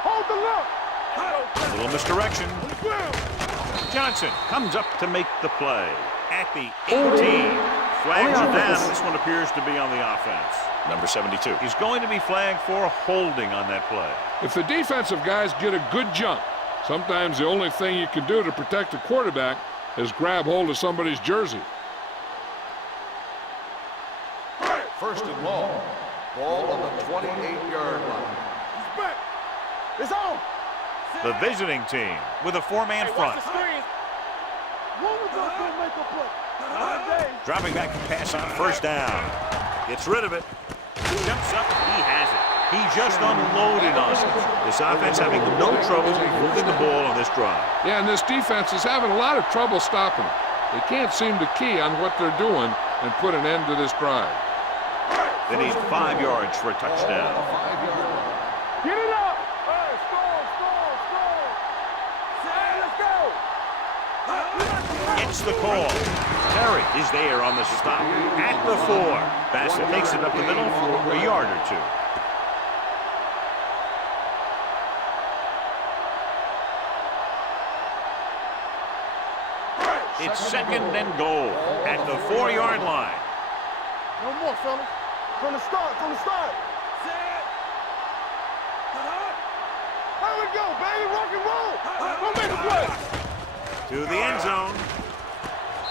Hold the look. A little misdirection. Johnson comes up to make the play. At the 18. Flags are down, and this one appears to be on the offense. Number 72. He's going to be flagged for holding on that play. If the defensive guys get a good jump, sometimes the only thing you can do to protect the quarterback is grab hold of somebody's jersey. First and long. Ball on the 28-yard line. He's back. It's on. The visiting team with a four-man front. Watch the screen. One of us gonna make a play. Dropping back to pass on first down. Gets rid of it. Jumps up. He has it. He just unloaded on it. This offense having no trouble moving the ball on this drive. Yeah, and this defense is having a lot of trouble stopping them. They can't seem to key on what they're doing and put an end to this drive. They need 5 yards for a touchdown. Get it up. Hey, score. Hey, let's go. It's the call. Terry is there on the stop. At the 4. Bassett takes it up the middle for a yard or two. It's second and goal at the 4-yard line. No more, fellas. From the start. Here we go, baby. Rock and roll. Go make a play. To the end zone.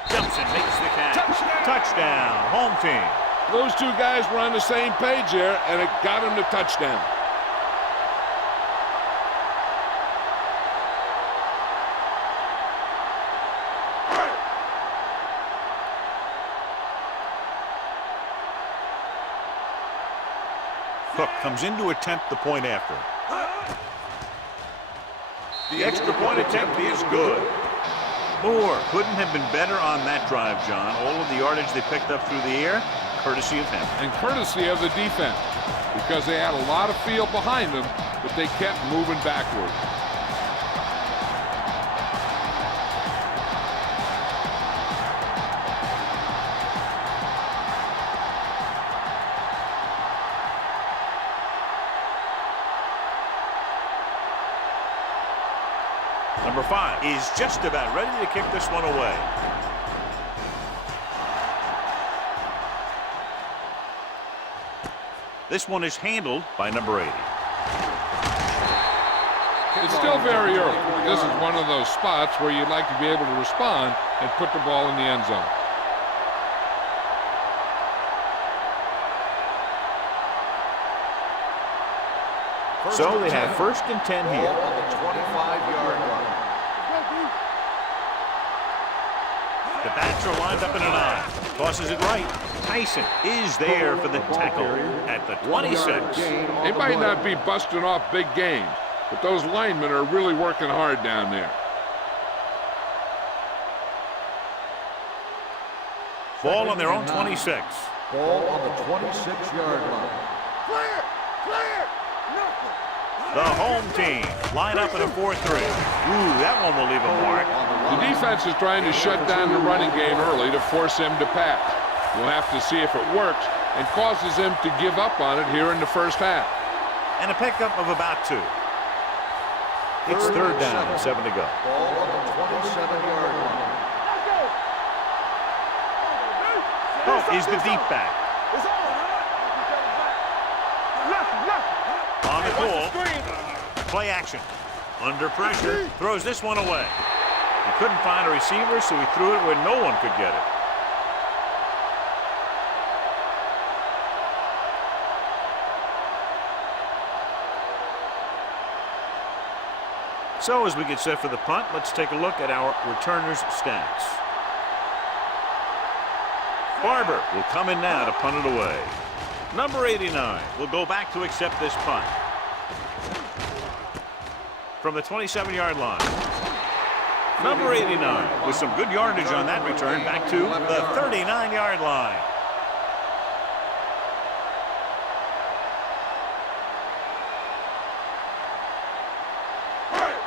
Jumps and makes the catch. Touchdown. Home team. Those two guys were on the same page here, and it got them to touchdown. Cook comes in to attempt the point after. The extra point attempt is good. Moore couldn't have been better on that drive, John. All of the yardage they picked up through the air, courtesy of him. And courtesy of the defense, because they had a lot of field behind them, but they kept moving backward. Number 5 is just about ready to kick this one away. This one is handled by number 80. It's still very early. This is one of those spots where you'd like to be able to respond and put the ball in the end zone. So they have first and 10 here. Ball on the 25-yard line. The backs are lined up in an I. Tosses it right. Tyson is there for the tackle at the 26. They might not be busting off big games, but those linemen are really working hard down there. Ball on their own 26. Ball on the 26-yard line. Clear. The home team line up in a 4-3. Ooh, that one will leave a mark. The defense is trying to shut down the running game early to force him to pass. We'll have to see if it works and causes him to give up on it here in the first half. And a pickup of about 2. It's third down and 7 to go. Ball on the 27-yard line. Oh, is the deep back. It's on. Left. On the goal. Play action. Under pressure. Throws this one away. He couldn't find a receiver, so he threw it where no one could get it. So as we get set for the punt, let's take a look at our returners' stats. Barber will come in now to punt it away. Number 89 will go back to accept this punt. From the 27-yard line. Number 89 with some good yardage on that return back to the 39-yard line.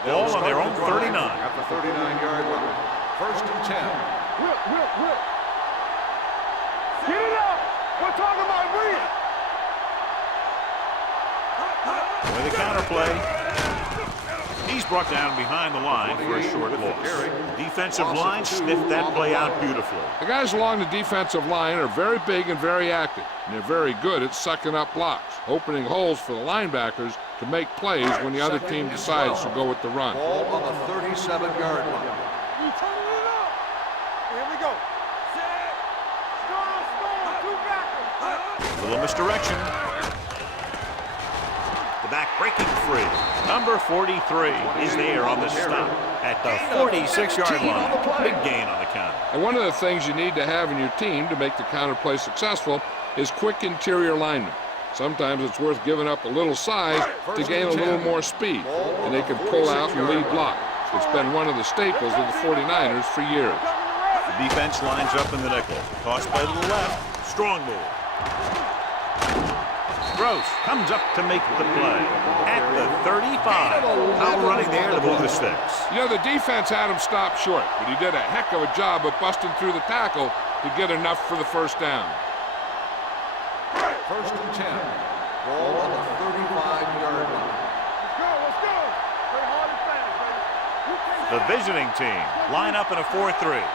Ball on their own 39. At the 39-yard line. First and 10. Whip. talking about win. With a counter play. He's brought down behind the line for a short loss. The defensive line sniffed that play out beautifully. The guys along the defensive line are very big and very active, and they're very good at sucking up blocks, opening holes for the linebackers to make plays when the other team decides to go with the run. Ball on the 37-yard line. You turn it up. Here we go. Set. Strong, two backers. Little misdirection. The back breaking free. Number 43 is there on the stop at the 46-yard line. Big gain on the counter. And one of the things you need to have in your team to make the counter play successful is quick interior linemen. Sometimes it's worth giving up a little size to gain a little more speed, and they can pull out and lead block. It's been one of the staples of the 49ers for years. The defense lines up in the nickel. Toss play to the left. Strong move. Gross comes up to make the play at the 35. Foul running there to move the sticks. You know, the defense had him stopped short, but he did a heck of a job of busting through the tackle to get enough for the first down. First and 10. Ball on the 35-yard line. Let's go. Play hard and fast, baby. The visiting team line up in a 4-3. Let's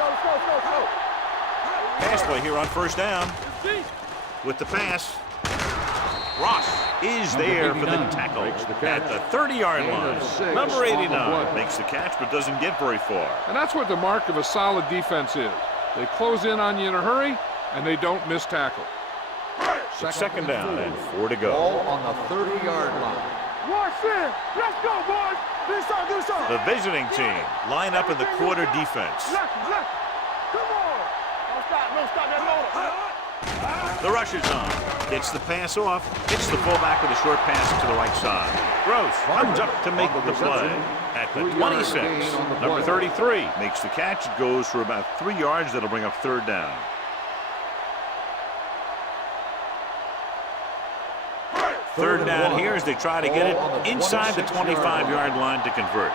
go. Pass play here on first down. With the pass, Ross is there for the tackle at the 30-yard line. Number 89 makes the catch but doesn't get very far. And that's what the mark of a solid defense is. They close in on you in a hurry, and they don't miss tackle. It's second down and 4 to go. Ball on the 30-yard line. Watch in. Let's go, boys. Do something. The visiting team line up in the quarter defense. Left. Come on. Don't stop that motor. The rush is on. Gets the pass off. Hits the fullback with a short pass to the right side. Gross comes up to make the play at the 26. Number 33 makes the catch. It goes for about 3 yards. That'll bring up third down. Third down here as they try to get it inside the 25-yard line to convert.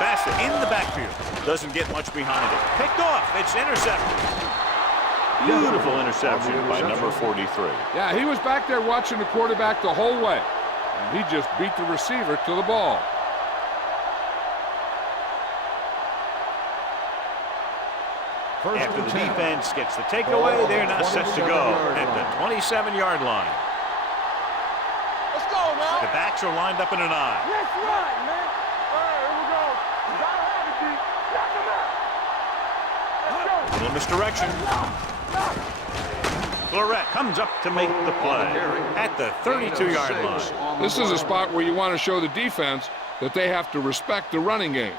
Pass in the backfield. Doesn't get much behind it. Picked off. It's intercepted. Beautiful interception by number 43. Yeah, he was back there watching the quarterback the whole way, and he just beat the receiver to the ball. After the defense gets the takeaway, they're now set to go at the 27-yard line. Let's go now. The backs are lined up in an eye. Let's run, man. All right, here we go. You gotta have it, D. Lock him up. Let's go. Little misdirection. Florette comes up to make the play at the 32-yard line. This is a spot where you want to show the defense that they have to respect the running game.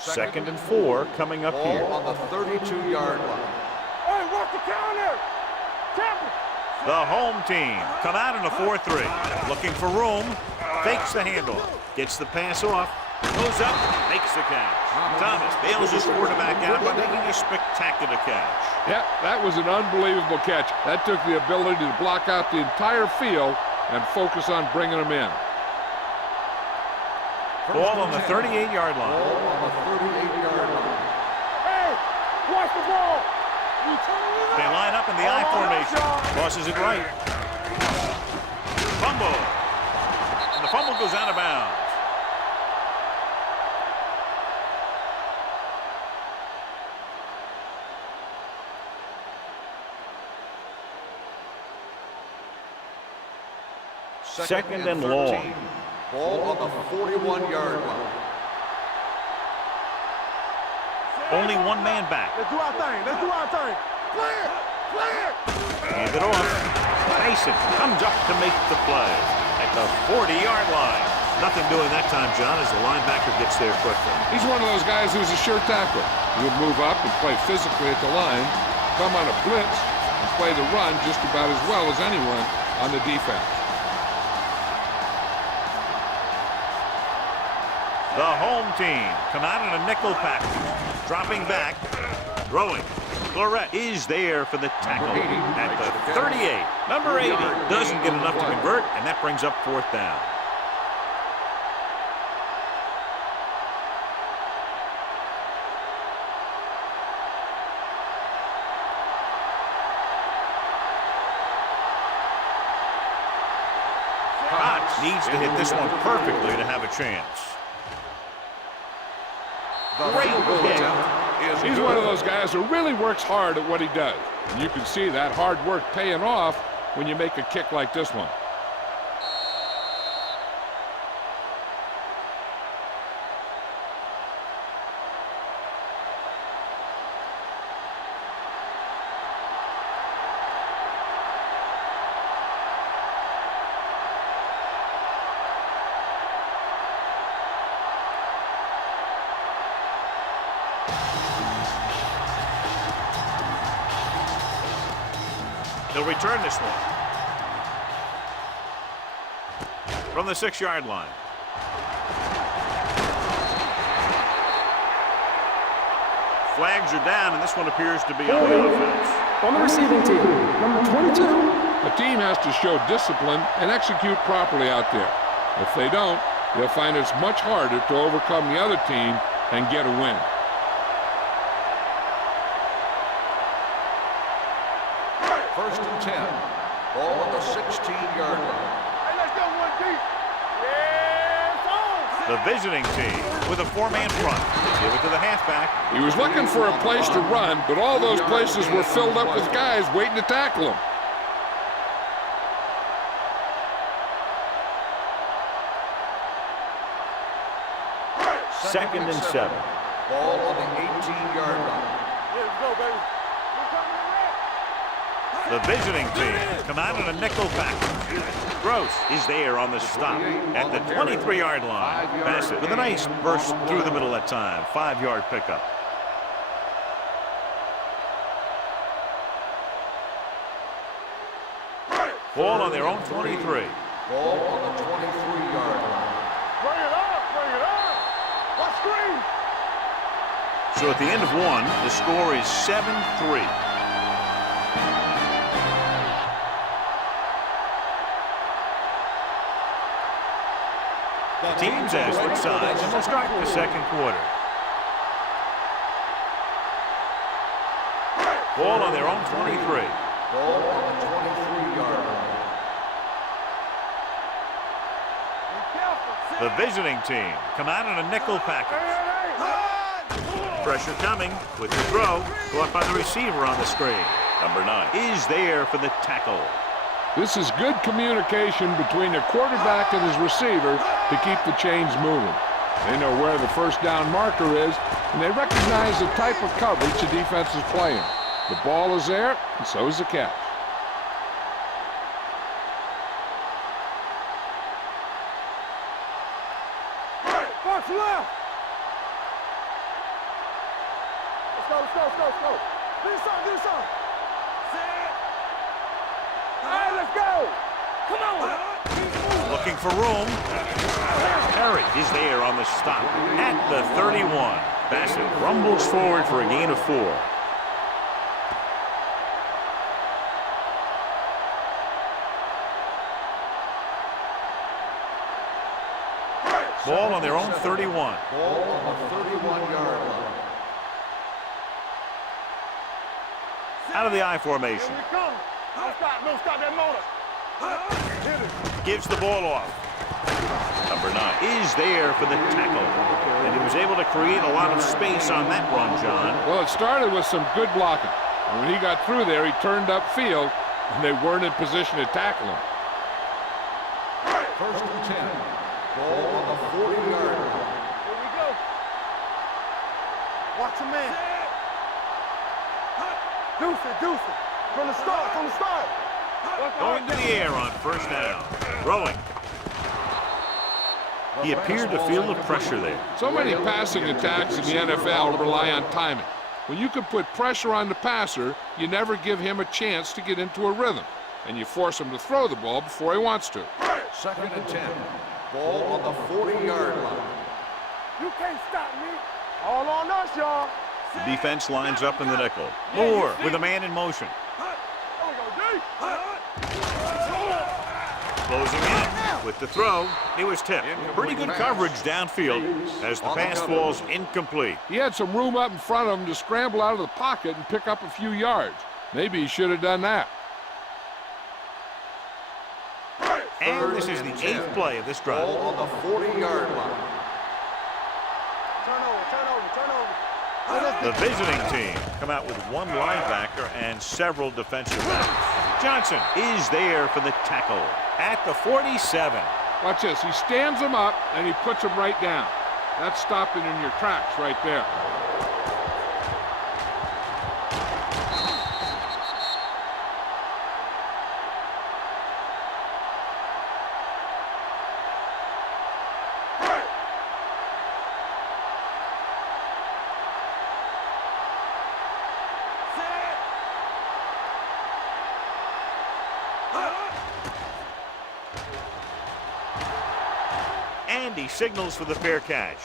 Second and 4 coming up here. Ball on the 32-yard line. Hey, watch the counter. Tap it. The home team come out in a 4-3. Looking for room. Fakes the handoff. Gets the pass off. Goes up. Makes the catch. Thomas bails his quarterback out by making a spectacular catch. Yep, that was an unbelievable catch. That took the ability to block out the entire field and focus on bringing them in. Ball on the 38-yard line. Ball on the 38-yard line. Hey, watch the ball. They line up in the I formation. Tosses it right. Fumble. And the fumble goes out of bounds. Second and long. Ball on the 41-yard line. Only one man back. Let's do our thing. Clear. Hand it off. Mason comes up to make the play at the 40-yard line. Nothing doing that time, John, as the linebacker gets there quickly. He's one of those guys who's a sure tackler. He'll move up and play physically at the line, come on a blitz, and play the run just about as well as anyone on the defense. The home team come out in a nickel package. Dropping back. Throwing. Florette is there for the tackle at the 38. Number 80 doesn't get enough to convert, and that brings up fourth down. Needs to hit this one perfectly to have a chance. Great hit. He's one of those guys who really works hard at what he does. And you can see that hard work paying off when you make a kick like this one. He'll return this one. From the 6-yard line. Flags are down, and this one appears to be on the offense. On the receiving team, number 22. The team has to show discipline and execute properly out there. If they don't, they'll find it's much harder to overcome the other team and get a win. First and 10. Ball at the 16-yard line. Hey, let's go one deep. Yes, on. The visiting team with a 4-man front. They give it to the halfback. He was looking for a place to run, but all those places were filled up with guys waiting to tackle him. Second and 7. Ball on the 18-yard line. Let's go, baby. We're coming around. The visiting team come out in a nickel package. Gross is there on the stop at the 23-yard line. Bassett with a nice burst through the middle that time. 5-yard pickup. Ball on their own 23. Ball on the 23-yard line. Bring it up, bring it up. What screen? So at the end of one, the score is 7-3. Teams as switch sides and we'll start the second quarter. Ball on their own 23. Ball on the 23-yard line. The visiting team come out in a nickel package. Pressure coming with the throw. Caught by the receiver on the screen. Number 9 is there for the tackle. This is good communication between the quarterback and his receiver to keep the chains moving. They know where the first down marker is, and they recognize the type of coverage the defense is playing. The ball is there, and so is the catch. Box left. Let's go. Do something. All right, let's go. Come on. Looking for room. Perry is there on the stop at the 31. Bassett rumbles forward for a gain of 4. Ball on their own 31. Ball on the 31-yard line. Out of the I formation. Here we come. Don't stop that motor. Hit it. Gives the ball off. Number 9 is there for the tackle. And he was able to create a lot of space on that run, John. Well, it started with some good blocking. And when he got through there, he turned upfield, and they weren't in position to tackle him. First and 10. Ball on the 40-yard line. Here we go. Watch him, man. Deuce it. From the start. Going to the air on first down. Throwing. He appeared to feel the pressure there. So many passing attacks in the NFL rely on timing. When you can put pressure on the passer, you never give him a chance to get into a rhythm, and you force him to throw the ball before he wants to. Second and 10. Ball on the 40-yard line. You can't stop me. All on us, y'all. The defense lines up in the nickel. Moore with a man in motion. Closing in with the throw. He was tipped. Pretty good coverage downfield as the pass falls incomplete. He had some room up in front of him to scramble out of the pocket and pick up a few yards. Maybe he should have done that. And this is the 8th play of this drive. Ball on the 40-yard line. Turnover. The visiting team come out with one linebacker and several defensive backs. Johnson is there for the tackle at the 47. Watch this. He stands him up, and he puts him right down. That's stopping in your tracks right there. And he signals for the fair catch.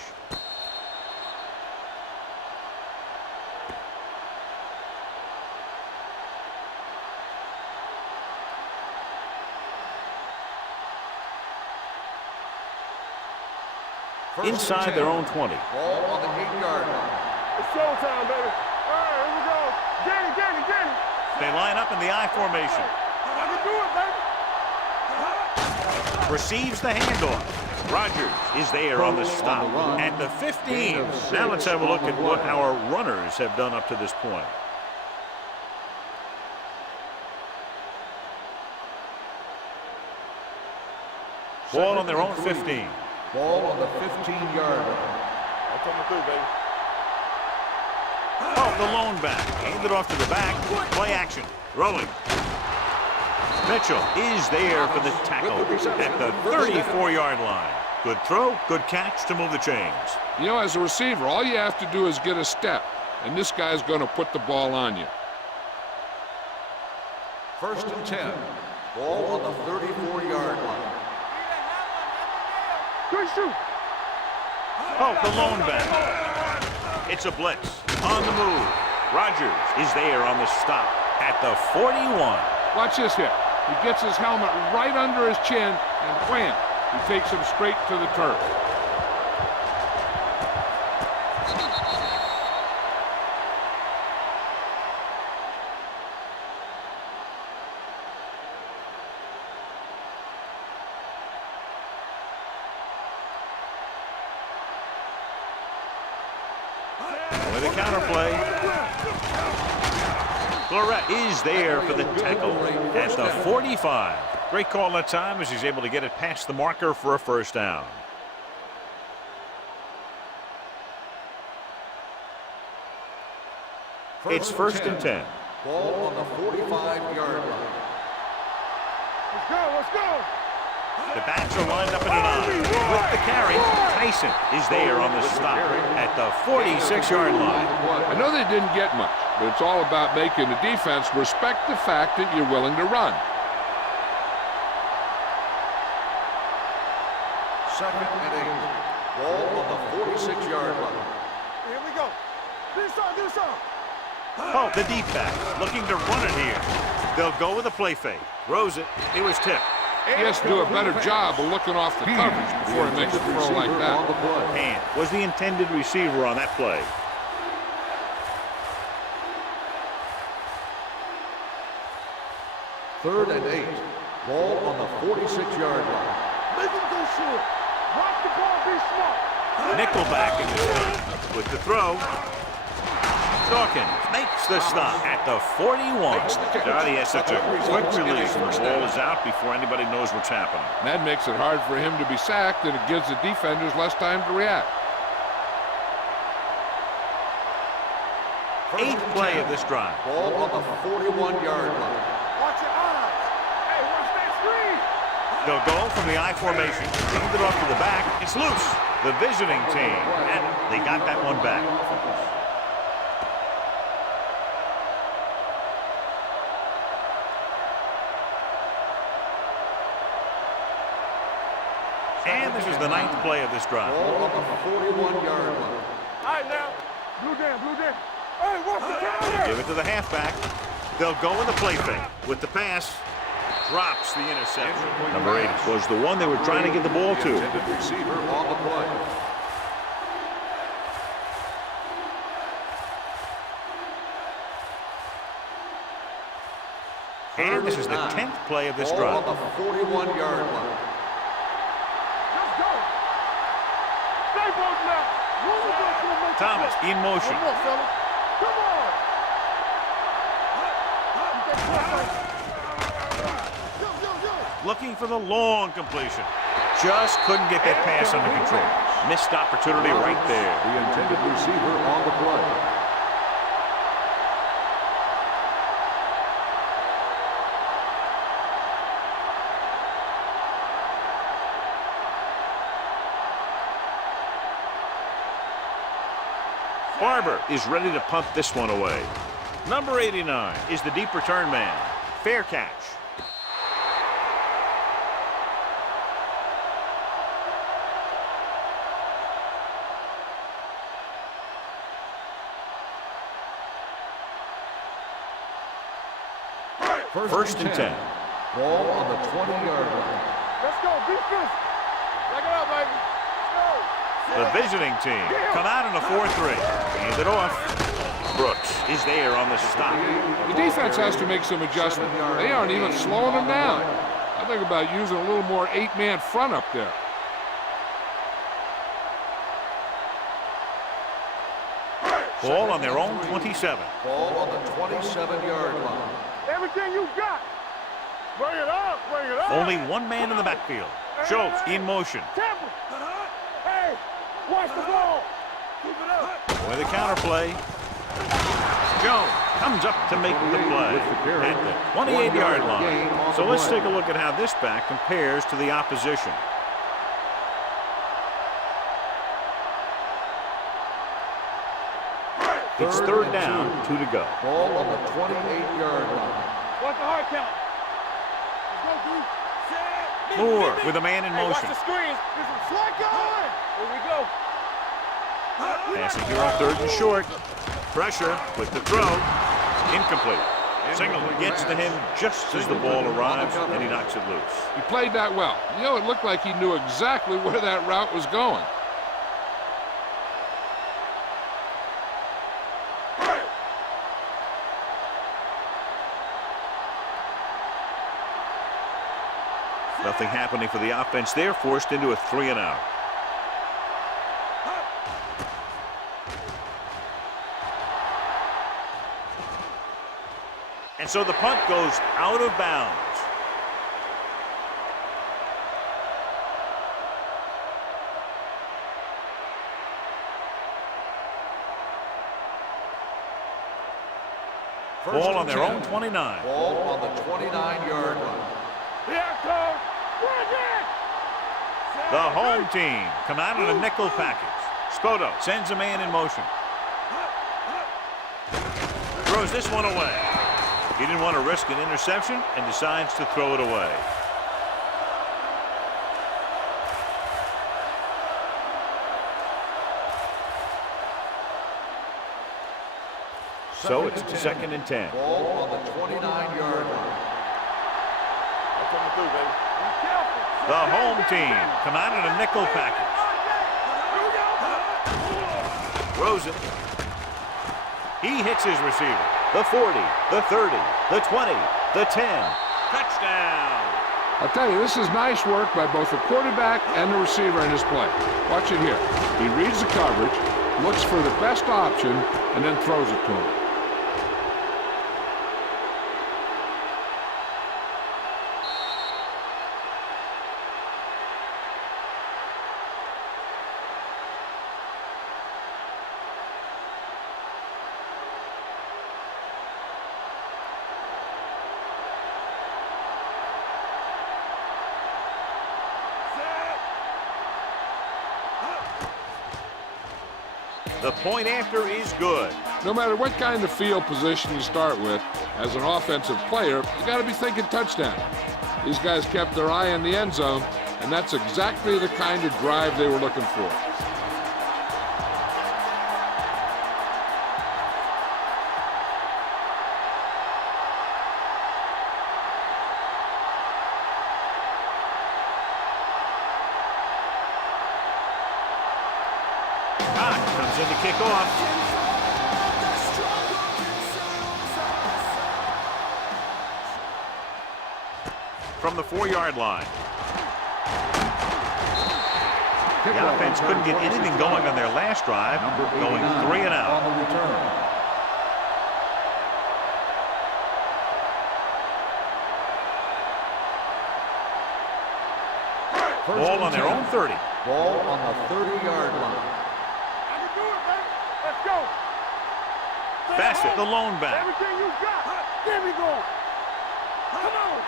Inside their own 20. Ball on the 8-yard line. It's showtime, baby. All right, here we go. Get it. They line up in the I formation. I can do it, baby. Receives the handoff. Rogers is there on the stop at the 15. Now let's have a look at what our runners have done up to this point. Ball on their own 15. Ball on the 15-yard line. I'm coming through, baby. Oh, the lone back. Hand it off to the back. Play action. Rolling. Mitchell is there for the tackle at the 34-yard line. Good throw, good catch to move the chains. You know, as a receiver, all you have to do is get a step, and this guy's going to put the ball on you. 1st and 10. Ball on the 34-yard line. Good shoot. Oh, the lone back. It's a blitz. On the move. Rogers is there on the stop at the 41. Watch this hit. He gets his helmet right under his chin, and wham, he takes him straight to the turf. With a counterplay. Florette is there for the tackle at the 45. Great call that time as he's able to get it past the marker for a first down. It's 1st and 10. Ball on the 45-yard line. Let's go. The backs are lined up in an I. With the carry, Tyson is there on the stop at the 46-yard line. I know they didn't get much, but it's all about making the defense respect the fact that you're willing to run. 2nd and 8. Ball on the 46-yard line. Here we go. This side. Oh, the deep back looking to run it here. They'll go with a play fake. Throws it. It was tipped. He has to do a better job of looking off the coverage before he makes a throw like that. And was the intended receiver on that play. Third and 8. Ball on the 46-yard line. Make him go short. Rock the ball, be smart. Nickelback in this one with the throw. Dawkins makes the stop at the 41. He has such a quick release when the ball is out before anybody knows what's happening. That makes it hard for him to be sacked, and it gives the defenders less time to react. 8th play of this drive. Ball on the 41-yard line. Watch your eyes. Hey, watch that screen. They'll go from the I formation. Hand it off to the back. It's loose. The visiting team. And they got that one back. And this is the 9th play of this drive. Ball on the 41-yard line. All right, now. Blue down. Hey, watch the counter. Give it to the halfback. They'll go with the play fake. With the pass, drops the interception. Number 8 was the one they were trying to get the ball to. Intended receiver on the play. And this is the 10th play of this Ball drive. on the 41-yard line. Thomas in motion. One more, fella. Come on. Looking for the long completion. Just couldn't get that pass under control. Missed opportunity right there. The intended receiver on the play. Barber is ready to punt this one away. Number 89 is the deep return man. Fair catch. First and 10. Ball on the 20-yard line. Let's go, defense. Check it out, baby. Let's go. The visiting team come out in a 4-3. Hand it off. Brooks is there on the stop. The defense has to make some adjustment. They aren't even slowing them down. I think about using a little more 8-man front up there. Ball on their own 27. Ball on the 27-yard line. Everything you got. Bring it up, bring it up. Only one man in the backfield. Schultz in motion. Temple. Hey, watch the ball. Keep it up. With the counter play. Jones comes up to make the play at the 28-yard line. So let's take a look at how this back compares to the opposition. It's third down, 2 to go. Ball on the 28-yard line. Watch the hard count. Let's go, dude. Moore with a man in Watch motion. the screens. There's some slack on. Here we go. Passing here on third and short. Pressure with the throw. Incomplete. Signal gets to him just as the ball arrives, and he knocks it loose. He played that well. You know, it looked like he knew exactly where that route was going. Nothing happening for the offense there, forced into a 3-and-out. And so the punt goes out of bounds. Ball on their own 29. Ball on the 29-yard line. Here it comes. Bring it. The home team come out in a nickel package. Spoto sends a man in motion. Throws this one away. He didn't want to risk an interception and decides to throw it away. So it's 2nd and 10. Ball on the 29-yard line. That's what I'm gonna do, baby. Be careful. The home team come out in a nickel package. Throws it. He hits his receiver. The 40, the 30, the 20, the 10. Touchdown. I'll tell you, this is nice work by both the quarterback and the receiver in his play. Watch it here. He reads the coverage, looks for the best option, and then throws it to him. The point after is good. No matter what kind of field position you start with, as an offensive player, you got to be thinking touchdown. These guys kept their eye on the end zone, and that's exactly the kind of drive they were looking for. Comes in to kick off. From the 4-yard line. The offense couldn't get anything going on their last drive, going 3 and out. On the return. Ball on their own 30. Ball on the 30-yard line. I can do it, baby. Let's go. Bassett, the lone back. Everything you got. There we go. Come on.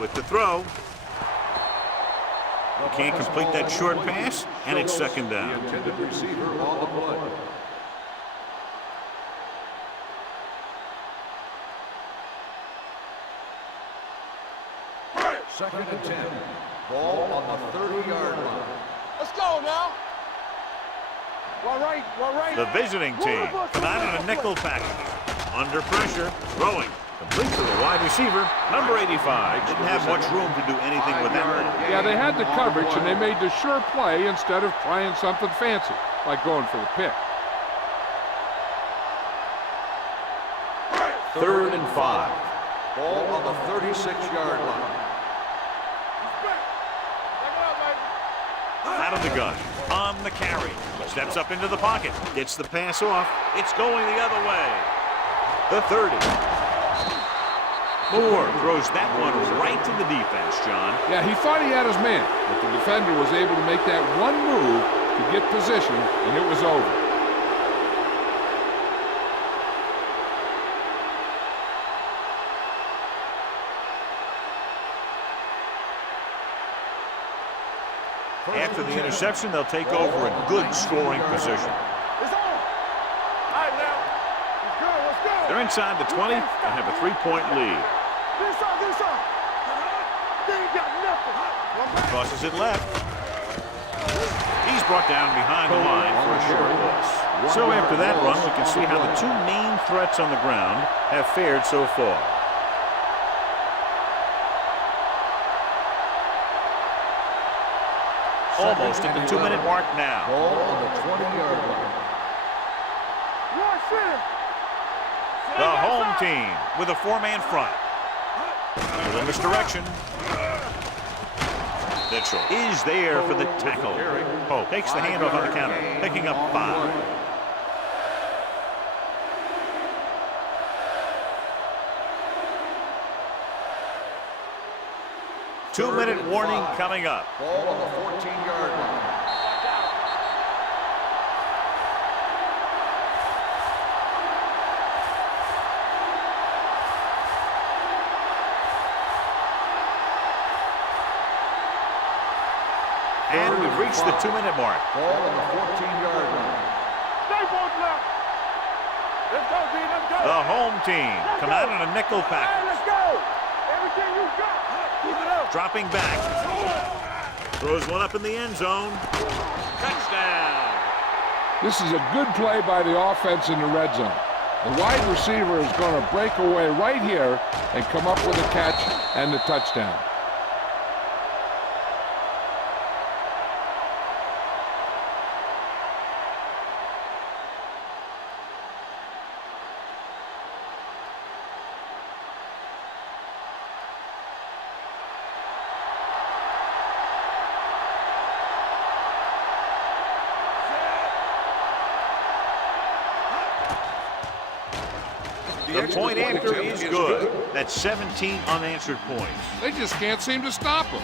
With the throw. He can't complete that short pass, and it's second down. The intended receiver on the play. Second and 10. Ball on the 30-yard line. Let's go now. All right, all right. The visiting team come out in a nickel package. Under pressure, throwing. Complete to the wide receiver, number 85. Didn't have much room to do anything with that ball. Yeah, they had the coverage, and they made the sure play instead of trying something fancy, like going for the pick. 3rd and 5. Ball on the 36-yard line. Out of the gun, on the carry. Steps up into the pocket, gets the pass off. It's going the other way. The 30. Moore throws that one right to the defense, John. Yeah, he thought he had his man, but the defender was able to make that one move to get position, and it was over. After the interception, they'll take over a good scoring position. It's on. All right, now. Let's go, let's go. They're inside the 20 and have a 3-point lead. This on. They ain't got nothing. Crosses it left. He's brought down behind the line for a short loss. So after that run, we can see how the two main threats on the ground have fared so far. Almost at the 2-minute mark now. Ball on the 20-yard line. The home team with a 4-man front. A little misdirection. Mitchell is there for the tackle. Oh, takes the handoff on the counter, picking up 5. Two-minute warning coming up. Ball on the 14-yard line. And we've reached the 2-minute mark. Ball on the 14-yard line. Stay both left. Let's go, D. Let's go. The home team come out in a nickel Hey, package. let's go. Everything you got. Keep it up. Dropping back. Throws one up in the end zone. Touchdown. This is a good play by the offense in the red zone. The wide receiver is going to break away right here and come up with a catch and the touchdown. The point after is good. That's 17 unanswered points. They just can't seem to stop him.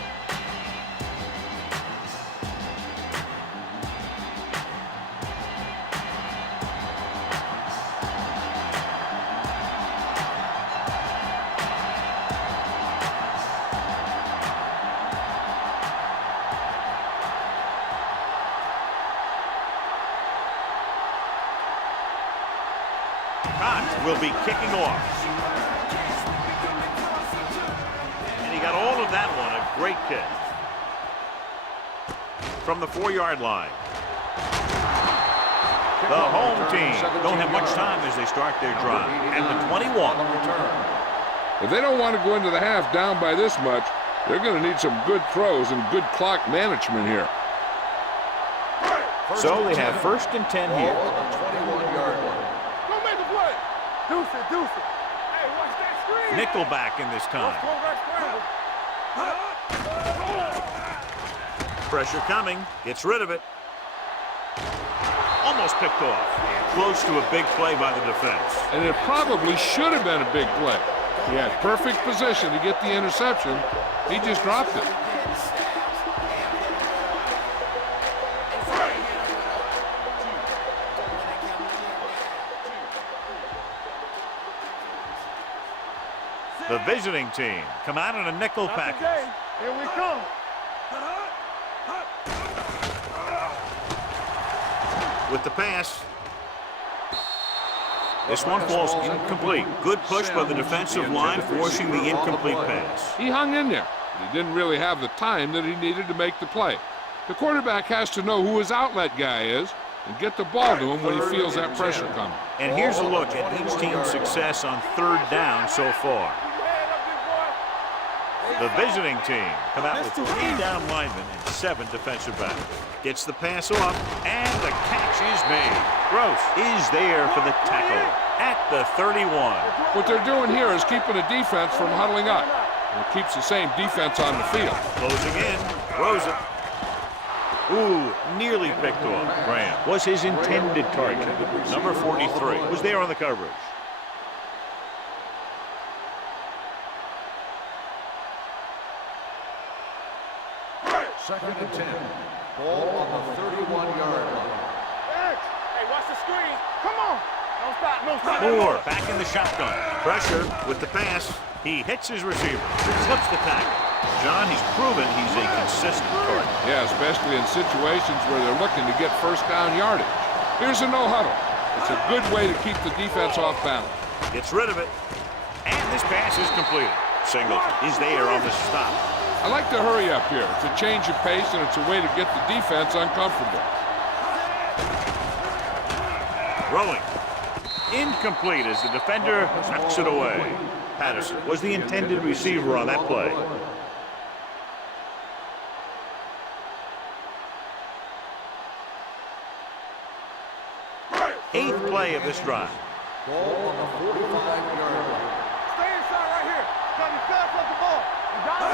Will be kicking off. And he got all of that one. A great kick. From the 4-yard line. The home team don't have much time as they start their drive. And the 21. If they don't want to go into the half down by this much, they're going to need some good throws and good clock management here. So they have 1st and 10 here. Ball on the 21-yard line. Deuce it. Hey, watch that screen. Nickelback in this time. Pressure coming. Gets rid of it. Almost picked off. Close to a big play by the defense. And it probably should have been a big play. He had perfect position to get the interception. He just dropped it. The visiting team come out in a nickel package. Here we come. With the pass. This one falls incomplete. Good push by the defensive line, forcing the incomplete pass. He hung in there, but he didn't really have the time that he needed to make the play. The quarterback has to know who his outlet guy is and get the ball to him when he feels that pressure coming. And here's a look at each team's success on third down so far. The visiting team come out with 3 down linemen and 7 defensive backs. Gets the pass off, and the catch is made. Gross is there for the tackle at the 31. What they're doing here is keeping the defense from huddling up. And it keeps the same defense on the field. Closing in, throws it. Ooh, nearly picked off. Graham was his intended target. Number 43 was there on the coverage. Second and 10. Ball on the 31-yard line. Hey, watch the screen. Come on. Don't stop, no stop. Moore back in the shotgun. Pressure with the pass. He hits his receiver. Slips the tackle. John, he's proven he's a consistent target. Yeah, especially in situations where they're looking to get first down yardage. Here's a no huddle. It's a good way to keep the defense off balance. Gets rid of it. And this pass is completed. Singleton is there on the stop. I like to hurry up here. It's a change of pace, and it's a way to get the defense uncomfortable. Throwing. Incomplete as the defender knocks it away. Patterson was the intended receiver on that play. Eighth play of this drive. Ball on the 45-yard line. Stay inside right here. Got you fast off the ball. You got it.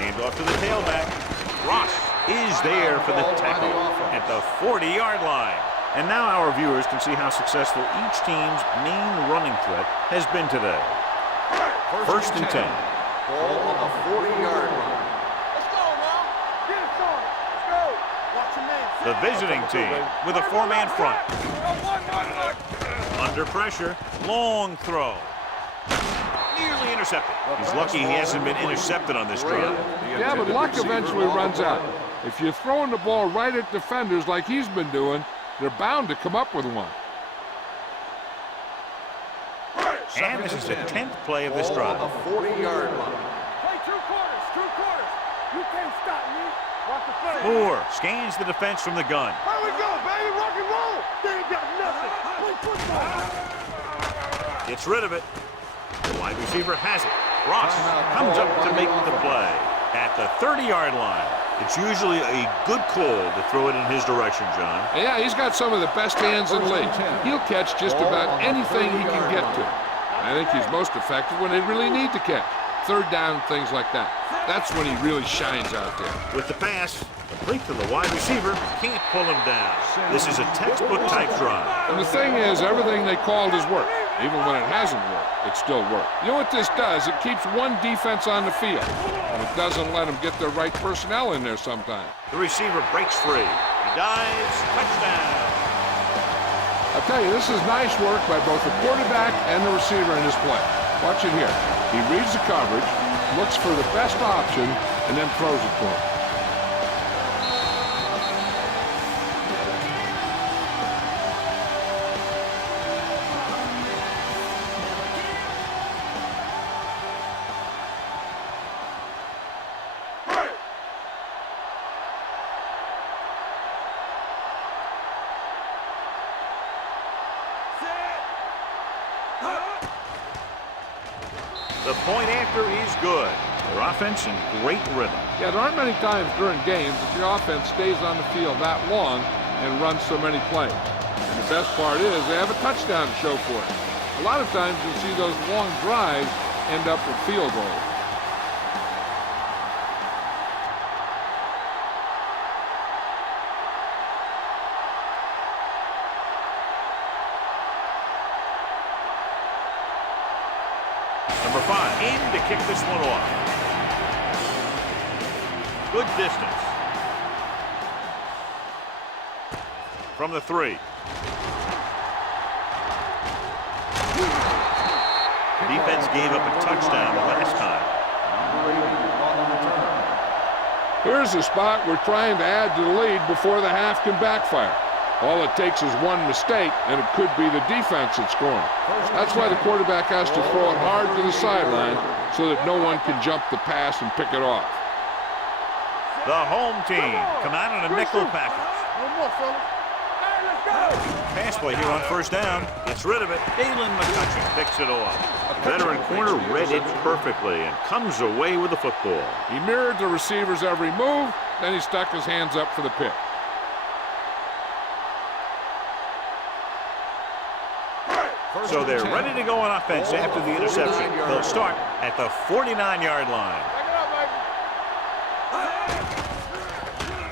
Hand off to the tailback. Ross is there for the tackle at the 40-yard line. And now our viewers can see how successful each team's main running threat has been today. First and 10. Ball on the 40-yard line. Let's go, man. Get it started. Let's go. Watch your man. The visiting team with a 4-man front. Under pressure, long throw. Nearly intercepted. He's lucky he hasn't been intercepted on this drive. Yeah, but luck eventually runs out. If you're throwing the ball right at defenders like he's been doing, they're bound to come up with one. And this is the 10th play of this drive. On the 40-yard line. Play 2 quarters. 2 quarters. You can't stop me. Watch the play. Moore scans the defense from the gun. Here we go, baby. Rock and roll. They ain't got nothing. Play football. Gets rid of it. The wide receiver has it. Ross comes up to make the play at the 30-yard line. It's usually a good call to throw it in his direction, John. Yeah, he's got some of the best hands in the league. He'll catch just about anything he can get to. I think he's most effective when they really need to catch. Third down, things like that. That's when he really shines out there. With the pass, complete to the wide receiver, can't pull him down. This is a textbook type drive. And the thing is, everything they called has worked. Even when it hasn't worked, it still worked. You know what this does? It keeps one defense on the field, and it doesn't let them get the right personnel in there sometimes. The receiver breaks free. He dives, touchdown. I'll tell you, this is nice work by both the quarterback and the receiver in this play. Watch it here. He reads the coverage, looks for the best option, and then throws it to him. The point after is good. Their offense in great rhythm. Yeah, there aren't many times during games that the offense stays on the field that long and runs so many plays. And the best part is they have a touchdown to show for it. A lot of times you'll see those long drives end up with field goals. Number 5 in to kick this one off. Good distance. From the 3. The defense gave up a touchdown the last time. Here's a spot we're trying to add to the lead before the half can backfire. All it takes is one mistake, and it could be the defense that's scoring. That's why the quarterback has to throw it hard to the sideline so that no one can jump the pass and pick it off. The home team come out in a nickel package. One more, fellas. Hey, let's go. Pass play here on first down. Gets rid of it. Dalen McCutcheon picks it off. Veteran corner read it perfectly and comes away with the football. He mirrored the receiver's every move, then he stuck his hands up for the pick. So they're ready to go on offense after the interception. They'll start at the 49-yard line.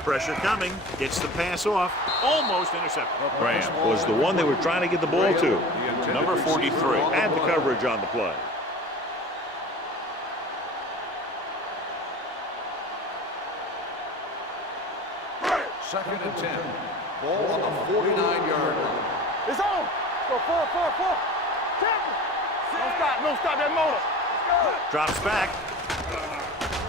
Pressure coming. Gets the pass off. Almost intercepted. Graham was the one they were trying to get the ball to. Number 43 and the coverage on the play. Second and 10. Ball on the 49-yard line. It's on. Go 4. Careful. No stop that motor. Drops back.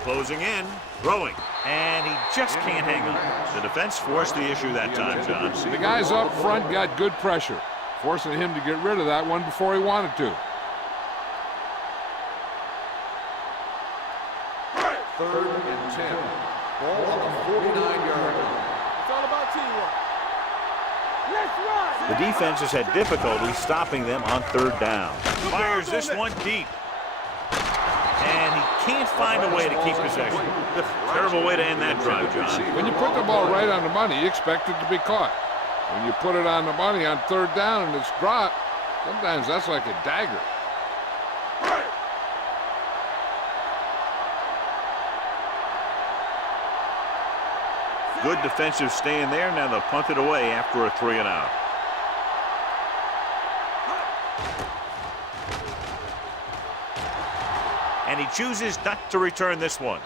Closing in. Throwing. And he just can't hang on. The defense forced the issue that time, John. The guys up front got good pressure, forcing him to get rid of that one before he wanted to. Third and 10. Ball on the 49-yard line. It's all about teamwork. Let's run. The defense has had difficulty stopping them on third down. Fires this one deep. And he can't find a way to keep possession. Terrible way to end that drive, John. When you put the ball right on the money, you expect it to be caught. When you put it on the money on third down and it's dropped, sometimes that's like a dagger. Good defensive stand there. Now they'll punt it away after a 3-and-out. And he chooses not to return this one.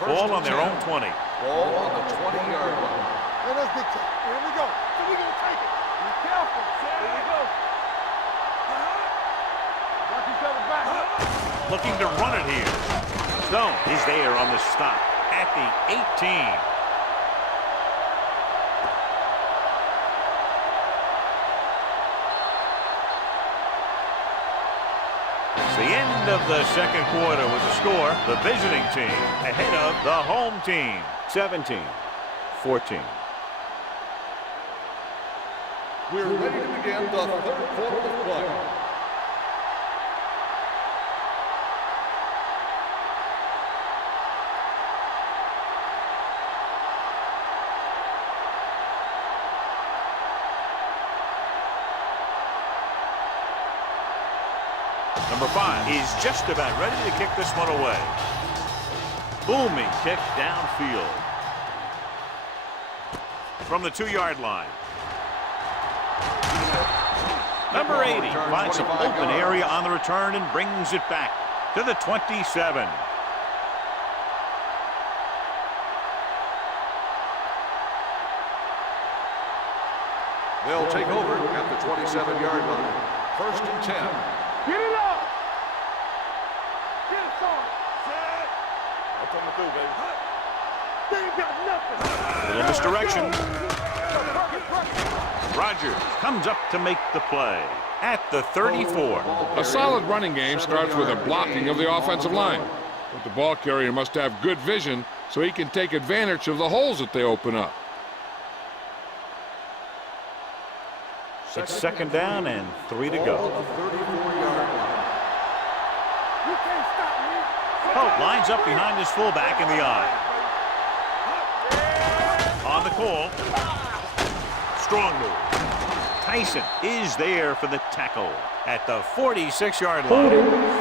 Ball on their own 20. Ball on the 20-yard line. Hey, that's big time. Here we go. So we're going to take it. Be careful. Here we go. Watch each other back. Looking to run it here. Stone is there on the stop at the 18. It's the end of the second quarter with the score. The visiting team ahead of the home team. 17-14. We're ready to begin the third quarter of play. Number 5 is just about ready to kick this one away. Booming kick downfield. From the 2-yard line. Number 80 finds some open area on the return and brings it back to the 27. They'll take over at the 27-yard line. First and 10. Get it up. Get it started. Set. I'm coming through, baby. They ain't got nothing. Little misdirection. Rogers comes up to make the play at the 34. A solid running game starts with a blocking of the offensive line. But the ball carrier must have good vision so he can take advantage of the holes that they open up. It's second down and 3 to go. Pope lines up behind his fullback in the eye. On the call. Strong move. Tyson is there for the tackle. At the 46-yard line.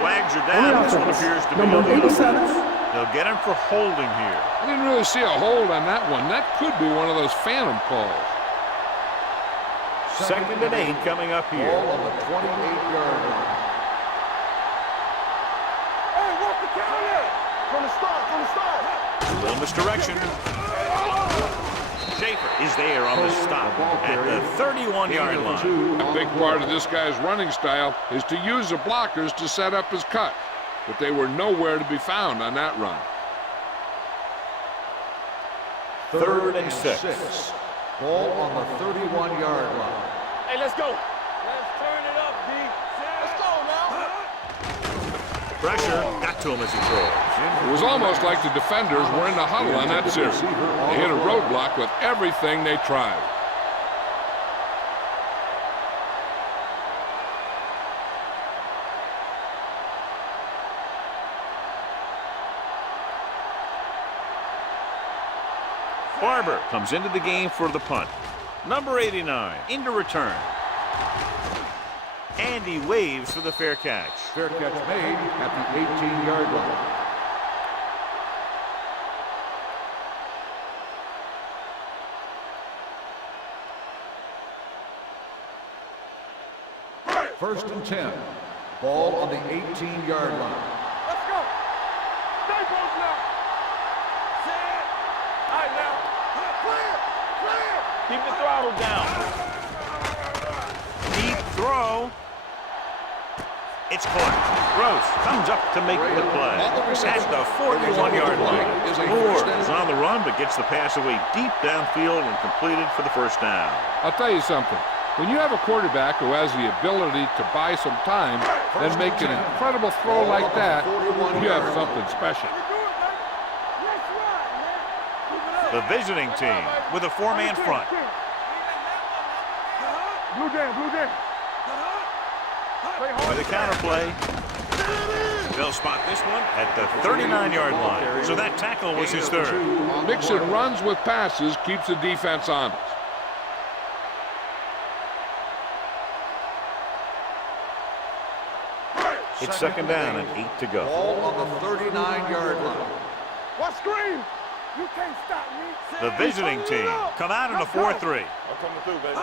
Flags are down. This one appears to be Number on the 87. offense. They'll get him for holding here. I didn't really see a hold on that one. That could be one of those phantom calls. Second and 8 coming up here. Ball on the 28-yard line. Hey, what's the counter? From the start. A little misdirection. Schaefer is there on the stop at the 31-yard line. A big part of this guy's running style is to use the blockers to set up his cut, but they were nowhere to be found on that run. Third and 6. Ball on the 31-yard line. Hey, let's go. Let's turn it up, D. Let's go now. Pressure got to him as he throws. It was almost like the defenders were in the huddle on that series. They hit a roadblock with everything they tried. Barber comes into the game for the punt. Number 89 into return. And he waves for the fair catch. Fair catch made at the 18-yard line. First and 10. Ball on the 18-yard line. Let's go. Stay close now. Set. All right, now. Clear. Keep the throttle down. Deep throw. It's caught. Gross comes up to make the play. At the 41-yard line. Moore is on the run, but gets the pass away deep downfield and completed for the first down. I'll tell you something. When you have a quarterback who has the ability to buy some time and make an incredible throw like that, you have something special. The visiting team with a four-man front. Blue down. With a counter play. They'll spot this one at the 39-yard line. So that tackle was his third. Mixing runs with passes keeps the defense honest. It's second down and 8 to go. Ball on the 39-yard line. What screen? You can't stop me. The visiting team come out in a 4-3. I'm coming through, baby.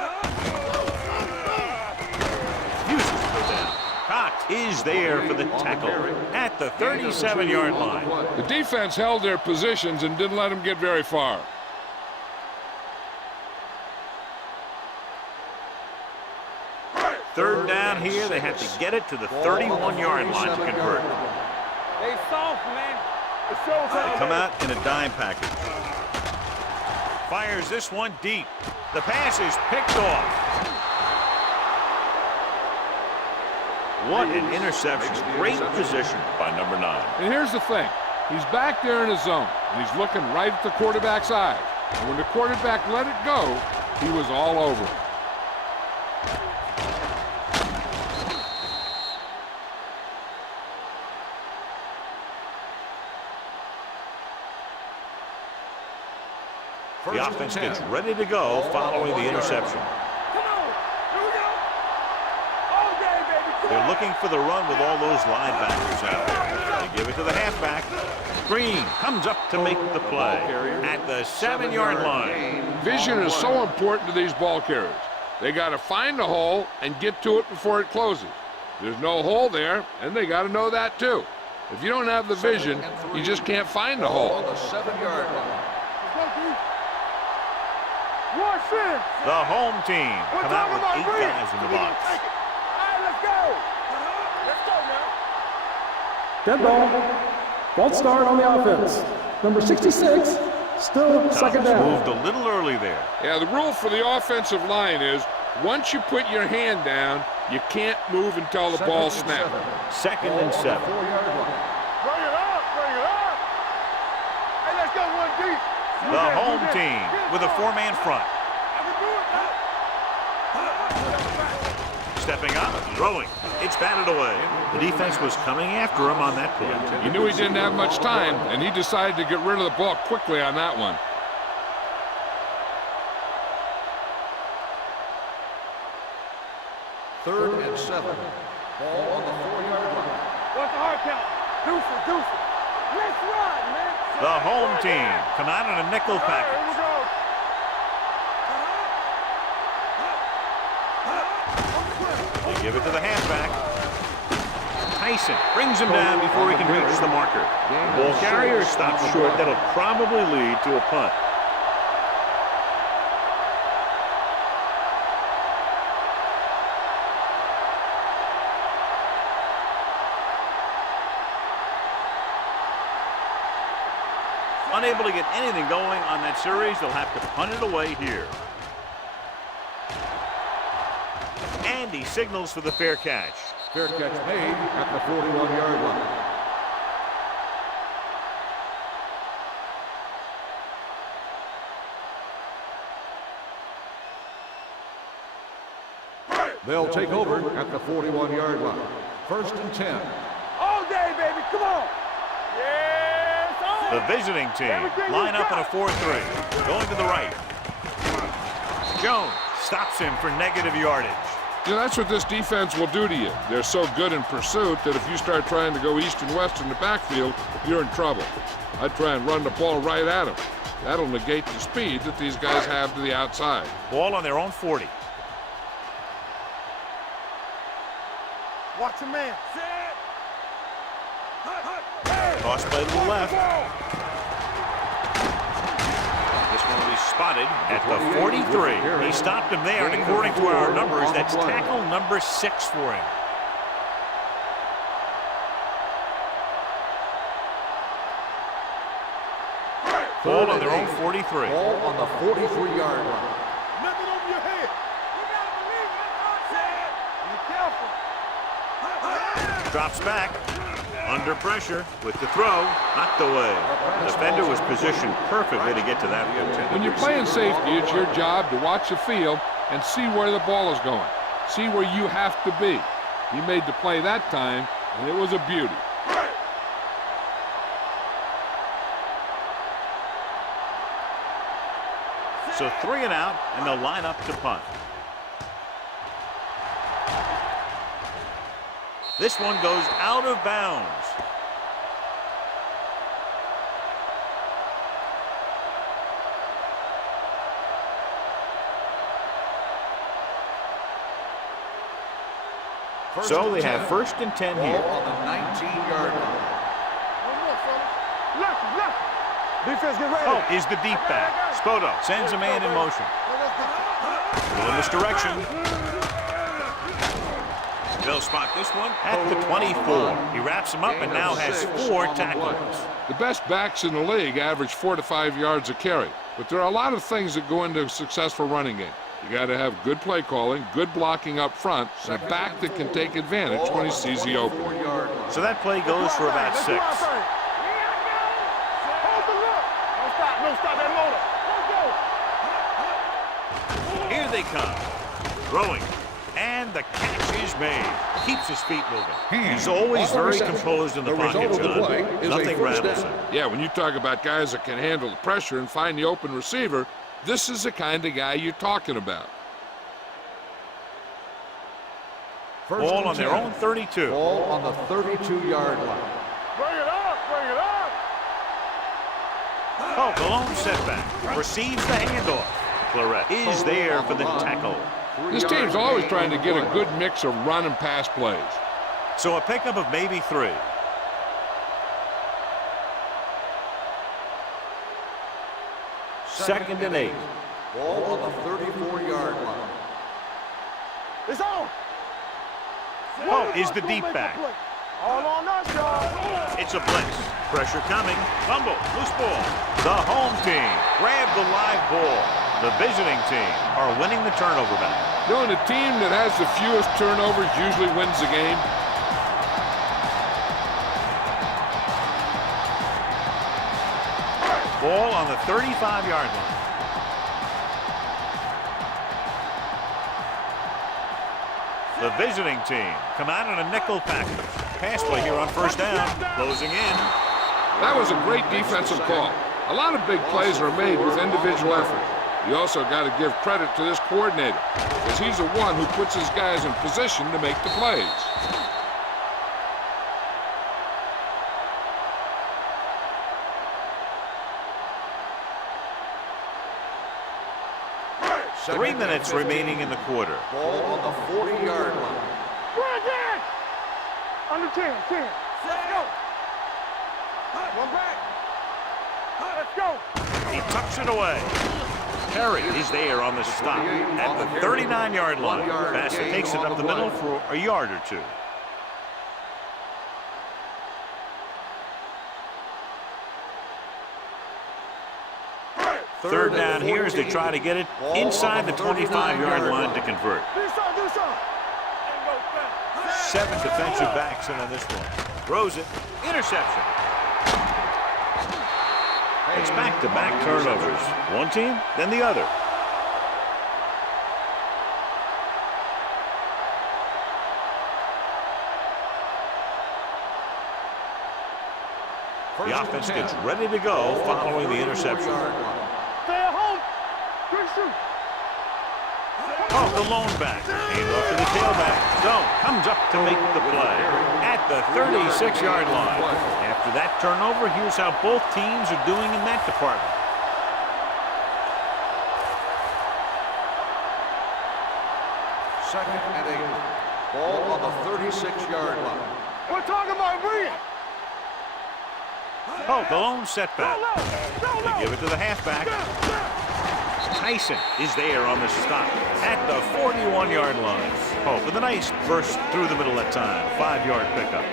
Uses to go down. Cox is there for the tackle at the 37-yard line. The defense held their positions and didn't let them get very far. Third down here, they have to get it to the 31-yard line to convert. They soft, man. It's showtime. Come out in a dime package. Fires this one deep. The pass is picked off. What an interception. Great position by number 9. And here's the thing. He's back there in his zone, and he's looking right at the quarterback's eyes. And when the quarterback let it go, he was all over it. The offense gets ready to go following the interception. Come on. Here we go. All day, baby. They're looking for the run with all those linebackers out there. They give it to the halfback. Green comes up to make the play at the 7-yard line. Vision is so important to these ball carriers. They got to find the hole and get to it before it closes. There's no hole there, and they got to know that too. If you don't have the vision, you just can't find the hole. On the 7-yard line. The home team come out with 8 guys in the box. All right, let's go. Let's go now. Dead ball. False start on the offense. Number 66, still second Thomas down. moved a little early there. Yeah, the rule for the offensive line is once you put your hand down, you can't move until the ball snaps. Second and 7. 4-yard line. Bring it up. Hey, let's go one deep. The home team with a 4-man front. Stepping up, throwing. It's batted away. The defense was coming after him on that play. He knew he didn't have much time, and he decided to get rid of the ball quickly on that one. Third and 7. Ball on the 4-yard line. What's the hard count? Deuce it. Let's run, man. The home team come out in a nickel Here we package. go. They give it to the halfback. Tyson brings him down before he can reach the marker. The ball carrier stops short. That'll probably lead to a punt. Unable to get anything going on that series, they'll have to punt it away here. And he signals for the fair catch. Fair catch made at the 41-yard line. They'll take over at the 41-yard line. 1st and 10. All day, baby. Come on. Yes, on. The visiting team line up in a 4-3. Going to the right. Jones stops him for negative yardage. You know, that's what this defense will do to you. They're so good in pursuit that if you start trying to go east and west in the backfield, you're in trouble. I'd try and run the ball right at them. That'll negate the speed that these guys have to the outside. Ball on their own 40. Watch your man. Set. Toss play to the left. This one will be spotted at the 43. He stopped him there, and according to our numbers, that's tackle number 6 for him. Ball on their own 43. Ball on the 43-yard line. Nothing over your head. You gotta believe it. Set. Be careful. Drops back. Under pressure with the throw. Knocked away. The defender was positioned perfectly to get to that one. When you're playing safety, it's your job to watch the field and see where the ball is going. See where you have to be. He made the play that time, and it was a beauty. So 3 and out, and they'll line up to punt. This one goes out of bounds. So they have 1st and 10 here. Ball on the 19-yard line. Left. Defense, get ready. Oh, is the deep back. Spoto sends a man in motion. A little misdirection. They'll spot this one at the 24. He wraps him up and now has 4 tackles. The best backs in the league average 4 to 5 yards a carry. But there are a lot of things that go into a successful running game. You got to have good play calling, good blocking up front, and a back that can take advantage when he sees the opening. So that play goes for about 6. Hold the look. Don't stop that motor. Let's go. Here they come. Throwing. And the catch is made. Keeps his feet moving. He's always very composed in the pocket, John. Nothing rattles him. Yeah, when you talk about guys that can handle the pressure and find the open receiver, this is the kind of guy you're talking about. Ball on their own 32. Ball on the 32-yard line. Bring it up. Oh, the lone setback. Receives the handoff. Claret is there for the tackle. This team's always trying to get a good mix of run and pass plays. So a pickup of maybe 3. Second and 8. Ball on the 34-yard line. It's on. Oh, is the deep back. All on us, y'all. It's a blitz. Pressure coming. Fumble. Loose ball. The home team grab the live ball. The visiting team are winning the turnover battle. You know, the team that has the fewest turnovers usually wins the game. Ball on the 35-yard line. The visiting team come out in a nickel package. Pass play here on 1st down. Closing in. That was a great defensive call. A lot of big plays are made with individual effort. You also got to give credit to this coordinator, because he's the one who puts his guys in position to make the plays. 3 minutes remaining in the quarter. Ball on the 40-yard line. Brandon! Under 10, 10. Let's go. One back. Let's go. He tucks it away. Perry is there on the stop at the 39-yard line. Bassett takes it up the middle for a yard or two. Third down here as they try to get it inside the 25-yard line to convert. 7 defensive backs in on this one. Throws it. Interception. It's back-to-back turnovers. One team, then the other. The offense gets ready to go following the interception. Stay at home. Good shoot. Oh, the lone back. Hand off to the tailback. Zone comes up to make the play at the 36-yard line. After that turnover, here's how both teams are doing in that department. Second and 8. Ball on the 36-yard line. We're talking about bringing. Oh, the lone setback. They give it to the halfback. Tyson is there on the stop at the 41-yard line. Oh, with a nice burst through the middle that time. 5-yard pickup.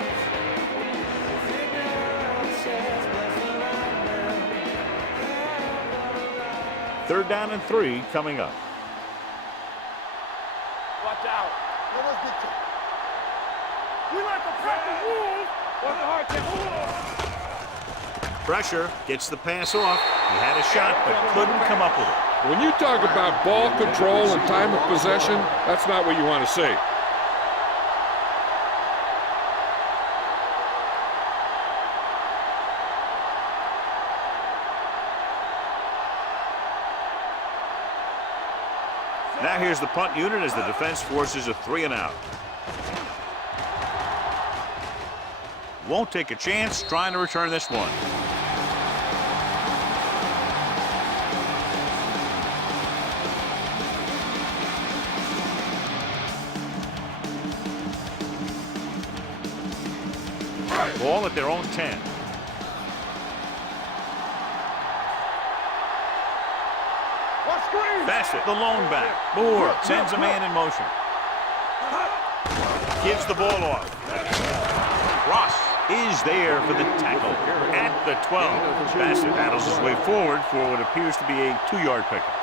Third down and 3 coming up. Watch out. Let's get you. We like to press the rules. What's the hard thing? Pressure gets the pass off. He had a shot but couldn't come up with it. When you talk about ball control and time of possession, that's not what you want to see. Now here's the punt unit as the defense forces a 3-and-out. Won't take a chance trying to return this one. Ball at their own 10. Bassett, the lone back. Moore sends a man in motion. Gives the ball off. Ross is there for the tackle at the 12. Bassett battles his way forward for what appears to be a 2-yard pickup.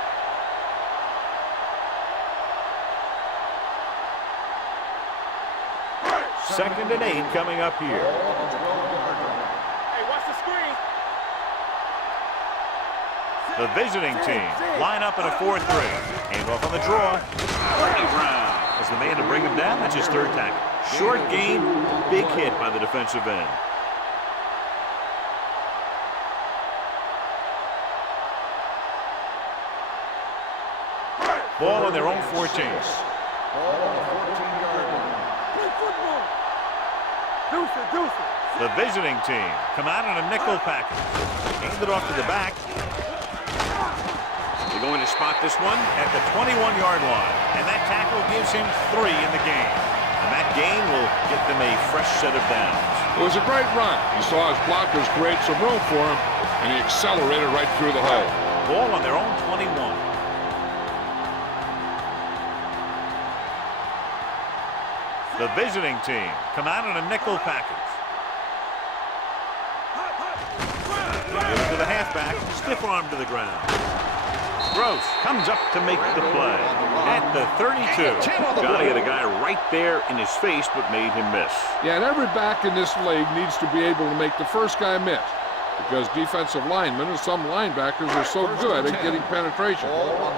Second and 8 coming up here. Hey, watch the screen. The visiting team line up in a 4-3. Hand off on the draw. Brown as the man to bring him down. That's his 3rd tackle. Short gain, big hit by the defensive end. Ball on their own 14. Ball on the 14-yard line. Play football. Deuce it. The visiting team come out in a nickel package. Hand it off to the back. They're going to spot this one at the 21-yard line. And that tackle gives him 3 in the game. And that gain will get them a fresh set of downs. It was a great run. He saw his blockers create some room for him, and he accelerated right through the hole. Ball on their own 21. The visiting team come out in a nickel package. Give it to the halfback. Stiff arm to the ground. Gross comes up to make the play at the 32. Johnny had a guy right there in his face but made him miss. Yeah, and every back in this league needs to be able to make the first guy miss, because defensive linemen and some linebackers are so good at getting penetration.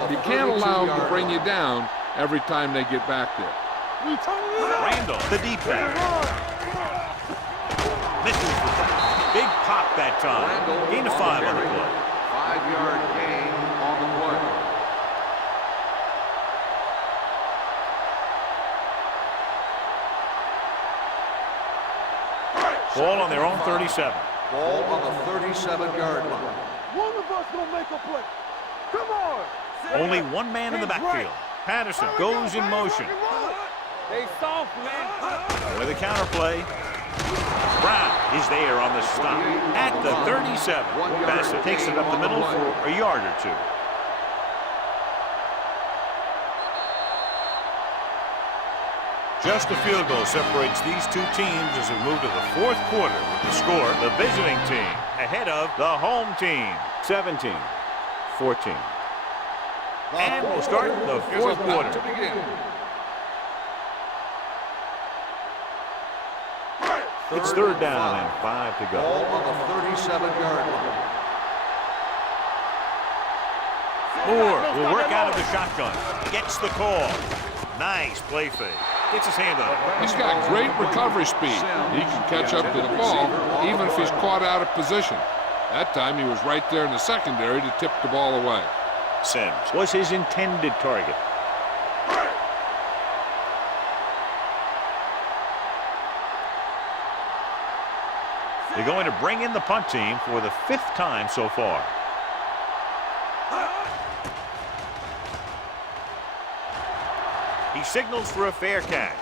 You can't allow them to bring you down every time they get back there. Randall, the deep back. Misses the tackle. Big pop that time. Gain of 5 on the play. 5-yard gain on the play. Ball on their own 37. Ball on the 37-yard line. One of us gonna make a play. Come on. Only one man in the backfield. Patterson goes in motion. They soft, man. With a counterplay. Brown is there on the stop at the 37. Bassett takes it up the middle for a yard or two. Just a field goal separates these two teams as we move to the fourth quarter with the score, the visiting team ahead of the home team, 17-14. And we'll start the fourth quarter. It's third down and 5 to go. Ball on the 37-yard line. Moore will work out of the shotgun. Gets the call. Nice play fake. Gets his hand on it. He's got great recovery speed. He can catch up to the ball even if he's caught out of position. That time he was right there in the secondary to tip the ball away. Sims was his intended target. They're going to bring in the punt team for the 5th time so far. He signals for a fair catch.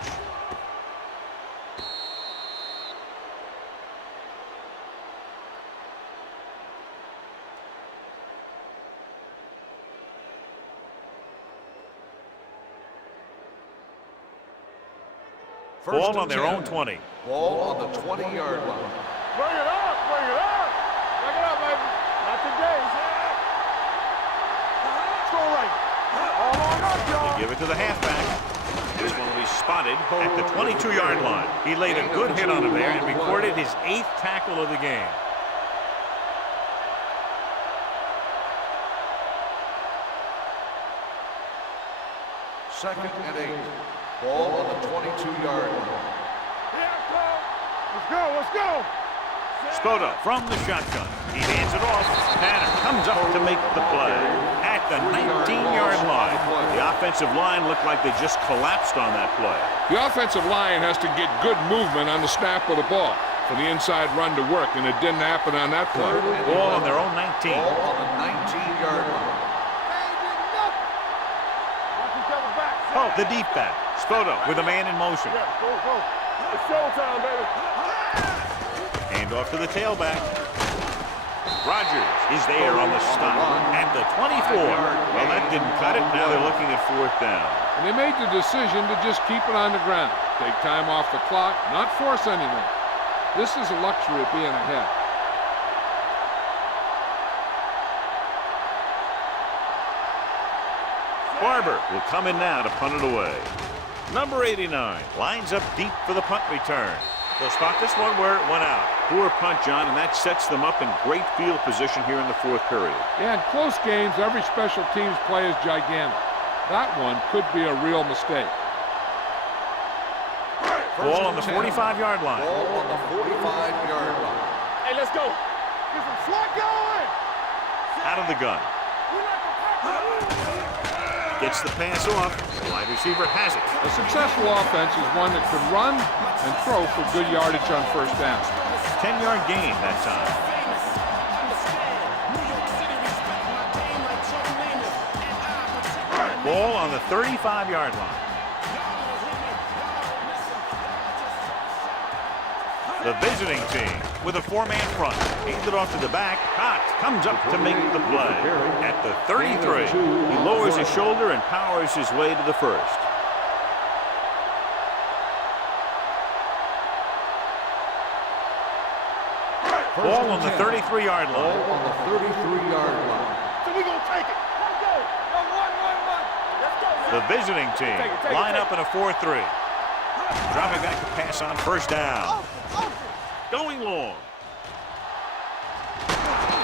Ball on their own 20. Ball on the 20-yard line. Bring it up, bring it up. Bring it up, baby. Not today. Let's go right. All on up, y'all. They give it to the halfback. This one will be spotted at the 22-yard line. He laid a good hit on him there and recorded his 8th tackle of the game. Second and 8. Ball on the 22-yard line. Let's go, let's go. Spoto from the shotgun. He hands it off. Tanner comes up to make the play at the 19-yard line. The offensive line looked like they just collapsed on that play. The offensive line has to get good movement on the snap of the ball for the inside run to work, and it didn't happen on that play. Ball on their own 19. Ball on the 19-yard line. Oh, the deep back. Spoto with a man in motion. Yeah, go, go. It's showtime, baby. Hand off to the tailback. Rogers is there on the stop at the 24. Well, that didn't cut it. Now they're looking at 4th down. And they made the decision to just keep it on the ground. Take time off the clock, not force anything. This is a luxury of being ahead. Barber will come in now to punt it away. Number 89 lines up deep for the punt return. They'll spot this one where it went out. Poor punt, John, and that sets them up in great field position here in the 4th period. Yeah, in close games, every special teams play is gigantic. That one could be a real mistake. Ball on the 45-yard line. Ball on the 45-yard line. Hey, let's go. Get some slot going. Out of the gun. Gets the pass off. The wide receiver has it. A successful offense is one that can run and throw for good yardage on 1st down. 10-yard gain that time. Ball on the 35-yard line. The visiting team with a 4-man front. Hands it off to the back. Cox comes up to make the play. At the 33, he lowers his shoulder and powers his way to the 1st. Ball on the 33-yard line. Ball on the 33-yard line. So we gonna take it. Let's go. Run. Let's go. The visiting team line up in a 4-3. Dropping back to pass on 1st down. Going long.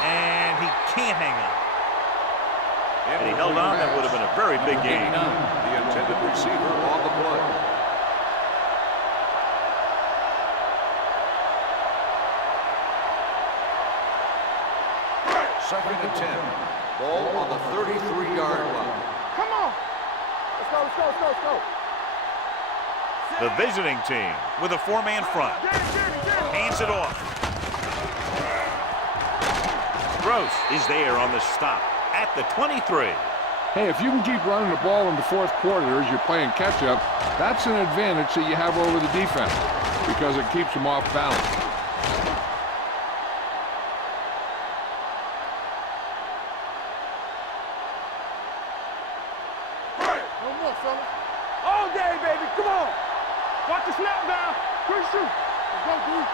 And he can't hang on. And he held on. That would have been a very big gain. The intended receiver on the play. Second and 10. Ball on the 33-yard line. Come on. Let's go. The visiting team with a 4-man front. Hands it off. Gross is there on the stop at the 23. Hey, if you can keep running the ball in the fourth quarter as you're playing catch-up, that's an advantage that you have over the defense because it keeps them off balance. No more, fella. All day, baby. Come on. Watch the snap down. Quick shoot. Let's go, dude.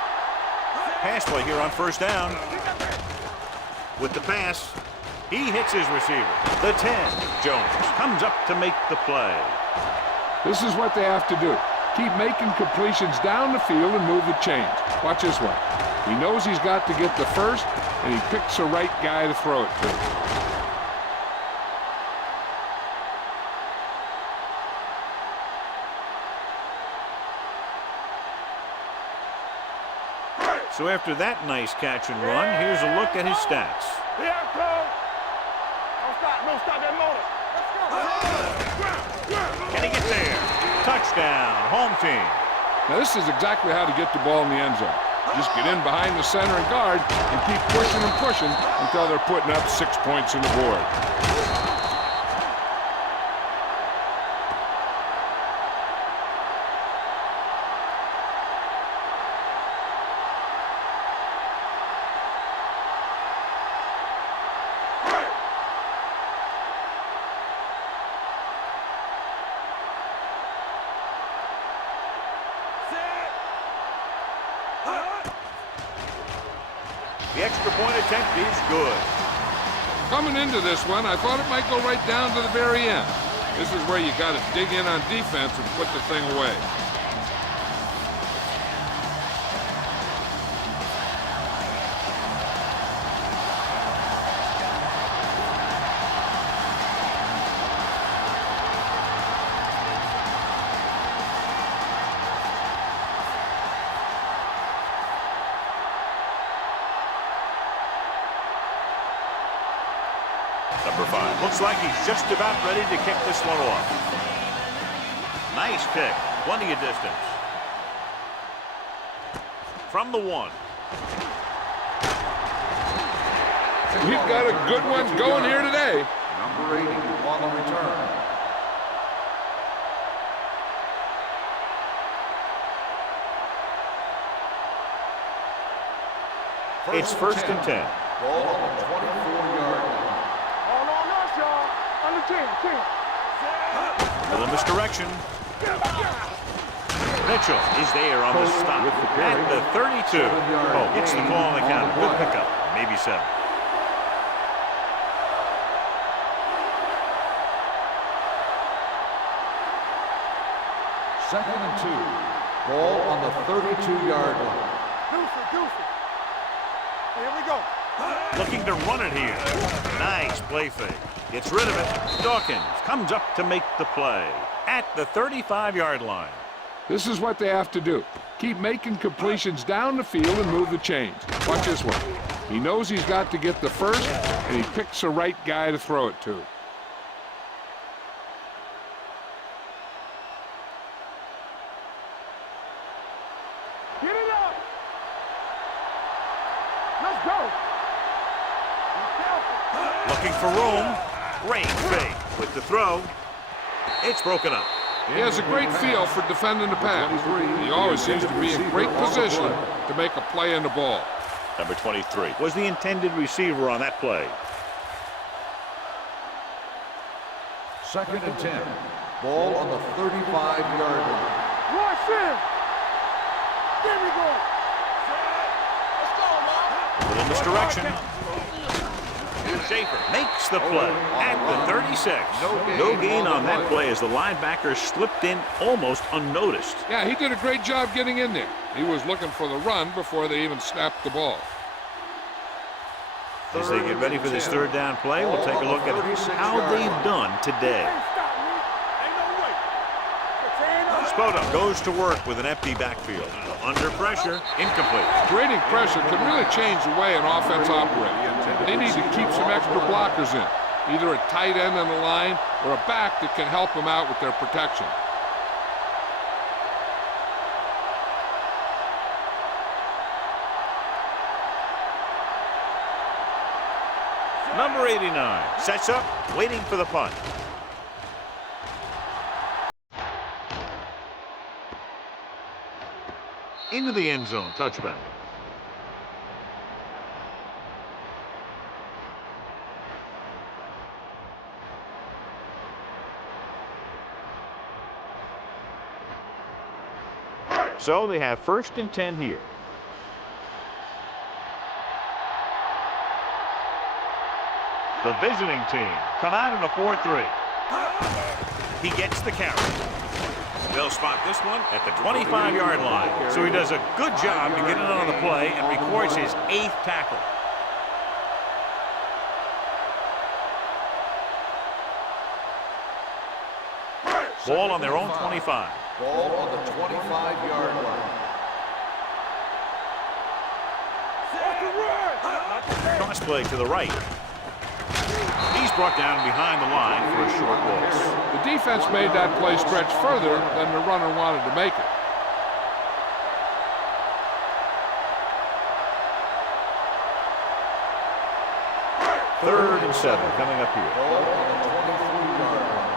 Pass play here on first down. With the pass, he hits his receiver. The 10, Jones, comes up to make the play. This is what they have to do. Keep making completions down the field and move the chains. Watch this one. He knows he's got to get the first, and he picks the right guy to throw it to. So after that nice catch and run, here's a look at his stats. Here I come. Don't stop that motor. Let's go. Can he get there? Touchdown, home team. Now this is exactly how to get the ball in the end zone. Just get in behind the center and guard and keep pushing and pushing until they're putting up 6 points on the board. The extra point attempt is good. Coming into this one, I thought it might go right down to the very end. This is where you got to dig in on defense and put the thing away. Number 5. Looks like he's just about ready to kick this one off. Nice pick. Plenty of distance. From the 1. We've got a good one going here today. Number 80 on the return. It's first and 10. Ball on the 24-yard line. All on us, y'all. On the 10. Little misdirection. Mitchell is there on the stop at the 32. Oh, gets the call on the counter. Good pickup. Maybe 7. Second and 2. Ball on the 32-yard line. Deuce. Here we go. Looking to run it here. Nice play fake. Gets rid of it. Dawkins comes up to make the play at the 35-yard line. This is what they have to do. Keep making completions down the field and move the chains. Watch this one. He knows he's got to get the first, and he picks the right guy to throw it to. Get it up. Let's go. Looking for room. Great fake with the throw. It's broken up. He has a great feel for defending the pass. He always seems to be in great position to make a play in the ball. Number 23 was the intended receiver on that play. Second and 10. Ball on the 35-yard line. Rush in. There we go. Let's go, man. Little misdirection. Schaefer makes the play at the 36. No gain on that play as the linebacker slipped in almost unnoticed. Yeah, he did a great job getting in there. He was looking for the run before they even snapped the ball. As they get ready for this third down play, we'll take a look at how they've done today. Spota goes to work with an empty backfield. Under pressure, incomplete. Creating pressure can really change the way an offense operates. They need to keep some extra blockers in, either a tight end on the line or a back that can help them out with their protection. Number 89 sets up, waiting for the punt. Into the end zone, touchback. So they have 1st and 10 here. The visiting team come out in a 4-3. He gets the carry. They'll spot this one at the 25-yard line. So he does a good job to get it on the play and records his 8th tackle. Ball on their own 25. Ball on the 25-yard line. Cross play to the right. He's brought down behind the line for a short loss. The defense made that play stretch further than the runner wanted to make it. Third and 7 coming up here. Ball on the 23-yard line.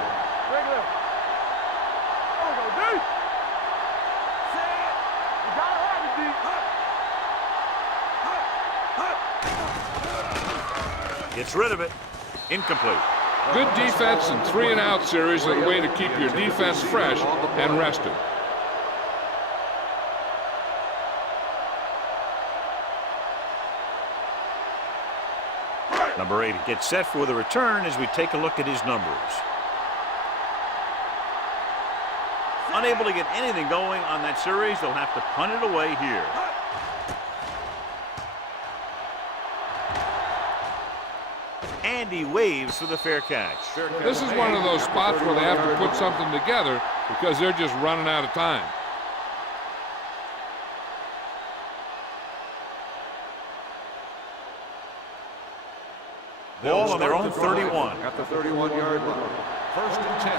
Gets rid of it. Incomplete. Good defense and 3-and-out series are the way to keep your defense fresh and rested. Number 8 gets set for the return as we take a look at his numbers. Unable to get anything going on that series, they'll have to punt it away here. And he waves for the fair catch. This is one of those spots where they have to put something together because they're just running out of time. Ball on their own 31. At the 31-yard line. 1st and 10.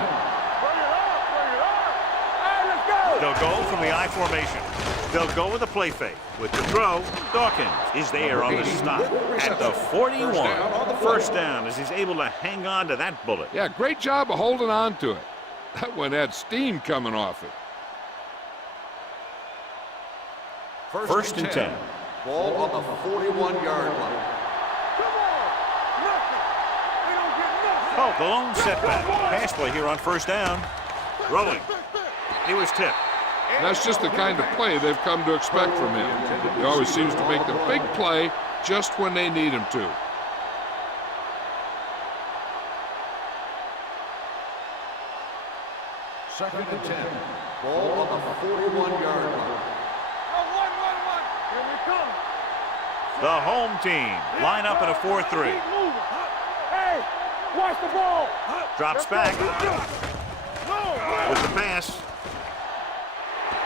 They'll go from the I formation. They'll go with a play fake. With the throw, Dawkins is there on the stop at the 41. First down as he's able to hang on to that bullet. Yeah, great job of holding on to it. That one had steam coming off it. 1st and 10. Ball on the 41-yard line. Oh, the lone setback. Pass play here on 1st down. Rolling. He was tipped. That's just the kind of play they've come to expect from him. He always seems to make the big play just when they need him to. Second and 10. Ball on the 41-yard line. Here we come. The home team line up in a 4-3. Hey, watch the ball. Drops back with the pass.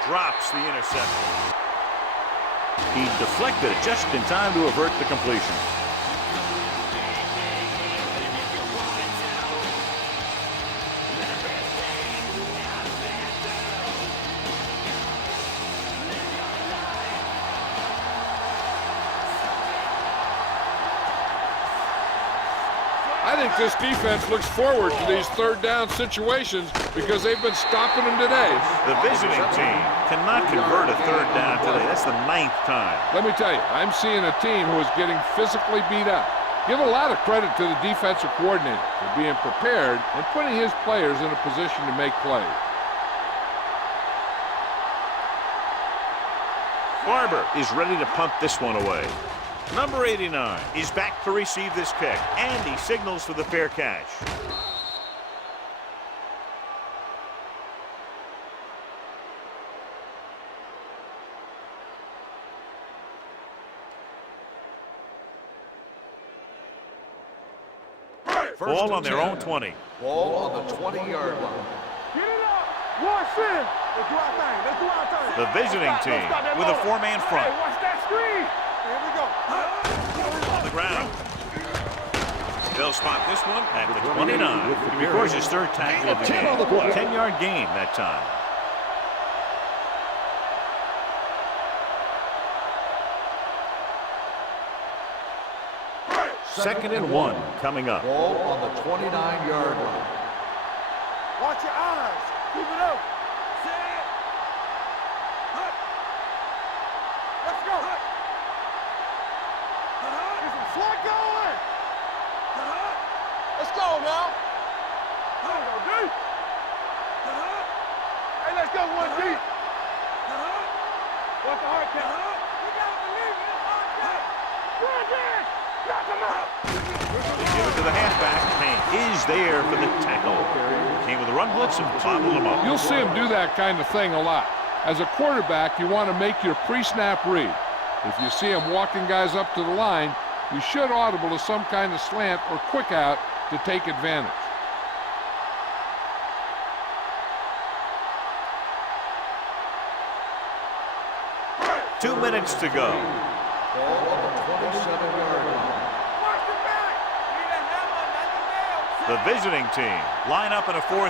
Drops the interception. He deflected it just in time to avert the completion. I think this defense looks forward to these 3rd down situations because they've been stopping them today. The visiting team cannot convert a 3rd down today. That's the 9th time. Let me tell you, I'm seeing a team who is getting physically beat up. Give a lot of credit to the defensive coordinator for being prepared and putting his players in a position to make plays. Barber is ready to punt this one away. Number 89 is back to receive this kick, and he signals for the fair catch. Ball on their own 20. Ball on the 20-yard line. Get it up. Watch in. Let's do our thing. Let's do our thing. The visiting team with a 4-man front. Hey, watch that screen. Here we go. On the ground. They'll spot this one at the 29. He records his 3rd tackle of the game. 10-yard gain that time. 2nd and 1 coming up. Ball on the 29-yard line. Watch your eyes. Keep it up. Set. Hut. Let's go. Hut. There's some slot going. Let's go now. Let's go deep. Hey, let's go one deep. Watch the hard count. You gotta believe in this hard count. Run there. Knock him out. They give it to the halfback. Hank is there for the tackle. Came with a run blitz and bottled him up. You'll see him do that kind of thing a lot. As a quarterback, you want to make your pre-snap read. If you see him walking guys up to the line, you should audible to some kind of slant or quick out to take advantage. Two minutes to go. Ball on the 27-yard line. Watch the back. Need a hammer, not the nail. The visiting team line up in a 4-3. We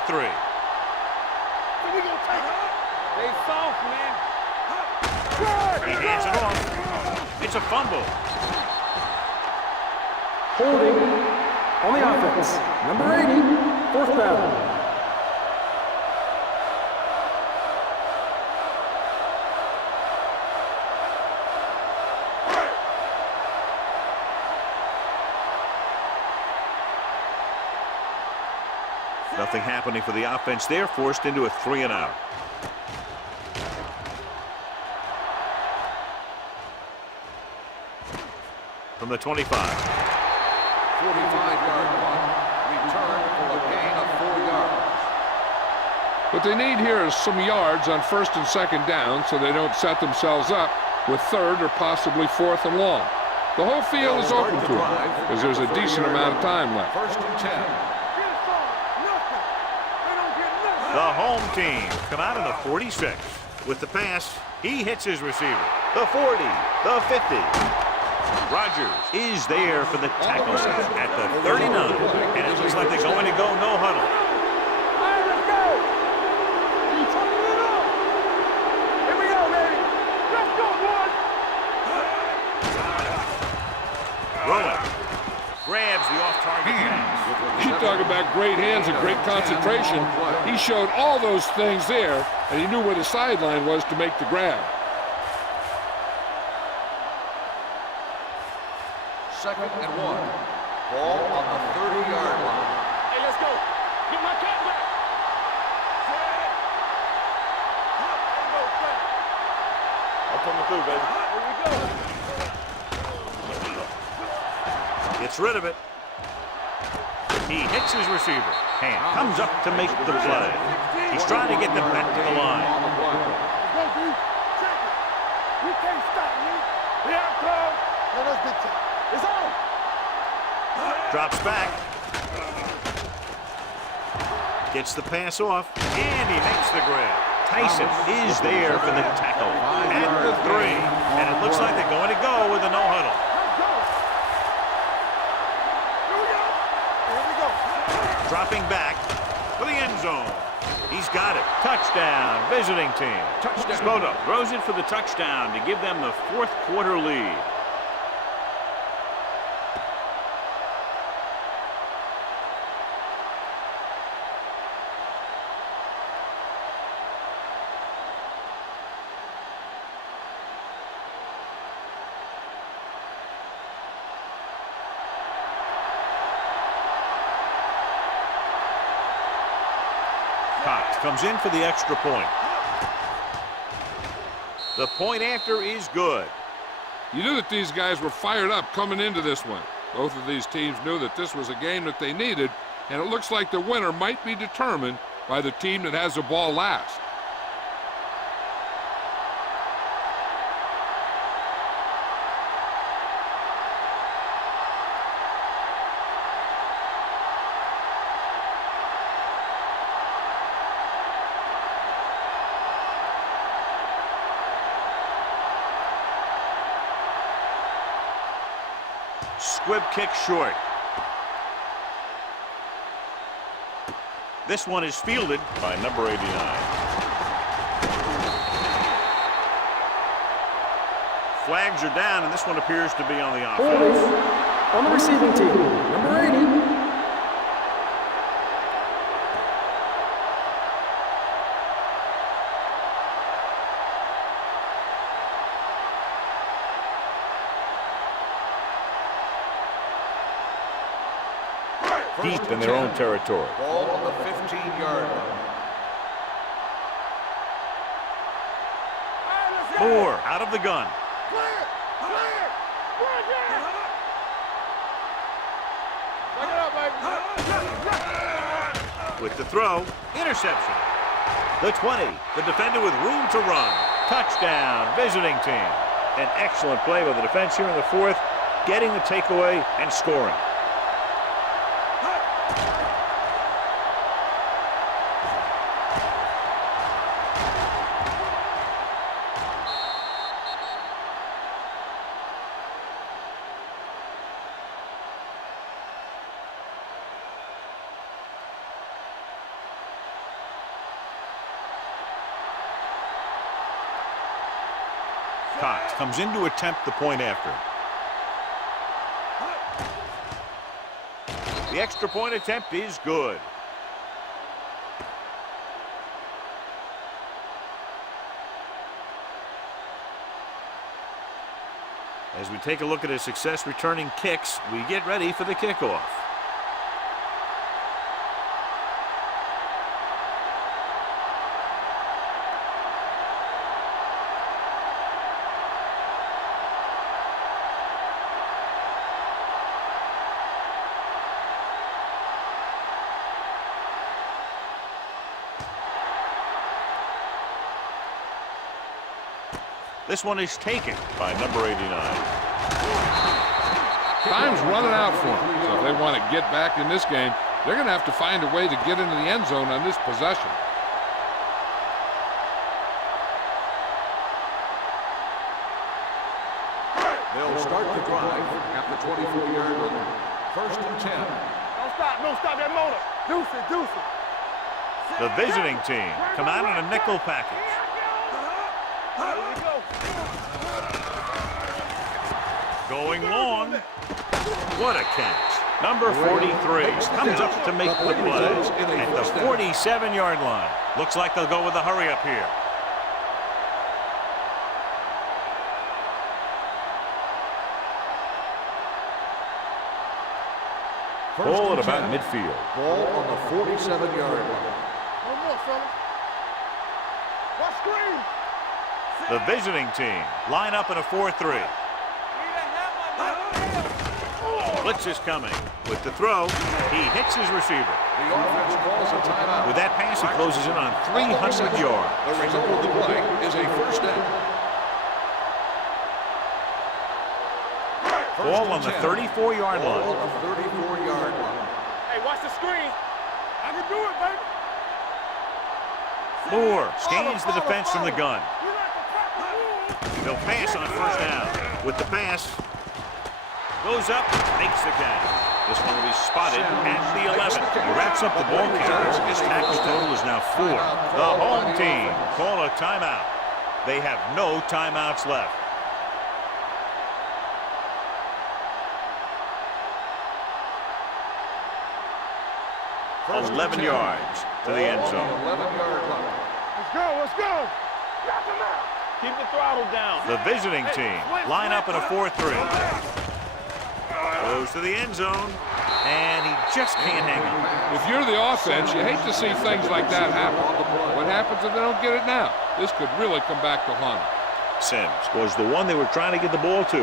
gonna take it. They soft, man. He hands it off. It's a fumble. Holding on the offense. Number 80, 4th down. Nothing happening for the offense there, forced into a 3-and-out. From the 25. 45-yard punt. Return for a gain of 4 yards. What they need here is some yards on 1st and 2nd down so they don't set themselves up with 3rd or possibly 4th and long. The whole field is open to them because there's a decent amount of time left. 1st and 10. The home team come out in a 46. With the pass, he hits his receiver. The 40, the 50. Rodgers is there for the tackle at the 39. And it looks like they're going to go no huddle. All right, let's go. You turning it up. Here we go, baby. Let's go, boys. Rowan grabs the off-target pass. You talk about great hands and great concentration. He showed all those things there, and he knew where the sideline was to make the grab. 2nd and 1. Ball on the 30-yard line. Hey, let's go. Get my cat back. Set. I'm coming through, baby. Here we go. Gets rid of it. He hits his receiver. Hand comes up to make the play. He's trying to get them back to the line. Let's go, D. Check it. You can't stop me. Here I come. Now let's get to it. It's on. Drops back. Gets the pass off. And he makes the grab. Tyson is there for the tackle at the 3. And it looks like they're going to go with a no huddle. Dropping back for the end zone. He's got it. Touchdown, visiting team. Touchdown. Spoto throws it for the touchdown to give them the 4th quarter lead. Cox comes in for the extra point. The point after is good. You knew that these guys were fired up coming into this one. Both of these teams knew that this was a game that they needed, and it looks like the winner might be determined by the team that has the ball last. Squib kick short. This one is fielded by number 89. flags are down, and this one appears to be on the Holding offense. on the receiving team, number 80. Deep in their own territory. Ball on the 15-yard line. Moore out of the gun. Clear! Clear! Bring it! Take it up, baby. With the throw, interception. The 20, the defender with room to run. Touchdown, visiting team. An excellent play by the defense here in the fourth, getting the takeaway and scoring. Cox comes in to attempt the point after. The extra point attempt is good. As we take a look at his success returning kicks, we get ready for the kickoff. This one is taken by number 89. Time's running out for them. So if they want to get back in this game, they're going to have to find a way to get into the end zone on this possession. They'll start the drive at the 24-yard line. First and 10. Don't stop that motor. Deuce it, deuce it. The visiting team come out in a nickel package. Here we go. Going long. What a catch. Number 43 comes up to make the play at the 47-yard line. Looks like they'll go with a hurry up here. Ball at about midfield. Ball on the 47-yard line. One more, fella. Watch screen. The visiting team line up in a 4-3. Blitz is coming. With the throw, he hits his receiver. The offense calls a timeout. With that pass, he closes in on 300 yards. The result of the play is a first down. Ball on the 34-yard Ball line. on the 34-yard line. Hey, watch the screen. I can do it, baby. Moore scans the defense from the gun. He'll pass on first down. With the pass, goes up, makes the catch. This one will be spotted at the 11. He wraps up the ball carrier. His tackle total is now 4. The home team call a timeout. They have no timeouts left. 11 yards to the end zone. 11-yard line. Let's go, let's go. Knock him out. Keep the throttle down. The visiting team line up in a 4-3. Goes to the end zone, and he just can't hang on. If you're the offense, you hate to see things like that happen. What happens if they don't get it now? This could really come back to haunt them. Sims was the one they were trying to get the ball to.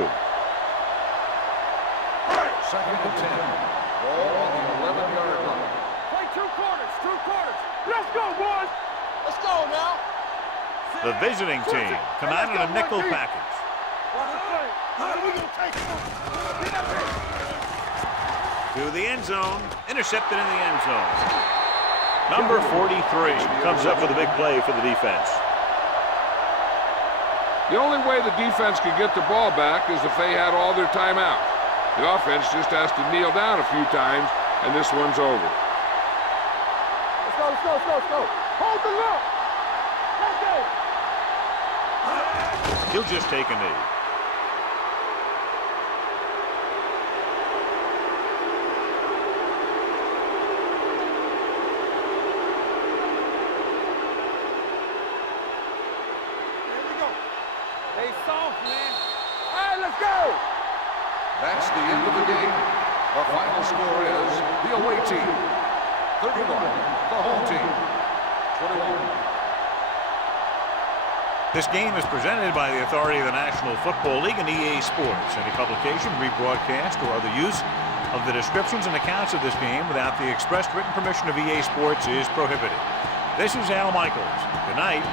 Second and 10. Ball on the 11-yard line. Play two quarters, two quarters. Let's go, boys. Let's go now. The visiting team come out in a nickel package. Watch the play. We gonna take it. To the end zone, intercepted in the end zone. Number 43 comes up with a big play for the defense. The only way the defense could get the ball back is if they had all their timeouts. The offense just has to kneel down a few times, and this one's over. Let's go, let's go, let's go, let's go. Hold the look. Let's go. He'll just take a knee. That's the end of the game. The final score is the away team 31, the home team 21. This game is presented by the authority of the National Football League and EA Sports. Any publication, rebroadcast, or other use of the descriptions and accounts of this game without the express written permission of EA Sports is prohibited. This is Al Michaels. Good night.